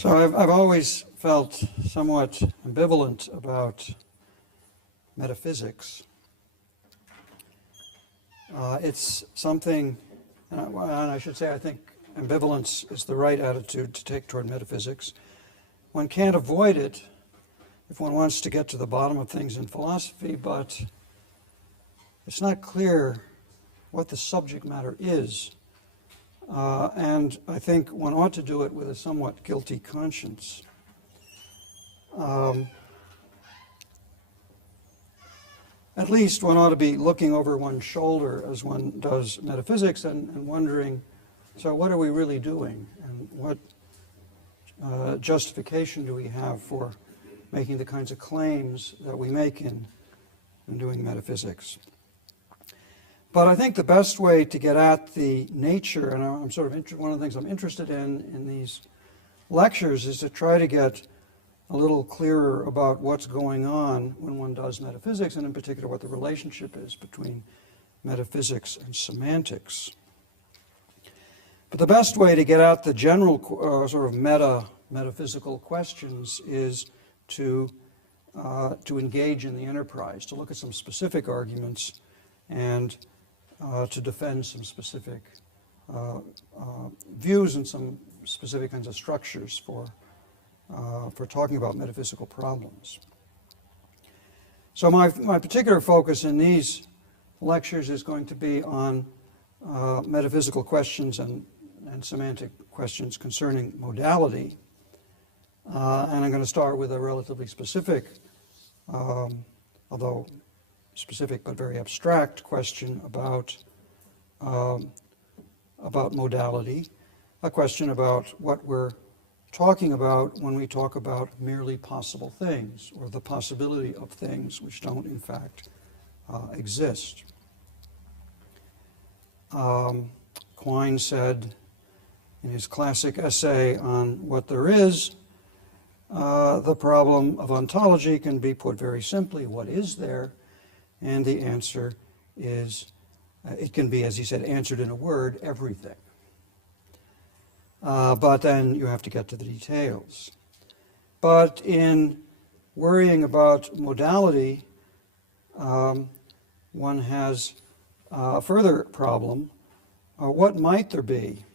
So I've always felt somewhat ambivalent about metaphysics. It's something, and I should say I think ambivalence is the right attitude to take toward metaphysics. One can't avoid it if one wants to get to the bottom of things in philosophy, but it's not clear what the subject matter is. And I think one ought to do it with a somewhat guilty conscience. At least one ought to be looking over one's shoulder as one does metaphysics and wondering, so what are we really doing? And what justification do we have for making the kinds of claims that we make in doing metaphysics? But I think the best way to get at the nature, and I'm sort of one of the things I'm interested in these lectures, is to try to get a little clearer about what's going on when one does metaphysics, and in particular what the relationship is between metaphysics and semantics. But the best way to get at the general sort of metaphysical questions is to engage in the enterprise, to look at some specific arguments and to defend some specific views and some specific kinds of structures for talking about metaphysical problems. So my particular focus in these lectures is going to be on metaphysical questions and semantic questions concerning modality. And I'm going to start with a relatively specific, although specific but very abstract question about modality, a question about what we're talking about when we talk about merely possible things, or the possibility of things which don't in fact exist. Quine said in his classic essay on what there is, the problem of ontology can be put very simply: what is there? And the answer is, it can be, as he said, answered in a word: everything. But then you have to get to the details. But in worrying about modality, one has a further problem. What might there be?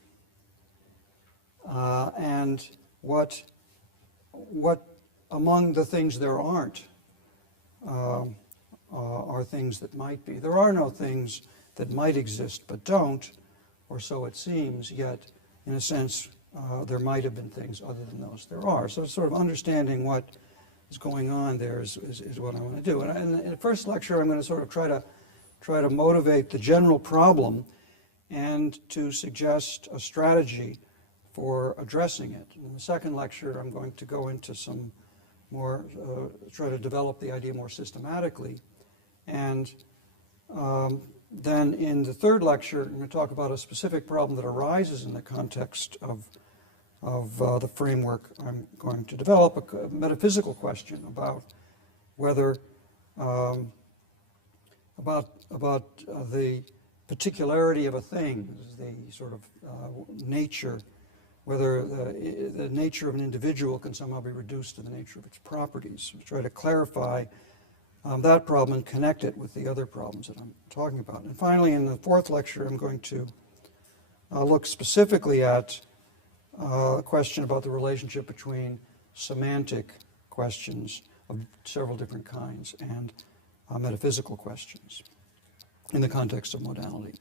And what among the things there aren't are things that might be. There are no things that might exist but don't, or so it seems, yet in a sense there might have been things other than those there are. So sort of understanding what is going on there is what I want to do. And in the first lecture I'm going to sort of try to motivate the general problem and to suggest a strategy for addressing it. In the second lecture I'm going to go into some more, try to develop the idea more systematically. And then in the third lecture, I'm going to talk about a specific problem that arises in the context of the framework I'm going to develop, a metaphysical question about whether, about the particularity of a thing, the sort of nature, whether the nature of an individual can somehow be reduced to the nature of its properties. We try to clarify that problem and connect it with the other problems that I'm talking about. And finally, in the fourth lecture, I'm going to look specifically at a question about the relationship between semantic questions of several different kinds and metaphysical questions in the context of modality.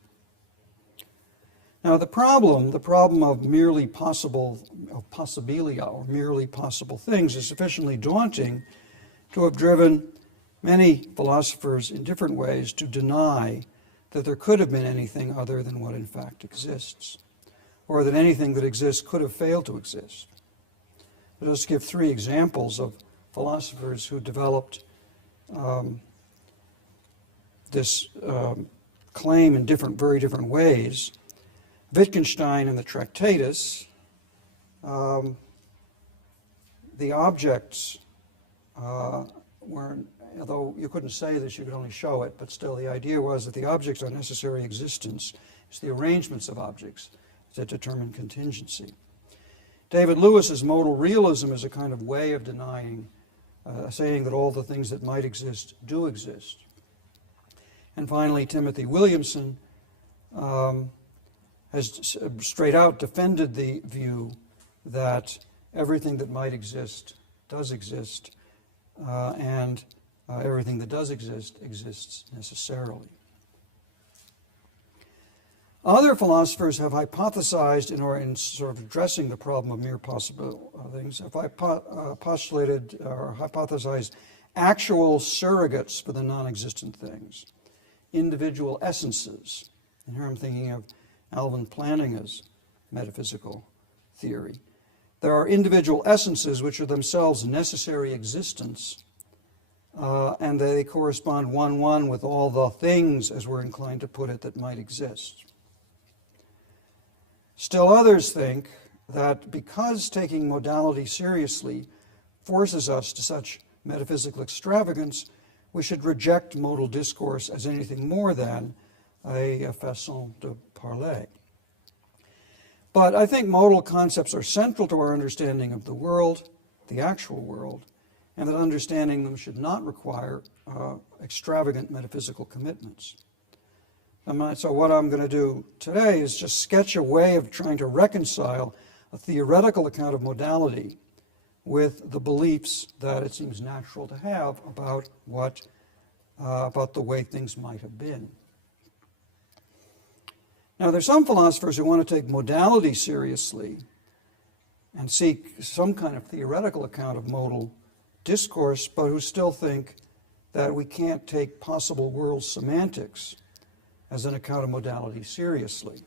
Now, the problem of merely possible, of possibilia, or merely possible things, is sufficiently daunting to have driven many philosophers in different ways to deny that there could have been anything other than what in fact exists, or that anything that exists could have failed to exist. I'll just give three examples of philosophers who developed this claim in very different ways. Wittgenstein in the Tractatus, the objects were, although you couldn't say this, you could only show it, but still the idea was that the objects are necessary existence. It's the arrangements of objects that determine contingency. David Lewis's modal realism is a kind of way of denying, saying that all the things that might exist do exist. And finally, Timothy Williamson has straight out defended the view that everything that might exist does exist, and everything that does exist exists necessarily. Other philosophers have hypothesized, in sort of addressing the problem of mere possible things, have postulated or hypothesized actual surrogates for the non-existent things, individual essences. And here I'm thinking of Alvin Plantinga's metaphysical theory. There are individual essences which are themselves necessary existence, and they correspond one-one with all the things, as we're inclined to put it, that might exist. Still others think that because taking modality seriously forces us to such metaphysical extravagance, we should reject modal discourse as anything more than a façon de parler. But I think modal concepts are central to our understanding of the world, the actual world, and that understanding them should not require extravagant metaphysical commitments. So what I'm going to do today is just sketch a way of trying to reconcile a theoretical account of modality with the beliefs that it seems natural to have about about the way things might have been. Now, there's some philosophers who want to take modality seriously and seek some kind of theoretical account of modal discourse, but who still think that we can't take possible world semantics as an account of modality seriously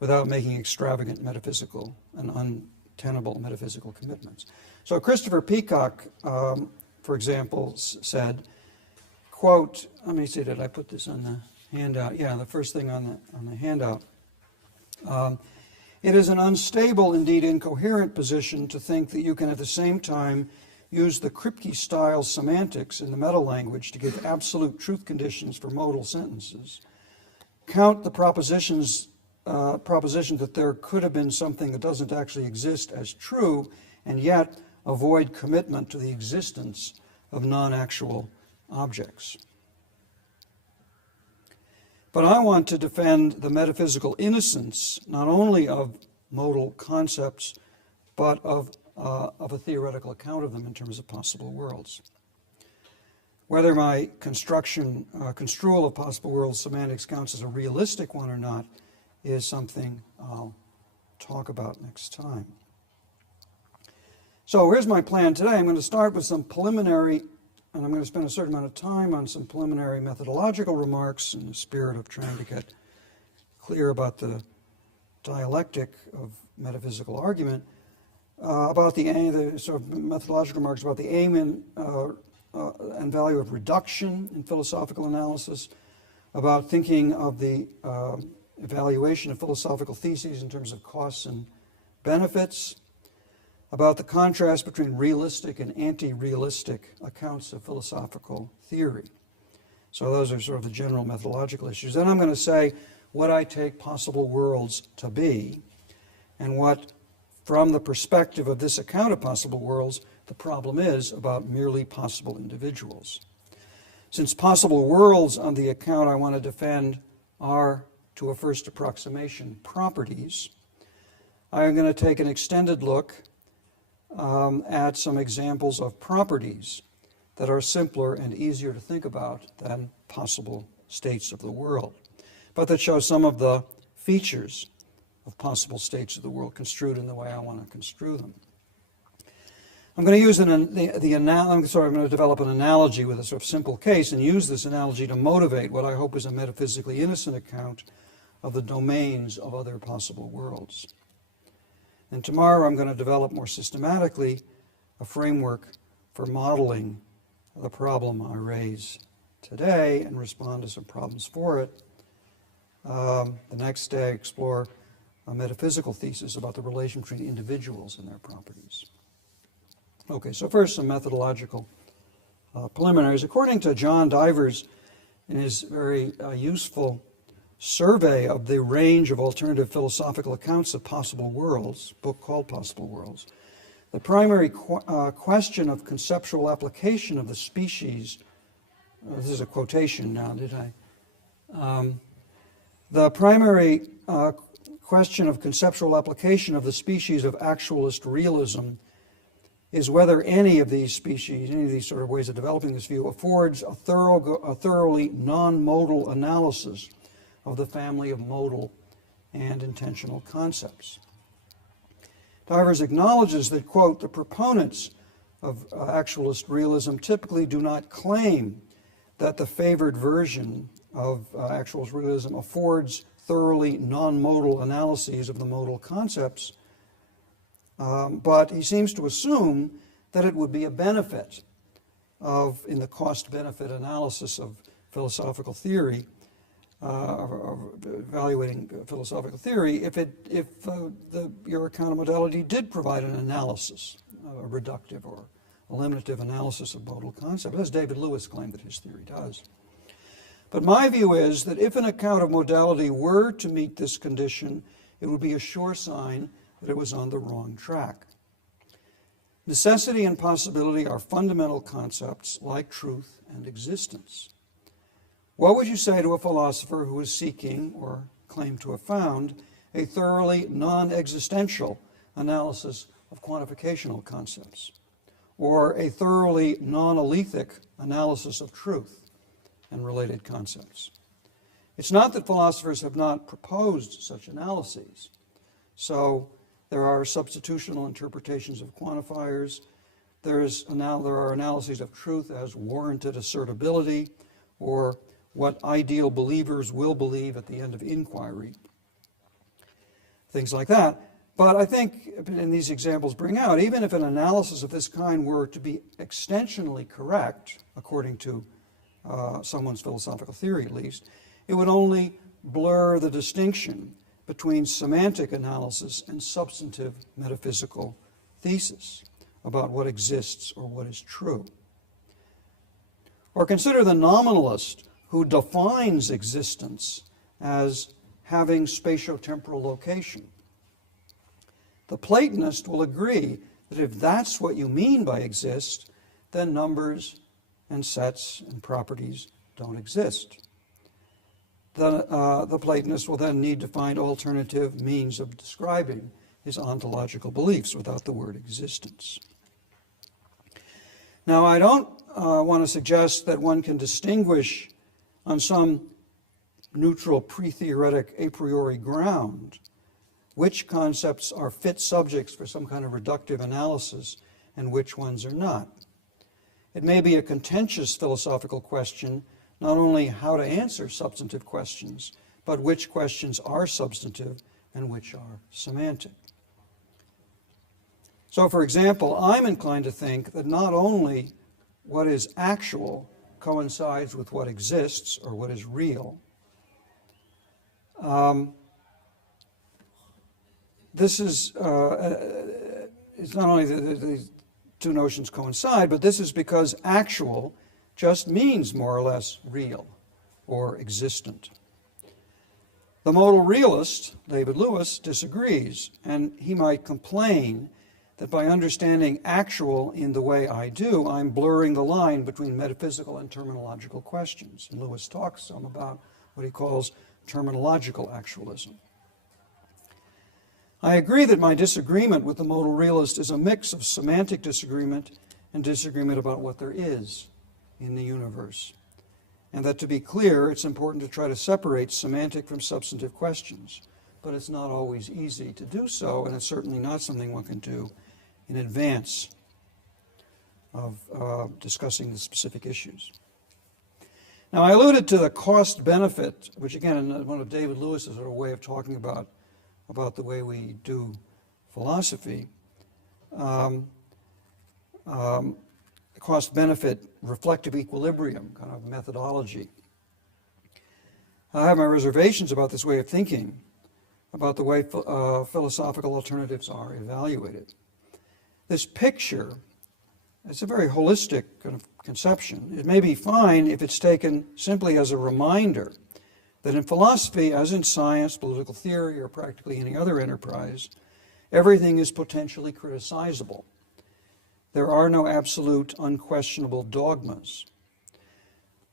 without making extravagant metaphysical and untenable metaphysical commitments. So Christopher Peacock, for example, said, quote, let me see, did I put this on the handout? Yeah, the first thing on the handout. It is an unstable, indeed incoherent position to think that you can at the same time use the Kripke-style semantics in the meta-language to give absolute truth conditions for modal sentences, count the proposition that there could have been something that doesn't actually exist as true, and yet avoid commitment to the existence of non-actual objects. But I want to defend the metaphysical innocence, not only of modal concepts, but of a theoretical account of them in terms of possible worlds. Whether my construal of possible world semantics counts as a realistic one or not is something I'll talk about next time. So here's my plan today. I'm going to start with some preliminary, and I'm going to spend a certain amount of time on some preliminary methodological remarks in the spirit of trying to get clear about the dialectic of metaphysical argument, about the sort of methodological remarks about the aim and value of reduction in philosophical analysis, about thinking of the evaluation of philosophical theses in terms of costs and benefits, about the contrast between realistic and anti-realistic accounts of philosophical theory. So those are sort of the general methodological issues. Then I'm going to say what I take possible worlds to be, and what, from the perspective of this account of possible worlds, the problem is about merely possible individuals. Since possible worlds on the account I want to defend are, to a first approximation, properties, I'm going to take an extended look at some examples of properties that are simpler and easier to think about than possible states of the world, but that show some of the features of possible states of the world construed in the way I want to construe them. I'm going to use I'm going to develop an analogy with a sort of simple case and use this analogy to motivate what I hope is a metaphysically innocent account of the domains of other possible worlds. And tomorrow I'm going to develop more systematically a framework for modeling the problem I raise today and respond to some problems for it. The next day I explore a metaphysical thesis about the relation between individuals and their properties. Okay, so first some methodological preliminaries. According to John Divers in his very useful survey of the range of alternative philosophical accounts of possible worlds, book called Possible Worlds, the primary question of conceptual application of the species, this is a quotation now, did I? The primary question of conceptual application of the species of actualist realism is whether any of these species, any of these sort of ways of developing this view, affords a thoroughly non-modal analysis of the family of modal and intentional concepts. Divers acknowledges that, quote, the proponents of actualist realism typically do not claim that the favored version of actualist realism affords thoroughly non-modal analyses of the modal concepts, but he seems to assume that it would be a benefit in the cost-benefit analysis of philosophical theory, of evaluating philosophical theory, if your account of modality did provide an analysis, a reductive or eliminative analysis of modal concepts, as David Lewis claimed that his theory does. But my view is that if an account of modality were to meet this condition, it would be a sure sign that it was on the wrong track. Necessity and possibility are fundamental concepts like truth and existence. What would you say to a philosopher who is seeking, or claimed to have found, a thoroughly non-existential analysis of quantificational concepts, or a thoroughly non-alethic analysis of truth and related concepts? It's not that philosophers have not proposed such analyses. So there are substitutional interpretations of quantifiers. There are analyses of truth as warranted assertability, or what ideal believers will believe at the end of inquiry, things like that. But I think, and these examples bring out, even if an analysis of this kind were to be extensionally correct, according to someone's philosophical theory at least, it would only blur the distinction between semantic analysis and substantive metaphysical thesis about what exists or what is true. Or consider the nominalist who defines existence as having spatiotemporal location. The Platonist will agree that if that's what you mean by exist, then numbers and sets and properties don't exist. The Platonist will then need to find alternative means of describing his ontological beliefs without the word existence. Now, I don't want to suggest that one can distinguish on some neutral pre-theoretic a priori ground which concepts are fit subjects for some kind of reductive analysis and which ones are not. It may be a contentious philosophical question, not only how to answer substantive questions, but which questions are substantive and which are semantic. So, for example, I'm inclined to think that not only what is actual coincides with what exists or what is real. This is, it's not only the two notions coincide, but this is because actual just means more or less real or existent. The modal realist, David Lewis, disagrees, and he might complain that by understanding actual in the way I do, I'm blurring the line between metaphysical and terminological questions. And Lewis talks some about what he calls terminological actualism. I agree that my disagreement with the modal realist is a mix of semantic disagreement and disagreement about what there is in the universe. And that, to be clear, it's important to try to separate semantic from substantive questions. But it's not always easy to do so, and it's certainly not something one can do in advance of discussing the specific issues. Now, I alluded to the cost-benefit, which again, is one of David Lewis's sort of way of talking about the way we do philosophy. Cost-benefit reflective equilibrium kind of methodology. I have my reservations about this way of thinking, about the way philosophical alternatives are evaluated. This picture, it's a very holistic kind of conception. It may be fine if it's taken simply as a reminder that in philosophy, as in science, political theory, or practically any other enterprise, everything is potentially criticizable. There are no absolute, unquestionable dogmas.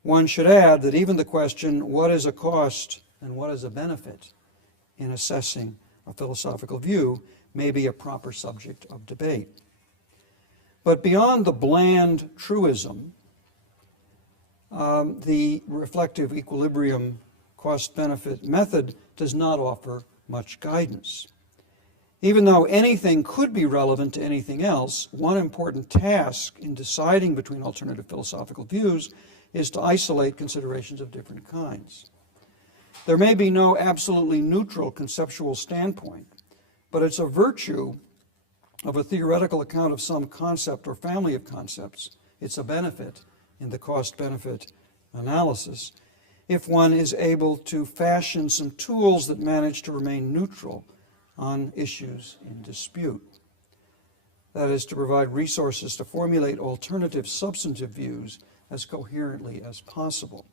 One should add that even the question, what is a cost and what is a benefit, in assessing a philosophical view, may be a proper subject of debate. But beyond the bland truism, the reflective equilibrium cost-benefit method does not offer much guidance. Even though anything could be relevant to anything else, one important task in deciding between alternative philosophical views is to isolate considerations of different kinds. There may be no absolutely neutral conceptual standpoint, but it's a virtue of a theoretical account of some concept or family of concepts. It's a benefit in the cost-benefit analysis if one is able to fashion some tools that manage to remain neutral on issues in dispute. That is, to provide resources to formulate alternative substantive views as coherently as possible.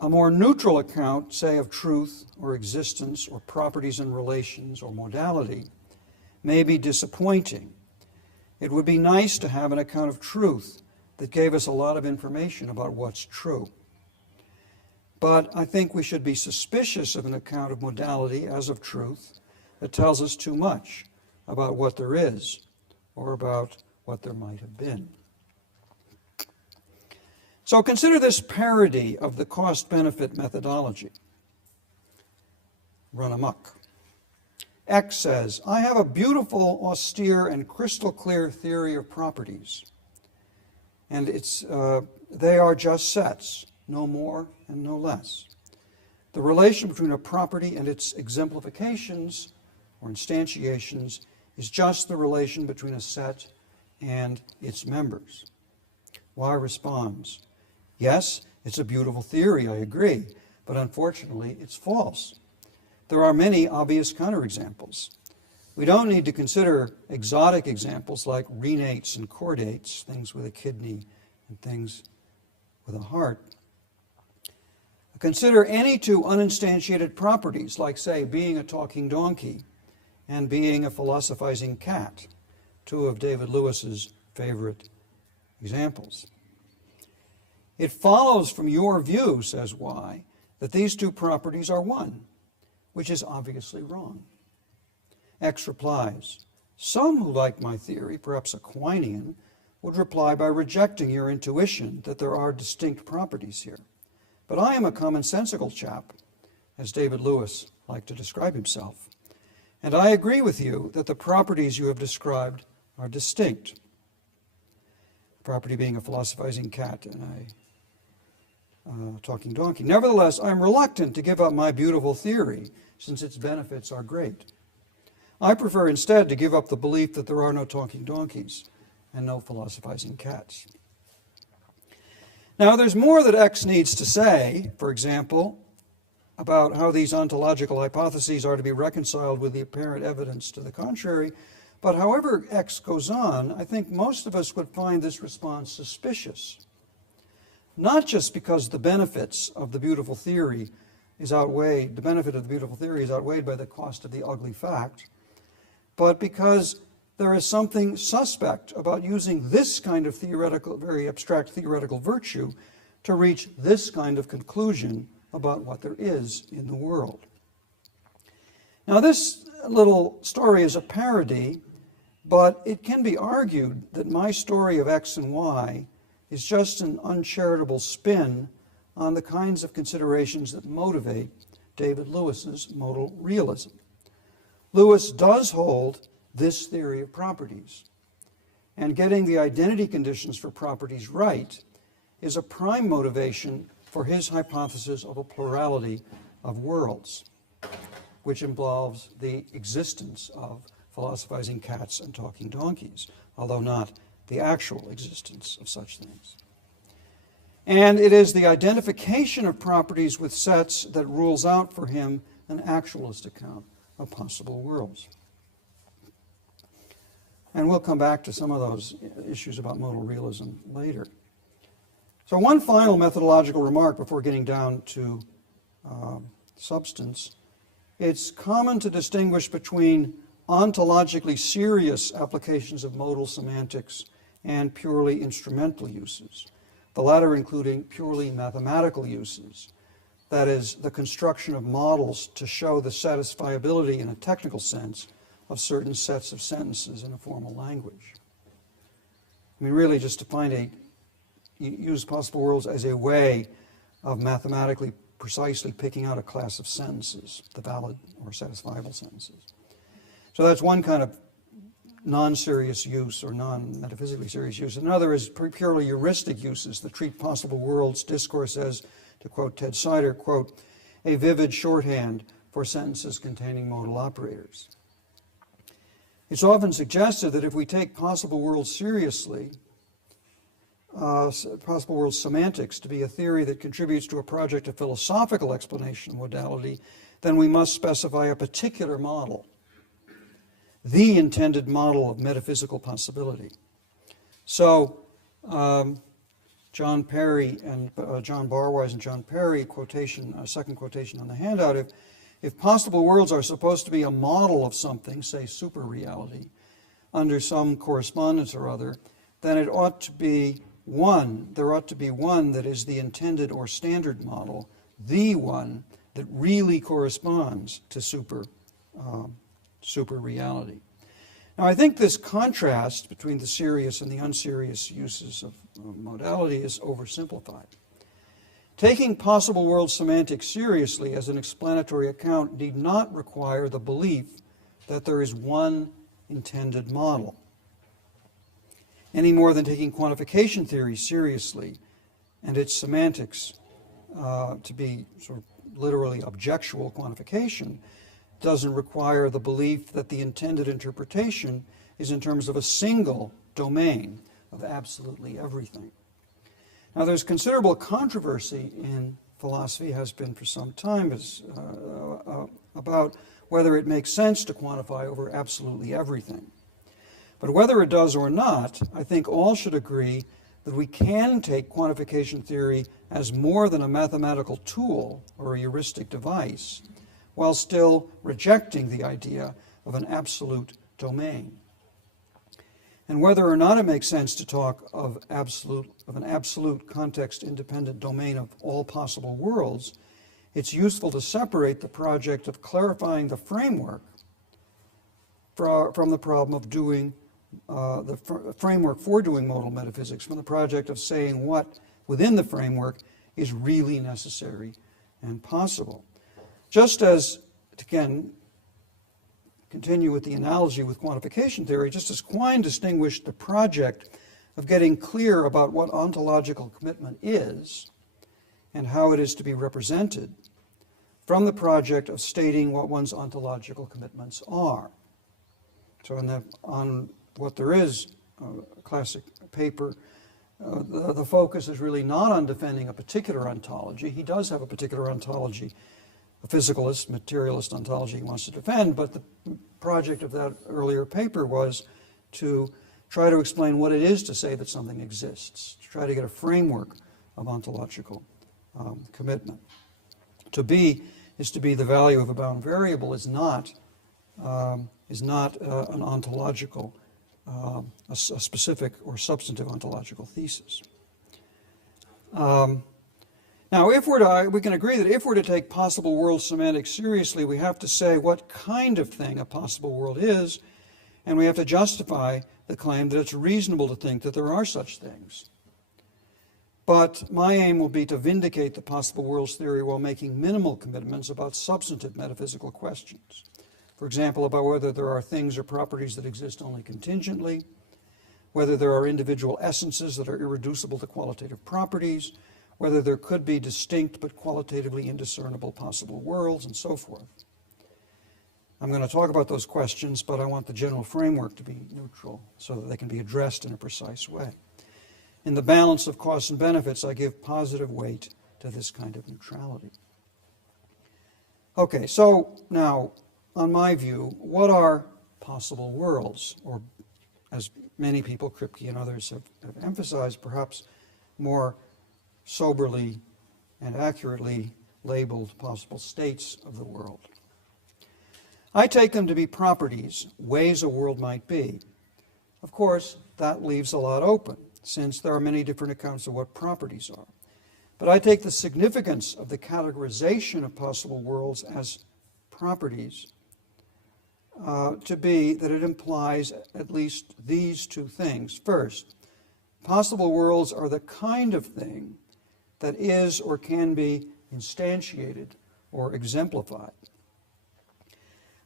A more neutral account, say, of truth or existence or properties and relations or modality, may be disappointing. It would be nice to have an account of truth that gave us a lot of information about what's true. But I think we should be suspicious of an account of modality as of truth that tells us too much about what there is or about what there might have been. So consider this parody of the cost-benefit methodology. Run amok. X says, I have a beautiful, austere, and crystal clear theory of properties. And they are just sets, no more and no less. The relation between a property and its exemplifications or instantiations is just the relation between a set and its members. Y responds, yes, it's a beautiful theory, I agree, but unfortunately it's false. There are many obvious counterexamples. We don't need to consider exotic examples like renates and chordates, things with a kidney and things with a heart. Consider any two uninstantiated properties, like, say, being a talking donkey and being a philosophizing cat, two of David Lewis's favorite examples. It follows from your view, says Y, that these two properties are one, which is obviously wrong. X replies, some who like my theory, perhaps Aquinian, would reply by rejecting your intuition that there are distinct properties here. But I am a commonsensical chap, as David Lewis liked to describe himself, and I agree with you that the properties you have described are distinct. Property being a philosophizing cat and a talking donkey. Nevertheless, I am reluctant to give up my beautiful theory, since its benefits are great. I prefer instead to give up the belief that there are no talking donkeys and no philosophizing cats. Now, there's more that X needs to say, for example, about how these ontological hypotheses are to be reconciled with the apparent evidence to the contrary. But however X goes on, I think most of us would find this response suspicious. Not just because the benefits of the beautiful theory is outweighed, the benefit of the beautiful theory is outweighed by the cost of the ugly fact, but because there is something suspect about using this kind of theoretical, very abstract theoretical virtue to reach this kind of conclusion about what there is in the world. Now, this little story is a parody, but it can be argued that my story of X and Y is just an uncharitable spin on the kinds of considerations that motivate David Lewis's modal realism. Lewis does hold this theory of properties, and getting the identity conditions for properties right is a prime motivation for his hypothesis of a plurality of worlds, which involves the existence of philosophizing cats and talking donkeys, although not the actual existence of such things. And it is the identification of properties with sets that rules out for him an actualist account of possible worlds. And we'll come back to some of those issues about modal realism later. So one final methodological remark before getting down to substance. It's common to distinguish between ontologically serious applications of modal semantics and purely instrumental uses, the latter including purely mathematical uses, that is, the construction of models to show the satisfiability in a technical sense of certain sets of sentences in a formal language. I mean, really just to use possible worlds as a way of mathematically precisely picking out a class of sentences, the valid or satisfiable sentences. So that's one kind of non-serious use or non-metaphysically serious use. Another is purely heuristic uses that treat possible worlds discourse as, to quote Ted Sider, quote, a vivid shorthand for sentences containing modal operators. It's often suggested that if we take possible worlds seriously, possible world semantics to be a theory that contributes to a project of philosophical explanation of modality, then we must specify a particular model, the intended model of metaphysical possibility. So John Perry and John Barwise and John Perry quotation, second quotation on the handout, if possible worlds are supposed to be a model of something, say super reality, under some correspondence or other, then it ought to be there ought to be one that is the intended or standard model, the one that really corresponds to super reality. Now, I think this contrast between the serious and the unserious uses of modality is oversimplified. Taking possible world semantics seriously as an explanatory account need not require the belief that there is one intended model, any more than taking quantification theory seriously and its semantics to be sort of literally objectual quantification doesn't require the belief that the intended interpretation is in terms of a single domain of absolutely everything. Now, there's considerable controversy in philosophy, has been for some time, about whether it makes sense to quantify over absolutely everything. But whether it does or not, I think all should agree that we can take quantification theory as more than a mathematical tool or a heuristic device, while still rejecting the idea of an absolute domain. And whether or not it makes sense to talk of an absolute context-independent domain of all possible worlds, it's useful to separate the project of clarifying the framework from the problem of doing the framework for doing modal metaphysics, from the project of saying what within the framework is really necessary and possible. Just as, again, continue with the analogy with quantification theory, just as Quine distinguished the project of getting clear about what ontological commitment is and how it is to be represented from the project of stating what one's ontological commitments are. So on what there is, a classic paper, the focus is really not on defending a particular ontology. He does have a particular ontology, a physicalist, materialist ontology he wants to defend, but the project of that earlier paper was to try to explain what it is to say that something exists, to try to get a framework of ontological commitment. To be is to be the value of a bound variable is not an ontological, a specific or substantive ontological thesis. Now, we can agree that if we're to take possible world semantics seriously, we have to say what kind of thing a possible world is, and we have to justify the claim that it's reasonable to think that there are such things. But my aim will be to vindicate the possible worlds theory while making minimal commitments about substantive metaphysical questions. For example, about whether there are things or properties that exist only contingently, whether there are individual essences that are irreducible to qualitative properties, whether there could be distinct but qualitatively indiscernible possible worlds, and so forth. I'm going to talk about those questions, but I want the general framework to be neutral so that they can be addressed in a precise way. In the balance of costs and benefits, I give positive weight to this kind of neutrality. Okay, so now, on my view, what are possible worlds? Or, as many people, Kripke and others, have emphasized, perhaps more soberly and accurately labeled possible states of the world. I take them to be properties, ways a world might be. Of course, that leaves a lot open, since there are many different accounts of what properties are. But I take the significance of the categorization of possible worlds as properties to be that it implies at least these two things. First, possible worlds are the kind of thing that is or can be instantiated or exemplified.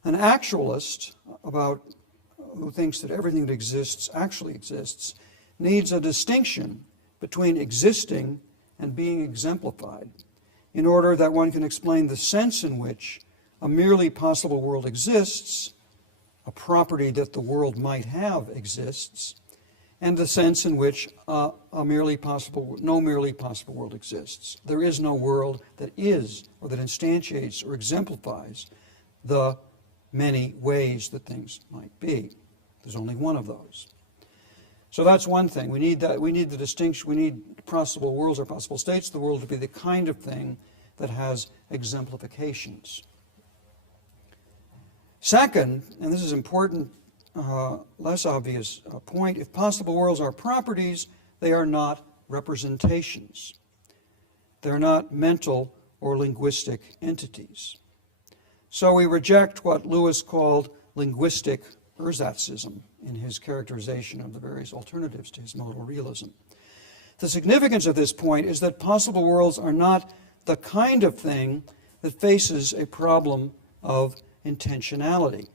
An actualist who thinks that everything that exists actually exists needs a distinction between existing and being exemplified in order that one can explain the sense in which a merely possible world exists, a property that the world might have exists, and the sense in which no merely possible world exists. There is no world that is or that instantiates or exemplifies the many ways that things might be. There's only one of those. So that's one thing. We need that. We need the distinction. We need possible worlds or possible states of the world to be the kind of thing that has exemplifications. Second, and this is important, less obvious point, if possible worlds are properties, they are not representations. They're not mental or linguistic entities. So we reject what Lewis called linguistic ersatziism in his characterization of the various alternatives to his modal realism. The significance of this point is that possible worlds are not the kind of thing that faces a problem of intentionality.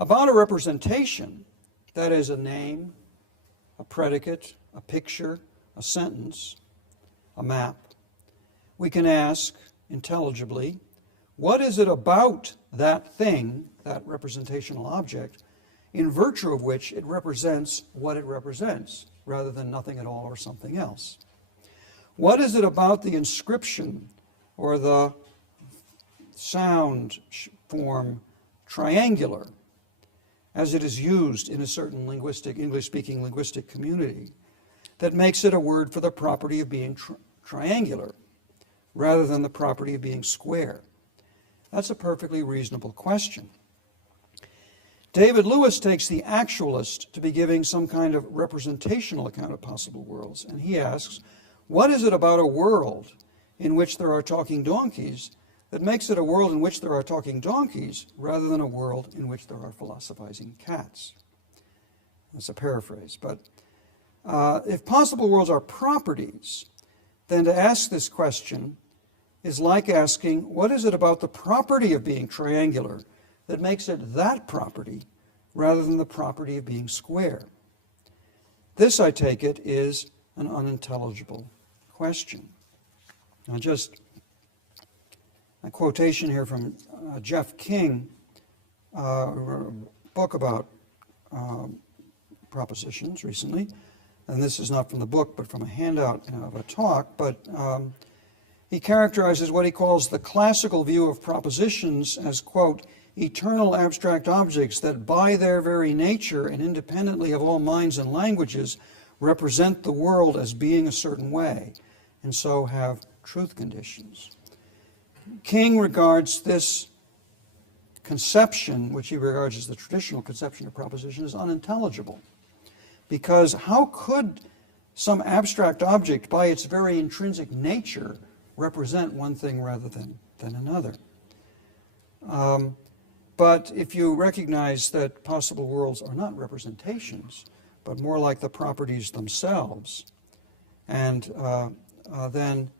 About a representation, that is a name, a predicate, a picture, a sentence, a map, we can ask intelligibly, what is it about that thing, that representational object, in virtue of which it represents what it represents, rather than nothing at all or something else? What is it about the inscription or the sound form triangular, as it is used in a certain English-speaking linguistic community, that makes it a word for the property of being triangular, rather than the property of being square? That's a perfectly reasonable question. David Lewis takes the actualist to be giving some kind of representational account of possible worlds, and he asks, what is it about a world in which there are talking donkeys that makes it a world in which there are talking donkeys rather than a world in which there are philosophizing cats? That's a paraphrase, but if possible worlds are properties, then to ask this question is like asking, what is it about the property of being triangular that makes it that property rather than the property of being square? This, I take it, is an unintelligible question. Now, just a quotation here from Jeff King, wrote a book about propositions recently, and this is not from the book, but from a handout of a talk, but he characterizes what he calls the classical view of propositions as, quote, eternal abstract objects that by their very nature and independently of all minds and languages represent the world as being a certain way, and so have truth conditions. King regards this conception, which he regards as the traditional conception of proposition, as unintelligible. Because how could some abstract object, by its very intrinsic nature, represent one thing rather than another? But if you recognize that possible worlds are not representations, but more like the properties themselves, and then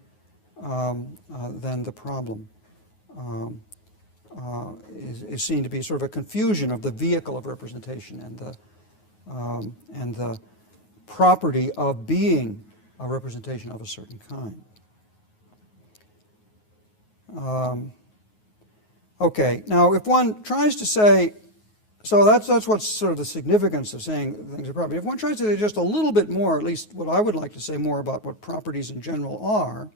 the problem is seen to be sort of a confusion of the vehicle of representation and the property of being a representation of a certain kind. Okay, now if one tries to say, so that's what's sort of the significance of saying things are property. If one tries to say just a little bit more, at least what I would like to say more about what properties in general are,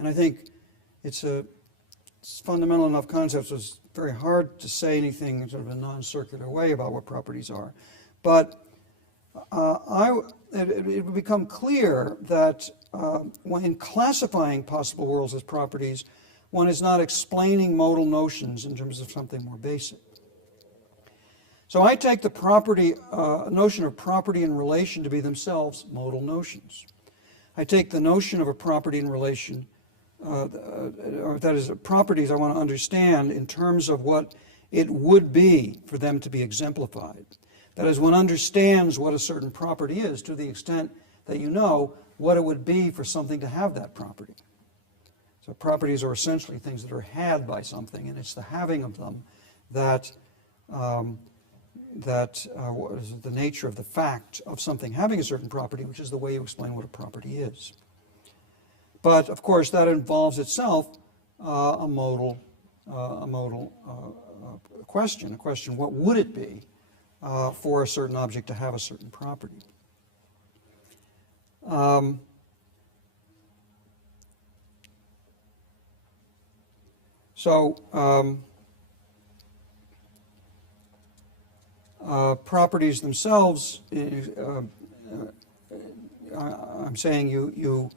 and I think it's fundamental enough concept, so it's very hard to say anything in sort of a non-circular way about what properties are. But it would become clear that when classifying possible worlds as properties, one is not explaining modal notions in terms of something more basic. So I take the notion of property and relation to be themselves modal notions. I take the notion of a property and relation, or that is, properties I want to understand in terms of what it would be for them to be exemplified. That is, one understands what a certain property is to the extent that you know what it would be for something to have that property. So properties are essentially things that are had by something, and it's the having of them that is the nature of the fact of something having a certain property, which is the way you explain what a property is. But of course, that involves itself a modal question. A question: what would it be for a certain object to have a certain property? Properties themselves, I'm saying you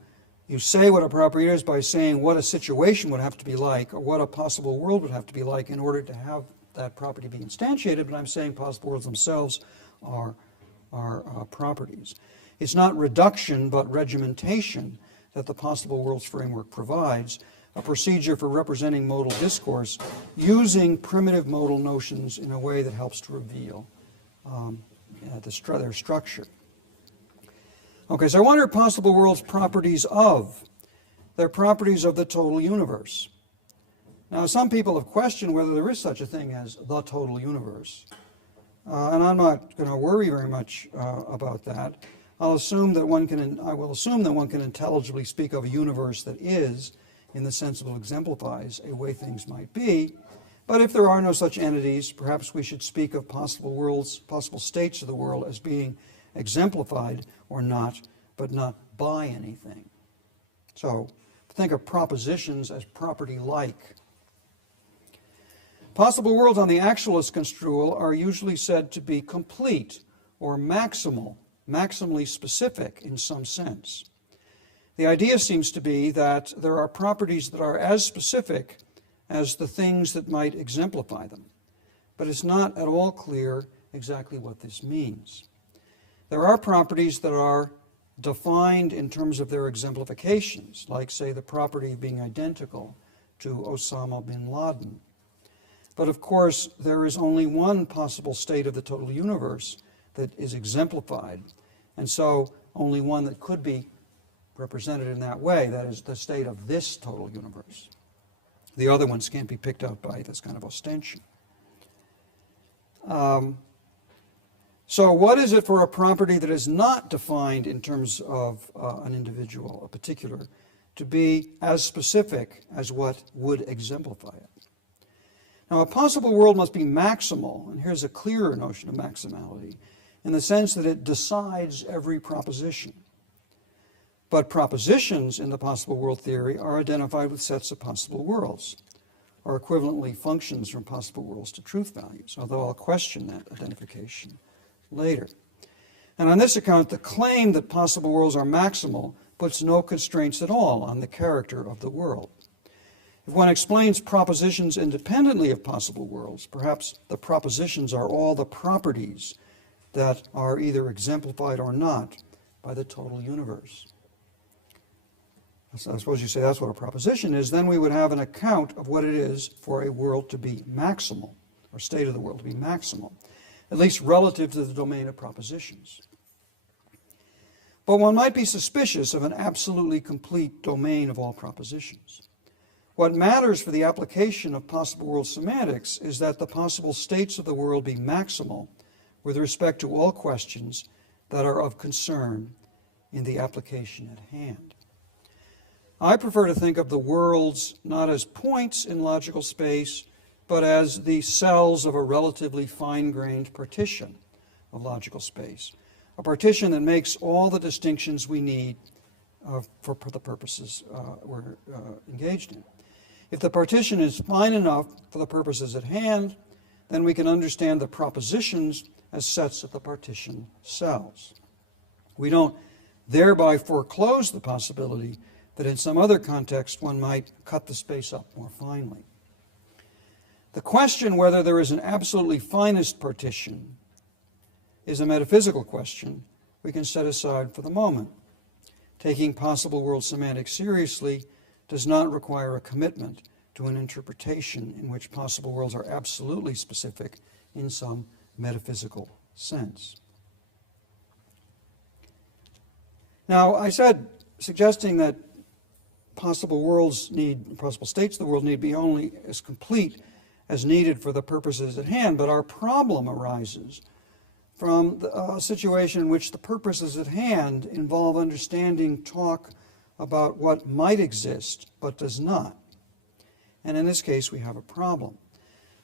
say what a property is by saying what a situation would have to be like, or what a possible world would have to be like in order to have that property be instantiated, but I'm saying possible worlds themselves are properties. It's not reduction, but regimentation that the possible worlds framework provides, a procedure for representing modal discourse using primitive modal notions in a way that helps to reveal their structure. Okay, so what are possible worlds properties of? They're properties of the total universe. Now, some people have questioned whether there is such a thing as the total universe. And I'm not going to worry very much about that. I will assume that one can intelligibly speak of a universe that is, in the sense that it exemplifies a way things might be. But if there are no such entities, perhaps we should speak of possible worlds, possible states of the world as being exemplified or not, but not by anything. So think of propositions as property-like. Possible worlds on the actualist construal are usually said to be complete or maximal, maximally specific in some sense. The idea seems to be that there are properties that are as specific as the things that might exemplify them, but it's not at all clear exactly what this means. There are properties that are defined in terms of their exemplifications, like, say, the property of being identical to Osama bin Laden. But of course, there is only one possible state of the total universe that is exemplified, and so only one that could be represented in that way, that is the state of this total universe. The other ones can't be picked out by this kind of ostension. So what is it for a property that is not defined in terms of an individual, a particular, to be as specific as what would exemplify it? Now, a possible world must be maximal, and here's a clearer notion of maximality, in the sense that it decides every proposition. But propositions in the possible world theory are identified with sets of possible worlds, or equivalently functions from possible worlds to truth values, although I'll question that identification later. And on this account, the claim that possible worlds are maximal puts no constraints at all on the character of the world. If one explains propositions independently of possible worlds, perhaps the propositions are all the properties that are either exemplified or not by the total universe. So I suppose you say that's what a proposition is. Then we would have an account of what it is for a world to be maximal, or state of the world to be maximal, at least relative to the domain of propositions. But one might be suspicious of an absolutely complete domain of all propositions. What matters for the application of possible world semantics is that the possible states of the world be maximal with respect to all questions that are of concern in the application at hand. I prefer to think of the worlds not as points in logical space, but as the cells of a relatively fine-grained partition of logical space, a partition that makes all the distinctions we need for the purposes we're engaged in. If the partition is fine enough for the purposes at hand, then we can understand the propositions as sets of the partition cells. We don't thereby foreclose the possibility that in some other context one might cut the space up more finely. The question whether there is an absolutely finest partition is a metaphysical question we can set aside for the moment. Taking possible world semantics seriously does not require a commitment to an interpretation in which possible worlds are absolutely specific in some metaphysical sense. Now, I said, suggesting that possible states of the world need be only as complete as needed for the purposes at hand, but our problem arises from a situation in which the purposes at hand involve understanding talk about what might exist but does not. And in this case, we have a problem.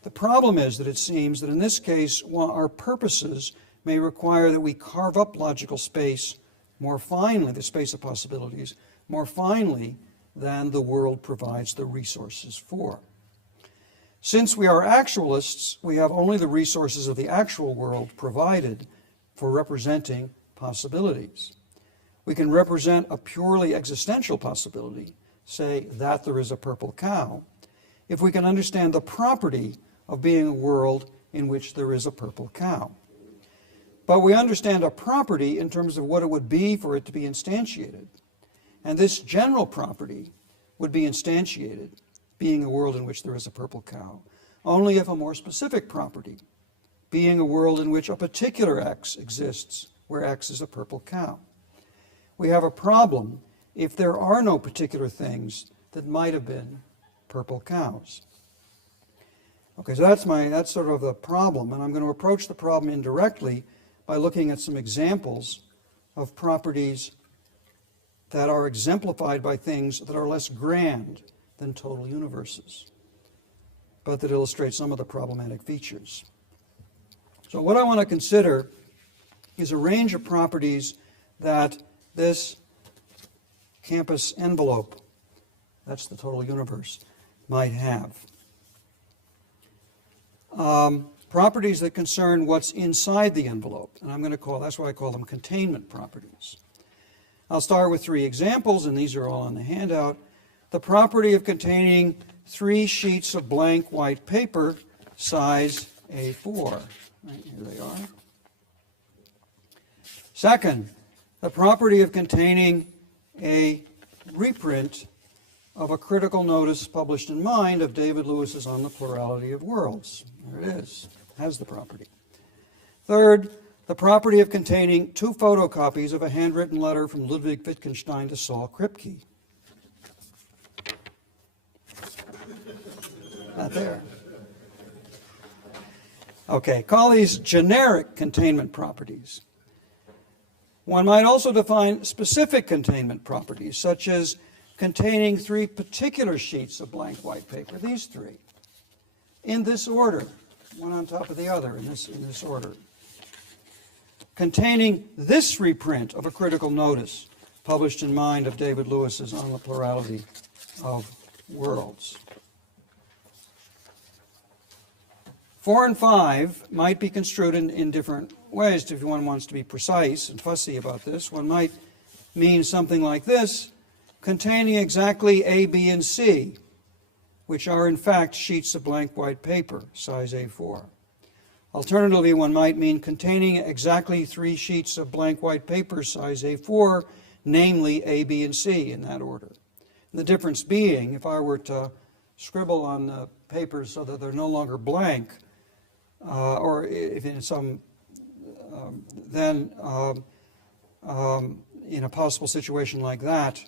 The problem is that it seems that in this case, our purposes may require that we carve up logical space more finely, the space of possibilities, more finely than the world provides the resources for. Since we are actualists, we have only the resources of the actual world provided for representing possibilities. We can represent a purely existential possibility, say that there is a purple cow, if we can understand the property of being a world in which there is a purple cow. But we understand a property in terms of what it would be for it to be instantiated. And this general property would be instantiated, being a world in which there is a purple cow, only if a more specific property, being a world in which a particular X exists, where X is a purple cow. We have a problem if there are no particular things that might have been purple cows. Okay, so that's sort of the problem, and I'm going to approach the problem indirectly by looking at some examples of properties that are exemplified by things that are less grand than total universes, but that illustrate some of the problematic features. So what I want to consider is a range of properties that this campus envelope, that's the total universe, might have. Properties that concern what's inside the envelope, and that's why I call them containment properties. I'll start with three examples, and these are all on the handout. The property of containing 3 sheets of blank white paper, size A4. Right, here they are. Second, the property of containing a reprint of a critical notice published in Mind of David Lewis's On the Plurality of Worlds. There it is. It has the property. Third, the property of containing 2 photocopies of a handwritten letter from Ludwig Wittgenstein to Saul Kripke. Not there. Okay, call these generic containment properties. One might also define specific containment properties, such as containing 3 particular sheets of blank white paper, these 3, in this order, one on top of the other, in this order. Containing this reprint of a critical notice published in Mind of David Lewis's On the Plurality of Worlds. 4 and 5 might be construed in different ways. If one wants to be precise and fussy about this, one might mean something like this: containing exactly A, B, and C, which are in fact sheets of blank white paper, size A4. Alternatively, one might mean containing exactly 3 sheets of blank white paper, size A4, namely A, B, and C in that order. And the difference being, if I were to scribble on the papers so that they're no longer blank, or if in some, then in a possible situation like that,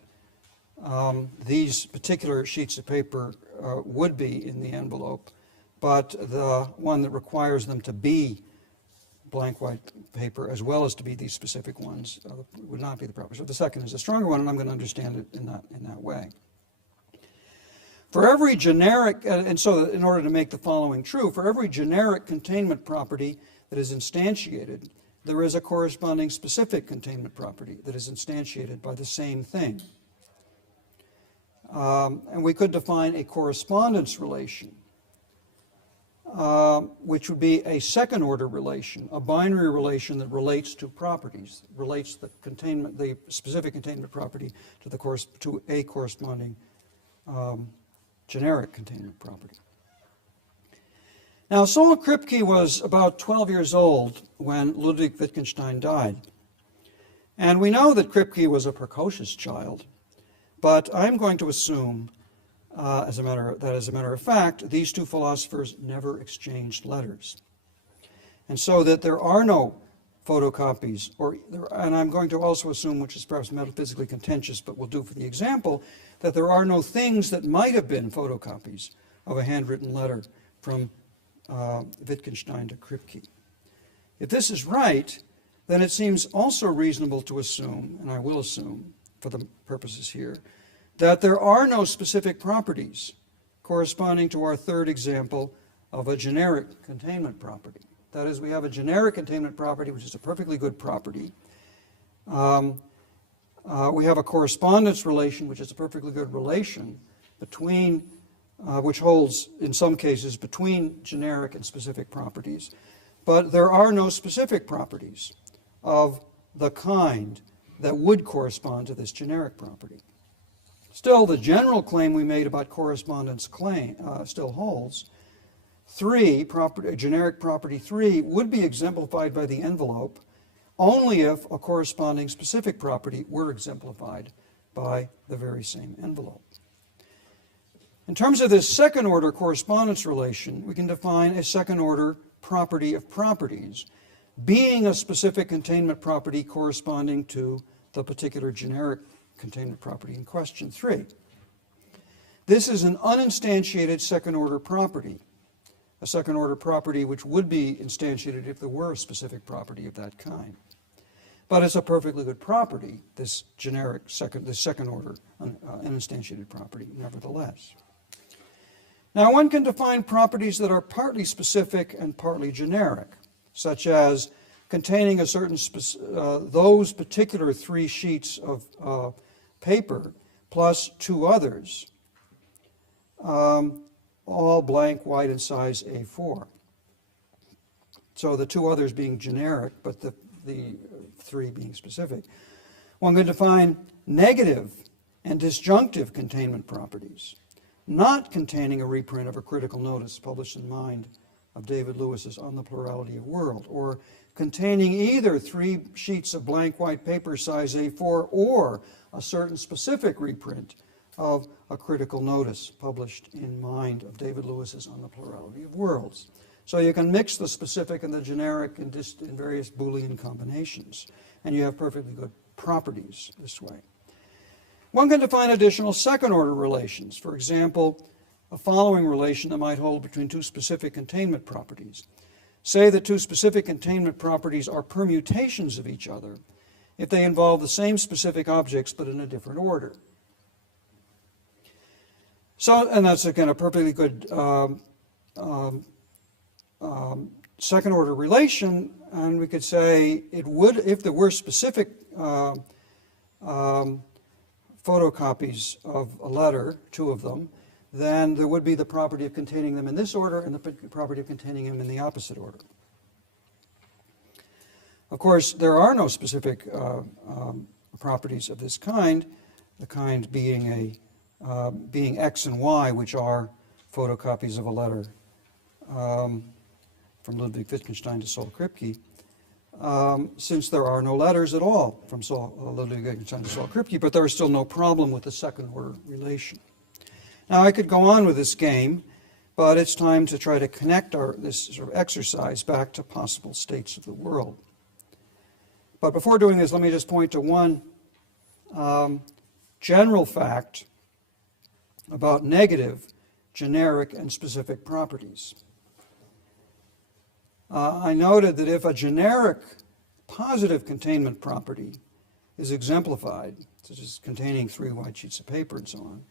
these particular sheets of paper would be in the envelope, but the one that requires them to be blank white paper as well as to be these specific ones would not be the proper. So the second is a stronger one, and I'm going to understand it in that way. For every generic, and so in order to make the following true, for every generic containment property that is instantiated, there is a corresponding specific containment property that is instantiated by the same thing. And we could define a correspondence relation which would be a second-order relation, a binary relation that relates to properties, relates the specific containment property to a corresponding generic containment property. Now, Saul Kripke was about 12 years old when Ludwig Wittgenstein died. And we know that Kripke was a precocious child, but I'm going to assume, as a matter of fact, these two philosophers never exchanged letters. And so that there are no photocopies, and I'm going to also assume, which is perhaps metaphysically contentious, but will do for the example, that there are no things that might have been photocopies of a handwritten letter from Wittgenstein to Kripke. If this is right, then it seems also reasonable to assume, and I will assume for the purposes here, that there are no specific properties corresponding to our third example of a generic containment property. That is, we have a generic containment property, which is a perfectly good property. We have a correspondence relation, which is a perfectly good relation between, which holds, in some cases, between generic and specific properties. But there are no specific properties of the kind that would correspond to this generic property. Still, the general claim we made about correspondence still holds. Generic property 3 would be exemplified by the envelope only if a corresponding specific property were exemplified by the very same envelope. In terms of this second-order correspondence relation, we can define a second-order property of properties being a specific containment property corresponding to the particular generic containment property in question 3. This is an uninstantiated second-order property, a second-order property which would be instantiated if there were a specific property of that kind. But it's a perfectly good property, this second-order uninstantiated property, nevertheless. Now, one can define properties that are partly specific and partly generic, such as containing a certain those particular 3 sheets of paper plus 2 others, all blank, white, and size A4. So the 2 others being generic, but the 3 being specific. One can define negative and disjunctive containment properties, not containing a reprint of a critical notice published in Mind of David Lewis's On the Plurality of World, or containing either 3 sheets of blank white paper size A4 or a certain specific reprint of a critical notice published in Mind of David Lewis's On the Plurality of Worlds. So you can mix the specific and the generic in various Boolean combinations, and you have perfectly good properties this way. One can define additional second-order relations. For example, a following relation that might hold between 2 specific containment properties. Say that 2 specific containment properties are permutations of each other if they involve the same specific objects but in a different order. So, and that's again a perfectly good second-order relation, and we could say it would, if there were specific photocopies of a letter, 2 of them, then there would be the property of containing them in this order and the property of containing them in the opposite order. Of course, there are no specific properties of this kind, the kind being being X and Y, which are photocopies of a letter from Ludwig Wittgenstein to Saul Kripke, since there are no letters at all from Ludwig Wittgenstein to Saul Kripke, but there is still no problem with the second-order relation. Now, I could go on with this game, but it's time to try to connect this sort of exercise back to possible states of the world. But before doing this, let me just point to one general fact about negative, generic, and specific properties. I noted that if a generic positive containment property is exemplified, such as containing 3 white sheets of paper and so on,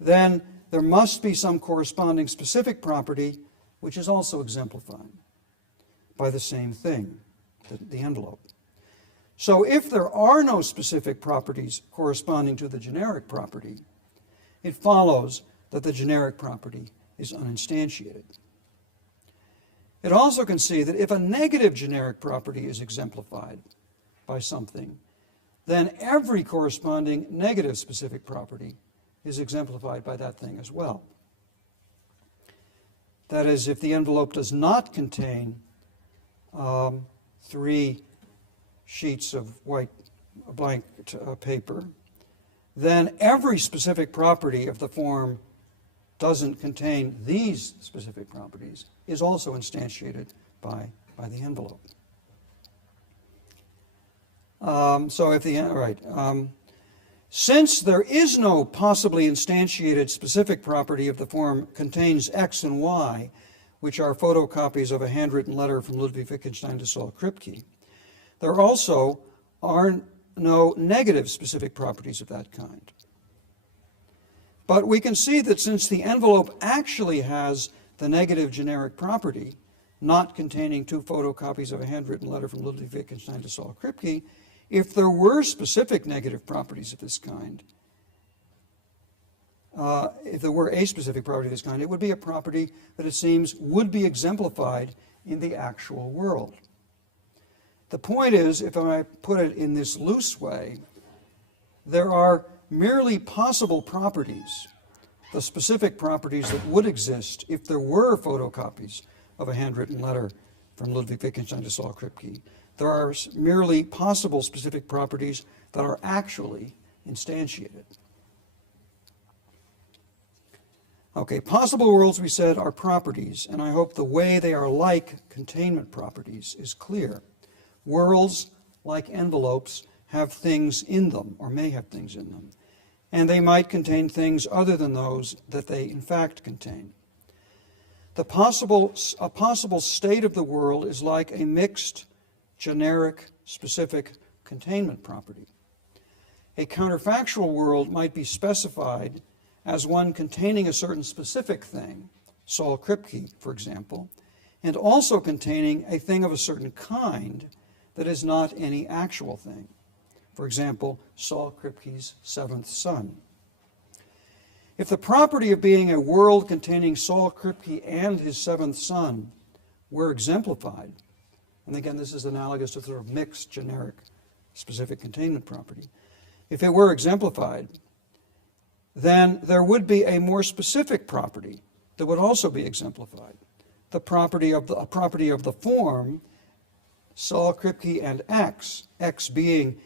then there must be some corresponding specific property which is also exemplified by the same thing, the envelope. So if there are no specific properties corresponding to the generic property, it follows that the generic property is uninstantiated. It also can see that if a negative generic property is exemplified by something, then every corresponding negative specific property is exemplified by that thing as well. That is, if the envelope does not contain 3 sheets of white blank paper, then every specific property of the form doesn't contain these specific properties is also instantiated by the envelope. Since there is no possibly instantiated specific property of the form contains X and Y, which are photocopies of a handwritten letter from Ludwig Wittgenstein to Saul Kripke, there also are no negative specific properties of that kind. But we can see that since the envelope actually has the negative generic property, not containing 2 photocopies of a handwritten letter from Ludwig Wittgenstein to Saul Kripke, if there were specific negative properties of this kind, if there were a specific property of this kind, it would be a property that it seems would be exemplified in the actual world. The point is, if I put it in this loose way, there are merely possible properties, the specific properties that would exist if there were photocopies of a handwritten letter from Ludwig Wittgenstein to Saul Kripke. There are merely possible specific properties that are actually instantiated. Okay, possible worlds, we said, are properties, and I hope the way they are like containment properties is clear. Worlds, like envelopes, have things in them, or may have things in them, and they might contain things other than those that they in fact contain. A possible state of the world is like a mixed, generic, specific containment property. A counterfactual world might be specified as one containing a certain specific thing, Saul Kripke, for example, and also containing a thing of a certain kind that is not any actual thing. For example, Saul Kripke's 7th son. If the property of being a world containing Saul Kripke and his 7th son were exemplified, and again this is analogous to sort of mixed, generic, specific containment property, if it were exemplified, then there would be a more specific property that would also be exemplified. The property of the form Saul Kripke and X, X being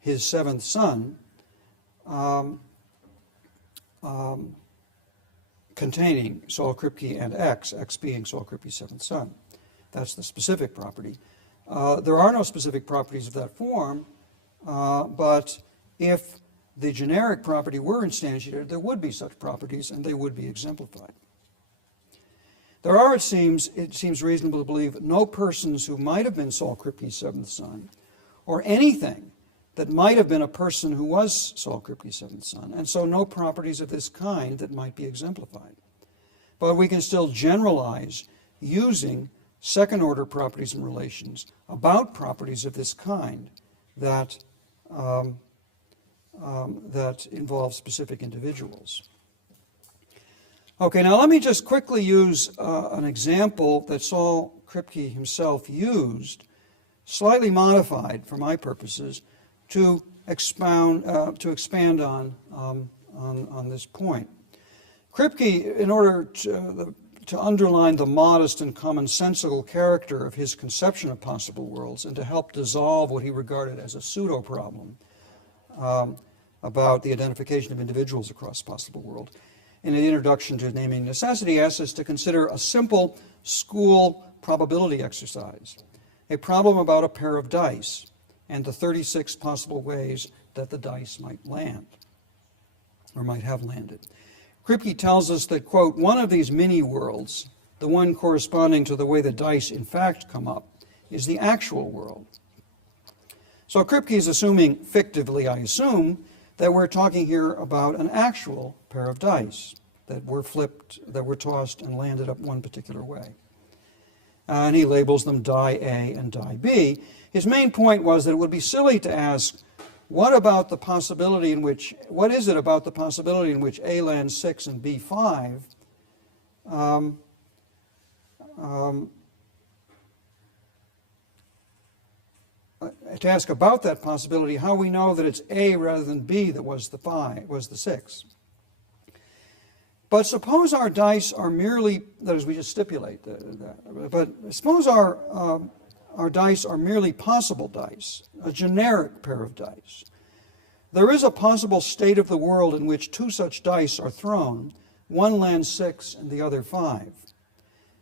his 7th son, containing Saul Kripke and X, X being Saul Kripke's 7th son. That's the specific property. There are no specific properties of that form, but if the generic property were instantiated, there would be such properties and they would be exemplified. There are, it seems reasonable to believe, no persons who might have been Saul Kripke's 7th son, or anything that might have been a person who was Saul Kripke's 7th son, and so no properties of this kind that might be exemplified. But we can still generalize using second-order properties and relations about properties of this kind that involve specific individuals. Okay, now let me just quickly use an example that Saul Kripke himself used, slightly modified for my purposes, to expand on this point. Kripke, in order to underline the modest and commonsensical character of his conception of possible worlds and to help dissolve what he regarded as a pseudo-problem about the identification of individuals across possible world, in an introduction to Naming Necessity, asks us to consider a simple school probability exercise, a problem about a pair of dice and the 36 possible ways that the dice might land, or might have landed. Kripke tells us that, quote, one of these mini-worlds, the one corresponding to the way the dice in fact come up, is the actual world. So Kripke is assuming, fictively I assume, that we're talking here about an actual pair of dice that were flipped, that were tossed and landed up one particular way. And he labels them die A and die B. His main point was that it would be silly to ask, what is it about the possibility in which A lands 6 and B 5 to ask about that possibility, how we know that it's A rather than B that was the 6. But suppose our dice are merely, that is, we just stipulate that, but suppose our dice are merely possible dice, a generic pair of dice. There is a possible state of the world in which 2 such dice are thrown, one lands 6 and the other 5.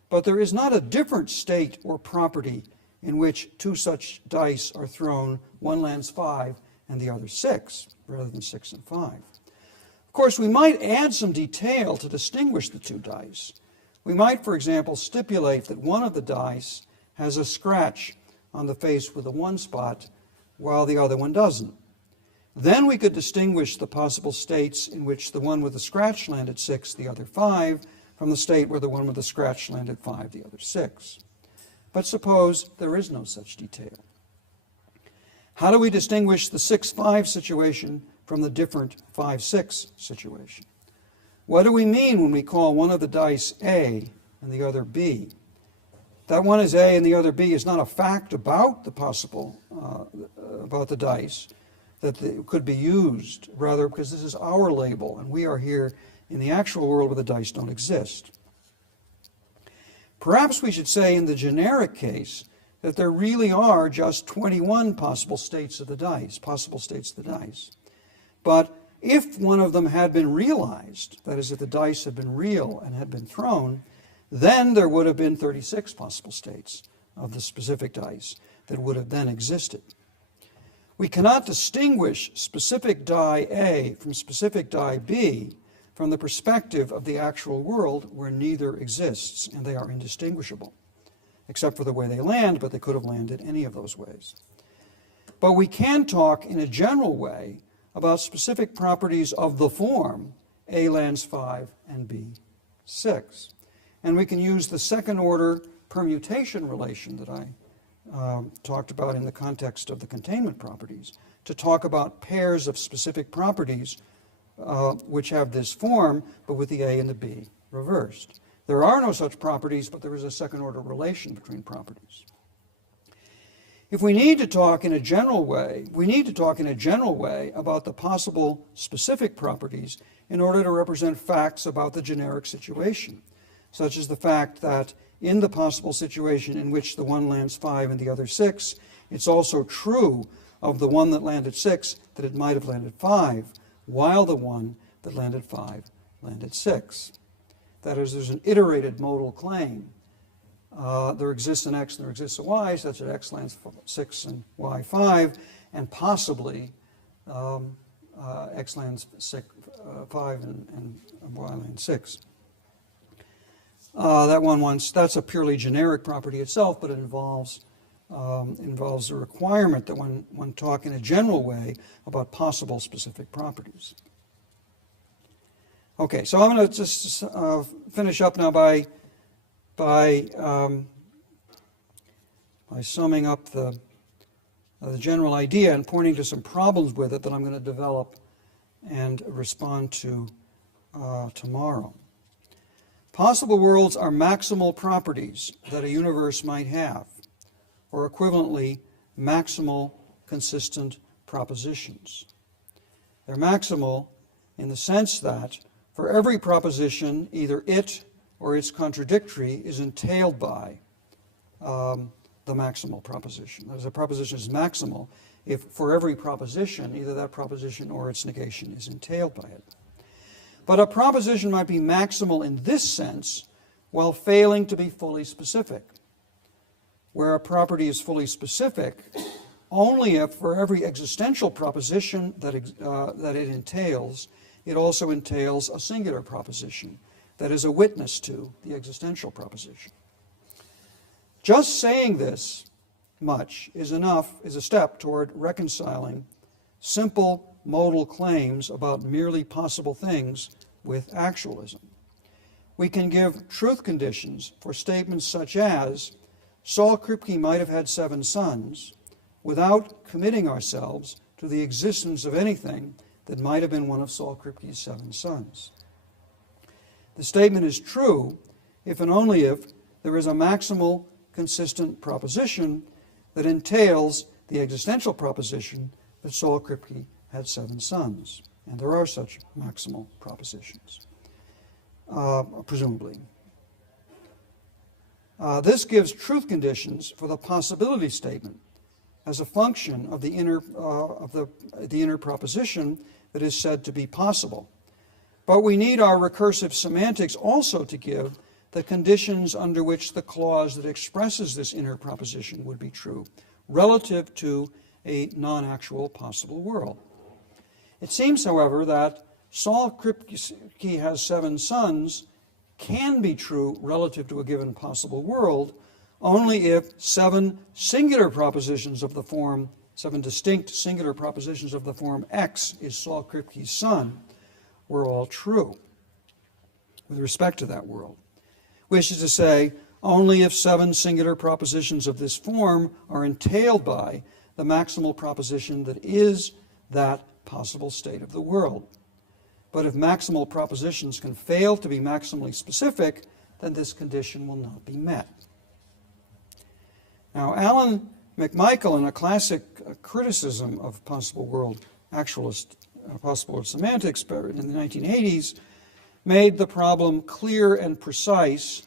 But there is not a different state or property in which 2 such dice are thrown, one lands 5 and the other 6, rather than 6 and 5. Of course, we might add some detail to distinguish the 2 dice. We might, for example, stipulate that one of the dice has a scratch on the face with a 1 spot, while the other one doesn't. Then we could distinguish the possible states in which the one with the scratch landed 6, the other 5, from the state where the one with the scratch landed 5, the other 6. But suppose there is no such detail. How do we distinguish the 6-5 situation from the different 5-6 situation? What do we mean when we call one of the dice A and the other B? That one is A and the other B is not a fact about the possible, about the dice that could be used, rather because this is our label and we are here in the actual world where the dice don't exist. Perhaps we should say in the generic case that there really are just 21 possible states of the dice, But if one of them had been realized, that is, if the dice had been real and had been thrown, then there would have been 36 possible states of the specific dice that would have then existed. We cannot distinguish specific die A from specific die B from the perspective of the actual world where neither exists, and they are indistinguishable, except for the way they land, but they could have landed any of those ways. But we can talk in a general way about specific properties of the form A lands 5 and B 6. And we can use the second order permutation relation that I talked about in the context of the containment properties to talk about pairs of specific properties which have this form, but with the A and the B reversed. There are no such properties, but there is a second order relation between properties. If we need to talk in a general way, we need to talk in a general way about the possible specific properties in order to represent facts about the generic situation, such as the fact that in the possible situation in which the one lands 5 and the other 6, it's also true of the one that landed 6 that it might have landed 5, while the one that landed 5 landed 6. That is, there's an iterated modal claim. There exists an x and there exists a y, such that x lands 6 and y 5, and possibly x lands 5 and y lands 6. That's a purely generic property itself, but it involves the requirement that one talk in a general way about possible specific properties. Okay, so I'm going to just finish up now by summing up the general idea and pointing to some problems with it that I'm going to develop and respond to tomorrow. Possible worlds are maximal properties that a universe might have, or equivalently, maximal consistent propositions. They're maximal in the sense that for every proposition, either it or its contradictory is entailed by the maximal proposition. That is, a proposition is maximal if for every proposition, either that proposition or its negation is entailed by it. But a proposition might be maximal in this sense while failing to be fully specific, where a property is fully specific only if for every existential proposition that it entails, it also entails a singular proposition that is a witness to the existential proposition. Just saying this much is a step toward reconciling simple modal claims about merely possible things with actualism. We can give truth conditions for statements such as, Saul Kripke might have had 7 sons, without committing ourselves to the existence of anything that might have been one of Saul Kripke's 7 sons. The statement is true if and only if there is a maximal consistent proposition that entails the existential proposition that Saul Kripke had 7 sons. And there are such maximal propositions, presumably. This gives truth conditions for the possibility statement as a function of the inner proposition that is said to be possible. But we need our recursive semantics also to give the conditions under which the clause that expresses this inner proposition would be true, relative to a non-actual possible world. It seems, however, that Saul Kripke has 7 sons can be true relative to a given possible world only if 7 singular propositions of the form, 7 distinct singular propositions of the form X is Saul Kripke's son, were all true with respect to that world. Which is to say, only if 7 singular propositions of this form are entailed by the maximal proposition that is that possible state of the world. But if maximal propositions can fail to be maximally specific, then this condition will not be met. Now, Alan McMichael, in a classic criticism of possible world possible world semantics in the 1980s, made the problem clear and precise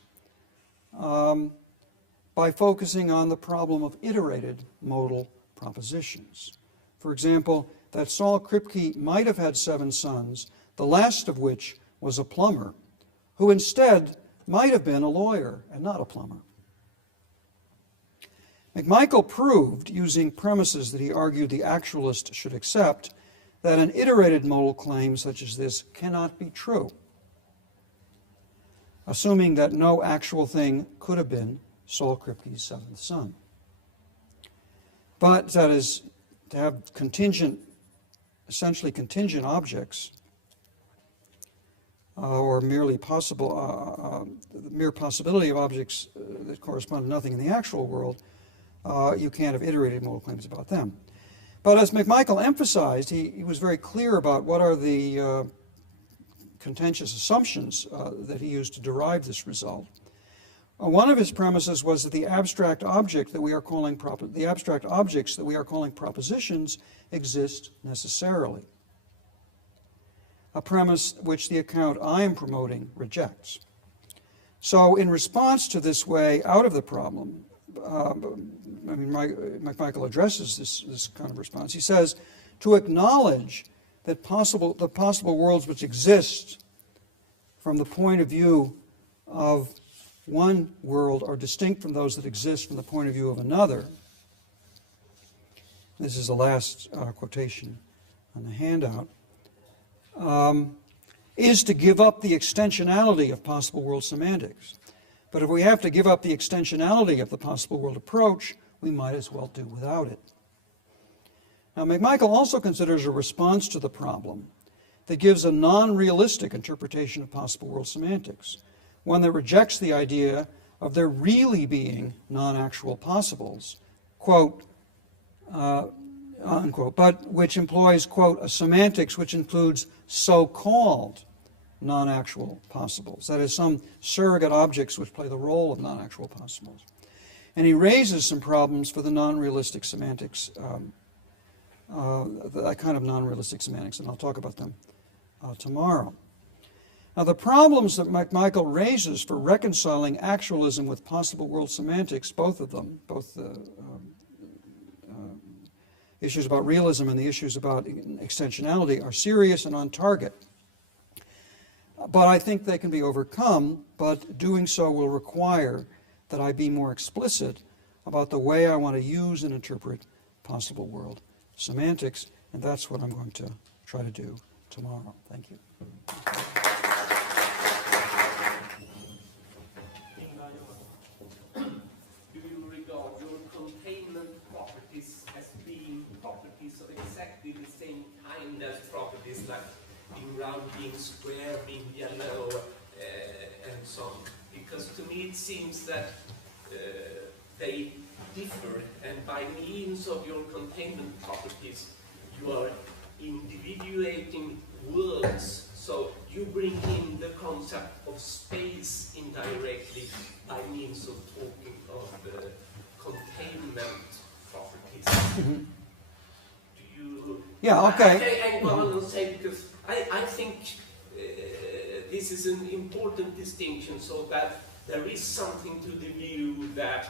by focusing on the problem of iterated modal propositions. For example, that Saul Kripke might have had 7 sons, the last of which was a plumber, who instead might have been a lawyer and not a plumber. McMichael proved, using premises that he argued the actualist should accept, that an iterated modal claim such as this cannot be true, assuming that no actual thing could have been Saul Kripke's 7th son. But that is, to have essentially contingent objects, or merely the mere possibility of objects that correspond to nothing in the actual world, you can't have iterated modal claims about them. But as McMichael emphasized, he was very clear about what are the contentious assumptions that he used to derive this result. One of his premises was that the abstract objects that we are calling propositions exist necessarily, a premise which the account I am promoting rejects. So in response to this way out of the problem, McMichael addresses this kind of response. He says, to acknowledge that the possible worlds which exist from the point of view of one world are distinct from those that exist from the point of view of another. This is the last quotation on the handout. Is to give up the extensionality of possible world semantics. But if we have to give up the extensionality of the possible world approach, we might as well do without it. Now, McMichael also considers a response to the problem that gives a non-realistic interpretation of possible world semantics, one that rejects the idea of there really being non-actual possibles, quote, unquote, but which employs, quote, a semantics which includes so-called non-actual possibles. That is, some surrogate objects which play the role of non-actual possibles. And he raises some problems for the non-realistic semantics, that kind of non-realistic semantics, and I'll talk about them tomorrow. Now, the problems that McMichael raises for reconciling actualism with possible world semantics, both of them, both the issues about realism and the issues about extensionality, are serious and on target. But I think they can be overcome, but doing so will require that I be more explicit about the way I want to use and interpret possible world semantics, and that's what I'm going to try to do tomorrow. Thank you. Do you regard your containment properties as being properties of exactly the same kind as properties like being round, being square, being yellow, and so on? Because to me it seems that they differ, and by means of your containment properties you are individuating worlds. So you bring in the concept of space indirectly by means of talking of the containment property. properties. Do you? Yeah, okay. I go on and say, because I think this is an important distinction, so that there is something to the view that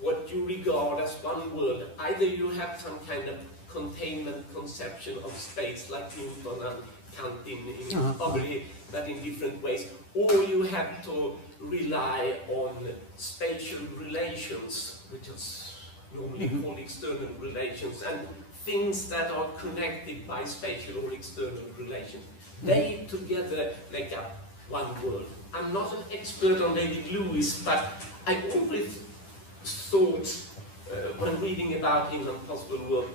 what you regard as one world, either you have some kind of containment conception of space, like Newton and Kant in but in different ways, or you have to rely on spatial relations, which is normally called external relations, and things that are connected by spatial or external relations. They together make up one world. I'm not an expert on David Lewis, but I always thought, when reading about him on Possible World,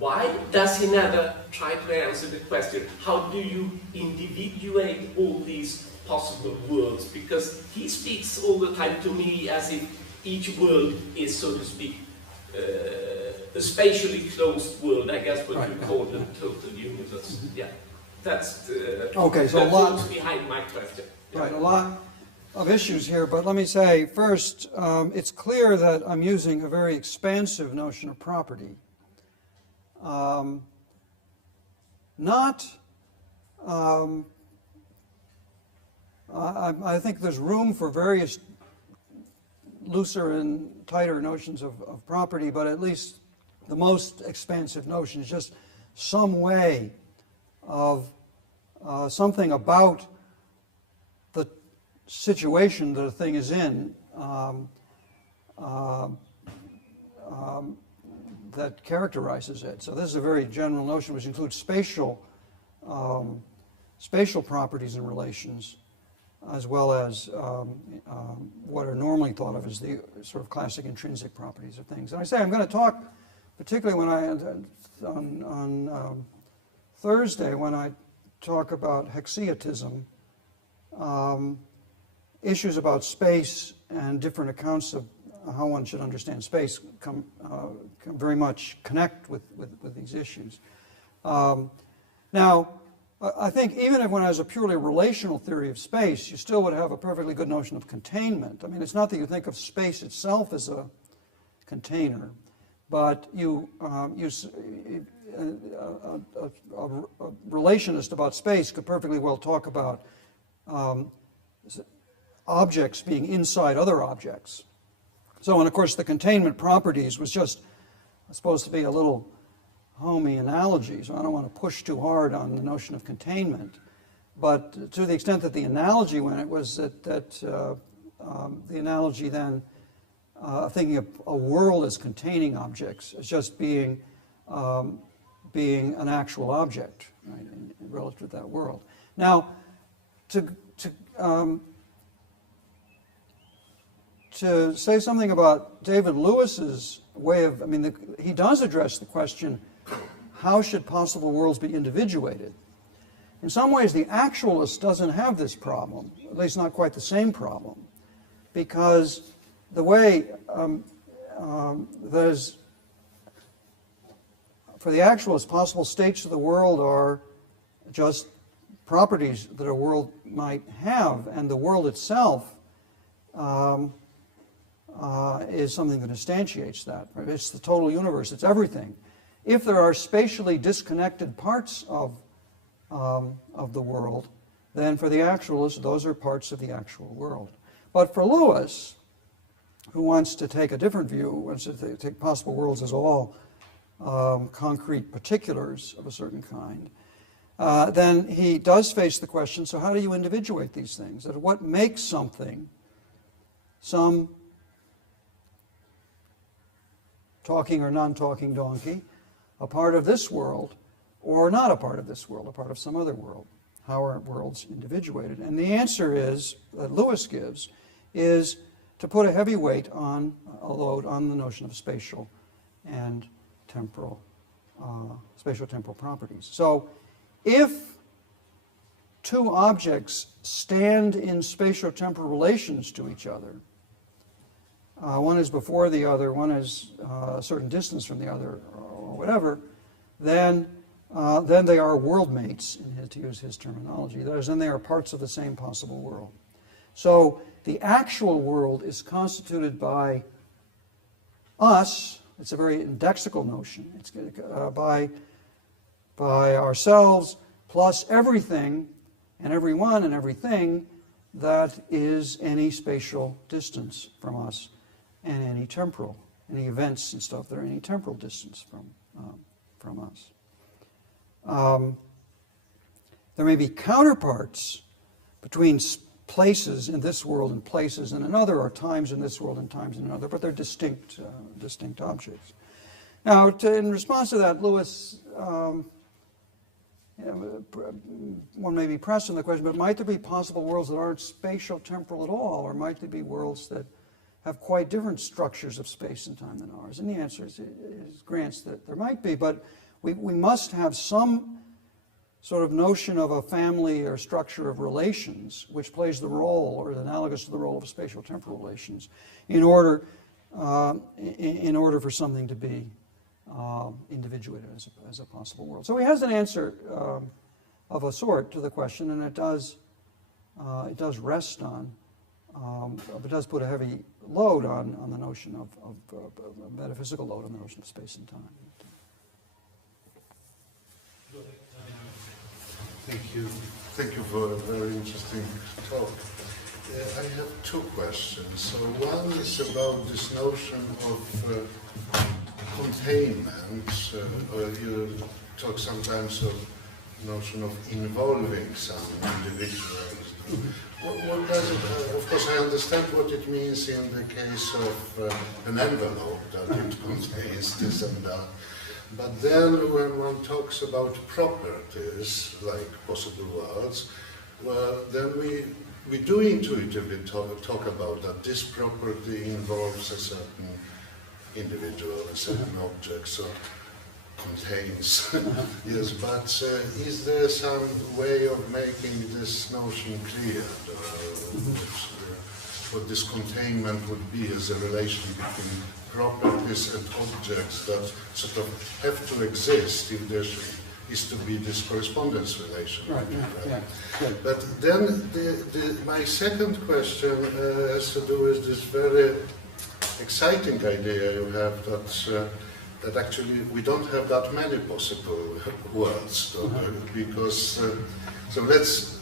why does he never try to answer the question, how do you individuate all these possible worlds? Because he speaks all the time to me as if each world is, so to speak, a spatially closed world, I guess what you call the total universe. Yeah, that's the Okay, so a lot behind my question. Right, a lot of issues here, but let me say first, it's clear that I'm using a very expansive notion of property. I think there's room for various looser and tighter notions of property, but at least the most expansive notion is just some way of something about the situation that a thing is in that characterizes it. So this is a very general notion which includes spatial properties and relations, as well as what are normally thought of as the sort of classic intrinsic properties of things. And I say I'm going to talk, particularly when on Thursday, when I talk about haecceitism, issues about space and different accounts of how one should understand space come very much connect with these issues. Now, I think even if one has a purely relational theory of space, you still would have a perfectly good notion of containment. I mean, it's not that you think of space itself as a container, but a relationist about space could perfectly well talk about objects being inside other objects. So, and of course, the containment properties was just supposed to be a little homey analogy, so I don't want to push too hard on the notion of containment. But to the extent that the analogy went, it was that the analogy then, thinking of a world as containing objects, as just being an actual object, right, relative to that world. Now, to say something about David Lewis's way of, I mean, he does address the question, how should possible worlds be individuated? In some ways, the actualist doesn't have this problem, at least not quite the same problem, because the way there's, for the actualist, possible states of the world are just properties that a world might have, and the world itself is something that instantiates that. Right? It's the total universe. It's everything. If there are spatially disconnected parts of the world, then for the actualist, those are parts of the actual world. But for Lewis, who wants to take a different view, wants to take possible worlds as all concrete particulars of a certain kind, then he does face the question, so how do you individuate these things? That what makes something some talking or non-talking donkey, a part of this world, or not a part of this world, a part of some other world? How are worlds individuated? And the answer is, that Lewis gives, is to put a heavy weight on, a load on the notion of spatial and temporal, spatial-temporal properties. So if two objects stand in spatio-temporal relations to each other, one is before the other, one is a certain distance from the other, or whatever, then they are world mates, to use his terminology. That is, then they are parts of the same possible world. So the actual world is constituted by us, It's a very indexical notion. It's by ourselves plus everything and everyone and everything that is any spatial distance from us and any temporal, any events and stuff that are any temporal distance from us. There may be counterparts between places in this world and places in another, or times in this world and times in another, but they're distinct objects. Now, in response to that, Lewis, one may be pressed on the question, but might there be possible worlds that aren't spatial temporal at all, or might there be worlds that have quite different structures of space and time than ours? And the answer is grants that there might be, but we must have some sort of notion of a family or structure of relations which plays the role or is analogous to the role of spatial temporal relations in order for something to be individuated as a possible world. So he has an answer of a sort to the question, and it does rest on, it does put a heavy load on the notion of a metaphysical load on the notion of space and time. Thank you for a very interesting talk. I have two questions. So one is about this notion of containment. You talk sometimes of notion of involving some individuals. What does it? Of course, I understand what it means in the case of an envelope that it contains this and that. But then when one talks about properties, like possible worlds, well, then we do intuitively talk about that this property involves a certain individual, a certain object, so contains. Yes, but is there some way of making this notion clear? What this containment would be as a relation between properties and objects that sort of have to exist if there is to be this correspondence relation. Right, yeah. Good. But then my second question has to do with this very exciting idea you have that actually we don't have that many possible worlds, because so let's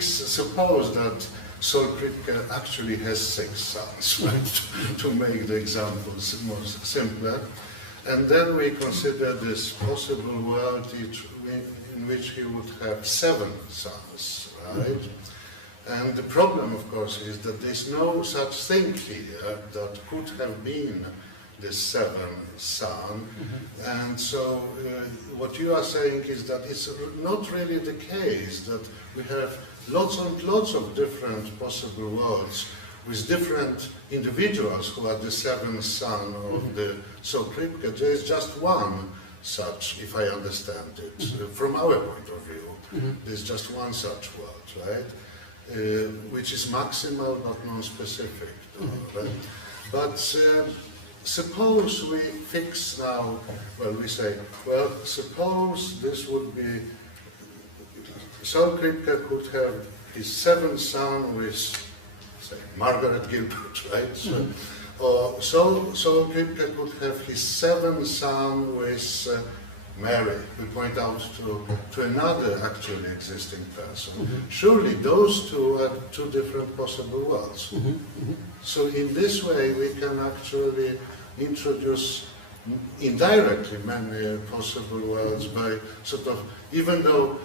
suppose that Sol Kripke actually has 6 sons, right, to make the examples more simpler. And then we consider this possible world in which he would have 7 sons, right? And the problem, of course, is that there's no such thing here that could have been this 7th son. And so what you are saying is that it's not really the case that we have lots and lots of different possible worlds with different individuals who are the 7th son of the Sol Kripke. There is just one such, if I understand it, from our point of view. There's just one such world, right? Which is maximal but non-specific, right? But suppose we fix now, well, we say, well, suppose this would be, Sol Kripke could have his 7th son with, say, Margaret Gilbert, right? Or Sol Kripke could have his 7th son with Mary. We point out to another actually existing person. Surely those two are 2 different possible worlds. So in this way we can actually introduce indirectly many possible worlds by sort of, even though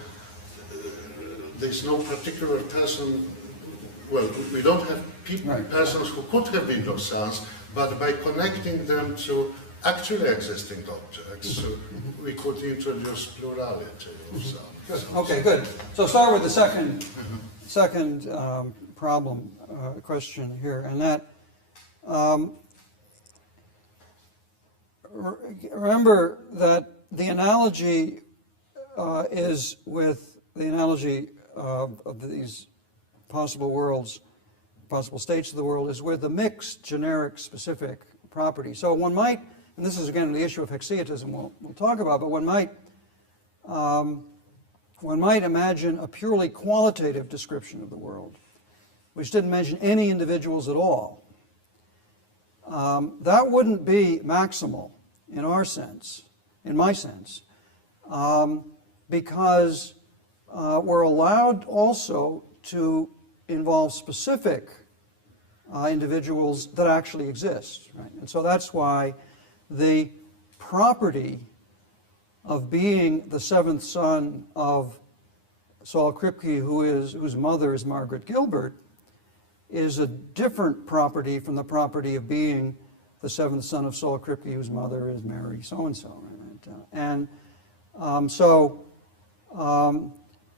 there's no particular person, well, we don't have persons who could have been those sons, but by connecting them to actually existing objects, we could introduce plurality of sons. Good. Okay, good. So start with the second problem, question here, and that remember that the analogy is with the analogy of these possible worlds, possible states of the world, is with the mixed generic specific property. So one might, and this is again the issue of haecceitism we'll talk about, but one might imagine a purely qualitative description of the world, which didn't mention any individuals at all. that wouldn't be maximal in our sense, in my sense, because we're allowed also to involve specific individuals that actually exist, right? And so that's why the property of being the seventh son of Saul Kripke, whose mother is Margaret Gilbert, is a different property from the property of being the seventh son of Saul Kripke, whose mother is Mary so-and-so. Right?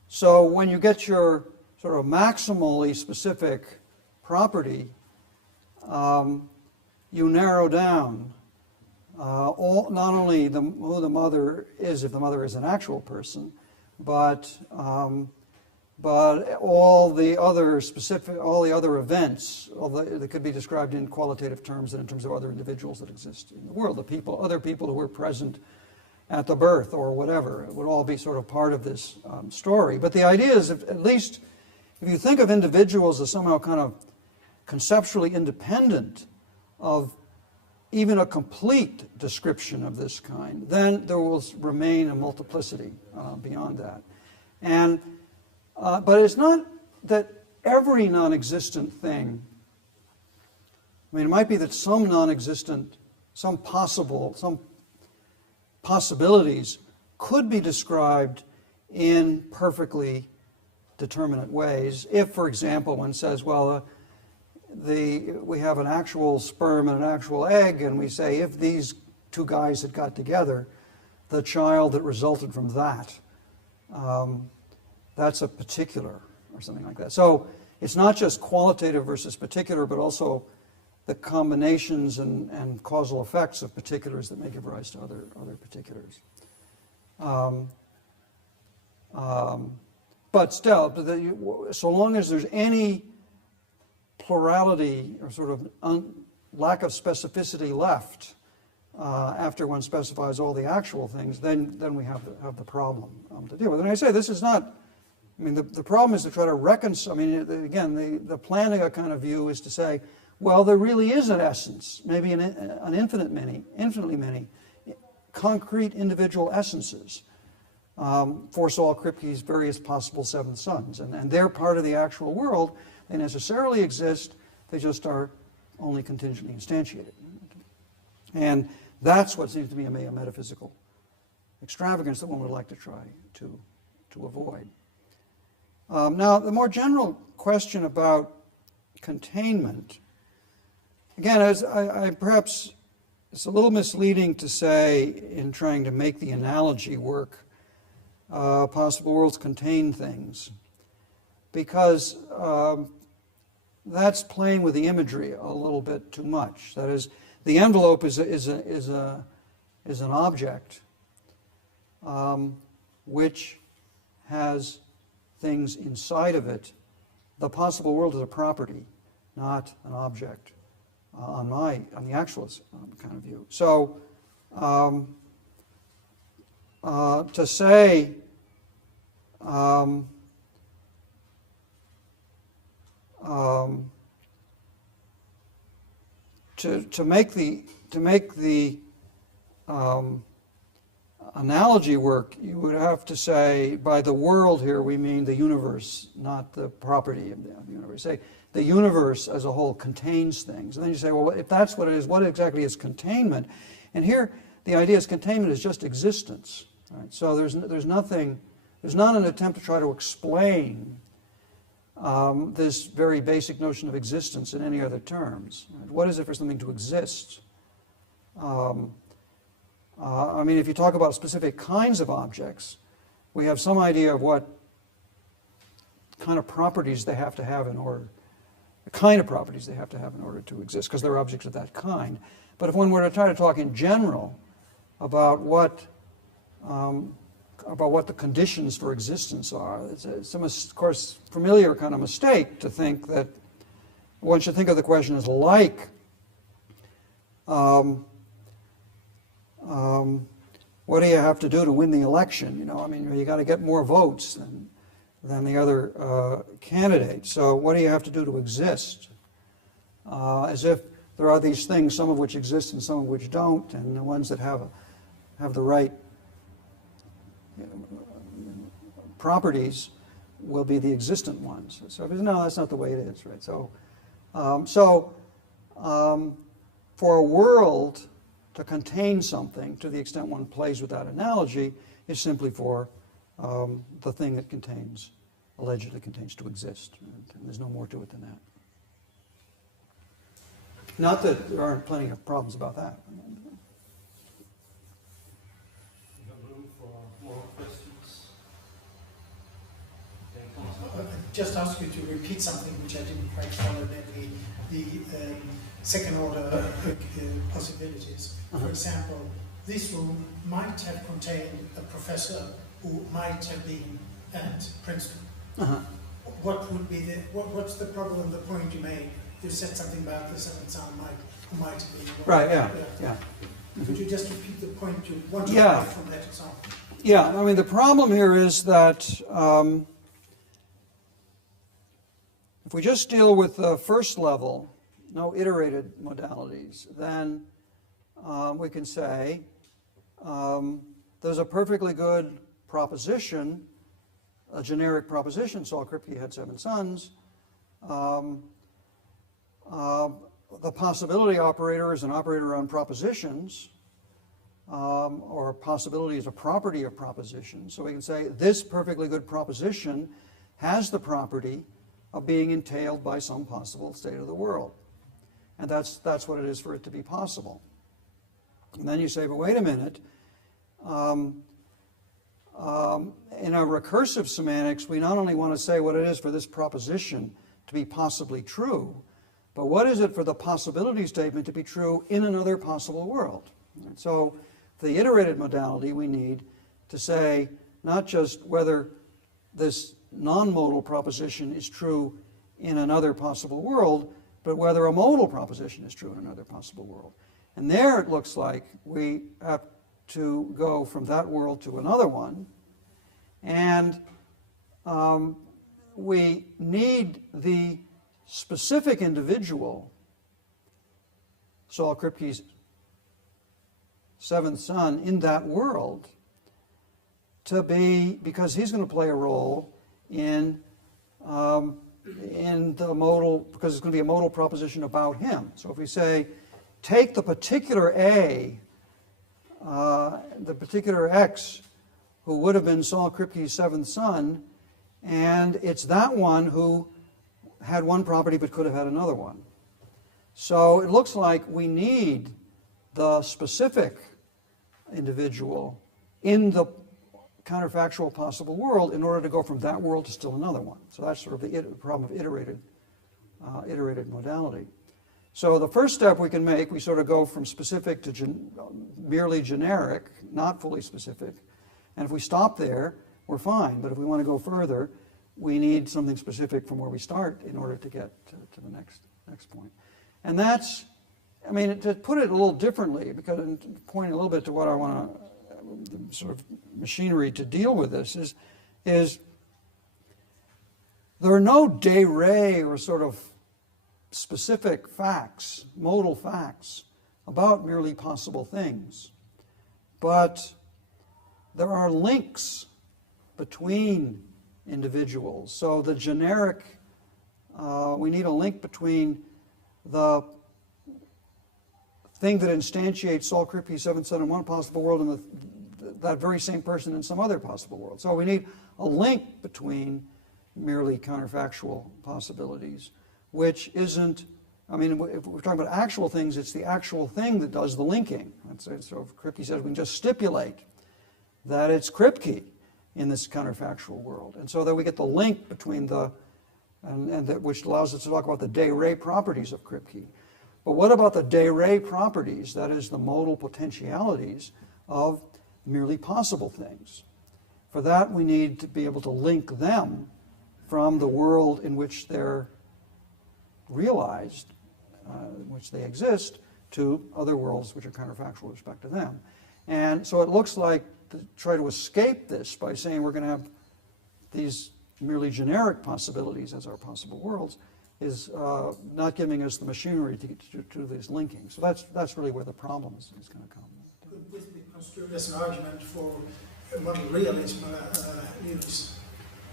So when you get your sort of maximally specific property, you narrow down not only who the mother is, if the mother is an actual person, but all the other events that could be described in qualitative terms and in terms of other individuals that exist in the world, other people who were present at the birth or whatever. It would all be sort of part of this story. But the idea is, at least if you think of individuals as somehow kind of conceptually independent of even a complete description of this kind, then there will remain a multiplicity beyond that. But it's not that every non-existent thing, I mean, it might be that some non-existent, some possibilities could be described in perfectly determinate ways. If, for example, one says, well, we have an actual sperm and an actual egg, and we say if these two guys had got together, the child that resulted from that, that's a particular, or something like that. So it's not just qualitative versus particular, but also the combinations and causal effects of particulars that may give rise to other particulars. But still, so long as there's any plurality or sort of lack of specificity left after one specifies all the actual things, then we have the problem to deal with. And I say this is not, I mean, the problem is to try to reconcile. I mean, again, the Plantinga kind of view is to say, well, there really is an essence, maybe an infinitely many concrete individual essences for Saul Kripke's various possible seventh sons, and they're part of the actual world. They necessarily exist, they just are only contingently instantiated. And that's what seems to be a metaphysical extravagance that one would like to try to avoid. Now, the more general question about containment, again, perhaps it's a little misleading to say, in trying to make the analogy work, possible worlds contain things, because that's playing with the imagery a little bit too much. That is, the envelope is an object which has things inside of it. The possible world is a property, not an object, on the actualist kind of view. So to say to make the analogy work, you would have to say, by the world here we mean the universe, not the property of the universe. Say the universe as a whole contains things, and then you say, well, if that's what it is, what exactly is containment? And here the idea is containment is just existence. Right? So there's not an attempt to try to explain this very basic notion of existence in any other terms. Right? What is it for something to exist? I mean, if you talk about specific kinds of objects, we have some idea of what kind of properties they have to have in order, the kind of properties they have to have in order to exist, because they're objects of that kind. But if one were to try to talk in general about what the conditions for existence are, it's of course, familiar kind of mistake to think that one should think of the question as like what do you have to do to win the election? You know, I mean, you got to get more votes than the other candidate. So what do you have to do to exist? As if there are these things, some of which exist and some of which don't, and the ones that have the right properties will be the existent ones. So no, that's not the way it is, right? So, for a world to contain something, to the extent one plays with that analogy, is simply for the thing that contains, allegedly contains, to exist. And there's no more to it than that. Not that there aren't plenty of problems about that. We have room for more questions. Just ask you to repeat something which I didn't quite follow, namely the second order possibilities. For example, this room might have contained a professor who might have been at Princeton. What would be what's the problem, the point you made? You said something about the seventh son who might have been. Right, yeah. Could you just repeat the point you want to Yeah. make from that example? Yeah, I mean, the problem here is that if we just deal with the first level, no iterated modalities, then we can say there's a perfectly good proposition, a generic proposition. Saul Kripke had 7 sons. The possibility operator is an operator on propositions, or possibility is a property of proposition. So we can say this perfectly good proposition has the property of being entailed by some possible state of the world. And that's what it is for it to be possible. And then you say, but wait a minute. In a recursive semantics, we not only want to say what it is for this proposition to be possibly true, but what is it for the possibility statement to be true in another possible world? And so for the iterated modality, we need to say not just whether this non-modal proposition is true in another possible world, but whether a modal proposition is true in another possible world. And there it looks like we have to go from that world to another one, and we need the specific individual, Saul Kripke's 7th son, in that world to be, because he's going to play a role in the modal, because it's going to be a modal proposition about him. So if we say, take the particular A, the particular X, who would have been Saul Kripke's 7th son, and it's that one who had one property but could have had another one. So it looks like we need the specific individual in the counterfactual possible world in order to go from that world to still another one. So that's sort of the problem of iterated modality. So the first step we can make, we sort of go from specific to merely generic, not fully specific. And if we stop there, we're fine. But if we want to go further, we need something specific from where we start in order to get to the next point. And that's, I mean, to put it a little differently, because pointing a little bit to what I want to, sort of machinery to deal with this, is there are no de re or sort of specific facts, modal facts, about merely possible things. But there are links between individuals. So the generic, we need a link between the thing that instantiates Saul Kripke's 7th son in one possible world and that very same person in some other possible world. So we need a link between merely counterfactual possibilities, which isn't, I mean, if we're talking about actual things, it's the actual thing that does the linking. So if Kripke says we can just stipulate that it's Kripke in this counterfactual world. And so that we get the link between the, and that, which allows us to talk about the de re properties of Kripke. But what about the de re properties, that is the modal potentialities of merely possible things? For that we need to be able to link them from the world in which they're realized, in which they exist, to other worlds which are counterfactual with respect to them. And so it looks like to try to escape this by saying we're going to have these merely generic possibilities as our possible worlds, not giving us the machinery to do this linking. So that's really where the problem is going to come. Could this be construed as an argument for modal realism, Lewis?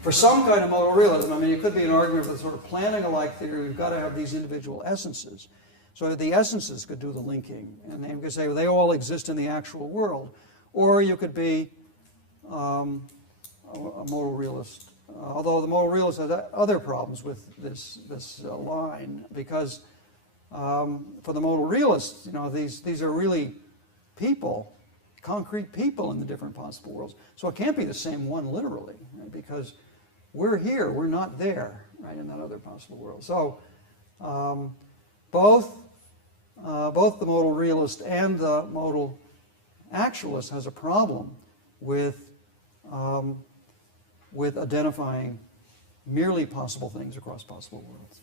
For some kind of modal realism, I mean, it could be an argument for the sort of planning-alike theory. We've got to have these individual essences. So the essences could do the linking, and they could say, well, they all exist in the actual world. Or you could be a modal realist. Although the modal realist has other problems with this line, because for the modal realists, you know, these are really people, concrete people in the different possible worlds. So it can't be the same one literally, right? Because we're here, we're not there, right, in that other possible world. So both the modal realist and the modal actualist has a problem with identifying merely possible things across possible worlds.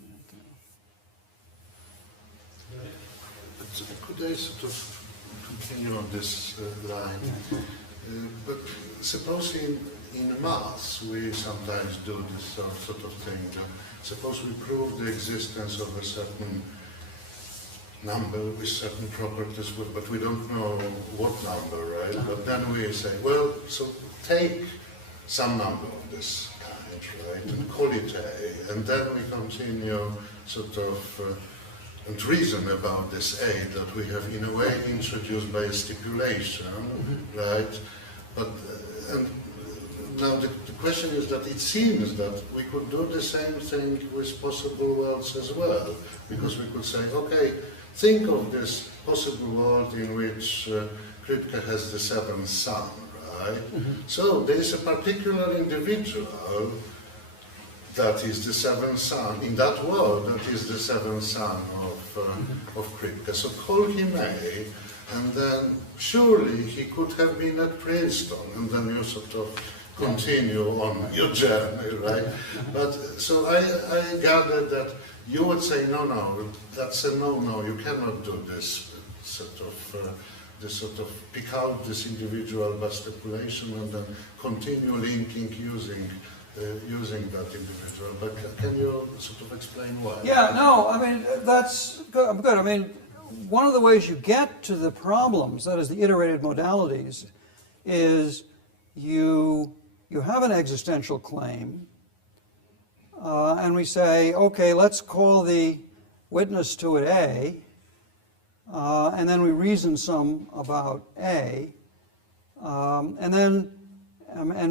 Could I sort of continue on this line? But supposing in maths we sometimes do this sort of thing. Suppose we prove the existence of a certain number with certain properties, but we don't know what number, right? But then we say, well, so take some number of this kind, right, and call it A, and then we continue sort of and reason about this A that we have in a way introduced by a stipulation, right? But and now the question is that it seems that we could do the same thing with possible worlds as well, because we could say, okay, think of this possible world in which Kripke has the seventh son, right? So there is a particular individual that is the seventh son, in that world, that is the seventh son of Kripke. So call him A, and then surely he could have been at Princeton, and then you sort of continue on your journey, right? But so I gathered that you would say, no, that's a no, you cannot do this sort of pick out this individual by stipulation and then continue linking using that individual. But can you sort of explain why? Yeah, no, I mean, that's good. I mean, one of the ways you get to the problems, that is the iterated modalities, is you have an existential claim, and we say, okay, let's call the witness to it A, and then we reason some about A, and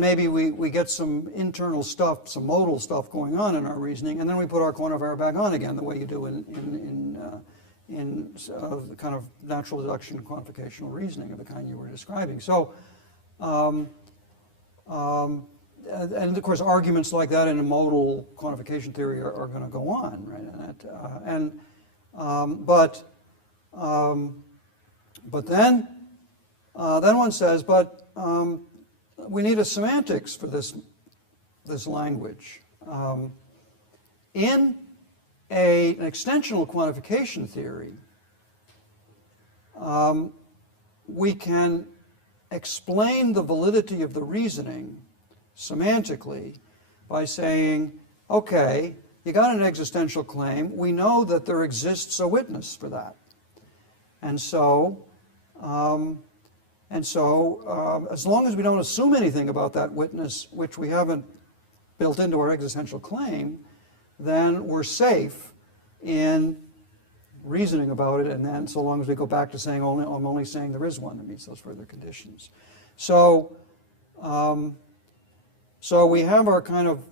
maybe we get some internal stuff, some modal stuff going on in our reasoning, and then we put our quantifier back on again, the way you do in the kind of natural deduction quantificational reasoning of the kind you were describing. So, and of course, arguments like that in a modal quantification theory are going to go on, right? But then one says, we need a semantics for this language. In an extensional quantification theory, we can explain the validity of the reasoning semantically by saying, okay, you got an existential claim, we know that there exists a witness for that. And so as long as we don't assume anything about that witness, which we haven't built into our existential claim, then we're safe in reasoning about it, and then so long as we go back to saying, I'm only saying there is one that meets those further conditions. So we have our kind of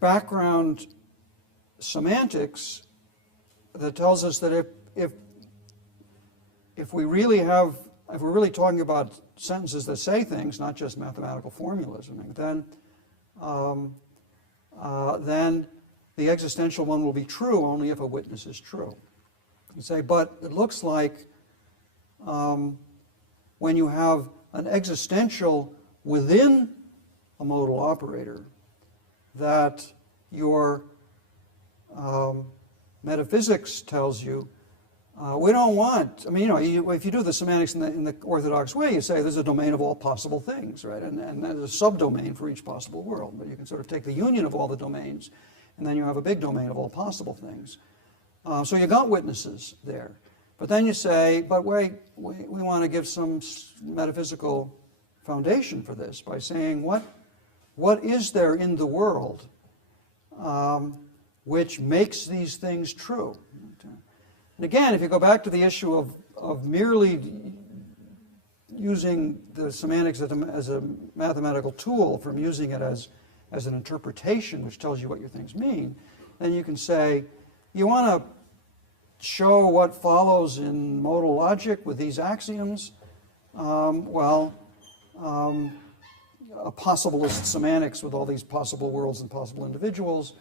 background semantics that tells us that if we're really talking about sentences that say things, not just mathematical formulas, then the existential one will be true only if a witness is true. You say, but it looks like when you have an existential within a modal operator, that your metaphysics tells you We don't want, I mean, if you do the semantics in the orthodox way, you say there's a domain of all possible things, right? And there's a subdomain for each possible world. But you can sort of take the union of all the domains, and then you have a big domain of all possible things. So you got witnesses there. But then you say, but wait, we want to give some metaphysical foundation for this by saying, what is there in the world which makes these things true? And again, if you go back to the issue of merely using the semantics as a mathematical tool from using it as an interpretation which tells you what your things mean, then you can say, you want to show what follows in modal logic with these axioms? A possibilist semantics with all these possible worlds and possible individuals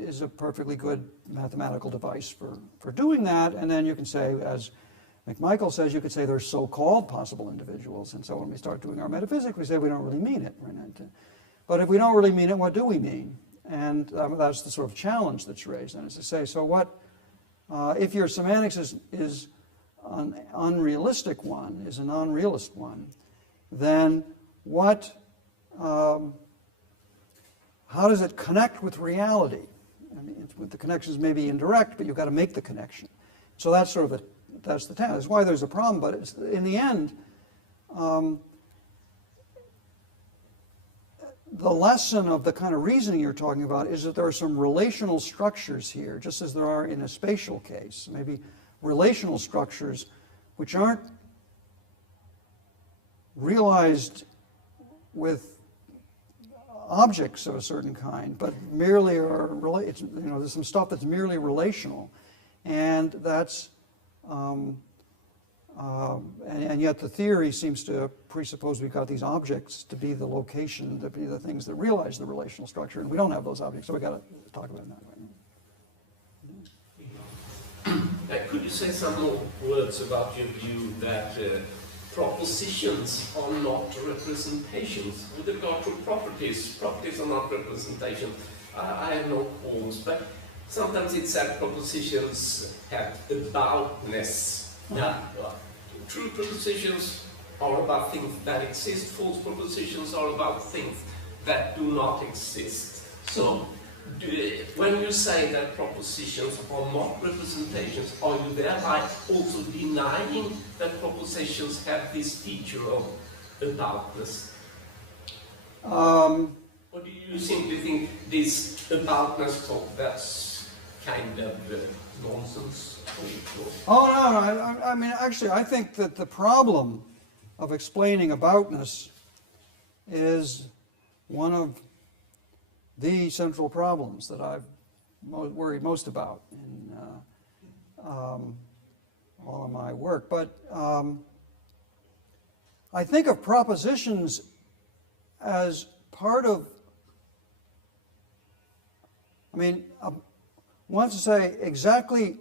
is a perfectly good mathematical device for doing that. And then you can say, as McMichael says, you could say there's so-called possible individuals. And so when we start doing our metaphysics, we say we don't really mean it. Right? But if we don't really mean it, what do we mean? And that's the sort of challenge that's raised. And it's to say, so what, if your semantics is an unrealistic one, is a non-realist one, then what, how does it connect with reality? I mean, the connections may be indirect, but you've got to make the connection. So that's sort of that's the task. That's why there's a problem, but it's, in the end, the lesson of the kind of reasoning you're talking about is that there are some relational structures here, just as there are in a spatial case. Maybe relational structures which aren't realized with objects of a certain kind, but merely are there's some stuff that's merely relational, and that's and yet the theory seems to presuppose we've got these objects to be the location, to be the things that realize the relational structure, and we don't have those objects, so we've got to talk about it that way. Could you say some more words about your view that propositions are not representations? With regard to properties are not representations. I have no qualms, but sometimes it's that propositions have aboutness. True propositions are about things that exist. False propositions are about things that do not exist. So, when you say that propositions are not representations, are you thereby also denying that propositions have this feature of aboutness? Or do you simply think this aboutness talk, that's kind of nonsense? Oh, no. I mean, actually, I think that the problem of explaining aboutness is one of the central problems that I've worried most about in all of my work. But I think of propositions as part of, I mean, wants to say exactly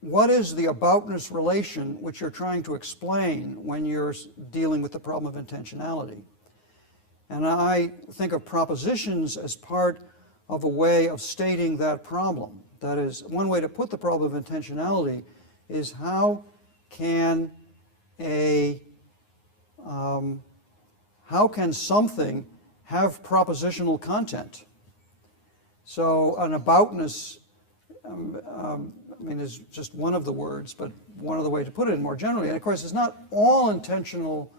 what is the aboutness relation which you're trying to explain when you're dealing with the problem of intentionality. And I think of propositions as part of a way of stating that problem. That is, one way to put the problem of intentionality is how can something have propositional content? So an aboutness, I mean, is just one of the words, but one of the ways to put it more generally. And of course, it's not all intentional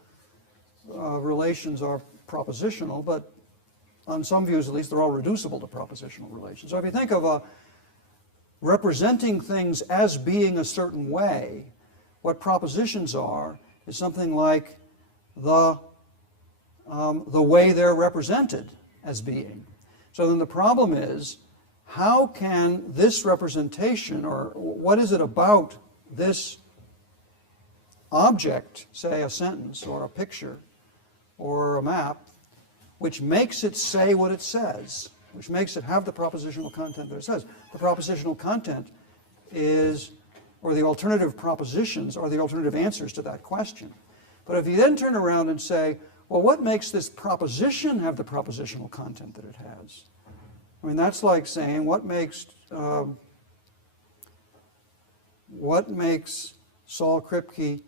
relations are propositional, but on some views at least, they're all reducible to propositional relations. So if you think of representing things as being a certain way, what propositions are is something like the way they're represented as being. So then the problem is, how can this representation, or what is it about this object, say a sentence or a picture or a map, which makes it say what it says, which makes it have the propositional content that it says? The propositional content is, or the alternative propositions are the alternative answers to that question. But if you then turn around and say, well, what makes this proposition have the propositional content that it has? I mean, that's like saying, what makes what makes Saul Kripke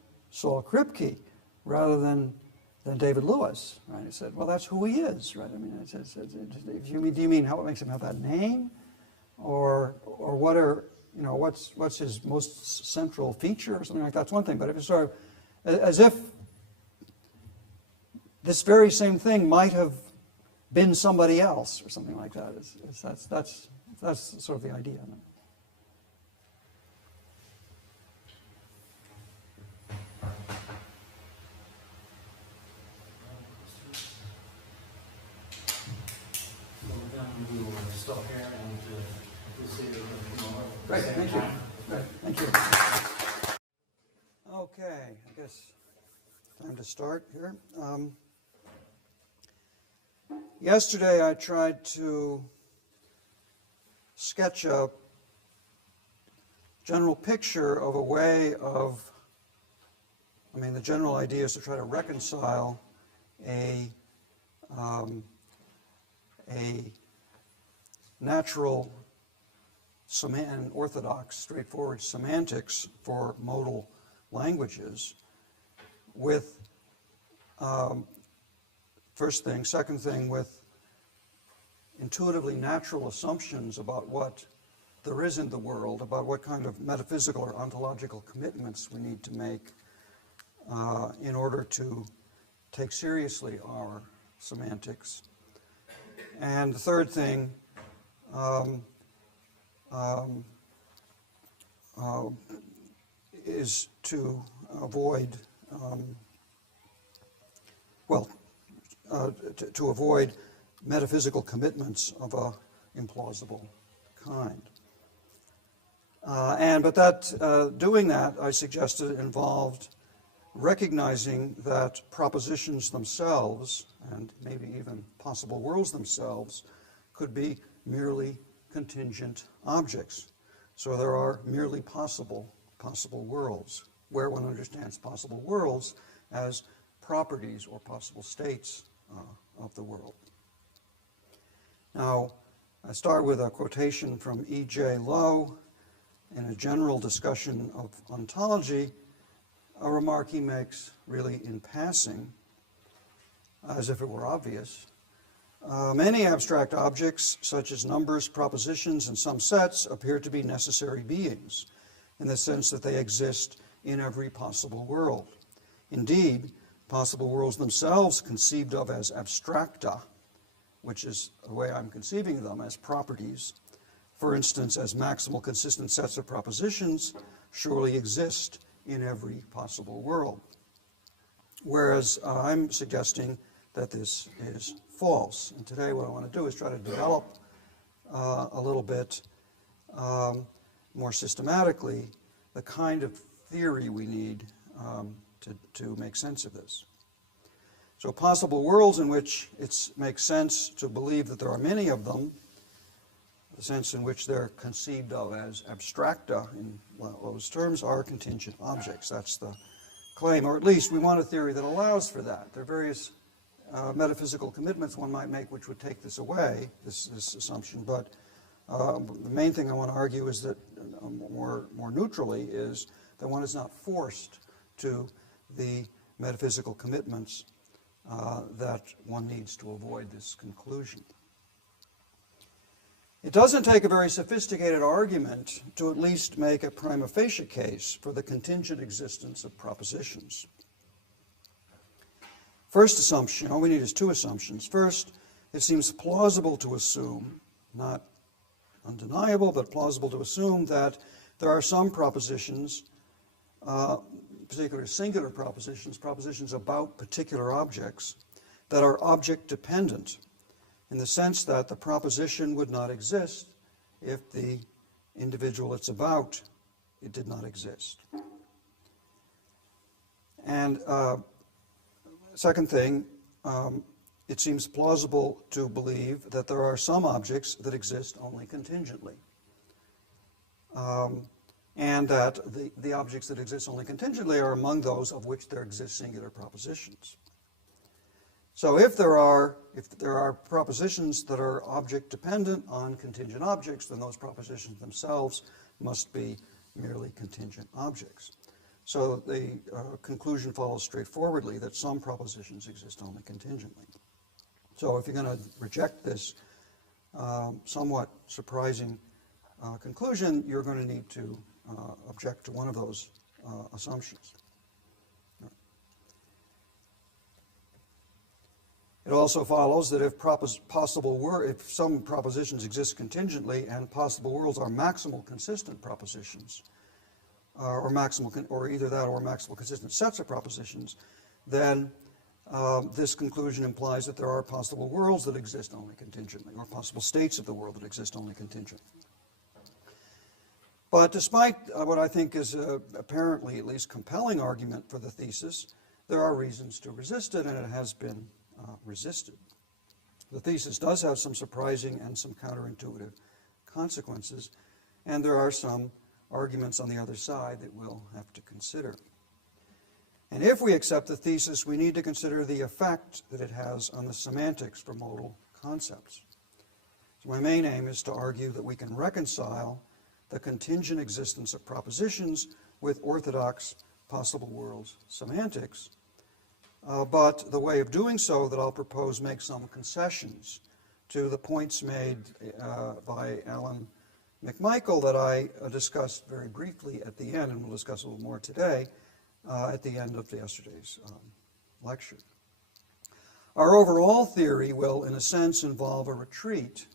rather than David Lewis, right? He said, well, that's who he is, right? I mean, do you mean what makes him have that name, or what are, you know, what's his most central feature or something like that's one thing. But if it's sort of as if this very same thing might have been somebody else or something like that, that's sort of the idea. We will stop here and we'll see you tomorrow. Great, thank you. Great, thank you. Okay, I guess time to start here. Yesterday I tried to sketch a general picture of a way of, the general idea is to try to reconcile a natural and orthodox, straightforward semantics for modal languages with first thing, second thing with intuitively natural assumptions about what there is in the world, about what kind of metaphysical or ontological commitments we need to make in order to take seriously our semantics. And the third thing is to avoid, to avoid metaphysical commitments of a implausible kind. Doing that, I suggested, involved recognizing that propositions themselves, and maybe even possible worlds themselves, could be merely contingent objects. So there are merely possible worlds, where one understands possible worlds as properties or possible states of the world. Now, I start with a quotation from E.J. Lowe in a general discussion of ontology, a remark he makes really in passing, as if it were obvious. Many abstract objects, such as numbers, propositions, and some sets, appear to be necessary beings, in the sense that they exist in every possible world. Indeed, possible worlds themselves, conceived of as abstracta, which is the way I'm conceiving them, as properties, for instance, as maximal consistent sets of propositions, surely exist in every possible world. Whereas I'm suggesting that this is false. And today what I want to do is try to develop a little bit more systematically the kind of theory we need to make sense of this. So possible worlds in which it makes sense to believe that there are many of them, the sense in which they're conceived of as abstracta in those terms, are contingent objects. That's the claim, or at least we want a theory that allows for that. There are various metaphysical commitments one might make which would take this away, this assumption, but the main thing I want to argue is that, more neutrally, is that one is not forced to the metaphysical commitments that one needs to avoid this conclusion. It doesn't take a very sophisticated argument to at least make a prima facie case for the contingent existence of propositions. First assumption, all we need is two assumptions. First, it seems plausible to assume, not undeniable, but plausible to assume that there are some propositions, particularly singular propositions, propositions about particular objects, that are object-dependent, in the sense that the proposition would not exist if the individual it's about, it did not exist. And second thing, it seems plausible to believe that there are some objects that exist only contingently. And that the objects that exist only contingently are among those of which there exist singular propositions. So if there are propositions that are object-dependent on contingent objects, then those propositions themselves must be merely contingent objects. So the conclusion follows straightforwardly that some propositions exist only contingently. So if you're going to reject this somewhat surprising conclusion, you're going to need to object to one of those assumptions. It also follows that if some propositions exist contingently and possible worlds are maximal consistent propositions, or either that or maximal consistent sets of propositions, then this conclusion implies that there are possible worlds that exist only contingently, or possible states of the world that exist only contingently. But despite what I think is apparently at least compelling argument for the thesis, there are reasons to resist it, and it has been resisted. The thesis does have some surprising and some counterintuitive consequences, and there are some arguments on the other side that we'll have to consider. And if we accept the thesis, we need to consider the effect that it has on the semantics for modal concepts. So my main aim is to argue that we can reconcile the contingent existence of propositions with orthodox possible worlds semantics, but the way of doing so that I'll propose makes some concessions to the points made by Alan McMichael that I discussed very briefly at the end, and we'll discuss a little more today at the end of yesterday's lecture. Our overall theory will, in a sense, involve a retreat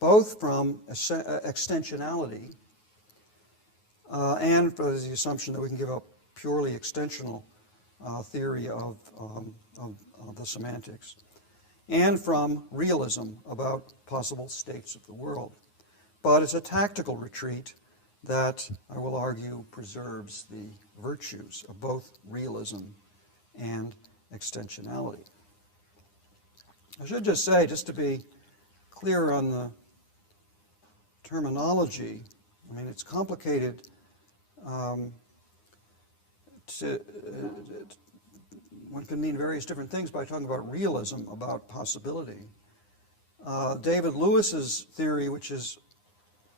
both from extensionality and for the assumption that we can give a purely extensional theory of the semantics, and from realism about possible states of the world. But it's a tactical retreat that, I will argue, preserves the virtues of both realism and extensionality. I should just say, just to be clear on the terminology, I mean, it's complicated one can mean various different things by talking about realism, about possibility. David Lewis's theory, which is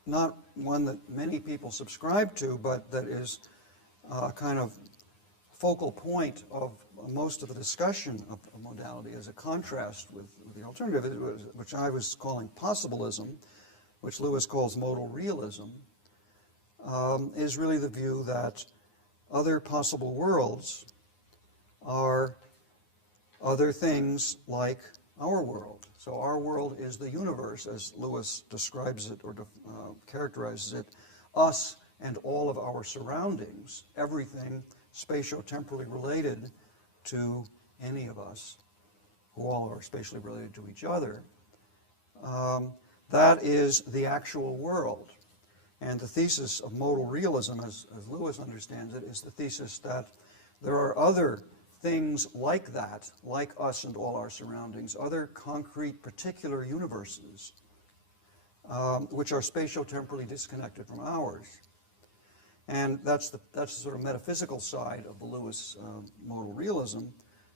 not one that many people subscribe to, but that is a kind of focal point of most of the discussion of modality as a contrast with the alternative, which I was calling possibilism, which Lewis calls modal realism, is really the view that other possible worlds are other things like our world. So our world is the universe, as Lewis describes it or characterizes it, us and all of our surroundings, everything spatio-temporally related to any of us, who all are spatially related to each other. That is the actual world. And the thesis of modal realism, as Lewis understands it, is the thesis that there are other things like that, like us and all our surroundings, other concrete particular universes, which are spatio-temporally disconnected from ours. And that's the sort of metaphysical side of the Lewis modal realism.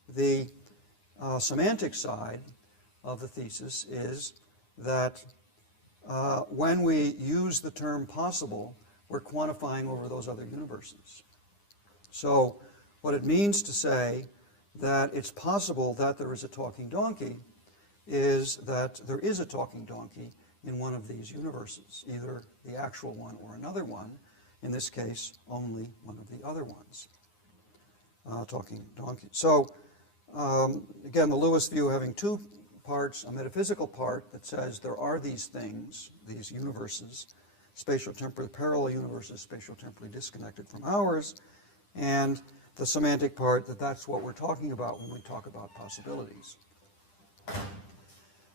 The semantic side of the thesis is that when we use the term possible, we're quantifying over those other universes. So what it means to say that it's possible that there is a talking donkey is that there is a talking donkey in one of these universes, either the actual one or another one, in this case, only one of the other ones, talking donkey. So, again, the Lewis view having two parts, a metaphysical part that says there are these things, these universes, spatio-temporally parallel universes, spatio-temporally disconnected from ours, and the semantic part that that's what we're talking about when we talk about possibilities.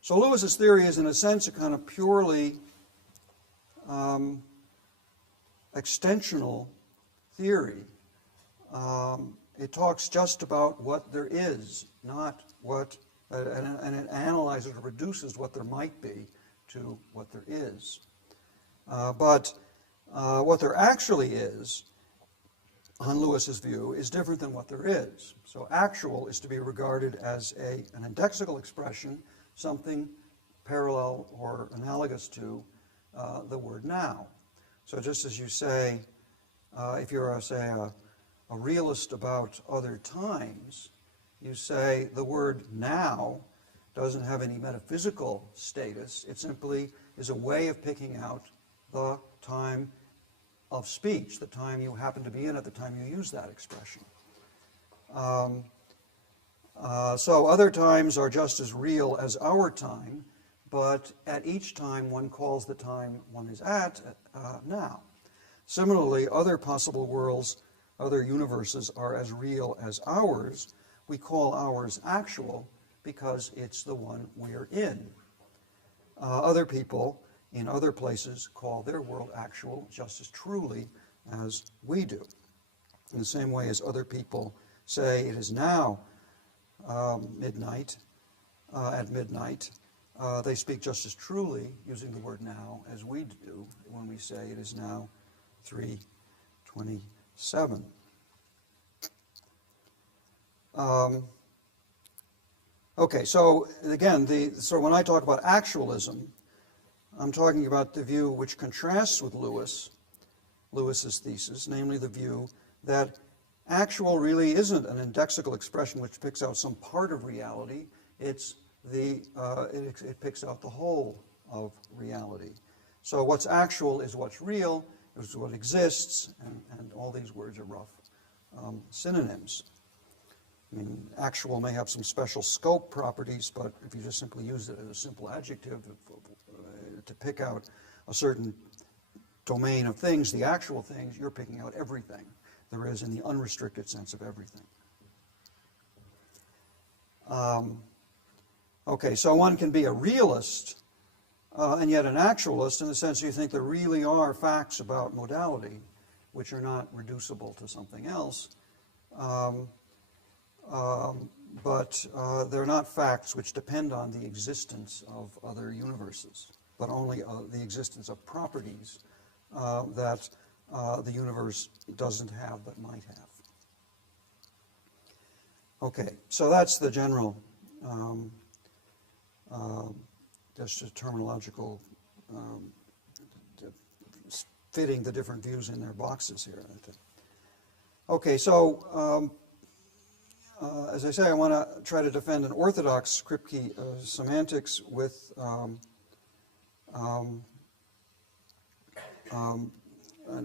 So Lewis's theory is, in a sense, a kind of purely extensional theory. It talks just about what there is, not what, and it analyzes or reduces what there might be to what there is. But what there actually is, on Lewis's view, is different than what there is. So actual is to be regarded as an indexical expression, something parallel or analogous to the word now. So just as you say, if you're, say, a realist about other times, you say the word now doesn't have any metaphysical status. It simply is a way of picking out the time of speech, the time you happen to be in at the time you use that expression. So other times are just as real as our time, but at each time one calls the time one is at now. Similarly, other possible worlds, other universes are as real as ours. We call ours actual because it's the one we're in. Other people in other places call their world actual just as truly as we do. In the same way as other people say it is now midnight, at midnight, they speak just as truly using the word now as we do when we say it is now 3:27. Okay, so again, so when I talk about actualism, I'm talking about the view which contrasts with Lewis's thesis, namely the view that actual really isn't an indexical expression which picks out some part of reality. It's it picks out the whole of reality. So what's actual is what's real, is what exists, and all these words are rough synonyms. I mean, actual may have some special scope properties, but if you just simply use it as a simple adjective to pick out a certain domain of things, the actual things, you're picking out everything there is in the unrestricted sense of everything. Okay, so one can be a realist and yet an actualist in the sense you think there really are facts about modality which are not reducible to something else. But they're not facts which depend on the existence of other universes, but only the existence of properties that the universe doesn't have but might have. Okay, so that's the general, just a terminological, fitting the different views in their boxes here. Okay, so as I say, I want to try to defend an orthodox Kripke semantics with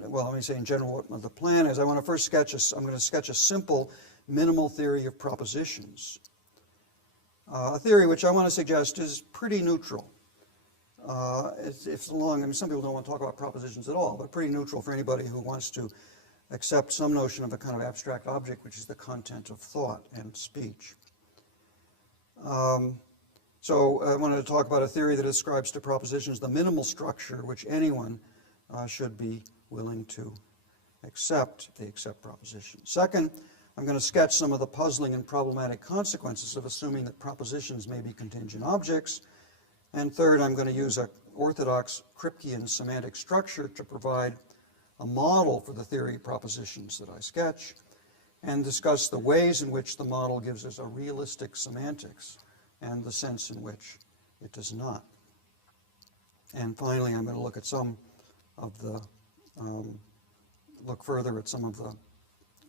well, let me say in general what the plan is. I want to first I'm going to sketch a simple minimal theory of propositions. A theory which I want to suggest is pretty neutral. It's long, I mean, some people don't want to talk about propositions at all, but pretty neutral for anybody who wants to accept some notion of a kind of abstract object, which is the content of thought and speech. So I wanted to talk about a theory that describes to propositions the minimal structure which anyone should be willing to accept if they accept propositions. Second, I'm going to sketch some of the puzzling and problematic consequences of assuming that propositions may be contingent objects. And third, I'm going to use an orthodox Kripkean semantic structure to provide a model for the theory of propositions that I sketch, and discuss the ways in which the model gives us a realistic semantics and the sense in which it does not. And finally, I'm going to look at some of the, look further at some of the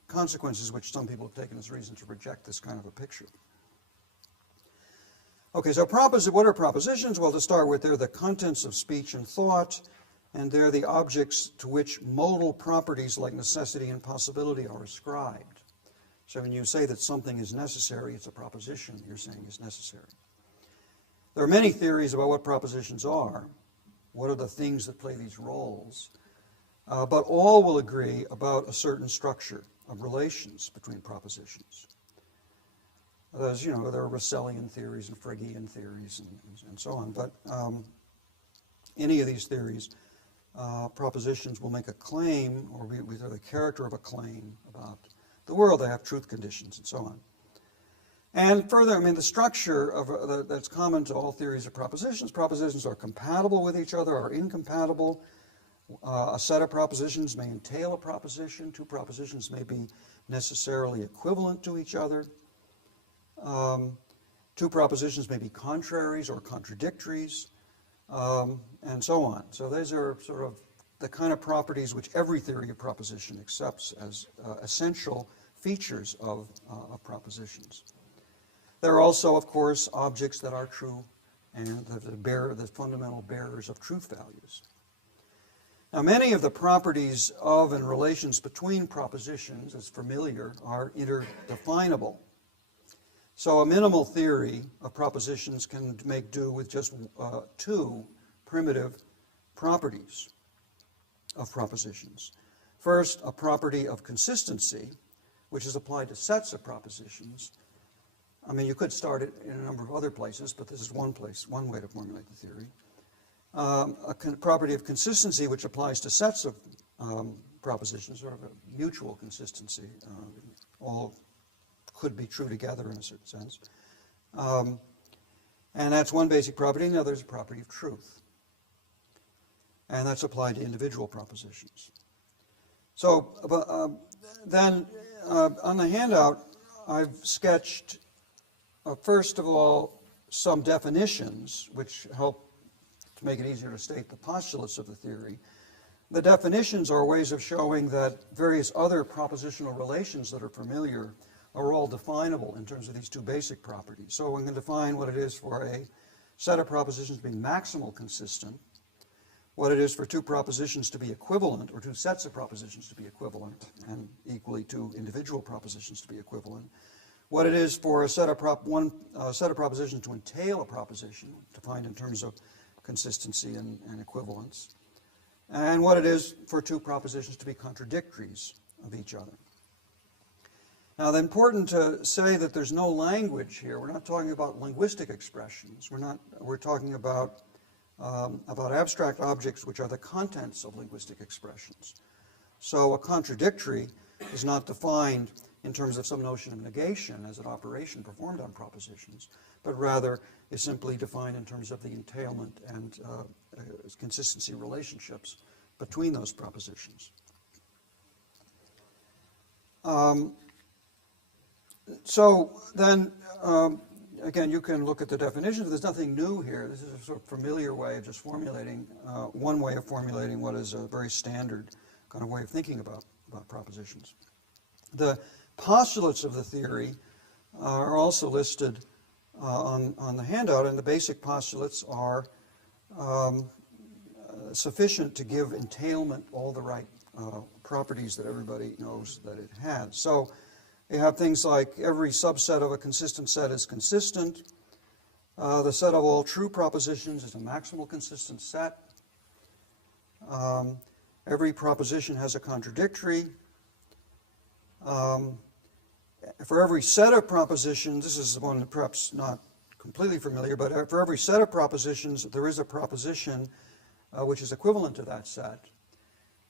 consequences which some people have taken as reason to reject this kind of a picture. Okay, so what are propositions? Well, to start with, they're the contents of speech and thought, and they're the objects to which modal properties like necessity and possibility are ascribed. So when you say that something is necessary, it's a proposition you're saying is necessary. There are many theories about what propositions are, what are the things that play these roles, but all will agree about a certain structure of relations between propositions. There's, there are Russellian theories and Phrygian theories and so on, but any of these theories, propositions will make a claim or be the character of a claim about the world. They have truth conditions and so on. And further, I mean, the structure of that's common to all theories of propositions. Propositions are compatible with each other, are incompatible. A set of propositions may entail a proposition. Two propositions may be necessarily equivalent to each other. Two propositions may be contraries or contradictories, and so on. So these are sort of the kind of properties which every theory of proposition accepts as essential features of propositions. There are also, of course, objects that are true and that bear the fundamental bearers of truth values. Now, many of the properties of and relations between propositions, as familiar, are interdefinable. So a minimal theory of propositions can make do with just two primitive properties of propositions. First, a property of consistency, which is applied to sets of propositions. I mean, you could start it in a number of other places, but this is one place, one way to formulate the theory. A property of consistency, which applies to sets of propositions, sort of a mutual consistency. All could be true together in a certain sense. And that's one basic property, and the other is a property of truth. And that's applied to individual propositions. So then on the handout, I've sketched, first of all, some definitions which help to make it easier to state the postulates of the theory. The definitions are ways of showing that various other propositional relations that are familiar are all definable in terms of these two basic properties. So we can define what it is for a set of propositions to be maximal consistent, what it is for two propositions to be equivalent, or two sets of propositions to be equivalent, and equally two individual propositions to be equivalent, what it is for a set of propositions to entail a proposition, defined in terms of consistency and equivalence, and what it is for two propositions to be contradictories of each other. Now, it's important to say that there's no language here. We're not talking about linguistic expressions. We're talking about abstract objects which are the contents of linguistic expressions. So a contradictory is not defined in terms of some notion of negation as an operation performed on propositions, but rather is simply defined in terms of the entailment and consistency relationships between those propositions. So then, again, you can look at the definitions. There's nothing new here. This is a sort of familiar way of just formulating, one way of formulating what is a very standard kind of way of thinking about propositions. The postulates of the theory are also listed on the handout, and the basic postulates are sufficient to give entailment all the right properties that everybody knows that it has. So you have things like every subset of a consistent set is consistent. The set of all true propositions is a maximal consistent set. Every proposition has a contradictory. For every set of propositions, this is one that perhaps not completely familiar, but for every set of propositions, there is a proposition which is equivalent to that set.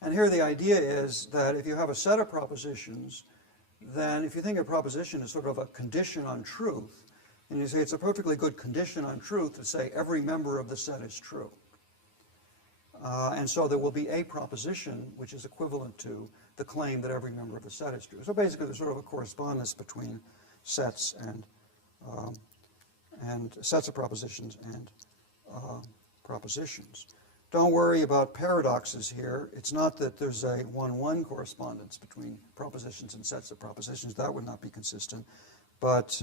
And here the idea is that if you have a set of propositions, then if you think a proposition is sort of a condition on truth, and you say it's a perfectly good condition on truth to say every member of the set is true. And so there will be a proposition which is equivalent to the claim that every member of the set is true. So basically there's sort of a correspondence between sets and sets of propositions and propositions. Don't worry about paradoxes here. It's not that there's a 1-1 correspondence between propositions and sets of propositions. That would not be consistent. But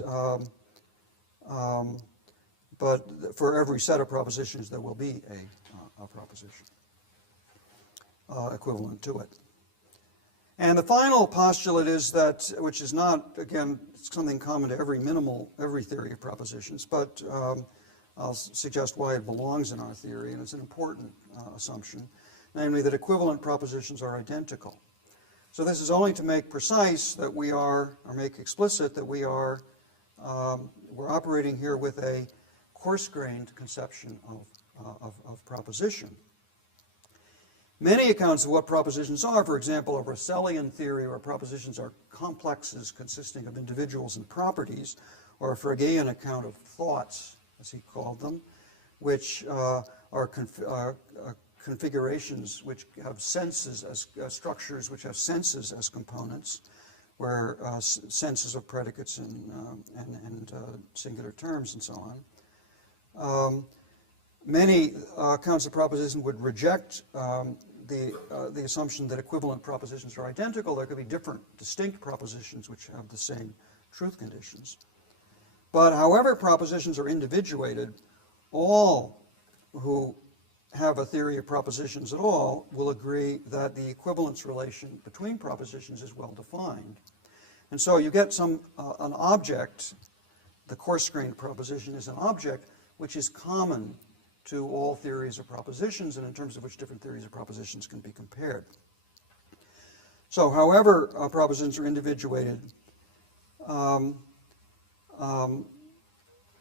for every set of propositions, there will be a proposition equivalent to it. And the final postulate is that, which is not, again, something common to every theory of propositions, but I'll suggest why it belongs in our theory, and it's an important assumption, namely that equivalent propositions are identical. So this is only to make precise that we are, or make explicit that we are, we're operating here with a coarse-grained conception of proposition. Many accounts of what propositions are, for example, a Russellian theory where propositions are complexes consisting of individuals and properties, or a Fregean account of thoughts, as he called them, which are configurations which have senses as structures which have senses as components, where senses of predicates and singular terms and so on. Many accounts of proposition would reject the assumption that equivalent propositions are identical. There could be different, distinct propositions which have the same truth conditions. But however propositions are individuated, all who have a theory of propositions at all will agree that the equivalence relation between propositions is well defined. And so you get an object, the coarse-grained proposition is an object which is common to all theories of propositions, and in terms of which different theories of propositions can be compared. So however propositions are individuated, there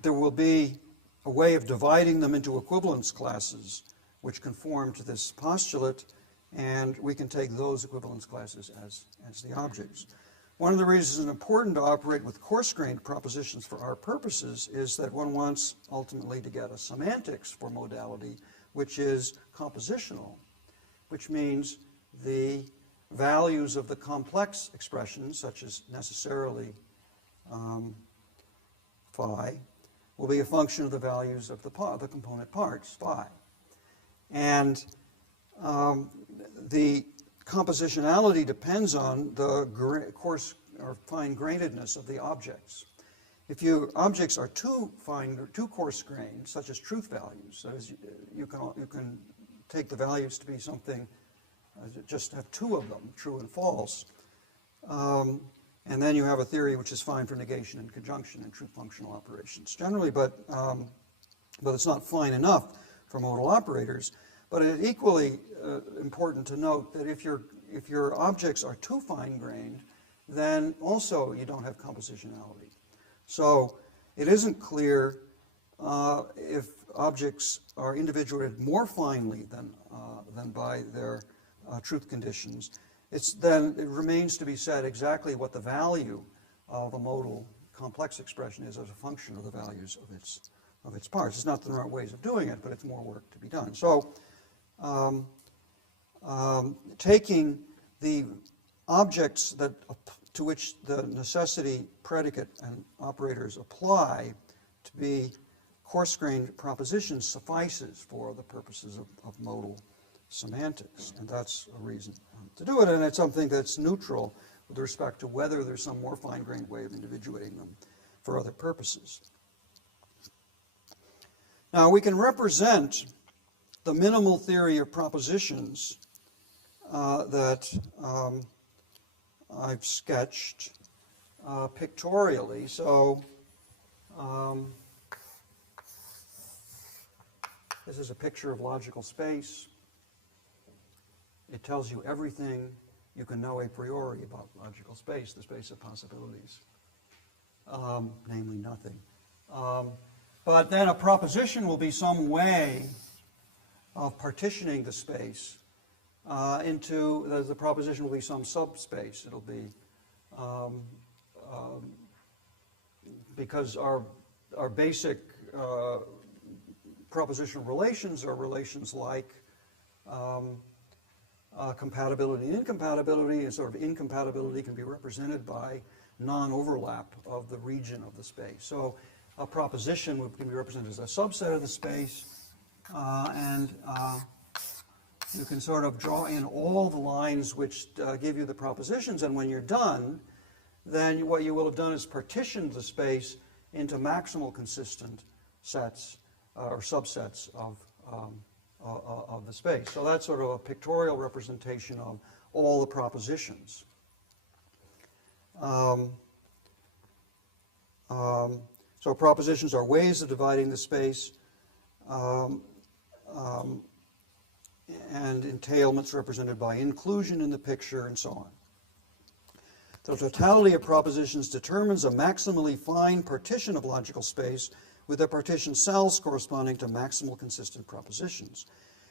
will be a way of dividing them into equivalence classes which conform to this postulate, and we can take those equivalence classes as the objects. One of the reasons it's important to operate with coarse-grained propositions for our purposes is that one wants ultimately to get a semantics for modality which is compositional, which means the values of the complex expressions, such as necessarily phi, will be a function of the values of the component parts, phi. And the compositionality depends on the coarse or fine-grainedness of the objects. If your objects are too coarse-grained, such as truth values, that is, you can take the values to be something, just have two of them, true and false, and then you have a theory which is fine for negation and conjunction and truth functional operations generally, but it's not fine enough for modal operators. But it's equally important to note that if your objects are too fine-grained, then also you don't have compositionality. So it isn't clear if objects are individuated more finely than by their truth conditions. Then it remains to be said exactly what the value of a modal complex expression is as a function of the values of its parts. It's not the right ways of doing it, but it's more work to be done. So taking the objects to which the necessity predicate and operators apply to be coarse-grained propositions suffices for the purposes of modal semantics, and that's a reason to do it, and it's something that's neutral with respect to whether there's some more fine-grained way of individuating them for other purposes. Now, we can represent the minimal theory of propositions that I've sketched pictorially. So this is a picture of logical space. It tells you everything you can know a priori about logical space, the space of possibilities, namely nothing. But then a proposition will be some way of partitioning the space into, the proposition will be some subspace. It'll be, because our basic propositional relations are relations like compatibility and incompatibility, and sort of incompatibility can be represented by non-overlap of the region of the space. So a proposition can be represented as a subset of the space, and you can sort of draw in all the lines which give you the propositions, and when you're done, then what you will have done is partitioned the space into maximal consistent sets or subsets of the space. So that's sort of a pictorial representation of all the propositions. So propositions are ways of dividing the space, and entailments represented by inclusion in the picture, and so on. The totality of propositions determines a maximally fine partition of logical space with the partition cells corresponding to maximal consistent propositions.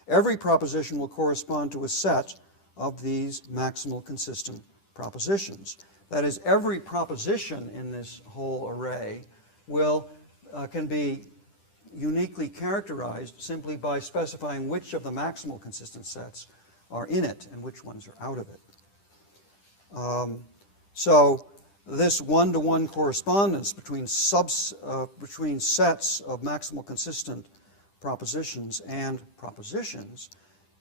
Every proposition will correspond to a set of these maximal consistent propositions. That is, every proposition in this whole array can be uniquely characterized simply by specifying which of the maximal consistent sets are in it and which ones are out of it. So this one-to-one correspondence between sets of maximal consistent propositions and propositions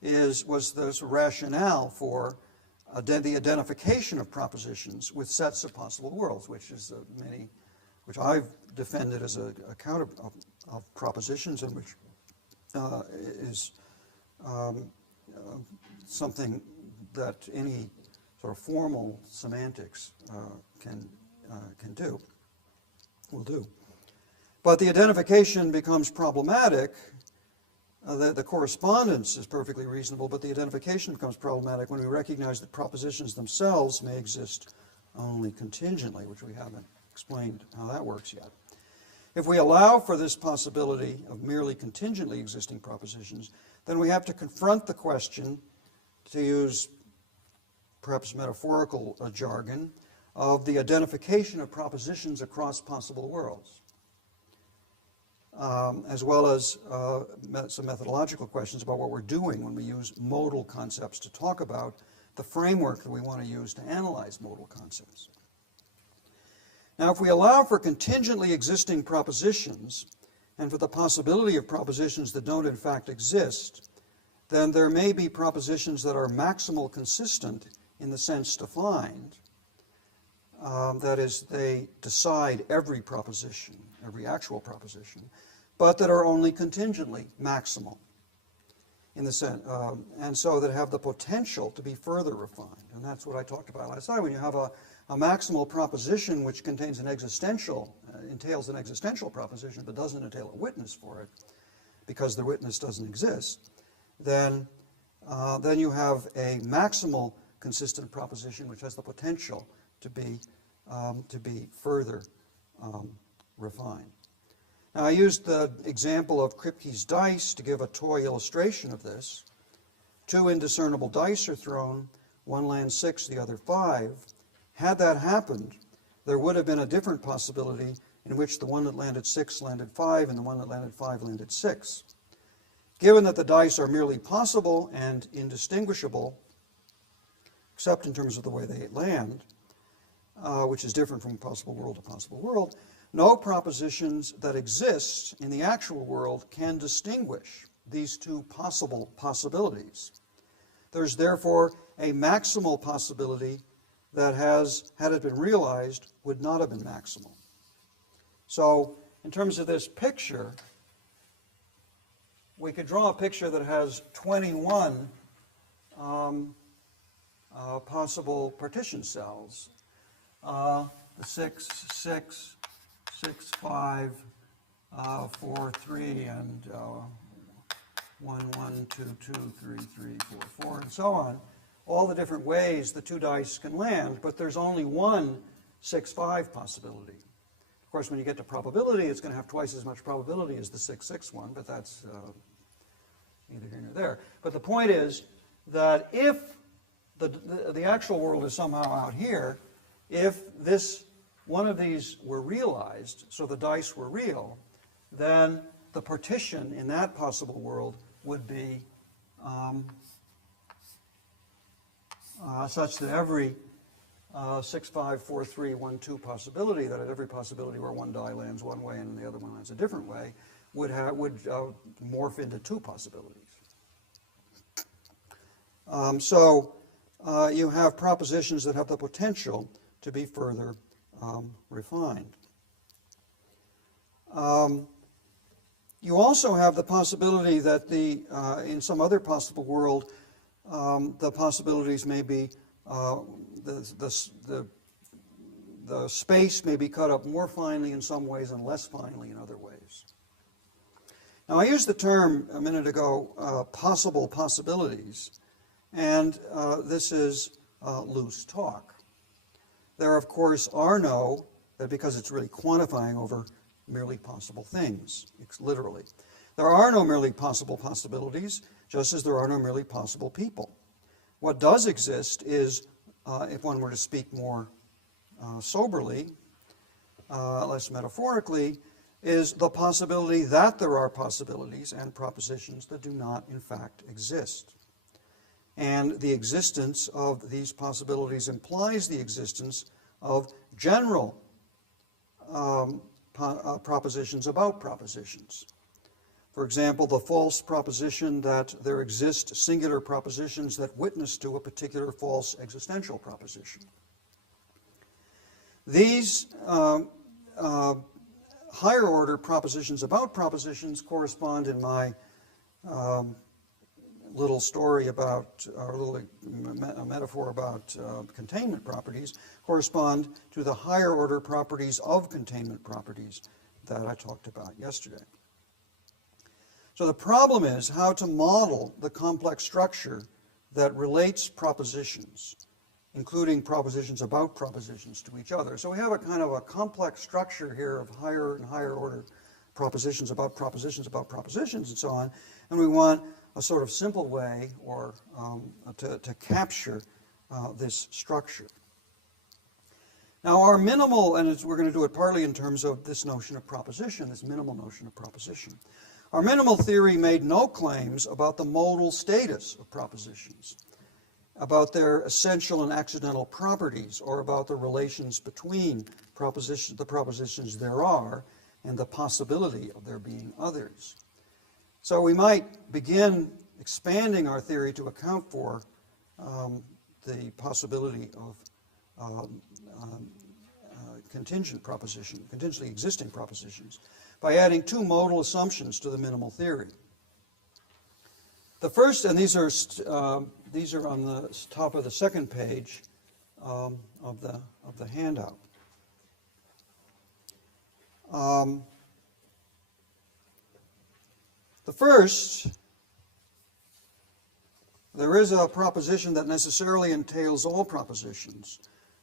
was this rationale for the identification of propositions with sets of possible worlds, which I've defended as a account of propositions, and which is something that any sort of formal semantics will do. But the identification becomes problematic. The correspondence is perfectly reasonable, but the identification becomes problematic when we recognize that propositions themselves may exist only contingently, which we haven't explained how that works yet. If we allow for this possibility of merely contingently existing propositions, then we have to confront the question, to use perhaps metaphorical jargon, of the identification of propositions across possible worlds, as well as some methodological questions about what we're doing when we use modal concepts to talk about the framework that we want to use to analyze modal concepts. Now, if we allow for contingently existing propositions and for the possibility of propositions that don't in fact exist, then there may be propositions that are maximal consistent in the sense defined. That is, they decide every proposition, every actual proposition, but that are only contingently maximal in the sense, and so that have the potential to be further refined. And that's what I talked about last time. When you have a maximal proposition which contains an existential, entails an existential proposition, but doesn't entail a witness for it, because the witness doesn't exist, then you have a maximal consistent proposition which has the potential to be further refined. Now, I used the example of Kripke's dice to give a toy illustration of this. Two indiscernible dice are thrown, one lands 6, the other 5. Had that happened, there would have been a different possibility in which the one that landed 6 landed 5 and the one that landed 5 landed 6. Given that the dice are merely possible and indistinguishable, except in terms of the way they land, which is different from possible world to possible world, no propositions that exist in the actual world can distinguish these two possible possibilities. There's therefore a maximal possibility that has, had it been realized, would not have been maximal. So, in terms of this picture, we could draw a picture that has 21 possible partition cells. The 6, 6, 6, 5, 4, 3, and 1, 1, 2, 2, 3, 3, 4, 4, and so on. All the different ways the two dice can land, but there's only one 6, 5 possibility. Of course, when you get to probability, it's going to have twice as much probability as the 6, 6 one, but that's neither here nor there. But the point is that if the actual world is somehow out here, if this one of these were realized, so the dice were real, then the partition in that possible world would be such that every 6, 5, 4, 3, 1, 2 possibility, that at every possibility where one die lands one way and the other one lands a different way, would morph into 2 possibilities. So you have propositions that have the potential to be further refined. You also have the possibility that in some other possible world, the possibilities may be the space may be cut up more finely in some ways and less finely in other ways. Now, I used the term a minute ago, possible possibilities, and this is loose talk. There, of course, are no, because it's really quantifying over merely possible things, literally. There are no merely possible possibilities, just as there are no merely possible people. What does exist is, if one were to speak more soberly, less metaphorically, is the possibility that there are possibilities and propositions that do not, in fact, exist. And the existence of these possibilities implies the existence of general propositions about propositions. For example, the false proposition that there exist singular propositions that witness to a particular false existential proposition. These higher order propositions about propositions correspond in my little story about, or little metaphor about containment properties, correspond to the higher order properties of containment properties that I talked about yesterday. So the problem is how to model the complex structure that relates propositions, including propositions about propositions, to each other. So we have a kind of a complex structure here of higher and higher order propositions, about propositions, and so on. And we want a sort of simple way or to capture this structure. Now our minimal, and we're going to do it partly in terms of this notion of proposition, this minimal notion of proposition. Our minimal theory made no claims about the modal status of propositions, about their essential and accidental properties, or about the relations between the propositions there are and the possibility of there being others. So we might begin expanding our theory to account for the possibility of contingently existing propositions, by adding two modal assumptions to the minimal theory. The first, and these are on the top of the second page of the handout. The first, there is a proposition that necessarily entails all propositions.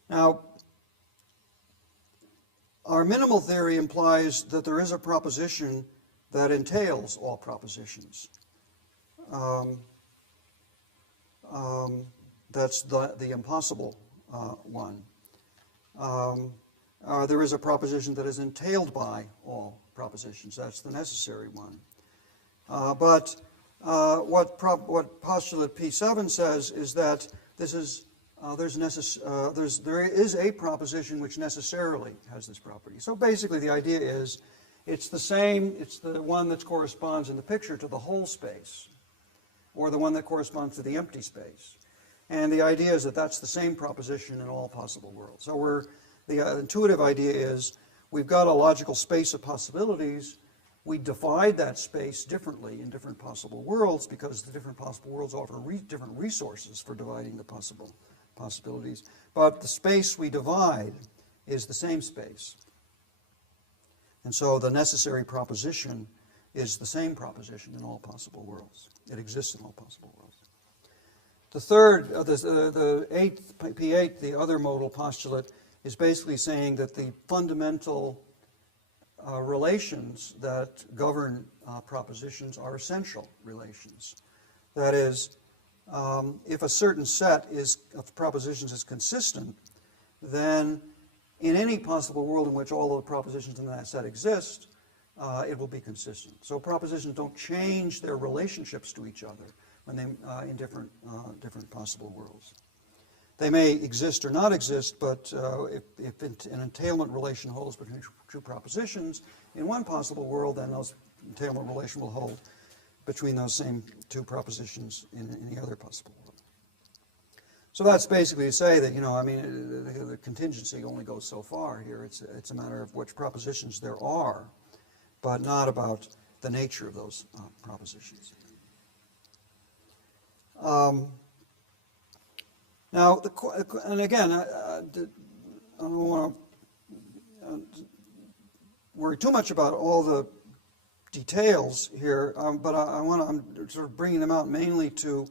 Now, our minimal theory implies that there is a proposition that entails all propositions. That's the impossible one. There is a proposition that is entailed by all propositions. That's the necessary one. But what postulate P7 says is that this is there is a proposition which necessarily has this property. So basically the idea is it's the one that corresponds in the picture to the whole space, or the one that corresponds to the empty space. And the idea is that that's the same proposition in all possible worlds. So the intuitive idea is we've got a logical space of possibilities. We divide that space differently in different possible worlds because the different possible worlds offer different resources for dividing the possibilities. But the space we divide is the same space. And so the necessary proposition is the same proposition in all possible worlds. It exists in all possible worlds. The third, the eighth, P8, the other modal postulate, is basically saying that the fundamental relations that govern propositions are essential relations. That is, if a certain set of propositions is consistent, then in any possible world in which all of the propositions in that set exist, it will be consistent. So propositions don't change their relationships to each other when they in different possible worlds. They may exist or not exist, but if an entailment relation holds between two propositions in one possible world, then those entailment relation will hold between those same two propositions in any other possible world. So that's basically to say that, the contingency only goes so far here. It's a matter of which propositions there are, but not about the nature of those propositions. Now, and again, I don't want to worry too much about all the details here, but I'm sort of bringing them out mainly to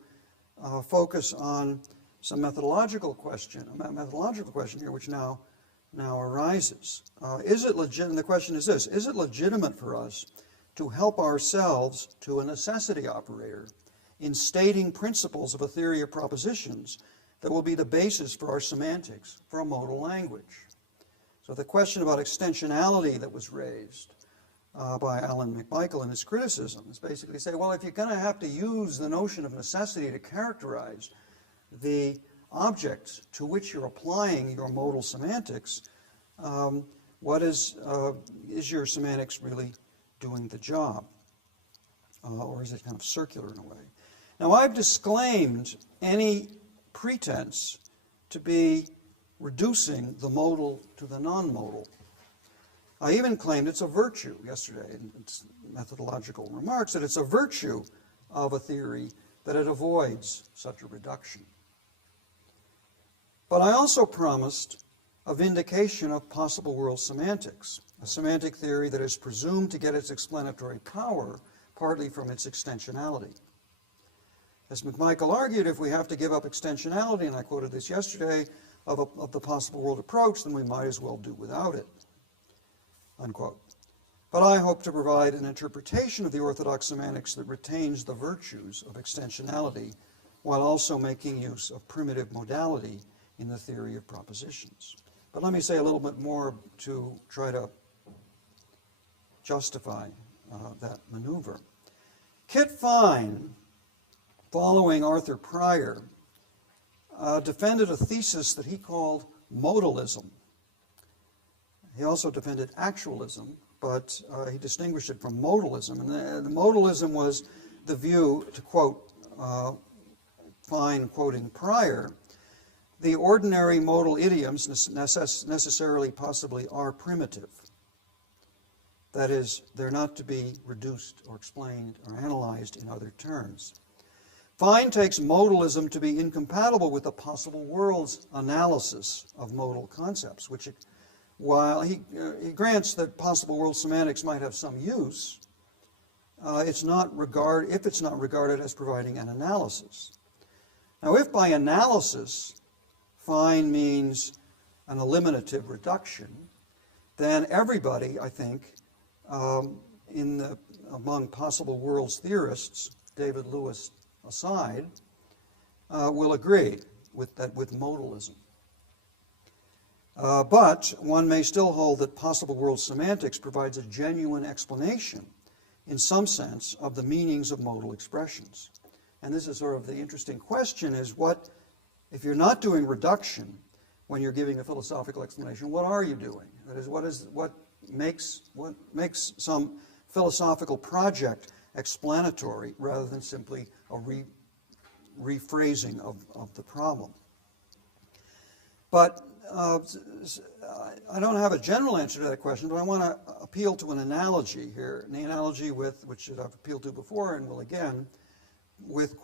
focus on some methodological question here, which now arises. Is it legitimate? The question is this: is it legitimate for us to help ourselves to a necessity operator in stating principles of a theory of propositions that will be the basis for our semantics for a modal language? So the question about extensionality that was raised by Alan McMichael in his criticism is basically say, well, if you're going to have to use the notion of necessity to characterize the objects to which you're applying your modal semantics, is your semantics really doing the job? or is it kind of circular in a way? Now, I've disclaimed any pretense to be reducing the modal to the non-modal. I even claimed it's a virtue yesterday in its methodological remarks, that it's a virtue of a theory that it avoids such a reduction. But I also promised a vindication of possible world semantics, a semantic theory that is presumed to get its explanatory power partly from its extensionality. As McMichael argued, if we have to give up extensionality, and I quoted this yesterday, of the possible world approach, then we might as well do without it, unquote. But I hope to provide an interpretation of the orthodox semantics that retains the virtues of extensionality while also making use of primitive modality in the theory of propositions. But let me say a little bit more to try to justify that maneuver. Kit Fine, following Arthur Pryor, defended a thesis that he called modalism. He also defended actualism, but he distinguished it from modalism. And the modalism was the view, to quote Fine quoting Pryor, the ordinary modal idioms necessarily possibly are primitive. That is, they're not to be reduced or explained or analyzed in other terms. Fine takes modalism to be incompatible with the possible world's analysis of modal concepts, which, while he grants that possible world semantics might have some use, if it's not regarded as providing an analysis. Now, if by analysis Fine means an eliminative reduction, then everybody, I think, among possible worlds theorists, David Lewis aside, will agree with modalism. But one may still hold that possible world semantics provides a genuine explanation, in some sense, of the meanings of modal expressions. And this is sort of the interesting question, is what, if you're not doing reduction when you're giving a philosophical explanation, what are you doing? That is, what makes some philosophical project explanatory rather than simply a rephrasing of the problem? But I don't have a general answer to that question, but I want to appeal to an analogy here, an analogy which I've appealed to before and will again, with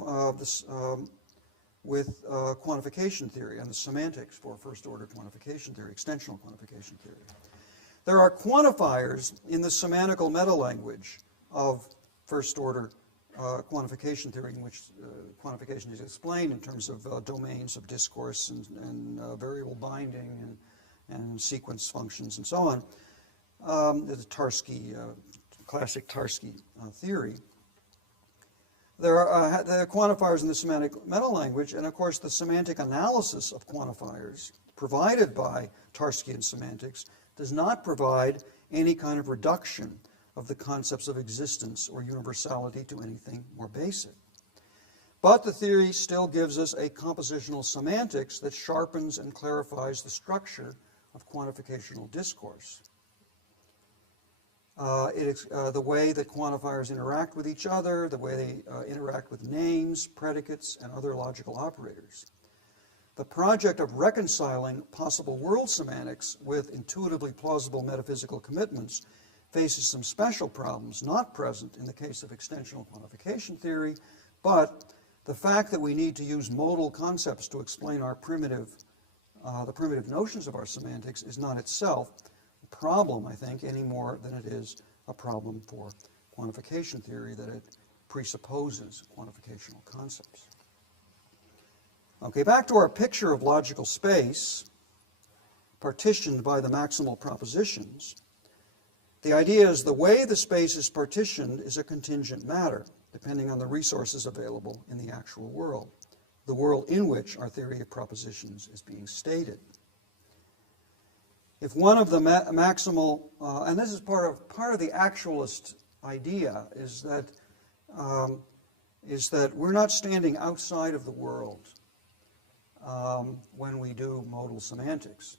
quantification theory and the semantics for first-order quantification theory, extensional quantification theory. There are quantifiers in the semantical meta-language of first-order quantification theory, in which quantification is explained in terms of domains of discourse and variable binding and sequence functions and so on. The Tarski, classic Tarski theory. There are quantifiers in the semantic meta-language, and of course the semantic analysis of quantifiers provided by Tarskian semantics does not provide any kind of reduction of the concepts of existence or universality to anything more basic. But the theory still gives us a compositional semantics that sharpens and clarifies the structure of quantificational discourse. The way that quantifiers interact with each other, the way they interact with names, predicates, and other logical operators. The project of reconciling possible world semantics with intuitively plausible metaphysical commitments faces some special problems not present in the case of extensional quantification theory, but the fact that we need to use modal concepts to explain our the primitive notions of our semantics is not itself a problem, I think, any more than it is a problem for quantification theory, that it presupposes quantificational concepts. Okay, back to our picture of logical space, partitioned by the maximal propositions. The idea is the way the space is partitioned is a contingent matter, depending on the resources available in the actual world, the world in which our theory of propositions is being stated. If one of the maximal, and this is part of the actualist idea, is that we're not standing outside of the world when we do modal semantics.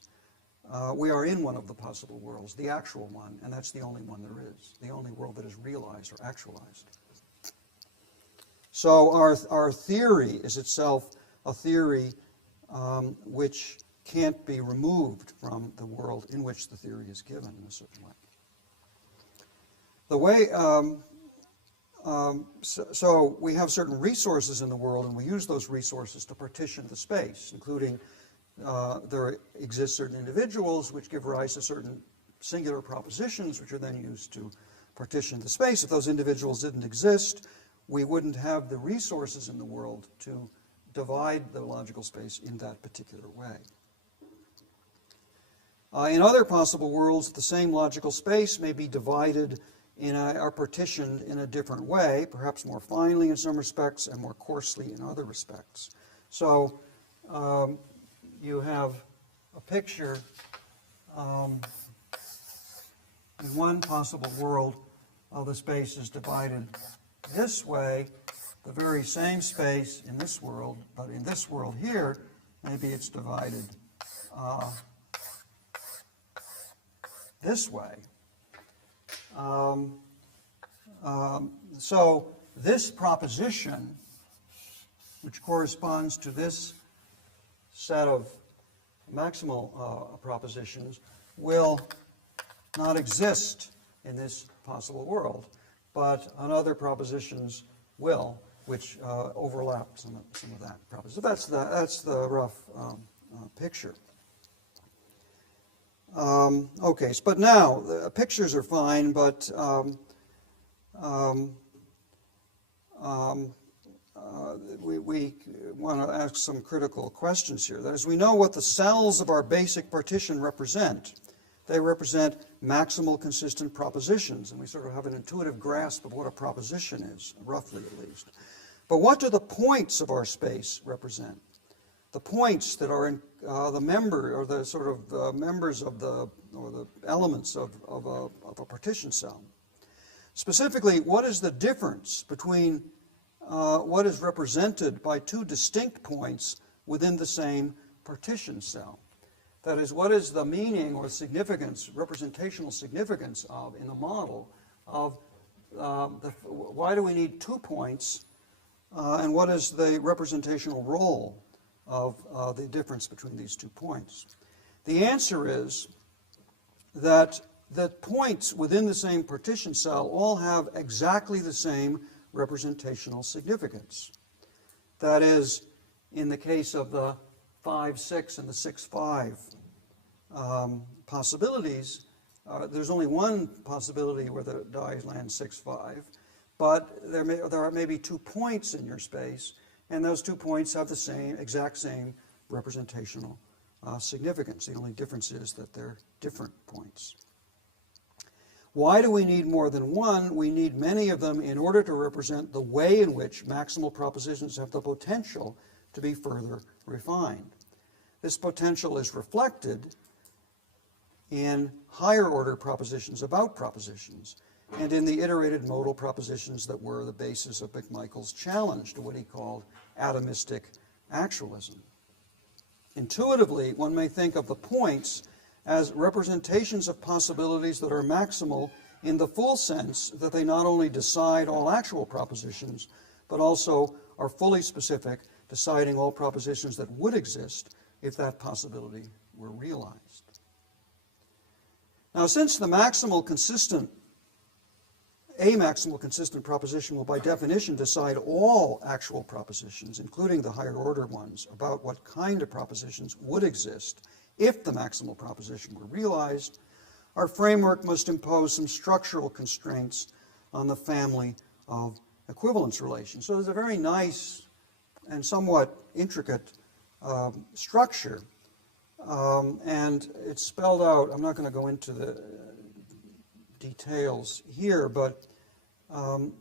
We are in one of the possible worlds, the actual one, and that's the only one there is, the only world that is realized or actualized. So our theory is itself a theory which can't be removed from the world in which the theory is given in a certain way. The way, so we have certain resources in the world, and we use those resources to partition the space, including there exist certain individuals which give rise to certain singular propositions, which are then used to partition the space. If those individuals didn't exist, we wouldn't have the resources in the world to divide the logical space in that particular way. In other possible worlds, the same logical space may be divided or partitioned in a different way, perhaps more finely in some respects and more coarsely in other respects. So you have a picture in one possible world of the space is divided this way, the very same space in this world, but in this world here, maybe it's divided this way. So this proposition, which corresponds to this set of maximal propositions, will not exist in this possible world, but on other propositions will, which overlap some of that proposition. So that's the rough picture. Okay, but now the pictures are fine, but we want to ask some critical questions here. That is, we know what the cells of our basic partition represent. They represent maximal consistent propositions, and we sort of have an intuitive grasp of what a proposition is, roughly at least. But what do the points of our space represent? The points that are in the member, or the sort of members of the, or the elements of a partition cell. Specifically, what is the difference between what is represented by two distinct points within the same partition cell? That is, what is the meaning or significance, representational significance of, in the model, of why do we need 2 points, and what is the representational role of the difference between these 2 points? The answer is that the points within the same partition cell all have exactly the same representational significance. That is, in the case of the 5-6 and the 6-5 possibilities, there's only one possibility where the die lands 6-5, but there may be 2 points in your space, and those 2 points have the exact same representational significance. The only difference is that they're different points. Why do we need more than one? We need many of them in order to represent the way in which maximal propositions have the potential to be further refined. This potential is reflected in higher order propositions about propositions, and in the iterated modal propositions that were the basis of McMichael's challenge to what he called atomistic actualism. Intuitively, one may think of the points as representations of possibilities that are maximal in the full sense that they not only decide all actual propositions, but also are fully specific, deciding all propositions that would exist if that possibility were realized. Now, since a maximal consistent proposition will by definition decide all actual propositions, including the higher order ones, about what kind of propositions would exist if the maximal proposition were realized, our framework must impose some structural constraints on the family of equivalence relations. So there's a very nice and somewhat intricate structure, and it's spelled out. I'm not going to go into the details here, but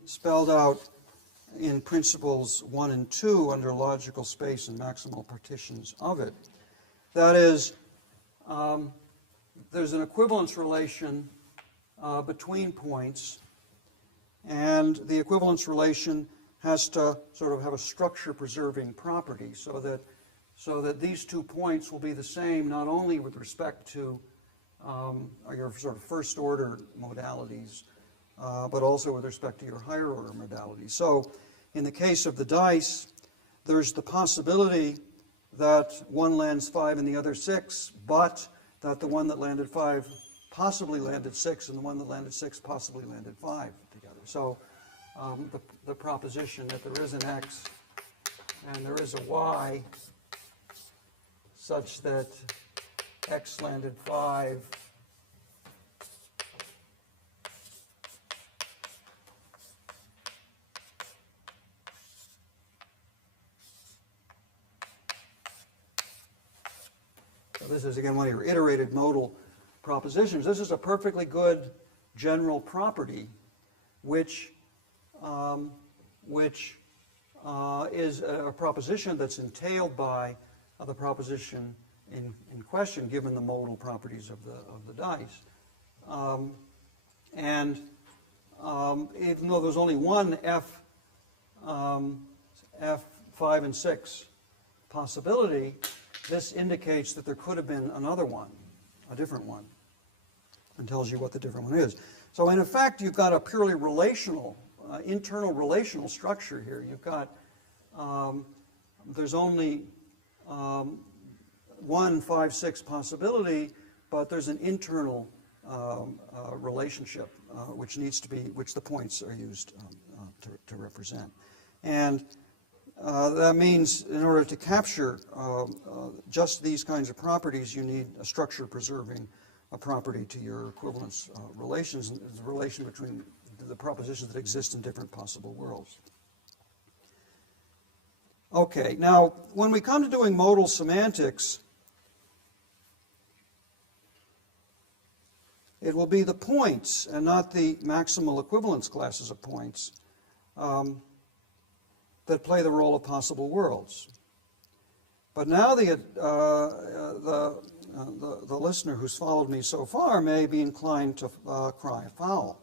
spelled out in principles 1 and 2 under logical space and maximal partitions of it. That is, there's an equivalence relation between points, and the equivalence relation has to sort of have a structure-preserving property so that these 2 points will be the same not only with respect to your sort of first-order modalities, but also with respect to your higher-order modalities. So in the case of the dice, there's the possibility that one lands 5 and the other 6, but that the one that landed 5 possibly landed 6, and the one that landed 6 possibly landed 5 together. So the proposition that there is an X and there is a Y such that X landed 5 this is, again, one of your iterated modal propositions. This is a perfectly good general property which is a proposition that's entailed by the proposition in question, given the modal properties of the dice. Even though there's only one F5 and 6 possibility, this indicates that there could have been another one, a different one, and tells you what the different one is. So in effect, you've got a purely relational, internal relational structure here. You've got, there's only one 5-6 possibility, but there's an internal relationship which needs to be, which the points are used to represent. And that means in order to capture just these kinds of properties, you need a structure preserving a property to your equivalence relations, the relation between the propositions that exist in different possible worlds. Okay, now when we come to doing modal semantics, it will be the points and not the maximal equivalence classes of points that play the role of possible worlds. But now the listener who's followed me so far may be inclined to cry foul,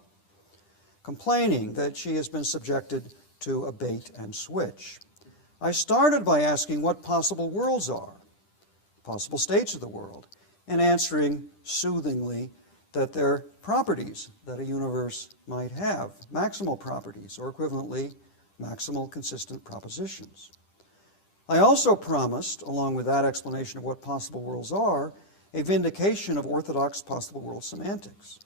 complaining that she has been subjected to a bait and switch. I started by asking what possible worlds are, possible states of the world, and answering soothingly that they're properties that a universe might have, maximal properties, or equivalently, maximal consistent propositions. I also promised, along with that explanation of what possible worlds are, a vindication of orthodox possible world semantics.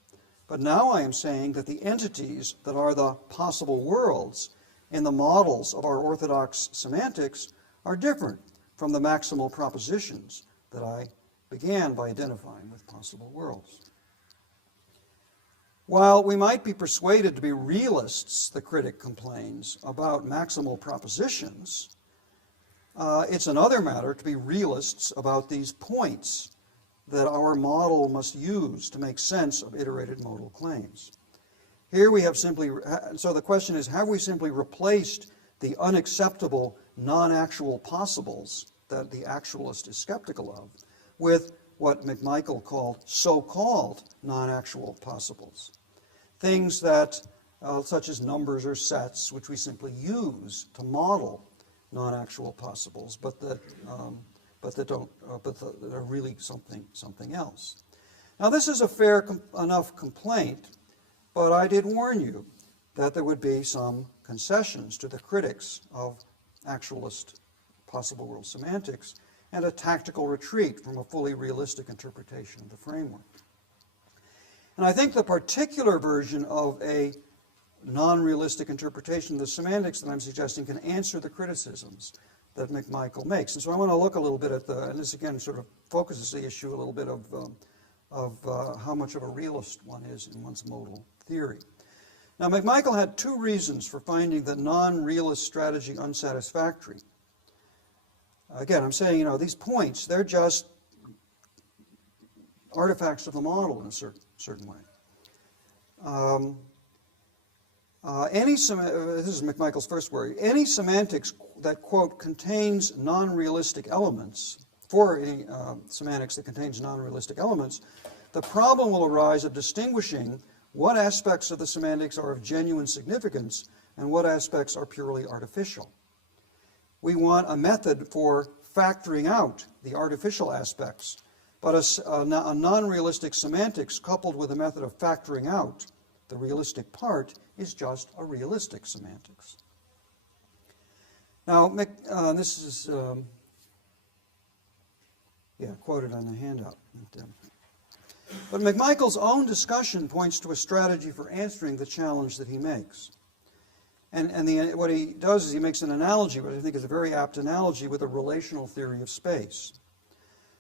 But now I am saying that the entities that are the possible worlds in the models of our orthodox semantics are different from the maximal propositions that I began by identifying with possible worlds. While we might be persuaded to be realists, the critic complains, about maximal propositions, it's another matter to be realists about these points that our model must use to make sense of iterated modal claims. Here we have simply, so the question is, have we simply replaced the unacceptable non-actual possibles that the actualist is skeptical of with what McMichael called so-called non-actual possibles? Things that, such as numbers or sets, which we simply use to model non-actual possibles, but that are really something else. Now, this is a fair enough complaint, but I did warn you that there would be some concessions to the critics of actualist possible world semantics and a tactical retreat from a fully realistic interpretation of the framework. And I think the particular version of a non-realistic interpretation of the semantics that I'm suggesting can answer the criticisms that McMichael makes. And so I want to look a little bit at and this again sort of focuses the issue a little bit of how much of a realist one is in one's modal theory. Now, McMichael had two reasons for finding the non-realist strategy unsatisfactory. Again, I'm saying, these points, they're just artifacts of the model in a certain way. This is McMichael's first word, any semantics that, quote, contains non-realistic elements, for any semantics that contains non-realistic elements, the problem will arise of distinguishing what aspects of the semantics are of genuine significance and what aspects are purely artificial. We want a method for factoring out the artificial aspects, but a non-realistic semantics coupled with a method of factoring out the realistic part is just a realistic semantics. Now, this is quoted on the handout. But McMichael's own discussion points to a strategy for answering the challenge that he makes. And what he does is he makes an analogy, what I think is a very apt analogy, with a relational theory of space.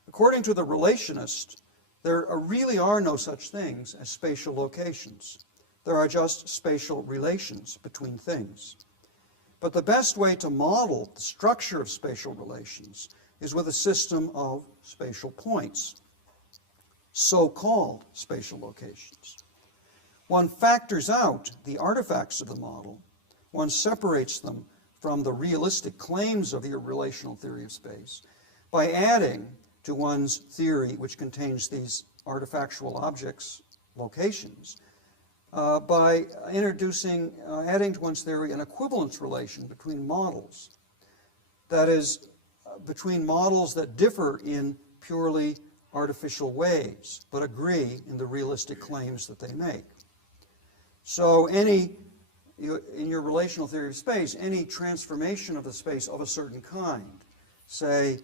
According to the relationist, there really are no such things as spatial locations. There are just spatial relations between things. But the best way to model the structure of spatial relations is with a system of spatial points, so-called spatial locations. One factors out the artifacts of the model, one separates them from the realistic claims of the relational theory of space by adding to one's theory, which contains these artifactual objects, locations, by adding to one's theory an equivalence relation between models. That is, between models that differ in purely artificial ways, but agree in the realistic claims that they make. So in your relational theory of space, any transformation of the space of a certain kind, say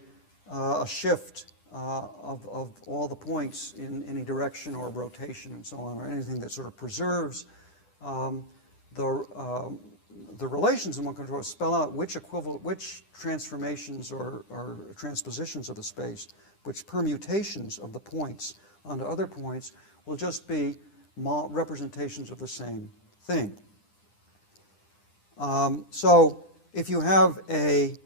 a shift of all the points in any direction or rotation and so on, or anything that sort of preserves the relations in one control, spell out which transformations or transpositions of the space, which permutations of the points onto other points will just be representations of the same thing. So if you have a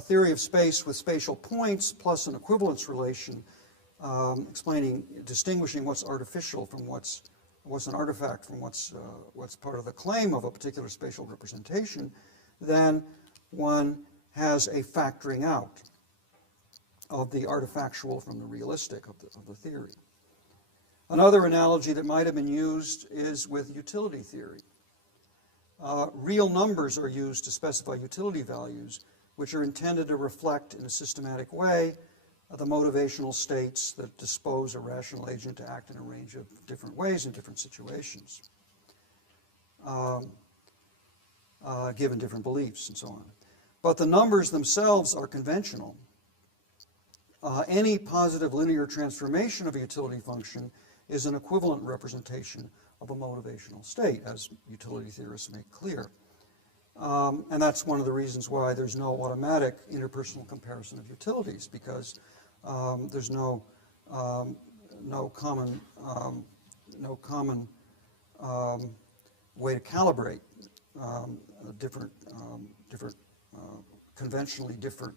theory of space with spatial points plus an equivalence relation, distinguishing what's artificial from what's an artifact from what's part of the claim of a particular spatial representation, then one has a factoring out of the artifactual from the realistic of the theory. Another analogy that might have been used is with utility theory. Real numbers are used to specify utility values, which are intended to reflect in a systematic way the motivational states that dispose a rational agent to act in a range of different ways in different situations, given different beliefs and so on. But the numbers themselves are conventional. Any positive linear transformation of a utility function is an equivalent representation of a motivational state, as utility theorists make clear. And that's one of the reasons why there's no automatic interpersonal comparison of utilities, because there's no common way to calibrate different conventionally different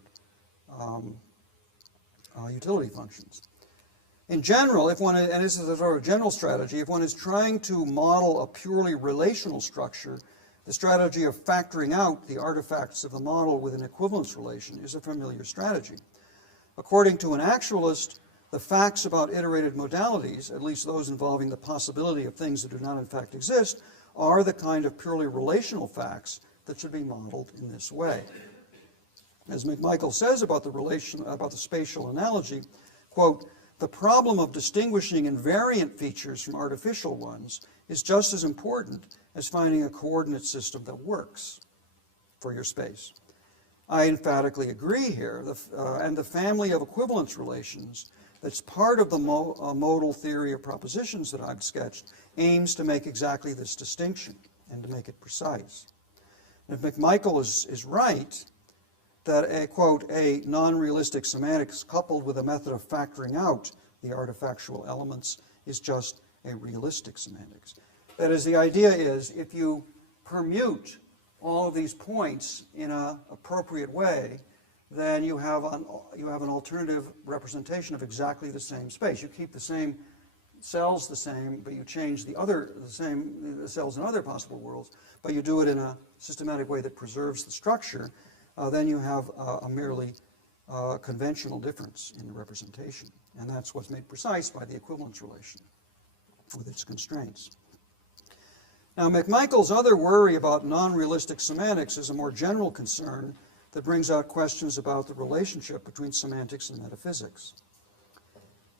utility functions. In general, and this is a sort of general strategy, if one is trying to model a purely relational structure, the strategy of factoring out the artifacts of the model with an equivalence relation is a familiar strategy. According to an actualist, the facts about iterated modalities, at least those involving the possibility of things that do not in fact exist, are the kind of purely relational facts that should be modeled in this way. As McMichael says about the spatial analogy, quote, "The problem of distinguishing invariant features from artificial ones is just as important as finding a coordinate system that works for your space." I emphatically agree here, and the family of equivalence relations that's part of the modal theory of propositions that I've sketched aims to make exactly this distinction and to make it precise. And if McMichael is right, that a non-realistic semantics coupled with a method of factoring out the artifactual elements is just a realistic semantics. That is, the idea is if you permute all of these points in an appropriate way, then you have an alternative representation of exactly the same space. You keep the same cells the same, but you change the cells in other possible worlds, but you do it in a systematic way that preserves the structure. Then you have a merely conventional difference in the representation. And that's what's made precise by the equivalence relation with its constraints. Now, McMichael's other worry about non-realistic semantics is a more general concern that brings out questions about the relationship between semantics and metaphysics.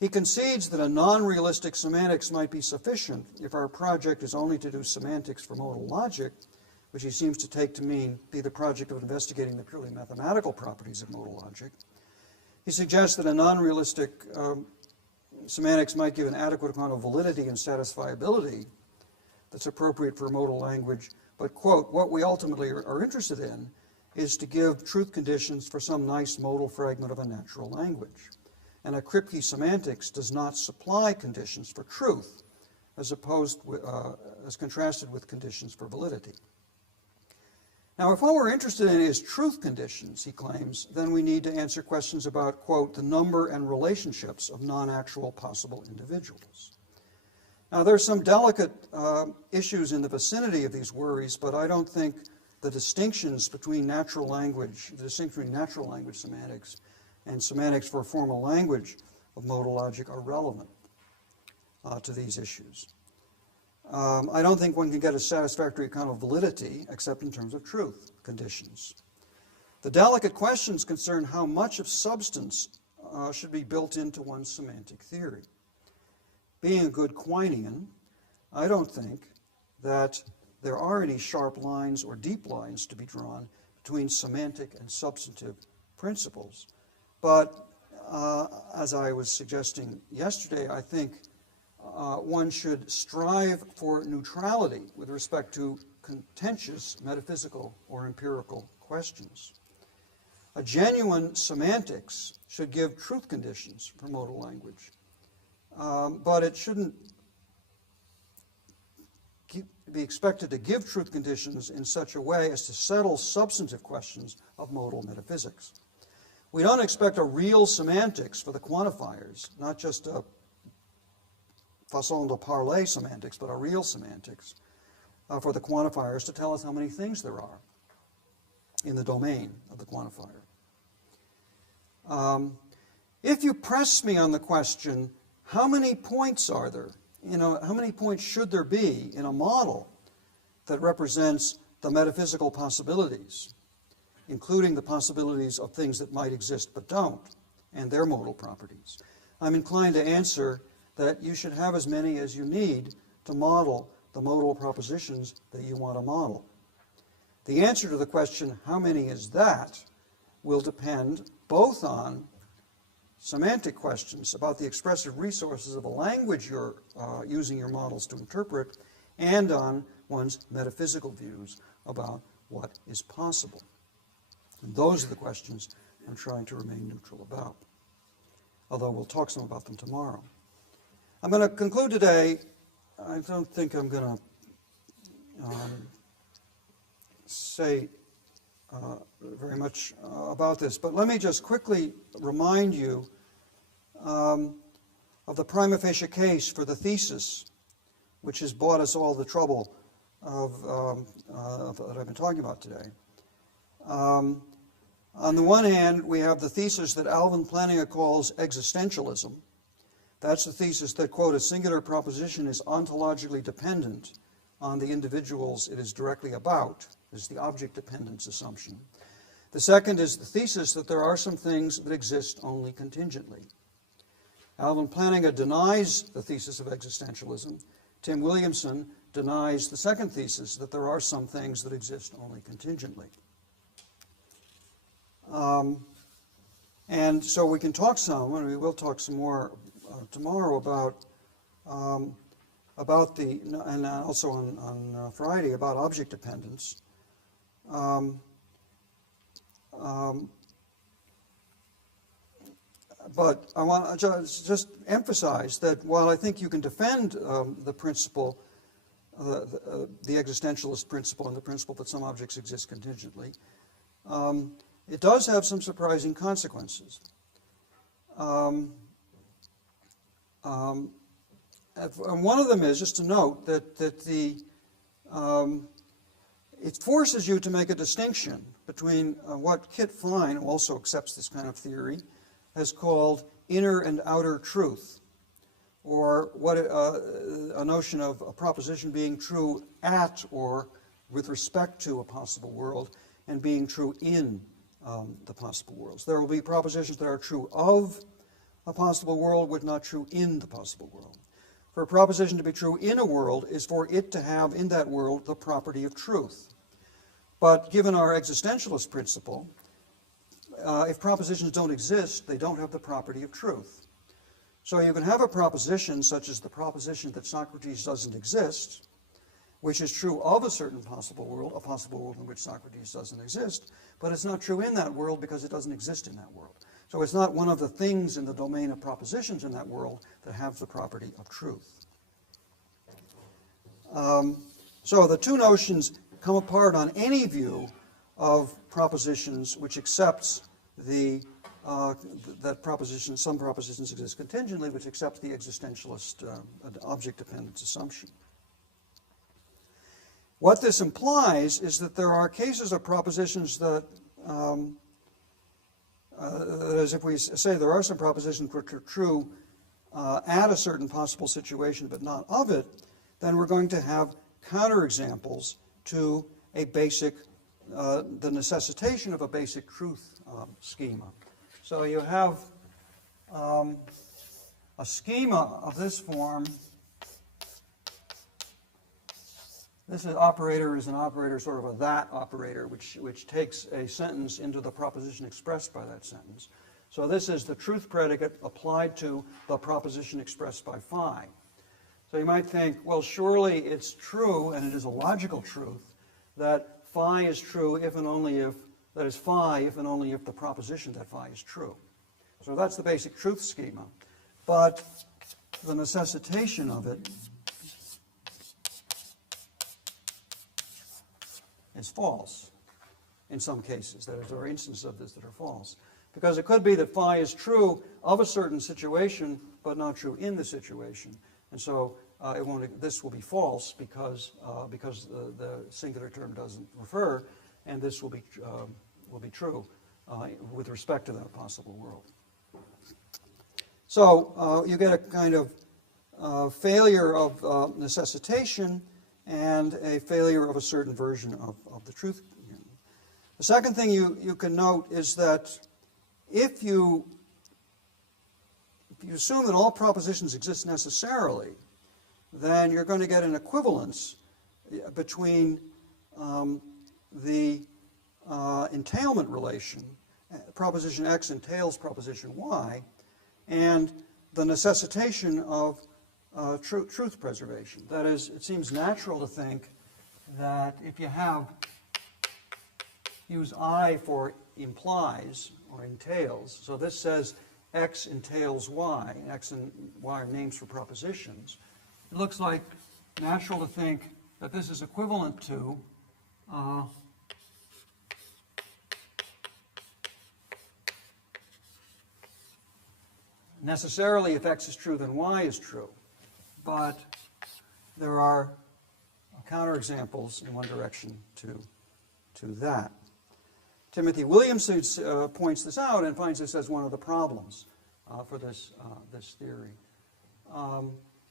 He concedes that a non-realistic semantics might be sufficient if our project is only to do semantics for modal logic, which he seems to take to mean be the project of investigating the purely mathematical properties of modal logic. He suggests that a non-realistic semantics might give an adequate amount of validity and satisfiability that's appropriate for modal language, but, quote, what we ultimately are interested in is to give truth conditions for some nice modal fragment of a natural language. And a Kripke semantics does not supply conditions for truth, as contrasted with conditions for validity. Now, if what we're interested in is truth conditions, he claims, then we need to answer questions about, quote, the number and relationships of non-actual possible individuals. Now, there's some delicate issues in the vicinity of these worries, but I don't think the distinctions between natural language, semantics and semantics for formal language of modal logic are relevant to these issues. I don't think one can get a satisfactory account of validity except in terms of truth conditions. The delicate questions concern how much of substance should be built into one's semantic theory. Being a good Quinean, I don't think that there are any sharp lines or deep lines to be drawn between semantic and substantive principles. But as I was suggesting yesterday, I think one should strive for neutrality with respect to contentious metaphysical or empirical questions. A genuine semantics should give truth conditions for modal language, but it shouldn't be expected to give truth conditions in such a way as to settle substantive questions of modal metaphysics. We don't expect a real semantics for the quantifiers, not just a façon de parler semantics, but a real semantics for the quantifiers to tell us how many things there are in the domain of the quantifier. If you press me on the question, how many points are there? How many points should there be in a model that represents the metaphysical possibilities, including the possibilities of things that might exist but don't, and their modal properties? I'm inclined to answer that you should have as many as you need to model the modal propositions that you want to model. The answer to the question, how many is that, will depend both on semantic questions about the expressive resources of a language you're using your models to interpret, and on one's metaphysical views about what is possible. And those are the questions I'm trying to remain neutral about, although we'll talk some about them tomorrow. I'm going to conclude today. I don't think I'm going to say very much about this, but let me just quickly remind you of the prima facie case for the thesis, which has bought us all the trouble that I've been talking about today. On the one hand, we have the thesis that Alvin Plantinga calls existentialism. That's the thesis that, quote, a singular proposition is ontologically dependent on the individuals it is directly about. This is the object dependence assumption. The second is the thesis that there are some things that exist only contingently. Alvin Plantinga denies the thesis of existentialism. Tim Williamson denies the second thesis, that there are some things that exist only contingently. And so we can talk some, and we will talk some more tomorrow about the, and also on Friday, about object dependence. But I want to just emphasize that while I think you can defend the principle, the existentialist principle, and the principle that some objects exist contingently, it does have some surprising consequences. And one of them is just to note that it forces you to make a distinction between what Kit Fline, who also accepts this kind of theory, has called inner and outer truth, or what a notion of a proposition being true at or with respect to a possible world, and being true in the possible worlds. There will be propositions that are true of a possible world, but not true in the possible world. For a proposition to be true in a world is for it to have in that world the property of truth. But given our existentialist principle, if propositions don't exist, they don't have the property of truth. So you can have a proposition such as the proposition that Socrates doesn't exist, which is true of a certain possible world in which Socrates doesn't exist, but it's not true in that world because it doesn't exist in that world. So it's not one of the things in the domain of propositions in that world that have the property of truth. So the two notions come apart on any view of propositions which accepts that some propositions exist contingently, which accepts the existentialist object dependence assumption. What this implies is that there are cases of propositions that, as if we say there are some propositions which are true at a certain possible situation but not of it, then we're going to have counterexamples to a basic, the necessitation of a basic truth schema. So you have a schema of this form. This operator is an operator, sort of a that operator, which takes a sentence into the proposition expressed by that sentence. So this is the truth predicate applied to the proposition expressed by phi. So you might think, well, surely it's true, and it is a logical truth, that phi is true if and only if, that is phi if and only if the proposition that phi is true. So that's the basic truth schema. But the necessitation of it is false in some cases. There are instances of this that are false. Because it could be that phi is true of a certain situation, but not true in the situation. And so this will be false because the singular term doesn't refer, and this will be true with respect to that possible world. So you get a kind of failure of necessitation and a failure of a certain version of the truth. The second thing you can note is that if you assume that all propositions exist necessarily, then you're going to get an equivalence between the entailment relation, proposition X entails proposition Y, and the necessitation of truth preservation. That is, it seems natural to think that if you use I for implies or entails, so this says X entails Y, X and Y are names for propositions, it looks like natural to think that this is equivalent to necessarily if X is true, then Y is true. But there are counterexamples in one direction to that. Timothy Williamson points this out and finds this as one of the problems for this theory.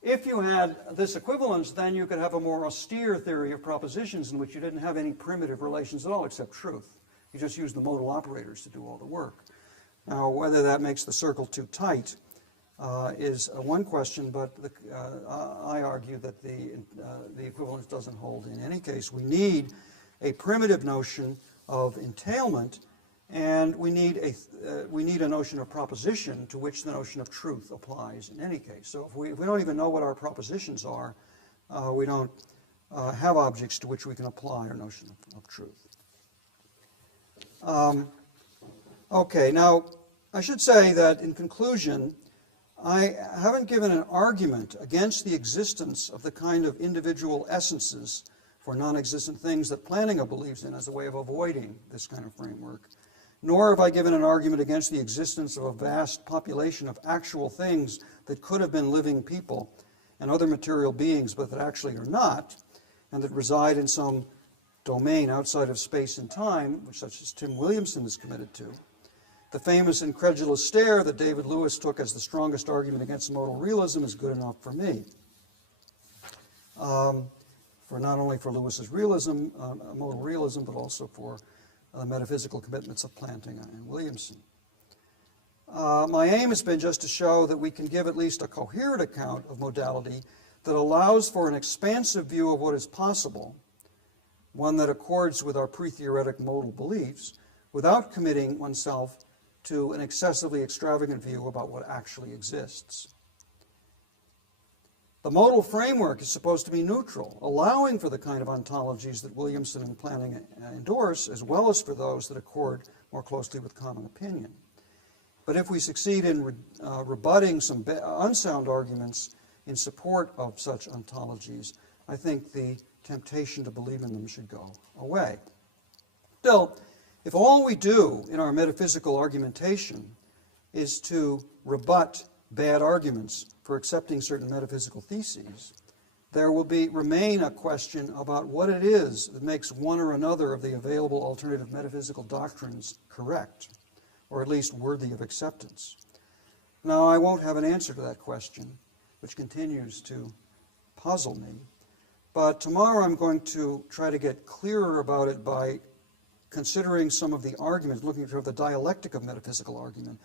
If you had this equivalence, then you could have a more austere theory of propositions in which you didn't have any primitive relations at all except truth. You just used the modal operators to do all the work. Now, whether that makes the circle too tight is one question, but I argue that the equivalence doesn't hold in any case. We need a primitive notion of entailment, and we need a notion of proposition to which the notion of truth applies in any case. So if we don't even know what our propositions are, we don't have objects to which we can apply our notion of truth. Okay, now I should say that in conclusion, I haven't given an argument against the existence of the kind of individual essences for non-existent things that Plantinga believes in as a way of avoiding this kind of framework, nor have I given an argument against the existence of a vast population of actual things that could have been living people and other material beings, but that actually are not, and that reside in some domain outside of space and time, which such as Tim Williamson is committed to. The famous incredulous stare that David Lewis took as the strongest argument against modal realism is good enough for me. For not only for Lewis's realism, modal realism, but also for the metaphysical commitments of Plantinga and Williamson. My aim has been just to show that we can give at least a coherent account of modality that allows for an expansive view of what is possible, one that accords with our pre-theoretic modal beliefs, without committing oneself to an excessively extravagant view about what actually exists. The modal framework is supposed to be neutral, allowing for the kind of ontologies that Williamson and Planning endorse, as well as for those that accord more closely with common opinion. But if we succeed in rebutting some unsound arguments in support of such ontologies, I think the temptation to believe in them should go away. Still, if all we do in our metaphysical argumentation is to rebut bad arguments for accepting certain metaphysical theses, there will remain a question about what it is that makes one or another of the available alternative metaphysical doctrines correct, or at least worthy of acceptance. Now, I won't have an answer to that question, which continues to puzzle me, but tomorrow I'm going to try to get clearer about it by considering some of the arguments, looking for the dialectic of metaphysical argument,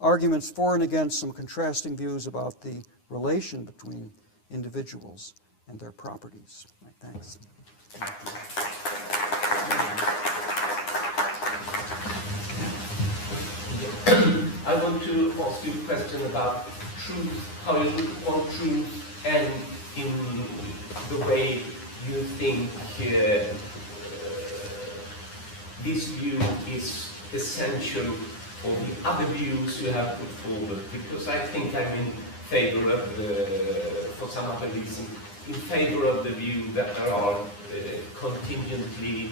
arguments for and against, some contrasting views about the relation between individuals and their properties. Right, thanks. I want to ask you a question about truth, how you look on truth, and in the way you think this view is essential for the other views you have put forward, because I think I'm in favor of, for some other reason, in favor of the view that there are contingently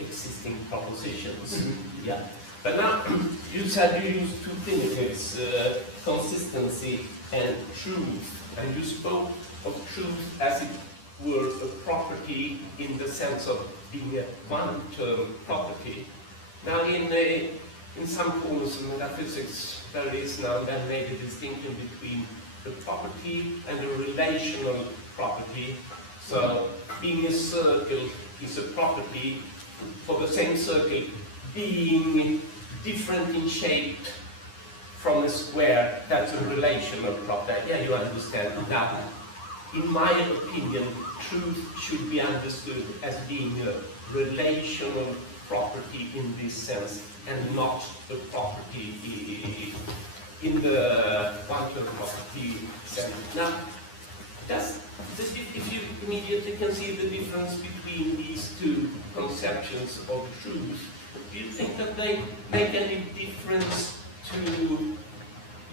existing propositions. Mm-hmm. Yeah. But now, you said you used two primitives, consistency and truth, and you spoke of truth as it were a property in the sense of being a one-term property. Now, in some corners of metaphysics, there is now then made a distinction between the property and the relational property. So, being a circle is a property for the same circle being different in shape from a square. That's a relational property. Yeah, you understand. Now, in my opinion, truth should be understood as being a relational property in this sense, and not a property in the one-term property sense. Now, if you immediately can see the difference between these two conceptions of truth, do you think that they make any difference to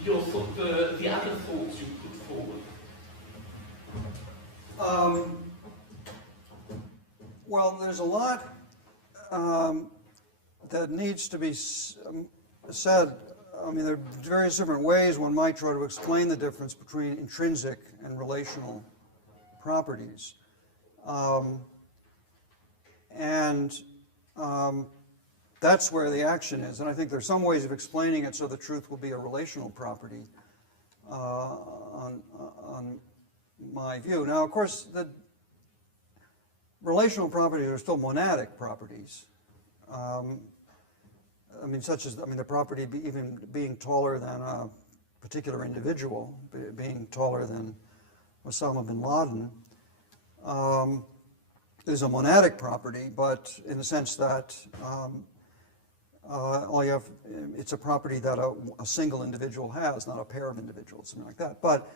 your thought, the other thoughts you put forward? Well, there's a lot that needs to be said. I mean, there are various different ways one might try to explain the difference between intrinsic and relational properties. That's where the action is. And I think there's some ways of explaining it so the truth will be a relational property on my view. Now, of course, the relational properties are still monadic properties. I mean, such as, the property even being taller than a particular individual, being taller than Osama bin Laden, is a monadic property, but in the sense that it's a property that a single individual has, not a pair of individuals, something like that. But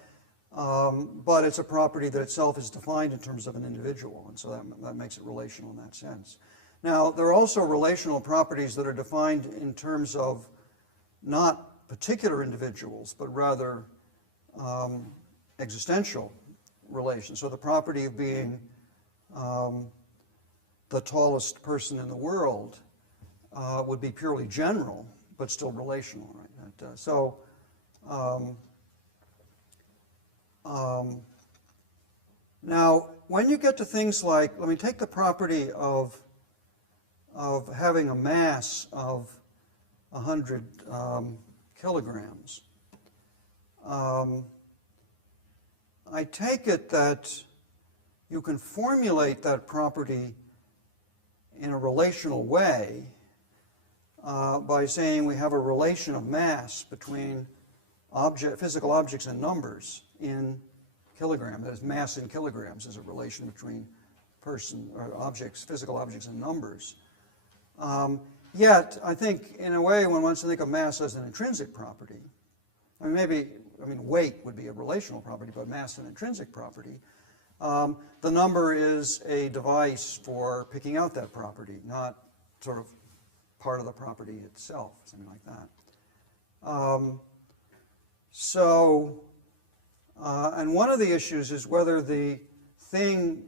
it's a property that itself is defined in terms of an individual, and so that makes it relational in that sense. Now, there are also relational properties that are defined in terms of not particular individuals, but rather existential relations. So the property of being the tallest person in the world would be purely general, but still relational, right? Now, when you get to things like, let me take the property of having a mass of 100 kilograms. I take it that you can formulate that property in a relational way by saying we have a relation of mass between physical objects and numbers in kilograms. That is, mass in kilograms is a relation between person or objects, physical objects and numbers. Yet, I think, in a way, one wants to think of mass as an intrinsic property. I mean, weight would be a relational property, but mass an intrinsic property. The number is a device for picking out that property, not sort of part of the property itself, something like that. And one of the issues is whether the thing,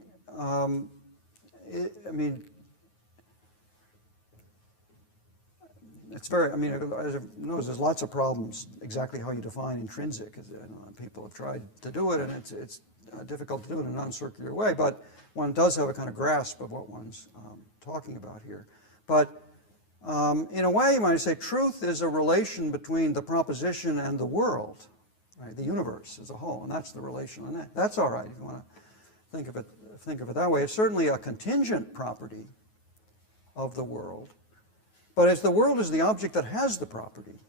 it's very, as I've noticed, there's lots of problems exactly how you define intrinsic. People have tried to do it, and it's difficult to do it in a non-circular way, but one does have a kind of grasp of what one's talking about here. But in a way, you might say truth is a relation between the proposition and the world, right? The universe as a whole, and that's the relation. And that's all right if you want to think of it that way. It's certainly a contingent property of the world, but as the world is the object that has the property.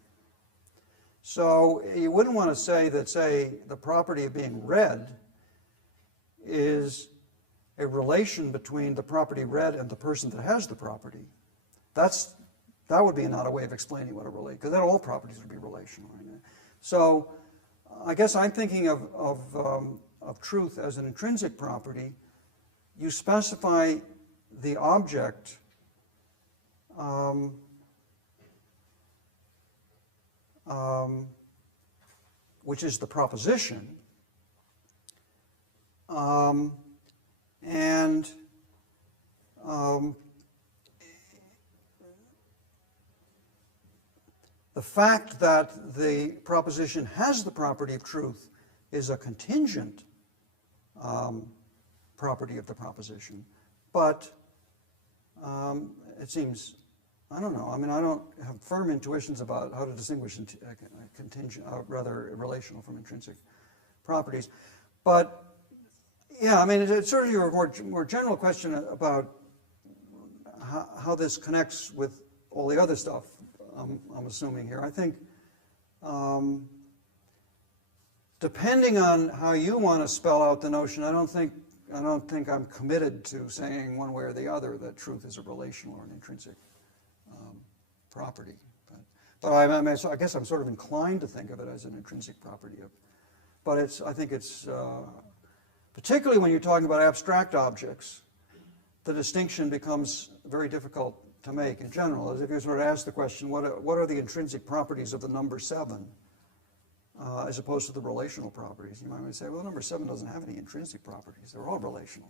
So you wouldn't want to say that, say, the property of being read is a relation between the property read and the person that has the property. That would be not a way of explaining what a relation, because then all properties would be relational. Right? So I guess I'm thinking of truth as an intrinsic property. You specify the object which is the proposition, the fact that the proposition has the property of truth is a contingent property of the proposition. But it seems, I don't know, I don't have firm intuitions about how to distinguish contingent, rather relational from intrinsic properties. But yeah, it's certainly a more general question about how this connects with all the other stuff I'm assuming here. I think depending on how you want to spell out the notion, I don't think I'm committed to saying one way or the other that truth is a relational or an intrinsic property. But I guess I'm sort of inclined to think of it as an intrinsic property. But I think it's particularly when you're talking about abstract objects, the distinction becomes very difficult to make in general. As if you sort of ask the question, what are the intrinsic properties of the number 7 as opposed to the relational properties? You might say, well, number 7 doesn't have any intrinsic properties. They're all relational.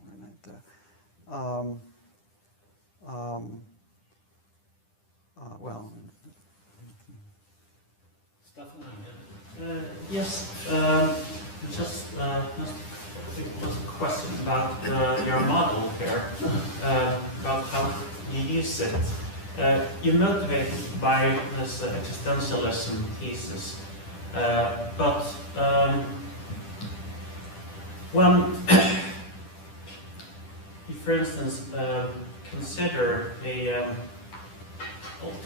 Yes, just was a question about your model here, about how you use it. You're motivated by this existentialism thesis, but when you, for instance, consider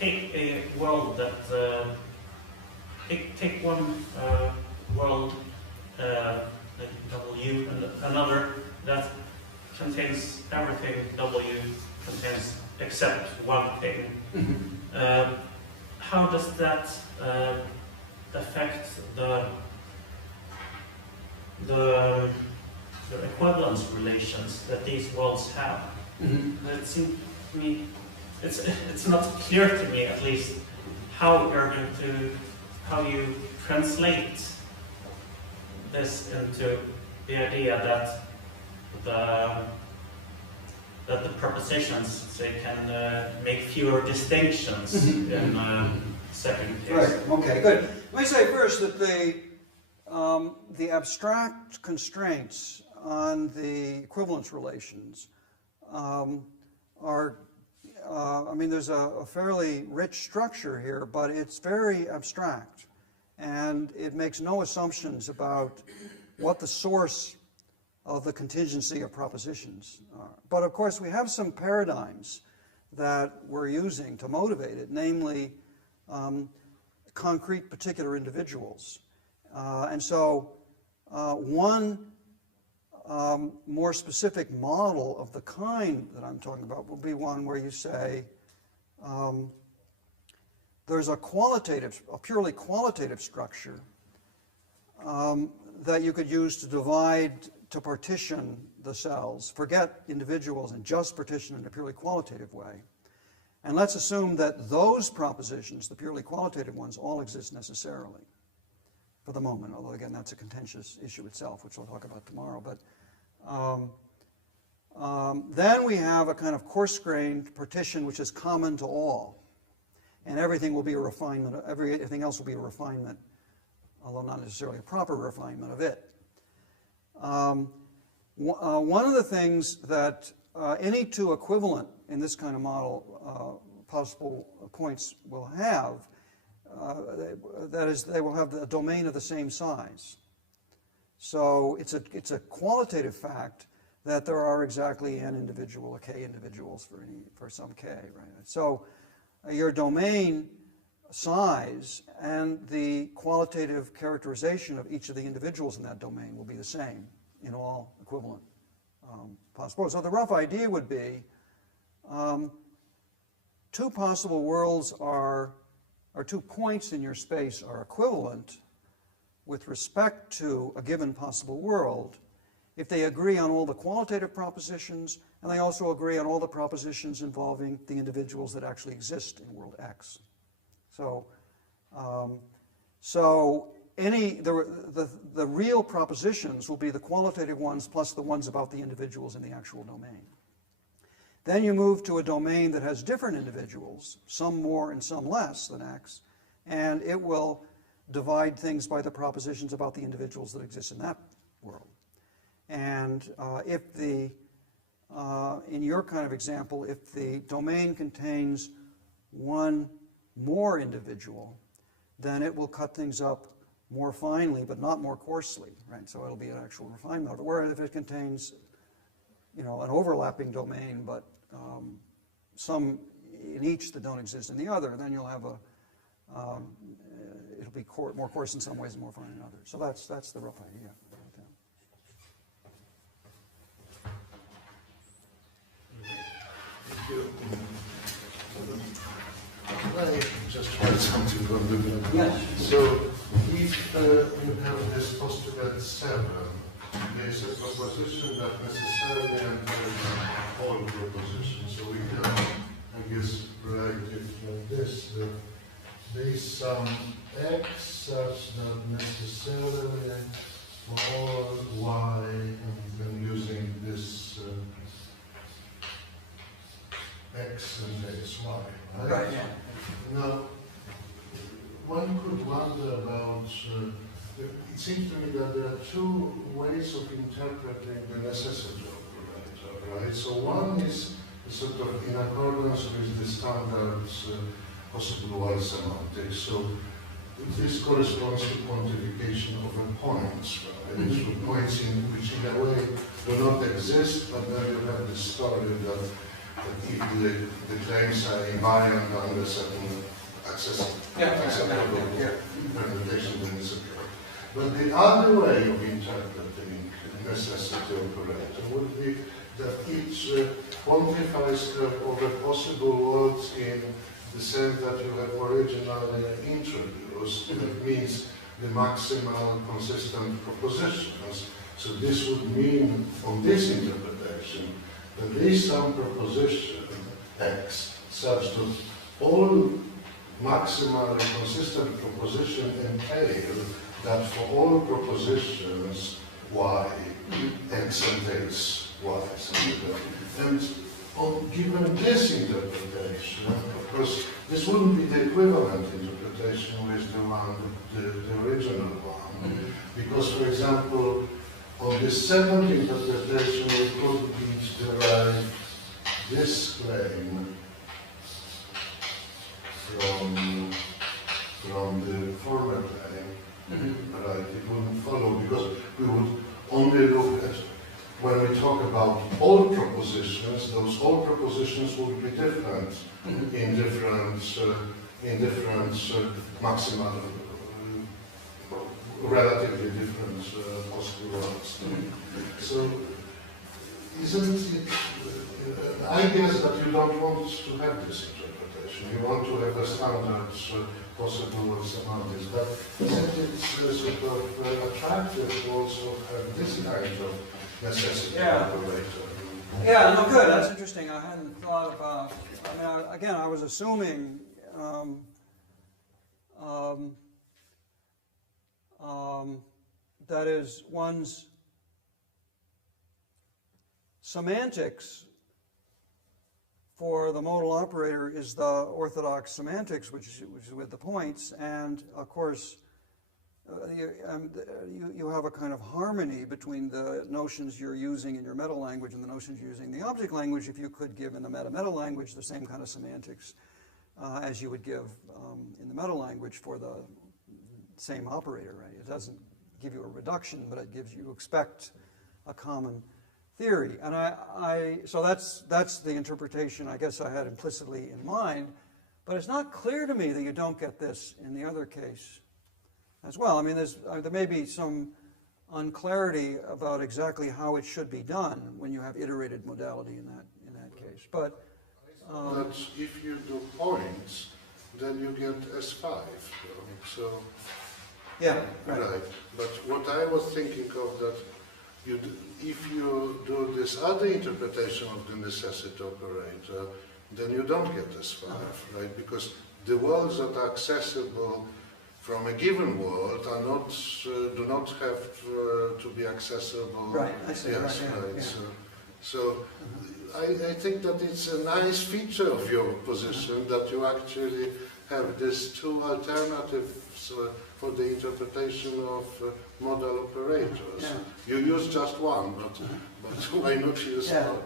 take a world that take one world like W and another that contains everything W contains except one thing. How does that affect the equivalence relations that these worlds have? It seems to me, it's not clear to me, at least, how you translate this into the idea that the propositions, say, can make fewer distinctions in second case. Right. Okay. Good. Let me say first that the abstract constraints on the equivalence relations are. There's a fairly rich structure here, but it's very abstract, and it makes no assumptions about what the source of the contingency of propositions are. But of course, we have some paradigms that we're using to motivate it, namely concrete particular individuals. And so one more specific model of the kind that I'm talking about will be one where you say there's a purely qualitative structure that you could use to to partition the cells, forget individuals and just partition in a purely qualitative way. And let's assume that those propositions, the purely qualitative ones, all exist necessarily for the moment, although again that's a contentious issue itself, which we'll talk about tomorrow. But then we have a kind of coarse-grained partition which is common to all. And everything will be a refinement, everything else will be a refinement, although not necessarily a proper refinement of it. One of the things that any two equivalent in this kind of model possible points will have, that is, they will have the domain of the same size. So it's a qualitative fact that there are exactly n individual, k individuals for some k, right? So your domain size and the qualitative characterization of each of the individuals in that domain will be the same in all equivalent possibilities. So the rough idea would be two possible worlds or 2 points in your space are equivalent with respect to a given possible world if they agree on all the qualitative propositions and they also agree on all the propositions involving the individuals that actually exist in world X. So, the real propositions will be the qualitative ones plus the ones about the individuals in the actual domain. Then you move to a domain that has different individuals, some more and some less than X, and it will divide things by the propositions about the individuals that exist in that world. And in your kind of example, if the domain contains one more individual, then it will cut things up more finely, but not more coarsely, right? So it'll be an actual refinement. Whereas if it contains, an overlapping domain, but some in each that don't exist in the other, then you'll have it'll be more coarse in some ways and more fine in others. So that's the rough idea. I just tried something from the beginning. Yes. So, if you have this postulate 7, there's a proposition that necessarily entails all propositions. So we can, I guess, write it like this: that there is some x such that necessarily for all y, and then using this x and xy, right? Right, yeah. Now, one could wonder about, it seems to me that there are 2 ways of interpreting the necessity operator, right? So one is sort of in accordance with the standard possible Y semantics. So this corresponds to quantification of a points, right? So points which in a way do not exist, but then you have the story that if the claims are invariant under certain acceptable interpretation, then it's okay. But the other way of interpreting necessity operator would be that it quantifies over possible worlds in the sense that you have originally introduced. That means the maximal consistent propositions. So this would mean, from this interpretation, that there is some proposition X such that all maximal consistent proposition entail that for all propositions Y, X entails Y. And given this interpretation, of course, this wouldn't be the equivalent interpretation with the original one. Because, for example, on the second interpretation, we could derive this claim from the former claim, right? It wouldn't follow because we would only look at, when we talk about all propositions, those all propositions would be different in different maximal, relatively different possible worlds. So, isn't it, I guess that you don't want to have this interpretation. You want to have a standard possible semantics, but isn't it sort of attractive to also have this kind of necessity operator? Yeah, no, good. That's interesting. I hadn't thought about. I mean, again, I was assuming that is, one's semantics for the modal operator is the orthodox semantics, which is with the points, and of course you have a kind of harmony between the notions you're using in your meta language and the notions you're using in the object language. If you could give in the meta language the same kind of semantics as you would give in the meta language for the same operator, right? It doesn't give you a reduction, but it gives you expect a common theory. And so that's the interpretation I guess I had implicitly in mind, but it's not clear to me that you don't get this in the other case as well. I mean, there may be some unclarity about exactly how it should be done when you have iterated modality in that case. But that if you do points, then you get S5. So yeah, right. But what I was thinking of that, if you do this other interpretation of the necessity operator, then you don't get S5, right? Because the worlds that are accessible from a given world are not do not have to be accessible. Right, I see. Yes, right. Yeah. So I think that it's a nice feature of your position that you actually have these two alternatives for the interpretation of modal operators. Yeah. You use just one, but why not use one?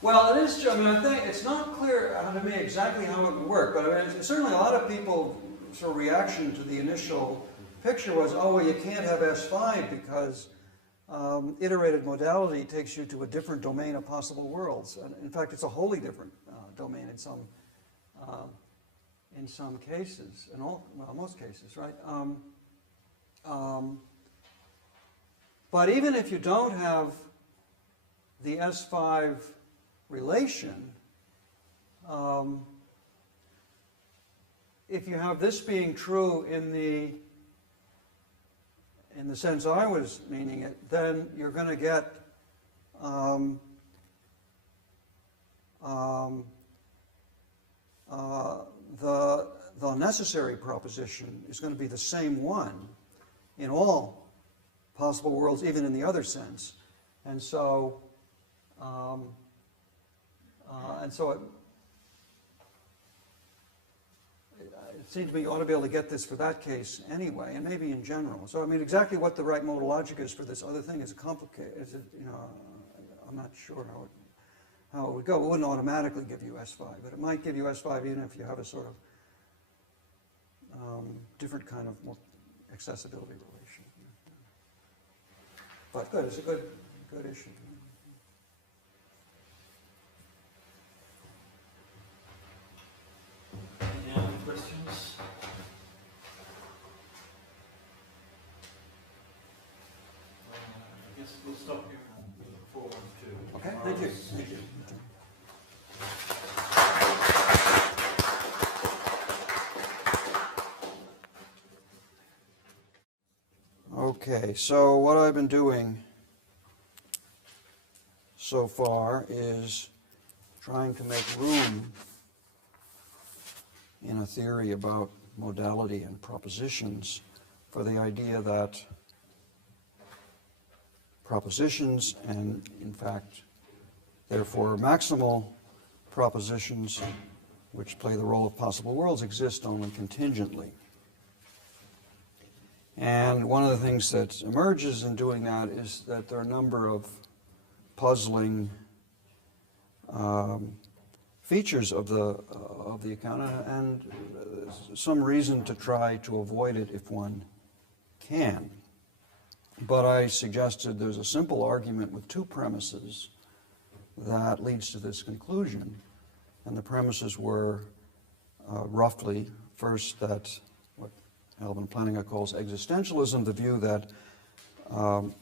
Well, it is. I mean, I think it's not clear to me exactly how it would work, but I mean, certainly a lot of people. Sort of reaction to the initial picture was, oh, well, you can't have S5 because iterated modality takes you to a different domain of possible worlds. And in fact, it's a wholly different domain in some cases, in most cases, right? But even if you don't have the S5 relation, if you have this being true in the sense I was meaning it, then you're going to get the necessary proposition is going to be the same one in all possible worlds, even in the other sense, and so it seems to me you ought to be able to get this for that case anyway, and maybe in general. So I mean, exactly what the right modal logic is for this other thing is complicated. I'm not sure how it would go. It wouldn't automatically give you S5, but it might give you S5 even if you have a sort of different kind of more accessibility relation. But good, it's a good issue. Any other questions? I guess we'll stop here and look forward to. Okay, thank you. Thank you. Okay, so what I've been doing so far is trying to make room in a theory about modality and propositions for the idea that propositions, and in fact, therefore maximal propositions, which play the role of possible worlds, exist only contingently. And one of the things that emerges in doing that is that there are a number of puzzling features of the account, and some reason to try to avoid it if one can. But I suggested there's a simple argument with two premises that leads to this conclusion, and the premises were roughly, first, that what Alvin Plantinga calls existentialism, the view that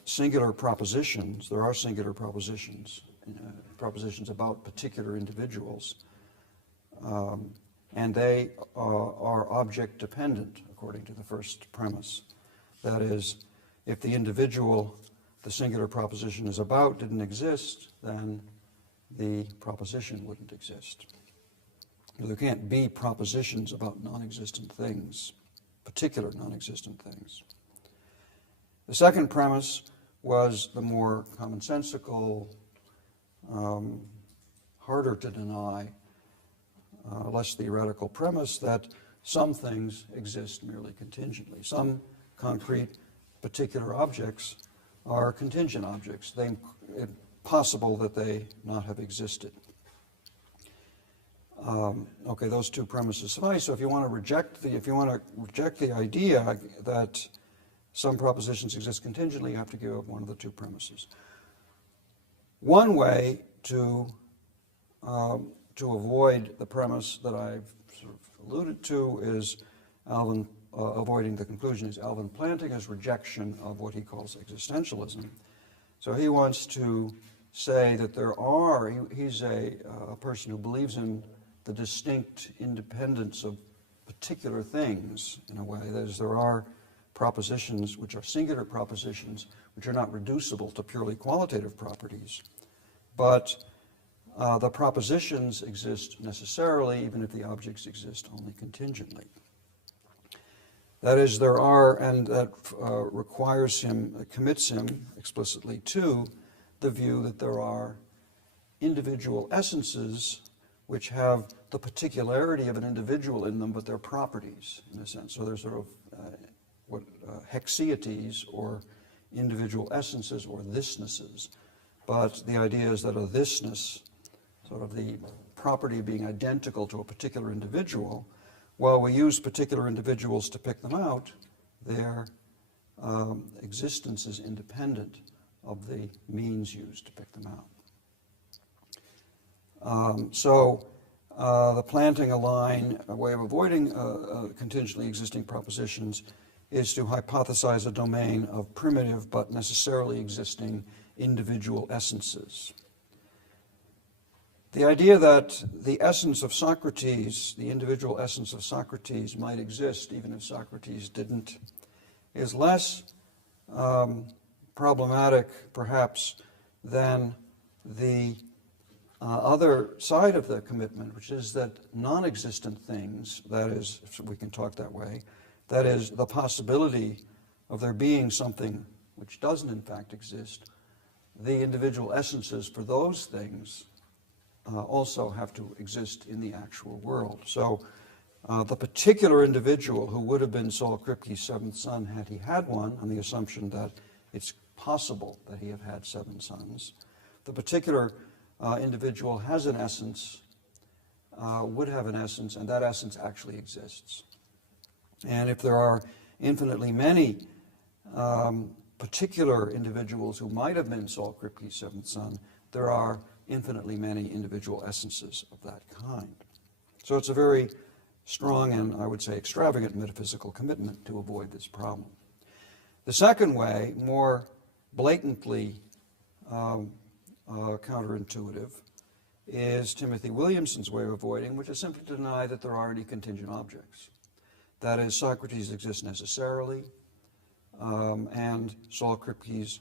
singular propositions, there are singular propositions, propositions about particular individuals, and they are object dependent, according to the first premise. That is, if the individual the singular proposition is about didn't exist, then the proposition wouldn't exist. There can't be propositions about non-existent things, particular non-existent things. The second premise was the more commonsensical, harder to deny, less theoretical premise that some things exist merely contingently. Some concrete particular objects are contingent objects. It's possible that they not have existed. Okay, those two premises suffice. So if you want to reject the idea that some propositions exist contingently, you have to give up one of the two premises. One way to avoid the premise that I've sort of alluded to is avoiding the conclusion is Alvin Plantinga's rejection of what he calls existentialism. So he wants to say that he's a person who believes in the distinct independence of particular things, in a way. That is, there are propositions which are singular propositions, which are not reducible to purely qualitative properties, but the propositions exist necessarily, even if the objects exist only contingently. That is, there are, and that commits him explicitly to the view that there are individual essences which have the particularity of an individual in them, but they're properties, in a sense. So there's sort of haecceities, or individual essences, or thisnesses. But the idea is that a thisness, sort of the property being identical to a particular individual, while we use particular individuals to pick them out, their existence is independent of the means used to pick them out. The Plantinga line, a way of avoiding contingently existing propositions, is to hypothesize a domain of primitive but necessarily existing individual essences. The idea that the essence of Socrates, the individual essence of Socrates, might exist even if Socrates didn't, is less problematic, perhaps, than the other side of the commitment, which is that non-existent things, that is, if we can talk that way, that is, the possibility of there being something which doesn't in fact exist, the individual essences for those things also have to exist in the actual world. So the particular individual who would have been Saul Kripke's seventh son had he had one, on the assumption that it's possible that he have had 7 sons, the particular individual has an essence, would have an essence, and that essence actually exists. And if there are infinitely many particular individuals who might have been Saul Kripke's 7th son, there are infinitely many individual essences of that kind. So it's a very strong and, I would say, extravagant metaphysical commitment to avoid this problem. The second way, more blatantly counterintuitive, is Timothy Williamson's way of avoiding, which is simply to deny that there are any contingent objects. That is, Socrates exists necessarily, and Saul Kripke's,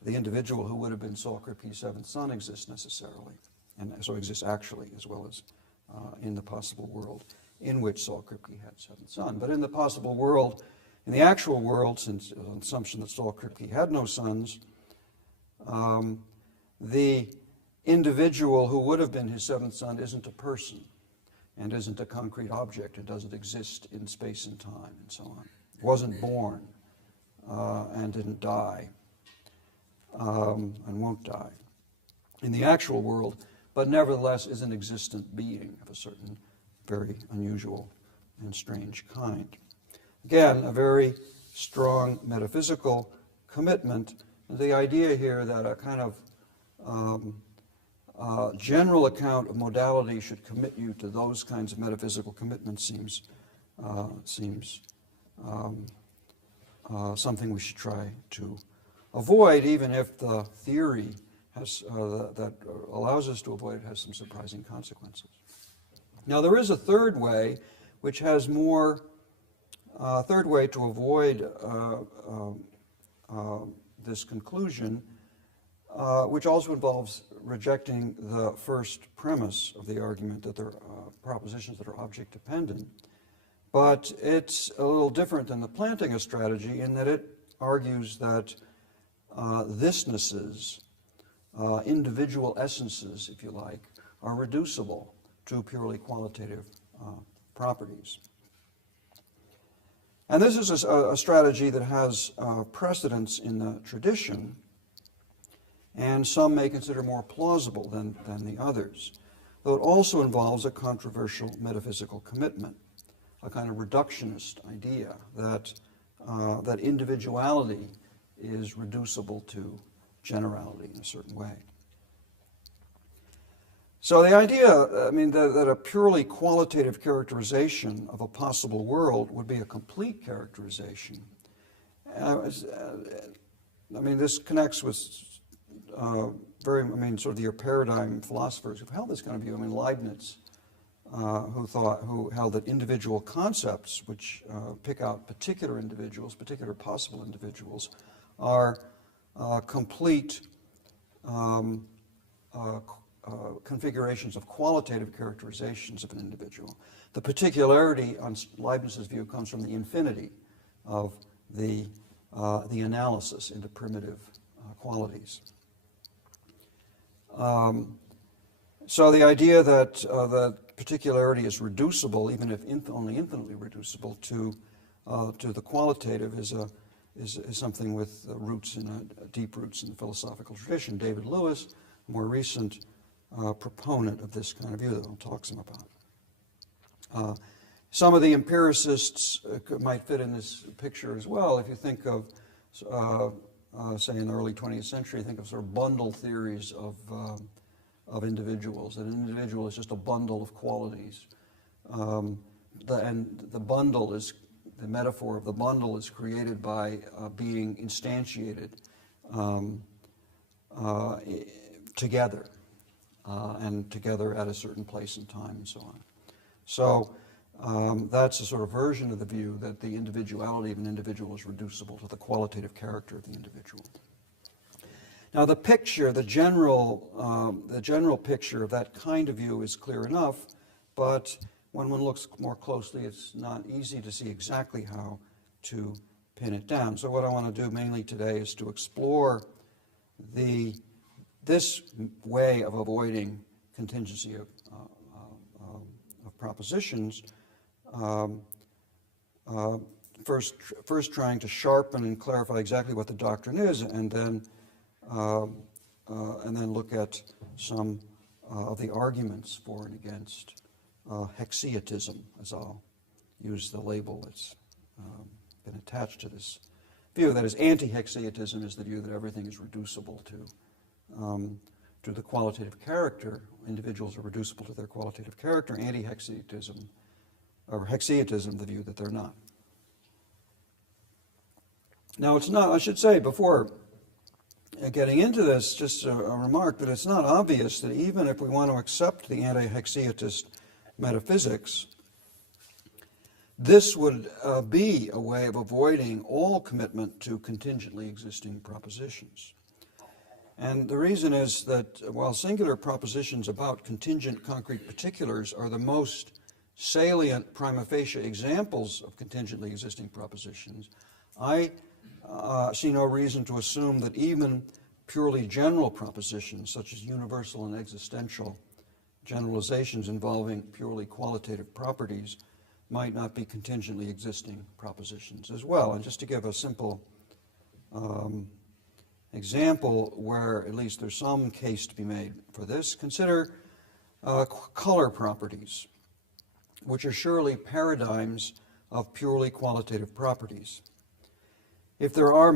the individual who would have been Saul Kripke's 7th son, exists necessarily, and so exists actually, as well as in the possible world in which Saul Kripke had 7th son. But in the possible world, in the actual world, since on the assumption that Saul Kripke had no sons, the individual who would have been his 7th son isn't a person and isn't a concrete object. It doesn't exist in space and time and so on. It wasn't born and didn't die and won't die in the actual world, but nevertheless is an existent being of a certain very unusual and strange kind. Again, a very strong metaphysical commitment. The idea here that a kind of general account of modality should commit you to those kinds of metaphysical commitments seems something we should try to avoid, even if the theory has, that allows us to avoid it has some surprising consequences. Now, there is a third way, which has more, third way to avoid this conclusion, which also involves rejecting the first premise of the argument that there are propositions that are object-dependent. But it's a little different than the Plantinga strategy in that it argues that thisnesses, individual essences, if you like, are reducible to purely qualitative properties. And this is a strategy that has precedence in the tradition, and some may consider more plausible than the others, though it also involves a controversial metaphysical commitment, a kind of reductionist idea that, that individuality is reducible to generality in a certain way. So the idea, I mean, that a purely qualitative characterization of a possible world would be a complete characterization. I mean, this connects with sort of your paradigm philosophers who've held this kind of view. I mean, Leibniz, who held that individual concepts, which pick out particular individuals, particular possible individuals, are complete configurations of qualitative characterizations of an individual. The particularity on Leibniz's view comes from the infinity of the analysis into primitive qualities. So the idea that the particularity is reducible, even if only infinitely reducible, to the qualitative is something with roots in deep roots in the philosophical tradition. David Lewis, a more recent proponent of this kind of view that I'll talk some about. Some of the empiricists might fit in this picture as well. If you think of, say, in the early 20th century, think of sort of bundle theories of individuals. That an individual is just a bundle of qualities. And the bundle is, the metaphor of the bundle is created by being instantiated together, and together at a certain place and time and so on. So that's a sort of version of the view that the individuality of an individual is reducible to the qualitative character of the individual. Now the picture, the general picture of that kind of view is clear enough, but when one looks more closely, it's not easy to see exactly how to pin it down. So what I want to do mainly today is to explore this way of avoiding contingency of propositions, first trying to sharpen and clarify exactly what the doctrine is, and then look at some of the arguments for and against haecceitism, as I'll use the label that's been attached to this view. That is, anti-haecceitism is the view that everything is reducible to the qualitative character. Individuals are reducible to their qualitative character. Anti-haecceitism, or haecceitism, the view that they're not. Now, it's not, I should say, before getting into this, just a remark that it's not obvious that even if we want to accept the anti-haecceitist metaphysics, this would be a way of avoiding all commitment to contingently existing propositions. And the reason is that while singular propositions about contingent concrete particulars are the most salient prima facie examples of contingently existing propositions, I see no reason to assume that even purely general propositions, such as universal and existential generalizations involving purely qualitative properties, might not be contingently existing propositions as well. And just to give a simple example where at least there's some case to be made for this, consider color properties, which are surely paradigms of purely qualitative properties. If there are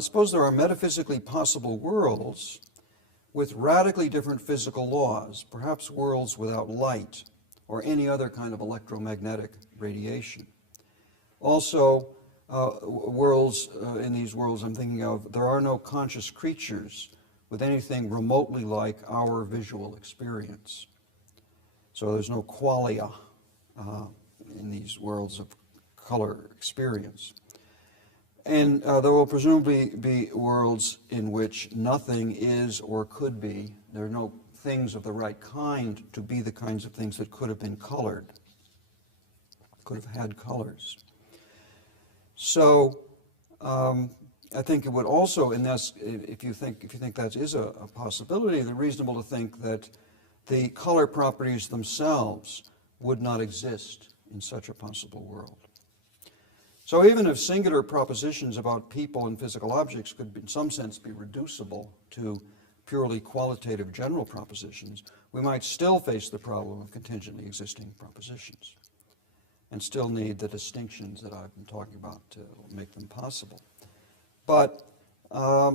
suppose there are metaphysically possible worlds with radically different physical laws, perhaps worlds without light or any other kind of electromagnetic radiation. Also, worlds, in these worlds I'm thinking of, there are no conscious creatures with anything remotely like our visual experience. So there's no qualia in these worlds of color experience. And there will presumably be worlds in which nothing is or could be. There are no things of the right kind to be the kinds of things that could have been colored, could have had colors. So I think it would also, in this, if you think that is a possibility, it's reasonable to think that the color properties themselves would not exist in such a possible world. So even if singular propositions about people and physical objects could in some sense be reducible to purely qualitative general propositions, we might still face the problem of contingently existing propositions and still need the distinctions that I've been talking about to make them possible. But I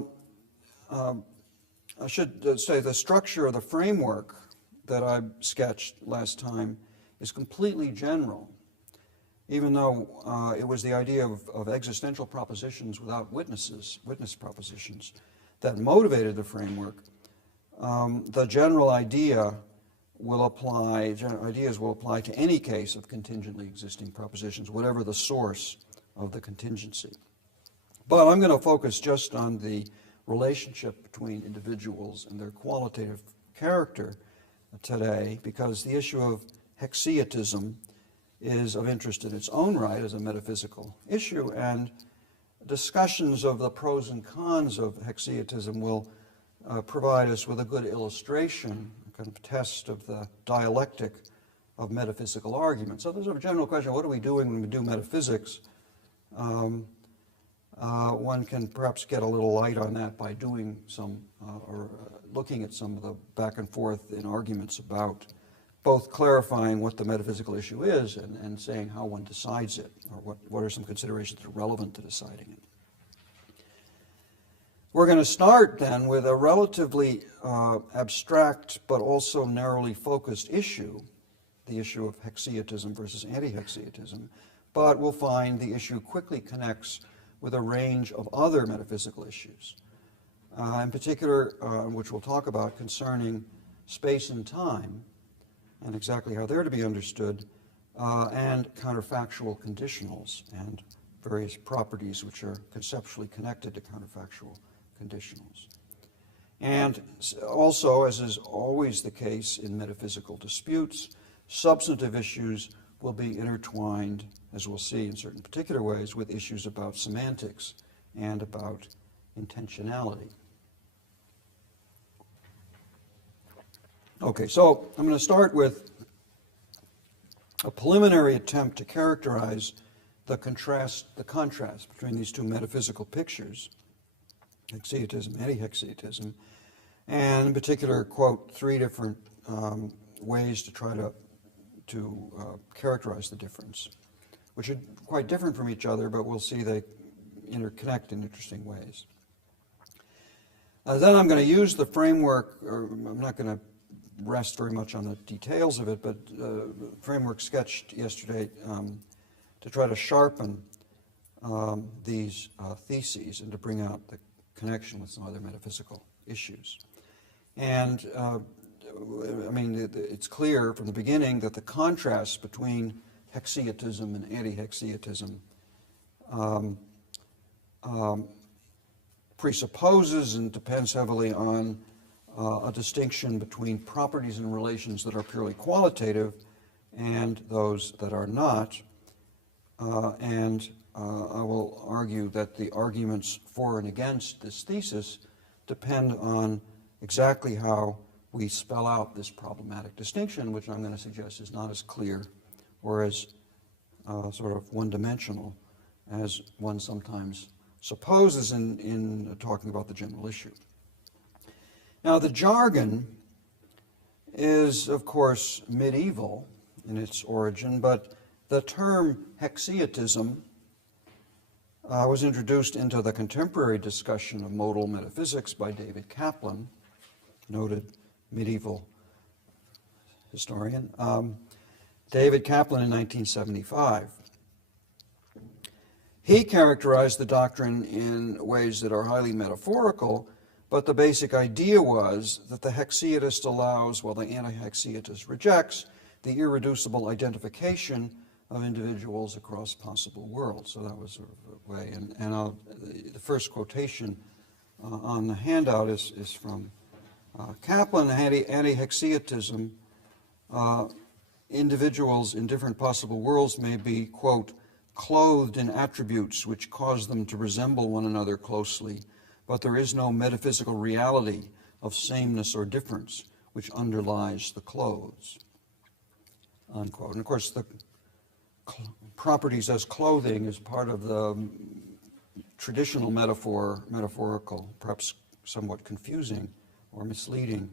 should say the structure of the framework that I sketched last time is completely general, even though it was the idea of existential propositions without witness propositions, that motivated the framework. The general ideas will apply to any case of contingently existing propositions, whatever the source of the contingency. But I'm going to focus just on the relationship between individuals and their qualitative character today, because the issue of haecceitism is of interest in its own right as a metaphysical issue, and discussions of the pros and cons of haecceitism will provide us with a good illustration, a kind of test of the dialectic of metaphysical argument. So there's a general question, what are we doing when we do metaphysics? One can perhaps get a little light on that by doing some, or looking at some of the back and forth in arguments about both clarifying what the metaphysical issue is and saying how one decides it, or what are some considerations that are relevant to deciding it. We're going to start then with a relatively abstract but also narrowly focused issue, the issue of haecceitism versus anti-haecceitism, but we'll find the issue quickly connects with a range of other metaphysical issues, in particular, which we'll talk about, concerning space and time, and exactly how they're to be understood, and counterfactual conditionals and various properties which are conceptually connected to counterfactual conditionals. And also, as is always the case in metaphysical disputes, substantive issues will be intertwined, as we'll see in certain particular ways, with issues about semantics and about intentionality. Okay, so I'm going to start with a preliminary attempt to characterize the contrast between these two metaphysical pictures, haecceitism, anti-haecceitism, and in particular quote three different ways to try to characterize the difference, which are quite different from each other, but we'll see they interconnect in interesting ways. Then I'm going to use the framework, or I'm not going to rest very much on the details of it, but framework sketched yesterday to try to sharpen these theses and to bring out the connection with some other metaphysical issues. And I mean, it's clear from the beginning that the contrast between haecceitism and anti-haecceitism presupposes and depends heavily on a distinction between properties and relations that are purely qualitative and those that are not. And I will argue that the arguments for and against this thesis depend on exactly how we spell out this problematic distinction, which I'm going to suggest is not as clear or as sort of one-dimensional as one sometimes supposes in talking about the general issue. Now, the jargon is, of course, medieval in its origin, but the term haecceitism was introduced into the contemporary discussion of modal metaphysics by David Kaplan, noted medieval historian. David Kaplan in 1975. He characterized the doctrine in ways that are highly metaphorical, but the basic idea was that the haecceitist allows, while the anti-haecceitist rejects, the irreducible identification of individuals across possible worlds. So that was sort of a way. And the first quotation on the handout is from Kaplan. Anti-haecceittism, individuals in different possible worlds may be, quote, clothed in attributes which cause them to resemble one another closely, but there is no metaphysical reality of sameness or difference which underlies the clothes, unquote. And of course, the properties as clothing is part of the traditional metaphorical, perhaps somewhat confusing or misleading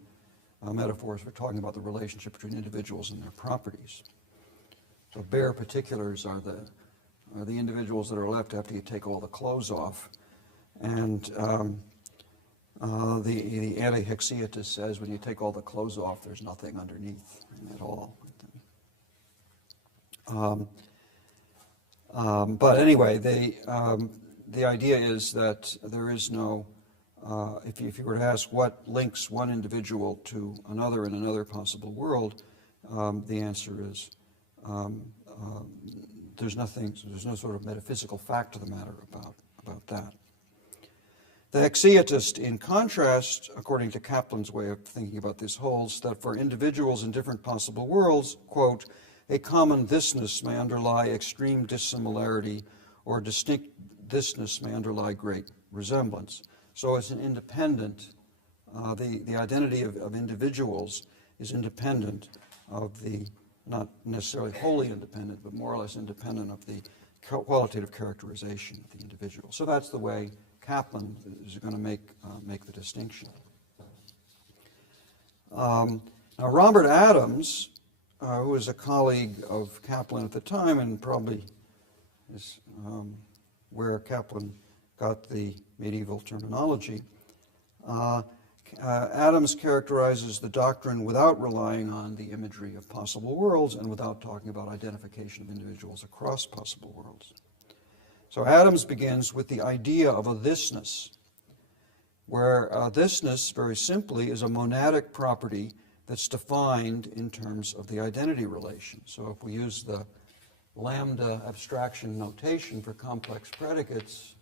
metaphors for talking about the relationship between individuals and their properties. So bare particulars are the individuals that are left after you take all the clothes off. And the anti-haecceitist says when you take all the clothes off, there's nothing underneath at all. But anyway, the idea is that there is no, if you were to ask what links one individual to another in another possible world, the answer is there's no sort of metaphysical fact to the matter about that. The haecceitist, in contrast, according to Kaplan's way of thinking about this, holds that for individuals in different possible worlds, quote, a common thisness may underlie extreme dissimilarity, or distinct thisness may underlie great resemblance. So it's an independent, the identity of individuals is independent of the, not necessarily wholly independent, but more or less independent of the qualitative characterization of the individual. So that's the way Kaplan is going to make the distinction. Now, Robert Adams, who was a colleague of Kaplan at the time, and probably is where Kaplan got the medieval terminology, Adams characterizes the doctrine without relying on the imagery of possible worlds and without talking about identification of individuals across possible worlds. So Adams begins with the idea of a thisness, where thisness, very simply, is a monadic property that's defined in terms of the identity relation. So if we use the lambda abstraction notation for complex predicates,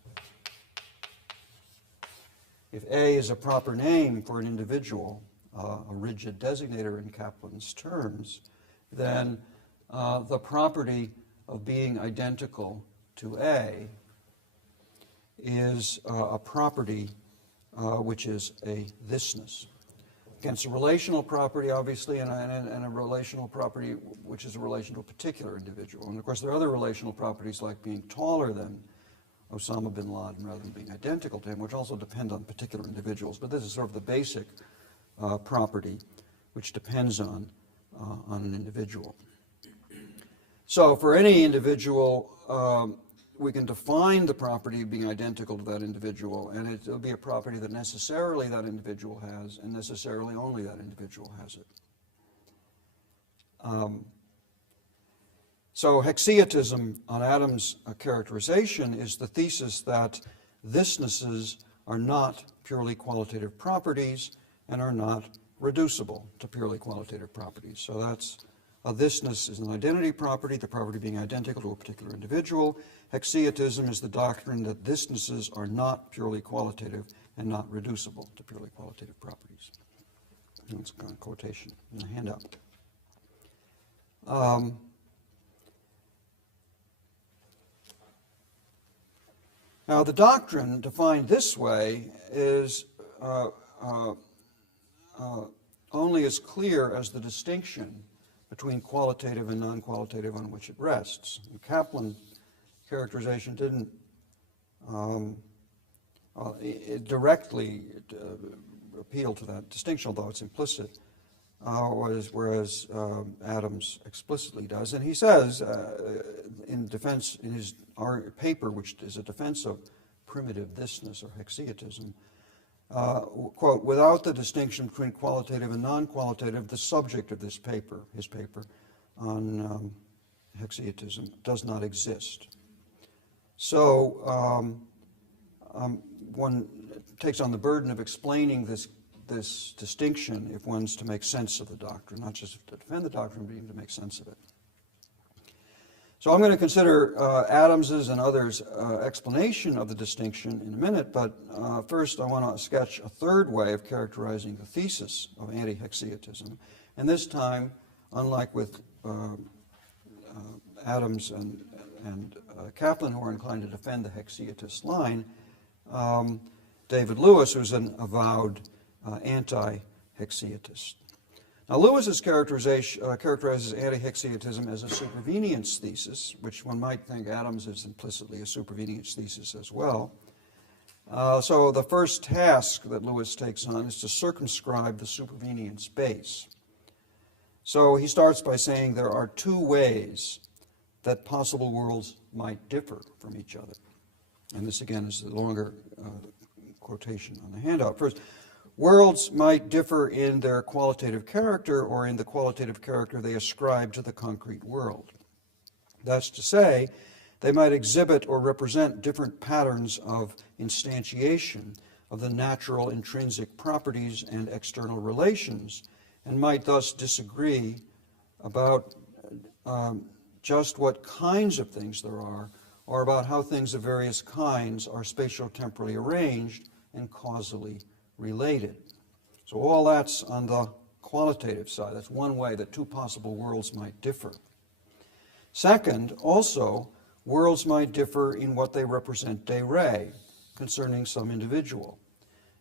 if A is a proper name for an individual, a rigid designator in Kaplan's terms, then the property of being identical to A is a property which is a thisness. Again, it's a relational property, obviously, and a relational property which is a relation to a particular individual. And of course, there are other relational properties like being taller than Osama bin Laden rather than being identical to him, which also depend on particular individuals. But this is sort of the basic property which depends on an individual. So for any individual, we can define the property of being identical to that individual, and it'll be a property that necessarily that individual has, and necessarily only that individual has it. So haecceitism on Adams' characterization is the thesis that thisnesses are not purely qualitative properties and are not reducible to purely qualitative properties. So that's a thisness is an identity property, the property being identical to a particular individual. Haecceitism is the doctrine that thisnesses are not purely qualitative and not reducible to purely qualitative properties. That's a quotation in the handout. Now, the doctrine defined this way is only as clear as the distinction between qualitative and non-qualitative on which it rests. And Kaplan's characterization didn't directly appeal to that distinction, although it's implicit, whereas Adams explicitly does. And he says, in defense, in his paper, which is a defense of primitive thisness or haecceitism, quote, without the distinction between qualitative and non-qualitative, the subject of this paper, his paper on haecceitism, does not exist. So one takes on the burden of explaining this distinction if one's to make sense of the doctrine, not just to defend the doctrine, but even to make sense of it. So I'm going to consider Adams's and others' explanation of the distinction in a minute, but first I want to sketch a third way of characterizing the thesis of anti-haecceitism. And this time, unlike with Adams and Kaplan, who are inclined to defend the haecceitist line, David Lewis, who's an avowed anti-haecceitist. Now, Lewis's characterizes anti-haecceitism as a supervenience thesis, which one might think Adams is implicitly a supervenience thesis as well. So the first task that Lewis takes on is to circumscribe the supervenience base. So he starts by saying there are two ways that possible worlds might differ from each other. And this, again, is the longer quotation on the handout. First, worlds might differ in their qualitative character or in the qualitative character they ascribe to the concrete world. That's to say, they might exhibit or represent different patterns of instantiation of the natural intrinsic properties and external relations, and might thus disagree about just what kinds of things there are, or about how things of various kinds are spatio-temporally arranged and causally related. So all that's on the qualitative side. That's one way that two possible worlds might differ. Second, also, worlds might differ in what they represent de re, concerning some individual.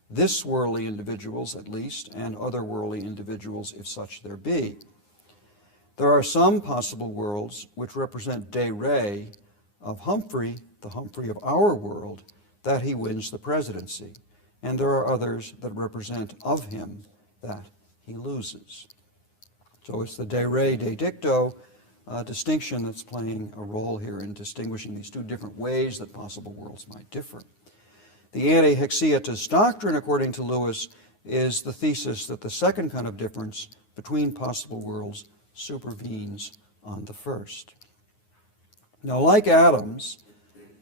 This worldly individuals, at least, and other worldly individuals, if such there be. There are some possible worlds which represent de re of Humphrey, the Humphrey of our world, that he wins the presidency. And there are others that represent of him that he loses. So it's the de re, de dicto distinction that's playing a role here in distinguishing these two different ways that possible worlds might differ. The anti-haecceitist doctrine, according to Lewis, is the thesis that the second kind of difference between possible worlds supervenes on the first. Now, like Adams,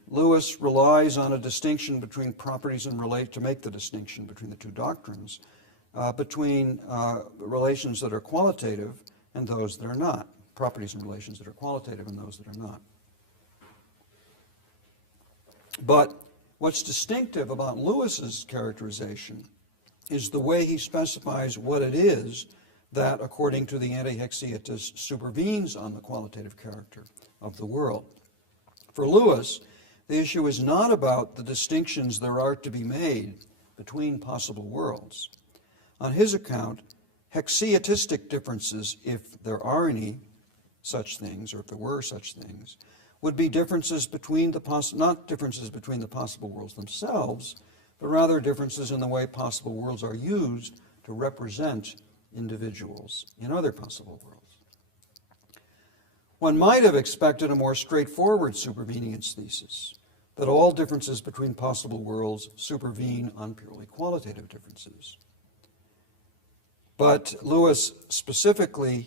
Lewis relies on a distinction between properties and to make the distinction between the two doctrines, between relations that are qualitative and those that are not, properties and relations that are qualitative and those that are not. But what's distinctive about Lewis's characterization is the way he specifies what it is that, according to the anti-haecceitist, supervenes on the qualitative character of the world. For Lewis, the issue is not about the distinctions there are to be made between possible worlds. On his account, haecceitistic differences, if there are any such things, or if there were such things, would be differences between not differences between the possible worlds themselves, but rather differences in the way possible worlds are used to represent individuals in other possible worlds. One might have expected a more straightforward supervenience thesis, that all differences between possible worlds supervene on purely qualitative differences. But Lewis explicitly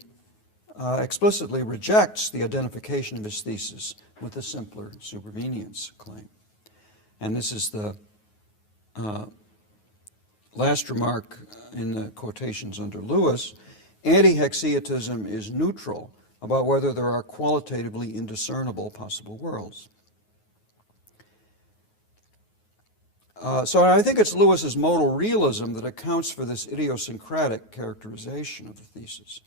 rejects the identification of his thesis with the simpler supervenience claim. And this is the last remark in the quotations under Lewis. Anti-haecceitism is neutral about whether there are qualitatively indiscernible possible worlds. So I think it's Lewis's modal realism that accounts for this idiosyncratic characterization of the thesis.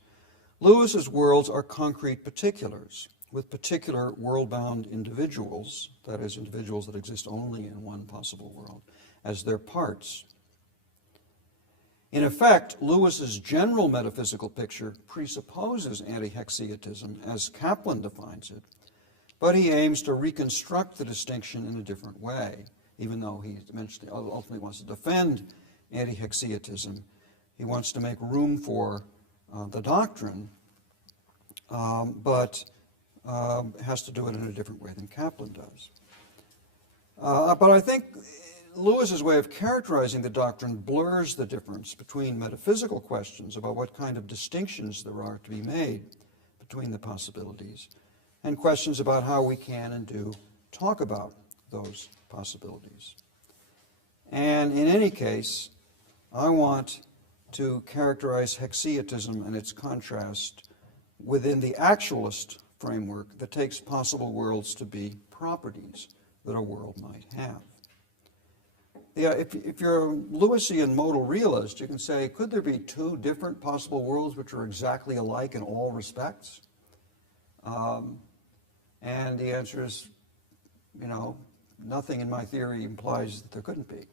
Lewis's worlds are concrete particulars, with particular world-bound individuals, that is, individuals that exist only in one possible world, as their parts. In effect, Lewis's general metaphysical picture presupposes anti-haecceitism as Kaplan defines it, but he aims to reconstruct the distinction in a different way. Even though he ultimately wants to defend anti-haecceitism, he wants to make room for the doctrine, but has to do it in a different way than Kaplan does. But I think Lewis's way of characterizing the doctrine blurs the difference between metaphysical questions about what kind of distinctions there are to be made between the possibilities and questions about how we can and do talk about those possibilities. And in any case, I want to characterize haecceitism and its contrast within the actualist framework that takes possible worlds to be properties that a world might have. Yeah, if you're a Lewisian modal realist, you can say, could there be two different possible worlds which are exactly alike in all respects? And the answer is, nothing in my theory implies that there couldn't be.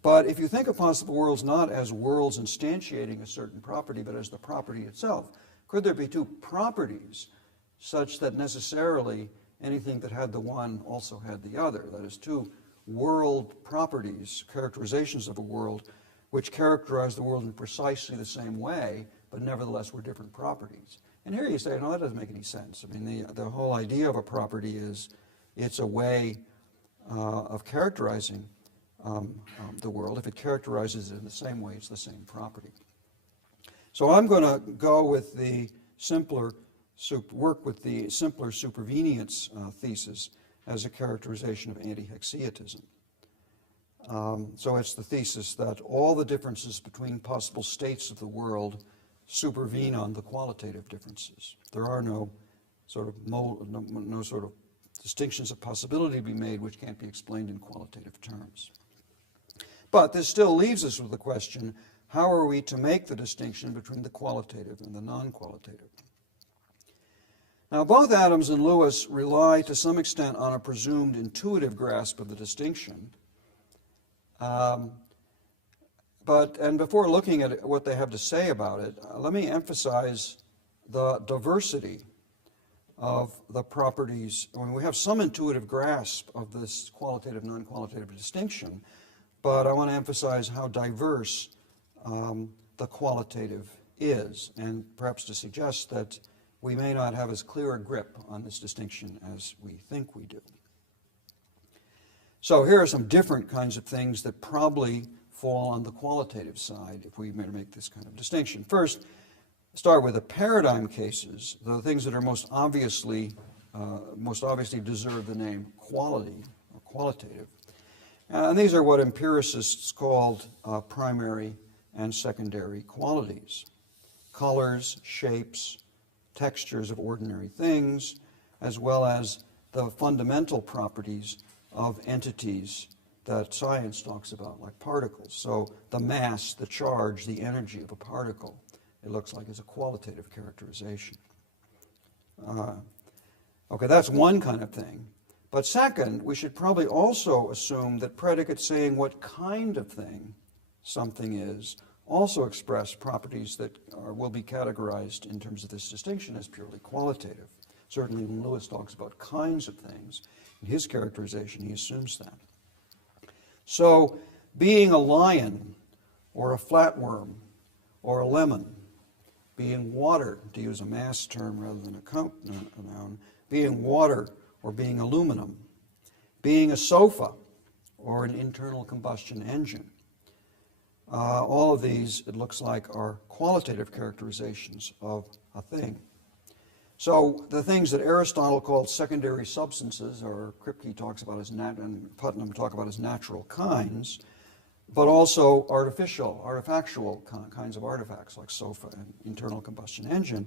But if you think of possible worlds not as worlds instantiating a certain property, but as the property itself, could there be two properties such that necessarily anything that had the one also had the other? That is, two world properties, characterizations of a world, which characterize the world in precisely the same way, but nevertheless were different properties. And here you say, no, that doesn't make any sense. I mean, the whole idea of a property is it's a way of characterizing the world. If it characterizes it in the same way, it's the same property. So I'm going to go with the simpler, work with the simpler supervenience thesis as a characterization of anti-haecceitism. So it's the thesis that all the differences between possible states of the world supervene on the qualitative differences. There are no sort of distinctions of possibility to be made which can't be explained in qualitative terms. But this still leaves us with the question, how are we to make the distinction between the qualitative and the non-qualitative? Now, both Adams and Lewis rely to some extent on a presumed intuitive grasp of the distinction. And before looking at what they have to say about it, let me emphasize the diversity of the properties. When we have some intuitive grasp of this qualitative, non-qualitative distinction, but I want to emphasize how diverse the qualitative is, and perhaps to suggest that we may not have as clear a grip on this distinction as we think we do. So here are some different kinds of things that probably fall on the qualitative side if we may make this kind of distinction. First, start with the paradigm cases, the things that are most obviously deserve the name quality or qualitative. And these are what empiricists called primary and secondary qualities. Colors, shapes, textures of ordinary things, as well as the fundamental properties of entities that science talks about, like particles. So the mass, the charge, the energy of a particle, it looks like is a qualitative characterization. Okay, that's one kind of thing. But second, we should probably also assume that predicates saying what kind of thing something is also express properties that will be categorized in terms of this distinction as purely qualitative. Certainly when Lewis talks about kinds of things, in his characterization he assumes that. So being a lion or a flatworm or a lemon, being water, to use a mass term rather than a noun, being water or being aluminum, being a sofa or an internal combustion engine. All of these, it looks like, are qualitative characterizations of a thing. So the things that Aristotle called secondary substances, or Kripke talks about as and Putnam talk about as natural kinds, but also artifactual kinds of artifacts like sofa and internal combustion engine,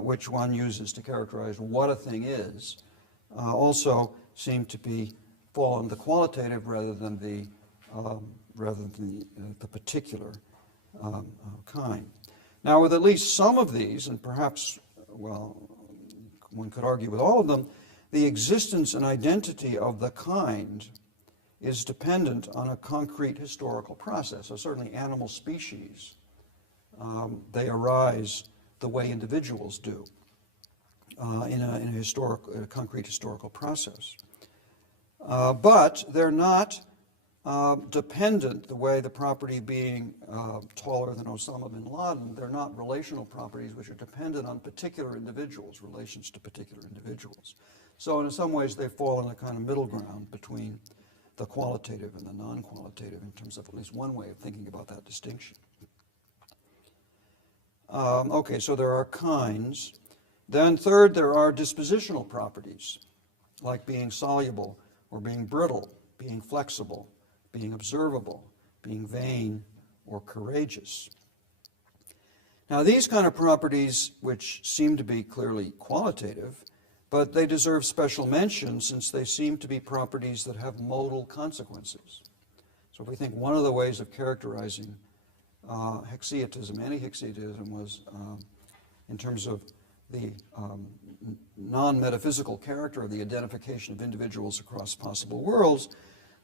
which one uses to characterize what a thing is, also seem to fall on the qualitative rather than the particular kind. Now, with at least some of these, and perhaps, well, one could argue with all of them, the existence and identity of the kind is dependent on a concrete historical process. So certainly animal species, they arise the way individuals do in a concrete historical process. But they're not dependent, the way the property being taller than Osama bin Laden, they're not relational properties which are dependent on particular individuals, relations to particular individuals. So in some ways they fall in a kind of middle ground between the qualitative and the non-qualitative in terms of at least one way of thinking about that distinction. Okay, so there are kinds. Then third, there are dispositional properties, like being soluble or being brittle, being flexible, being observable, being vain, or courageous. Now, these kind of properties, which seem to be clearly qualitative, but they deserve special mention since they seem to be properties that have modal consequences. So if we think one of the ways of characterizing haecceitism, anti-haecceitism, was in terms of the non-metaphysical character of the identification of individuals across possible worlds,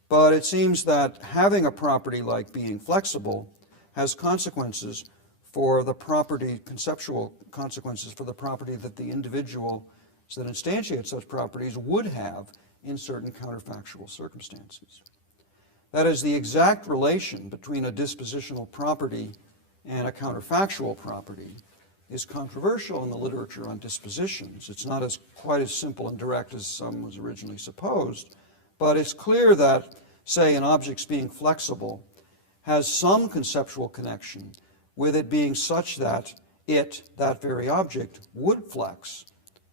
but it seems that having a property like being flexible has consequences for the property, conceptual consequences for the property that the individual that instantiates such properties would have in certain counterfactual circumstances. That is, the exact relation between a dispositional property and a counterfactual property is controversial in the literature on dispositions. It's not quite as simple and direct as some was originally supposed, but it's clear that, say, an object's being flexible has some conceptual connection with it being such that that very object, would flex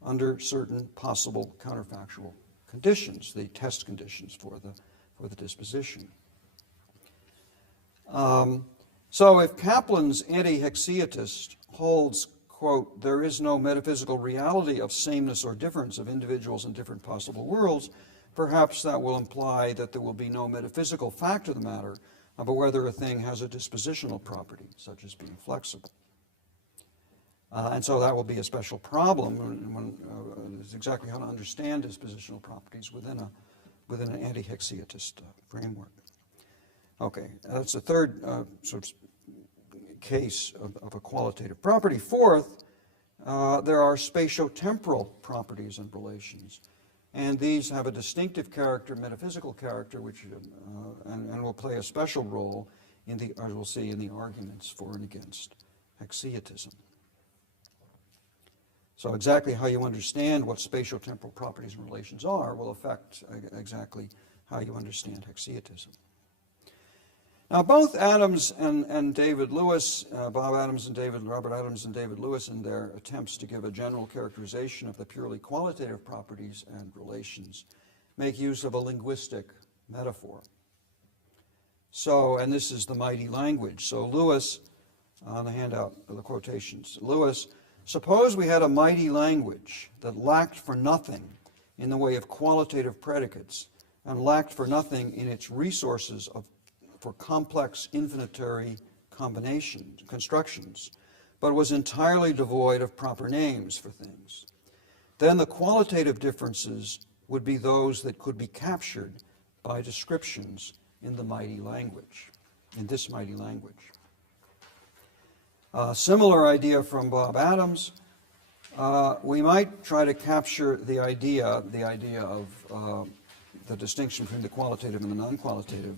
under certain possible counterfactual conditions, the test conditions for the disposition. So if Kaplan's anti-haecceitist holds, quote, there is no metaphysical reality of sameness or difference of individuals in different possible worlds, perhaps that will imply that there will be no metaphysical fact of the matter about whether a thing has a dispositional property, such as being flexible. And so that will be a special problem when it's exactly how to understand dispositional properties within an anti-haecceitist framework. Okay, that's the third sort of case of a qualitative property. Fourth, there are spatiotemporal properties and relations. And these have a distinctive character, metaphysical character, which and will play a special role in the, as we'll see, in the arguments for and against haecceitism. So exactly how you understand what spatiotemporal properties and relations are will affect exactly how you understand haecceitism. Now, both Adams and David Lewis, Robert Adams and David Lewis, in their attempts to give a general characterization of the purely qualitative properties and relations, make use of a linguistic metaphor. So, and this is the mighty language. So Lewis, on the handout of the quotations, Lewis, suppose we had a mighty language that lacked for nothing in the way of qualitative predicates and lacked for nothing in its resources for complex infinitary combinations, constructions, but was entirely devoid of proper names for things. Then the qualitative differences would be those that could be captured by descriptions in the mighty language, in this mighty language. Similar idea from Bob Adams. We might try to capture the idea of the distinction between the qualitative and the non-qualitative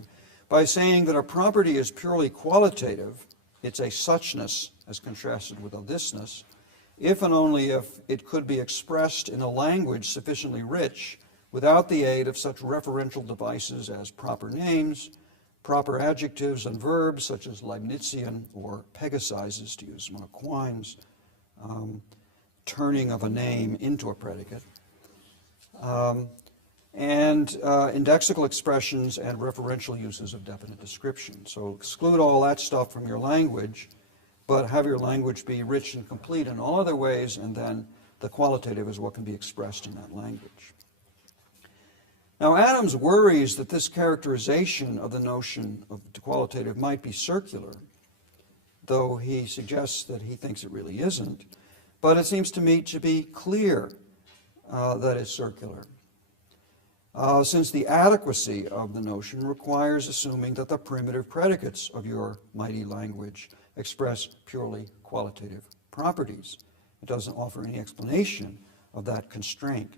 by saying that a property is purely qualitative, it's a suchness as contrasted with a thisness, if and only if it could be expressed in a language sufficiently rich without the aid of such referential devices as proper names, proper adjectives and verbs such as Leibnizian or Pegasizes, to use one of Quine's, turning of a name into a predicate, and indexical expressions and referential uses of definite description. So exclude all that stuff from your language, but have your language be rich and complete in all other ways, and then the qualitative is what can be expressed in that language. Now, Adams worries that this characterization of the notion of the qualitative might be circular, though he suggests that he thinks it really isn't, but it seems to me to be clear that it's circular. Since the adequacy of the notion requires assuming that the primitive predicates of your mighty language express purely qualitative properties. It doesn't offer any explanation of that constraint.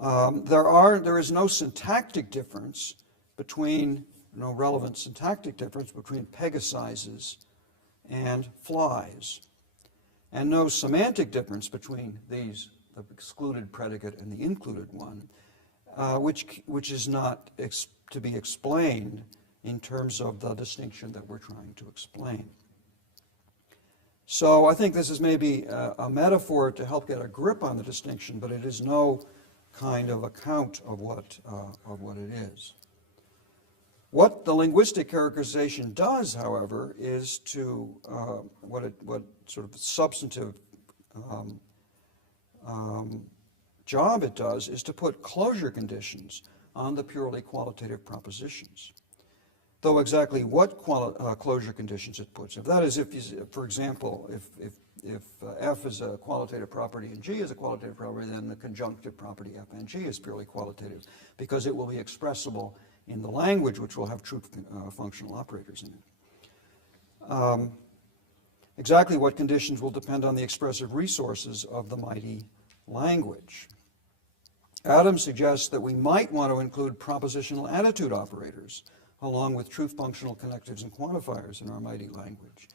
There is no syntactic difference between, no relevant syntactic difference between Pegasizes and flies, and no semantic difference between these, the excluded predicate and the included one, which is not to be explained in terms of the distinction that we're trying to explain. So I think this is maybe a metaphor to help get a grip on the distinction, but it is no kind of account of what it is. What the linguistic characterization does, however, is to what sort of substantive job it does is to put closure conditions on the purely qualitative propositions. Though exactly what closure conditions it puts, for example, if F is a qualitative property and G is a qualitative property, then the conjunctive property F and G is purely qualitative because it will be expressible in the language, which will have true functional operators in it. Exactly what conditions will depend on the expressive resources of the mighty language. Adams suggests that we might want to include propositional attitude operators along with truth functional connectives and quantifiers in our mighty language.